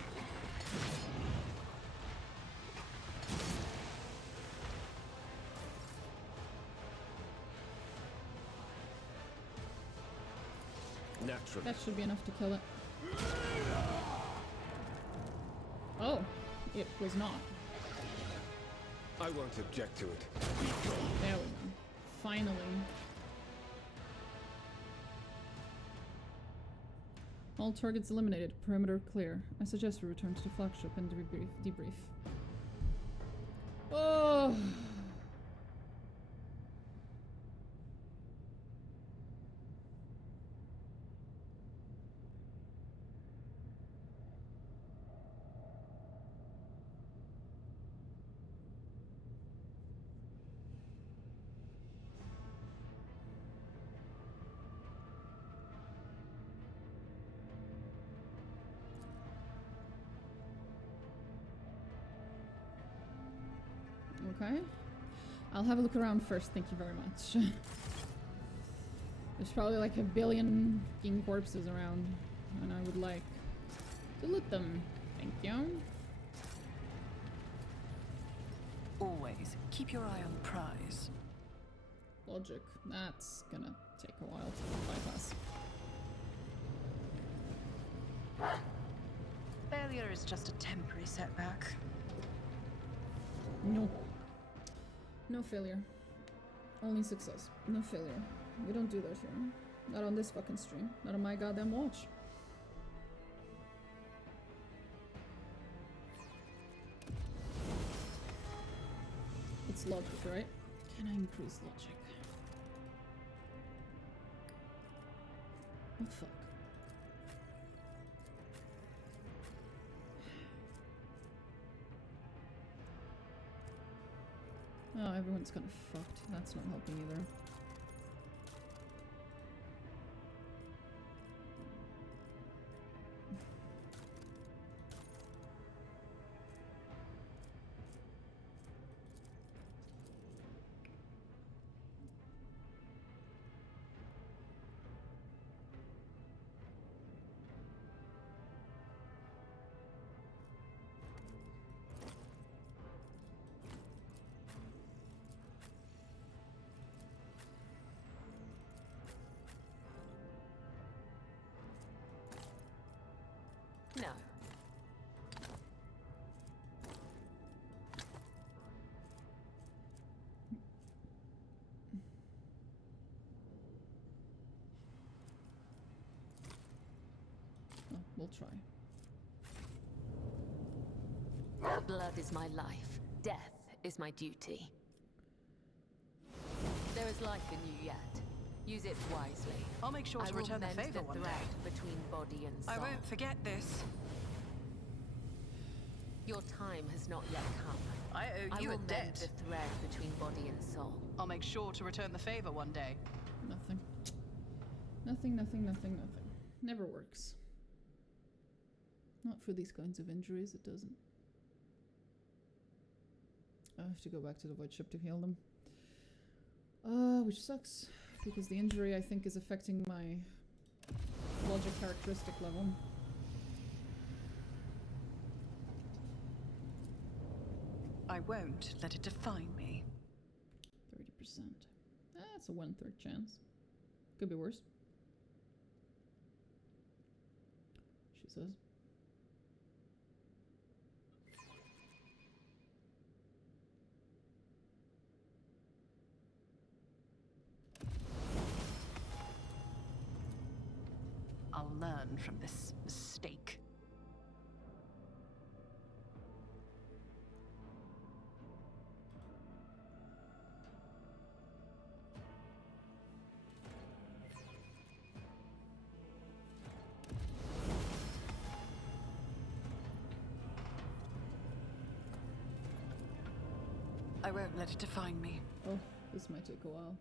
Naturally. That should be enough to kill it. Oh, it was not. I won't object to it. There we go. Finally. All targets eliminated. Perimeter clear. I suggest we return to the flagship and debrief. Oh. Okay. I'll have a look around first, thank you very much. There's probably like a billion fucking corpses around, and I would like to loot them. Thank you. Always keep your eye on the prize. Logic. That's gonna take a while to bypass. Failure is just a temporary setback. No. No failure. Only success. No failure. We don't do that here. Not on this fucking stream. Not on my goddamn watch. It's logic, right? Can I increase logic? What the fuck? Oh, everyone's kind of fucked. That's not helping either. No. Oh, we'll try. Blood is my life. Death is my duty. There is life in you yet. Use it wisely. I'll make sure to return the favor one day. Between body and soul. I won't forget this. Your time has not yet come. I owe you I a will debt. mend the thread between body and soul. I'll make sure to return the favor one day. Nothing. Nothing, nothing, nothing, nothing. Never works. Not for these kinds of injuries, it doesn't. I have to go back to the void ship to heal them. Which sucks, because the injury I think is affecting my logic characteristic level. I won't let it define me. 30%. That's a 1/3 chance. Could be worse. She says. I'll learn from this mistake. I won't let it define me. Oh, this might take a while.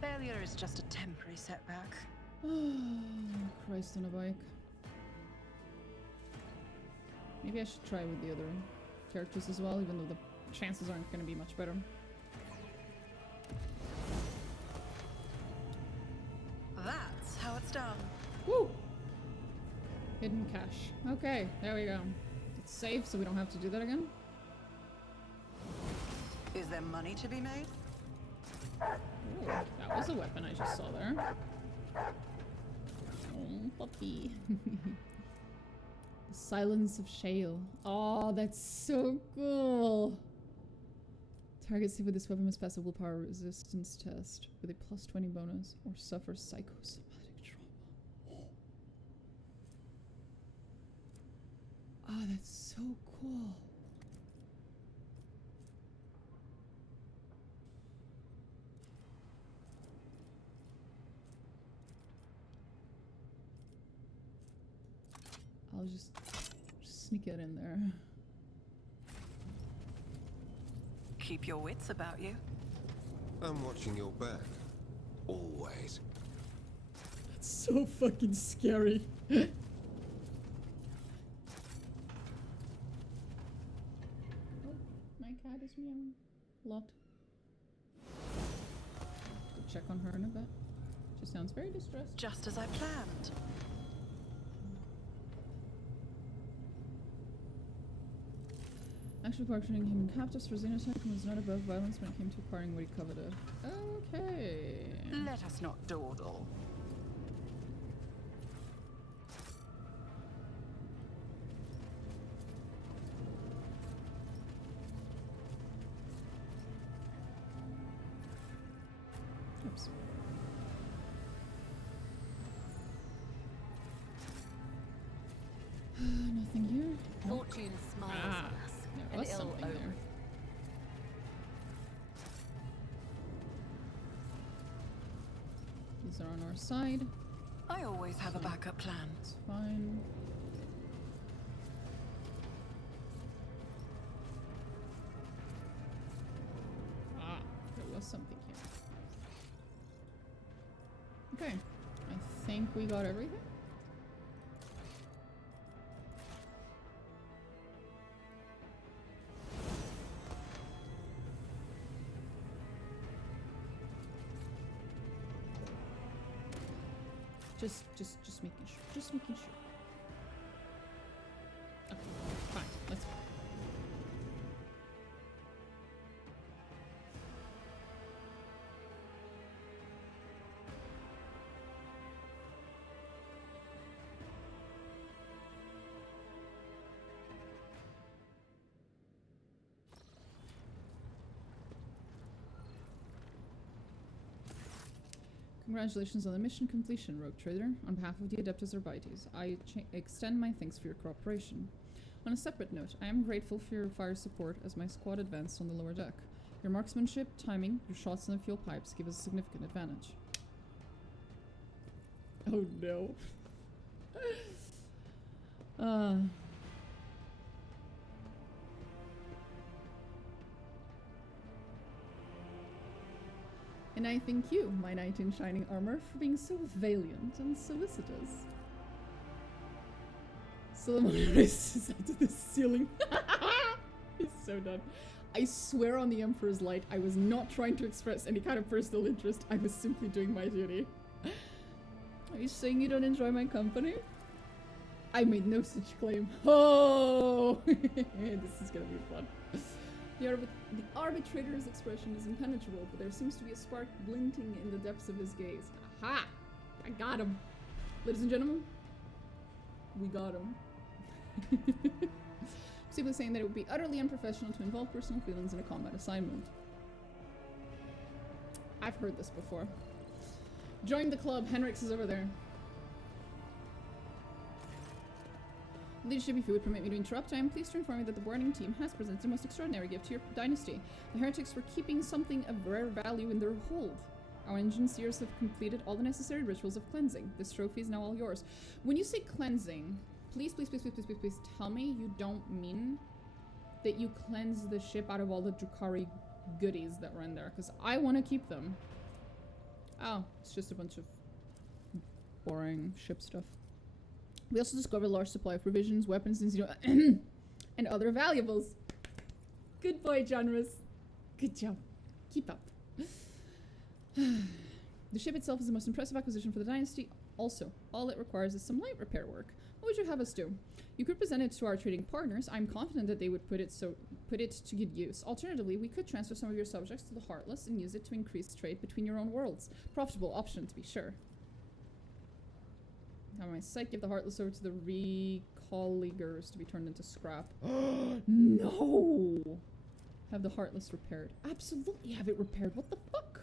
Failure is just a temporary setback. Christ on a bike. Maybe I should try with the other characters as well, even though the chances aren't going to be much better. That's how it's done. Woo! Hidden cache. Okay, there we go. It's safe, so we don't have to do that again. Is there money to be made? Ooh, that was a weapon I just saw there. Oh, puppy. The silence of shale. Oh, that's so cool. Targets hit with this weapon must pass a willpower resistance test with a +20 bonus or suffer psychosomatic trauma. Oh, that's so cool. I'll just sneak it in there. Keep your wits about you. I'm watching your back. Always. That's so fucking scary. Oh, my cat is meowing. A lot. Go check on her in a bit. She sounds very distressed. Just as I planned. Actually, portraying human captives for xenotype was not above violence when it came to acquiring what he coveted. Okay. Let us not dawdle. Oops. Nothing here. Fortune smiles on us. There was something there. These are on our side. I always have a backup plan. It's fine. Ah, there was something here. Okay, I think we got everything. Just making sure. Just making sure. Okay, fine. Let's go. Congratulations on the mission completion, Rogue Trader. On behalf of the Adeptus Orbites, I extend my thanks for your cooperation. On a separate note, I am grateful for your fire support as my squad advanced on the lower deck. Your marksmanship, timing, your shots in the fuel pipes give us a significant advantage. Oh no. And I thank you, my knight in shining armor, for being so valiant and solicitous. Solomorne races out to the ceiling. He's so done. I swear on the Emperor's Light, I was not trying to express any kind of personal interest. I was simply doing my duty. Are you saying you don't enjoy my company? I made no such claim. Oh! This is gonna be fun. The arbitrator's expression is impenetrable, but there seems to be a spark glinting in the depths of his gaze. Aha! I got him! Ladies and gentlemen, we got him. Simply saying that it would be utterly unprofessional to involve personal feelings in a combat assignment. I've heard this before. Join the club. Heinrix is over there. Leadership, if you would permit me to interrupt, I am pleased to inform you that the boarding team has presented a most extraordinary gift to your dynasty. The heretics were keeping something of rare value in their hold. Our engineers have completed all the necessary rituals of cleansing. This trophy is now all yours. When you say cleansing, please tell me you don't mean that you cleanse the ship out of all the Drukhari goodies that were in there, because I want to keep them. Oh, it's just a bunch of boring ship stuff. We also discovered a large supply of provisions, weapons, and and other valuables. Good boy, Generous. Good job. Keep up. The ship itself is the most impressive acquisition for the dynasty. Also, all it requires is some light repair work. What would you have us do? You could present it to our trading partners. I'm confident that they would put it to good use. Alternatively, we could transfer some of your subjects to the Heartless and use it to increase trade between your own worlds. Profitable option, to be sure. Have my sight, give the Heartless over to the Recollegers to be turned into scrap. No! Have the Heartless repaired. Absolutely have it repaired. What the fuck?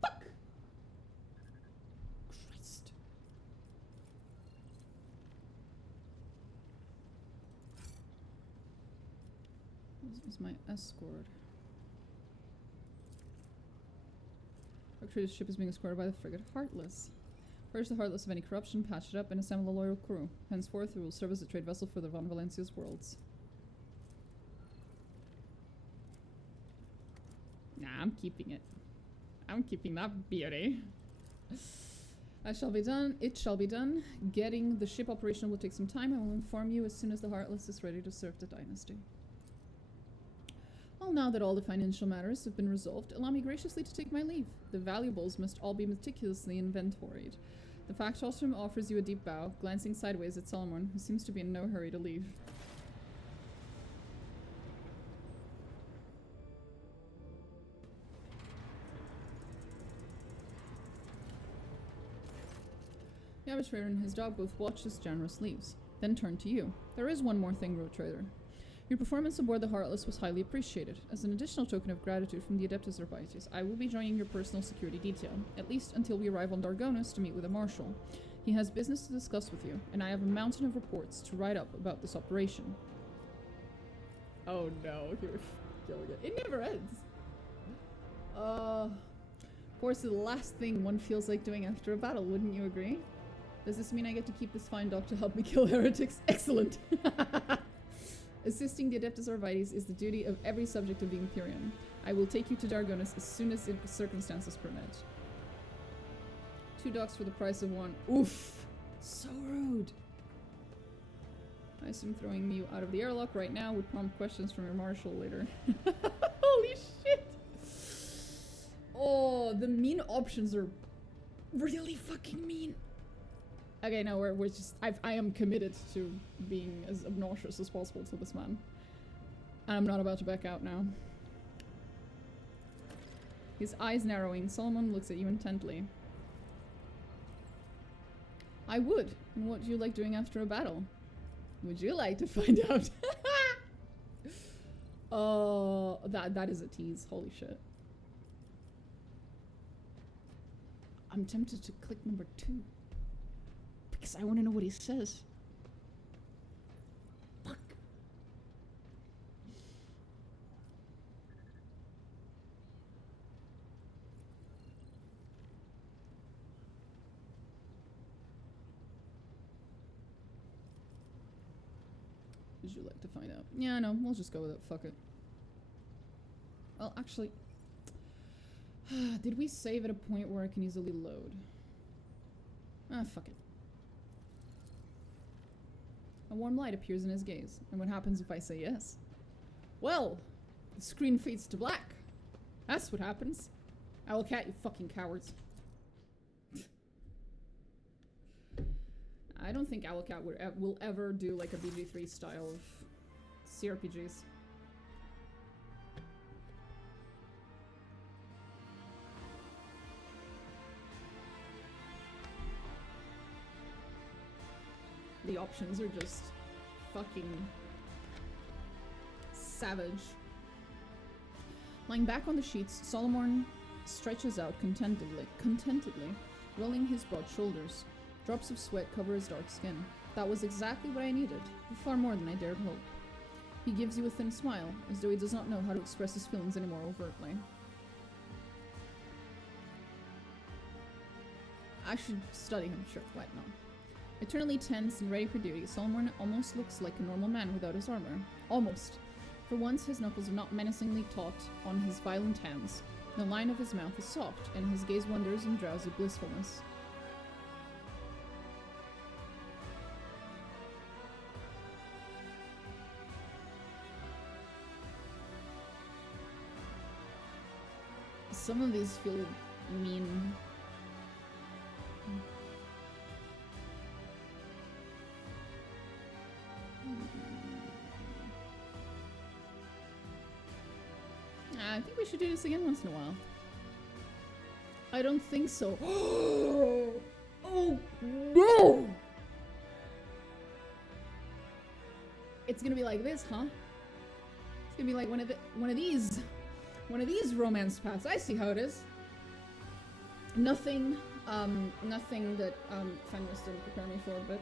Fuck! Christ. This is my escort. Our trader's ship is being escorted by the frigate Heartless. Purge the Heartless of any corruption, patch it up, and assemble a loyal crew. Henceforth, it will serve as a trade vessel for the Von Valencia's worlds. Nah, I'm keeping it. I'm keeping that beauty. It shall be done. Getting the ship operational will take some time. I will inform you as soon as the Heartless is ready to serve the dynasty. Well, now that all the financial matters have been resolved, allow me graciously to take my leave. The valuables must all be meticulously inventoried. The Factotum offers you a deep bow, glancing sideways at Solomorne, who seems to be in no hurry to leave. The average trader and his dog both watch as Generous leaves, then turn to you. There is one more thing, Road Trader. Your performance aboard the Heartless was highly appreciated. As an additional token of gratitude from the APPENDAGES, I will be joining your personal security detail, at least until we arrive on Dargonus to meet with a marshal. He has business to discuss with you, and I have a mountain of reports to write up about this operation. Oh no, you're killing it. It never ends. Of course, the last thing one feels like doing after a battle, wouldn't you agree? Does this mean I get to keep this fine dog to help me kill heretics? Excellent! Assisting the Adeptus Arbites is the duty of every subject of the Imperium. I will take you to Dargonus as soon as circumstances permit. 2 dogs for the price of 1. Oof! So rude! I assume throwing you out of the airlock right now would prompt questions from your marshal later. Holy shit! Oh, the mean options are really fucking mean. Okay, no, we're just... I am committed to being as obnoxious as possible to this man. And I'm not about to back out now. His eyes narrowing, Solomon looks at you intently. I would. And what do you like doing after a battle? Would you like to find out? Oh, that is a tease. Holy shit. I'm tempted to click number 2. Because I want to know what he says. Fuck. Would you like to find out? Yeah, no, we'll just go with it. Fuck it. Well, actually... did we save at a point where I can easily load? Ah, fuck it. A warm light appears in his gaze. And what happens if I say yes? Well, the screen fades to black. That's what happens. Owlcat, you fucking cowards. I don't think Owlcat will ever do like a BG3 style of CRPGs. The options are just fucking savage. Lying back on the sheets, Solomorne stretches out contentedly, rolling his broad shoulders. Drops of sweat cover his dark skin. That was exactly what I needed, far more than I dared hope. He gives you a thin smile, as though he does not know how to express his feelings any more overtly. I should study him, sure, why not? Eternally tense and ready for duty, Solomorne almost looks like a normal man without his armor. Almost. For once, his knuckles are not menacingly taut on his violent hands. The line of his mouth is soft, and his gaze wanders in drowsy blissfulness. Some of these feel mean. I think we should do this again once in a while. I don't think so. Oh no! It's gonna be like this, huh? It's gonna be like one of these romance paths. I see how it is. Nothing that Fenris didn't prepare me for, bitch.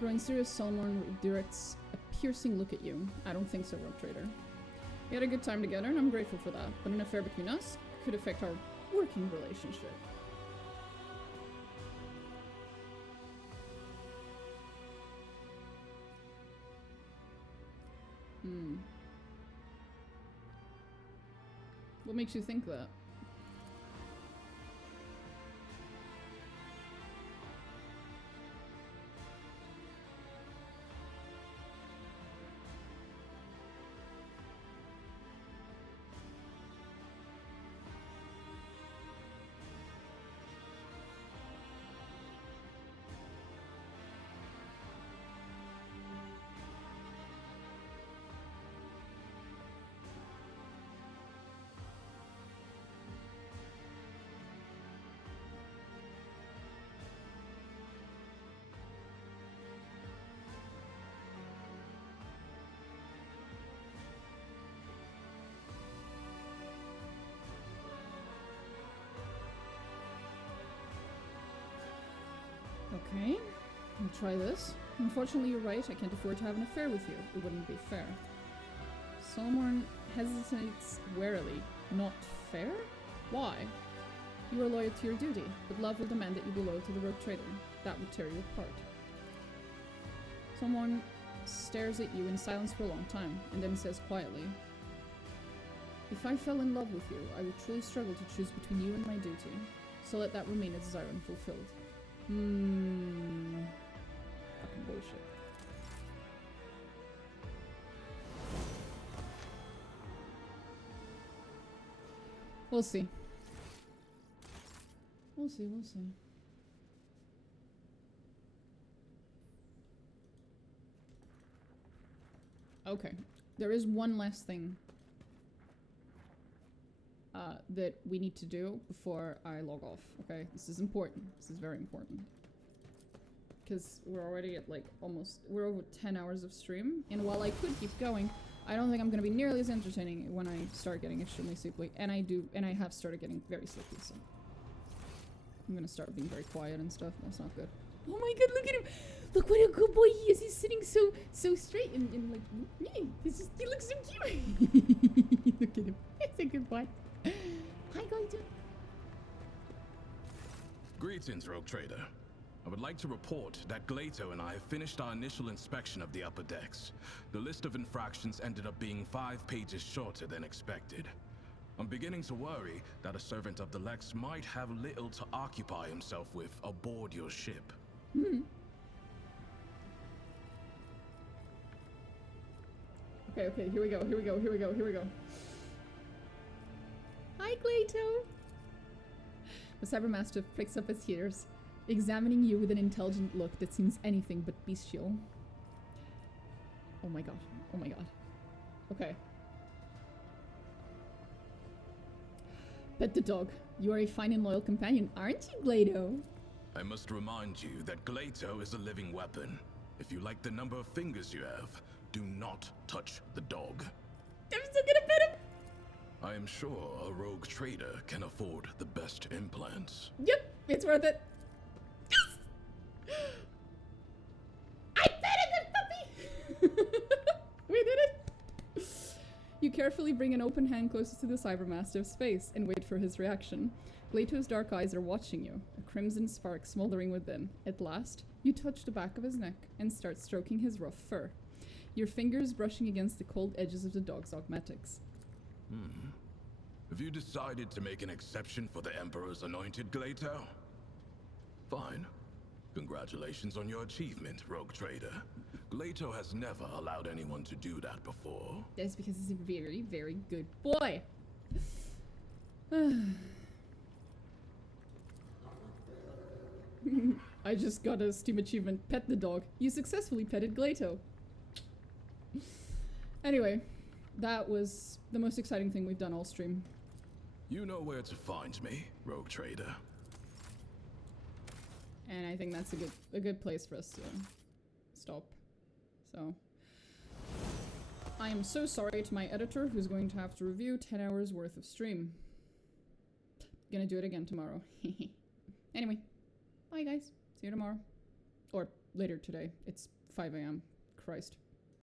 Growing serious, Solomorne directs a piercing look at you. I don't think so, Rogue Trader. We had a good time together, and I'm grateful for that, but an affair between us could affect our working relationship. What makes you think that? Okay, I'll try this. Unfortunately, you're right. I can't afford to have an affair with you. It wouldn't be fair. Solomorne hesitates warily. Not fair? Why? You are loyal to your duty, but love will demand that you be loyal to the Rogue Trader. That would tear you apart. Solomorne stares at you in silence for a long time, and then says quietly, if I fell in love with you, I would truly struggle to choose between you and my duty. So let that remain a desire unfulfilled. Fucking bullshit. We'll see. We'll see, we'll see. Okay. There is one last thing that we need to do before I log off, okay? This is important. This is very important. Because we're already at like we're over 10 hours of stream, and while I could keep going, I don't think I'm gonna be nearly as entertaining when I start getting extremely sleepy, and I have started getting very sleepy, so I'm gonna start being very quiet and stuff. That's not good. Oh my god, look at him! Look what a good boy he is! He's sitting so straight and like, yeah, he looks so cute! Look at him. It's a good boy. Hi, Glaito. Greetings, Rogue Trader. I would like to report that Glaito and I have finished our initial inspection of the upper decks. The list of infractions ended up being 5 pages shorter than expected. I'm beginning to worry that a servant of the Lex might have little to occupy himself with aboard your ship. Okay, here we go. Hi, Glaito! The Cybermaster picks up his ears, examining you with an intelligent look that seems anything but bestial. Oh my god. Oh my god. Okay. Pet the dog. You are a fine and loyal companion, aren't you, Glaito? I must remind you that Glaito is a living weapon. If you like the number of fingers you have, do not touch the dog. I'm still gonna pet him. I am sure a rogue trader can afford the best implants. Yep, it's worth it. Yes! I petted the puppy! We did it! You carefully bring an open hand closer to the Cybermastiff's face and wait for his reaction. Glaito's dark eyes are watching you, a crimson spark smoldering within. At last, you touch the back of his neck and start stroking his rough fur, your fingers brushing against the cold edges of the dog's augmatics. Have you decided to make an exception for the Emperor's anointed Glaito? Fine. Congratulations on your achievement, rogue trader. Glaito has never allowed anyone to do that before. That's because he's a very, very good boy. I just got a Steam achievement, pet the dog. You successfully petted Glaito. Anyway, that was the most exciting thing we've done all stream. You know where to find me, rogue trader. And I think that's a good place for us to stop. So I am so sorry to my editor who's going to have to review 10 hours worth of stream. Gonna do it again tomorrow. Anyway, bye guys. See you tomorrow. Or later today. It's 5 AM. Christ.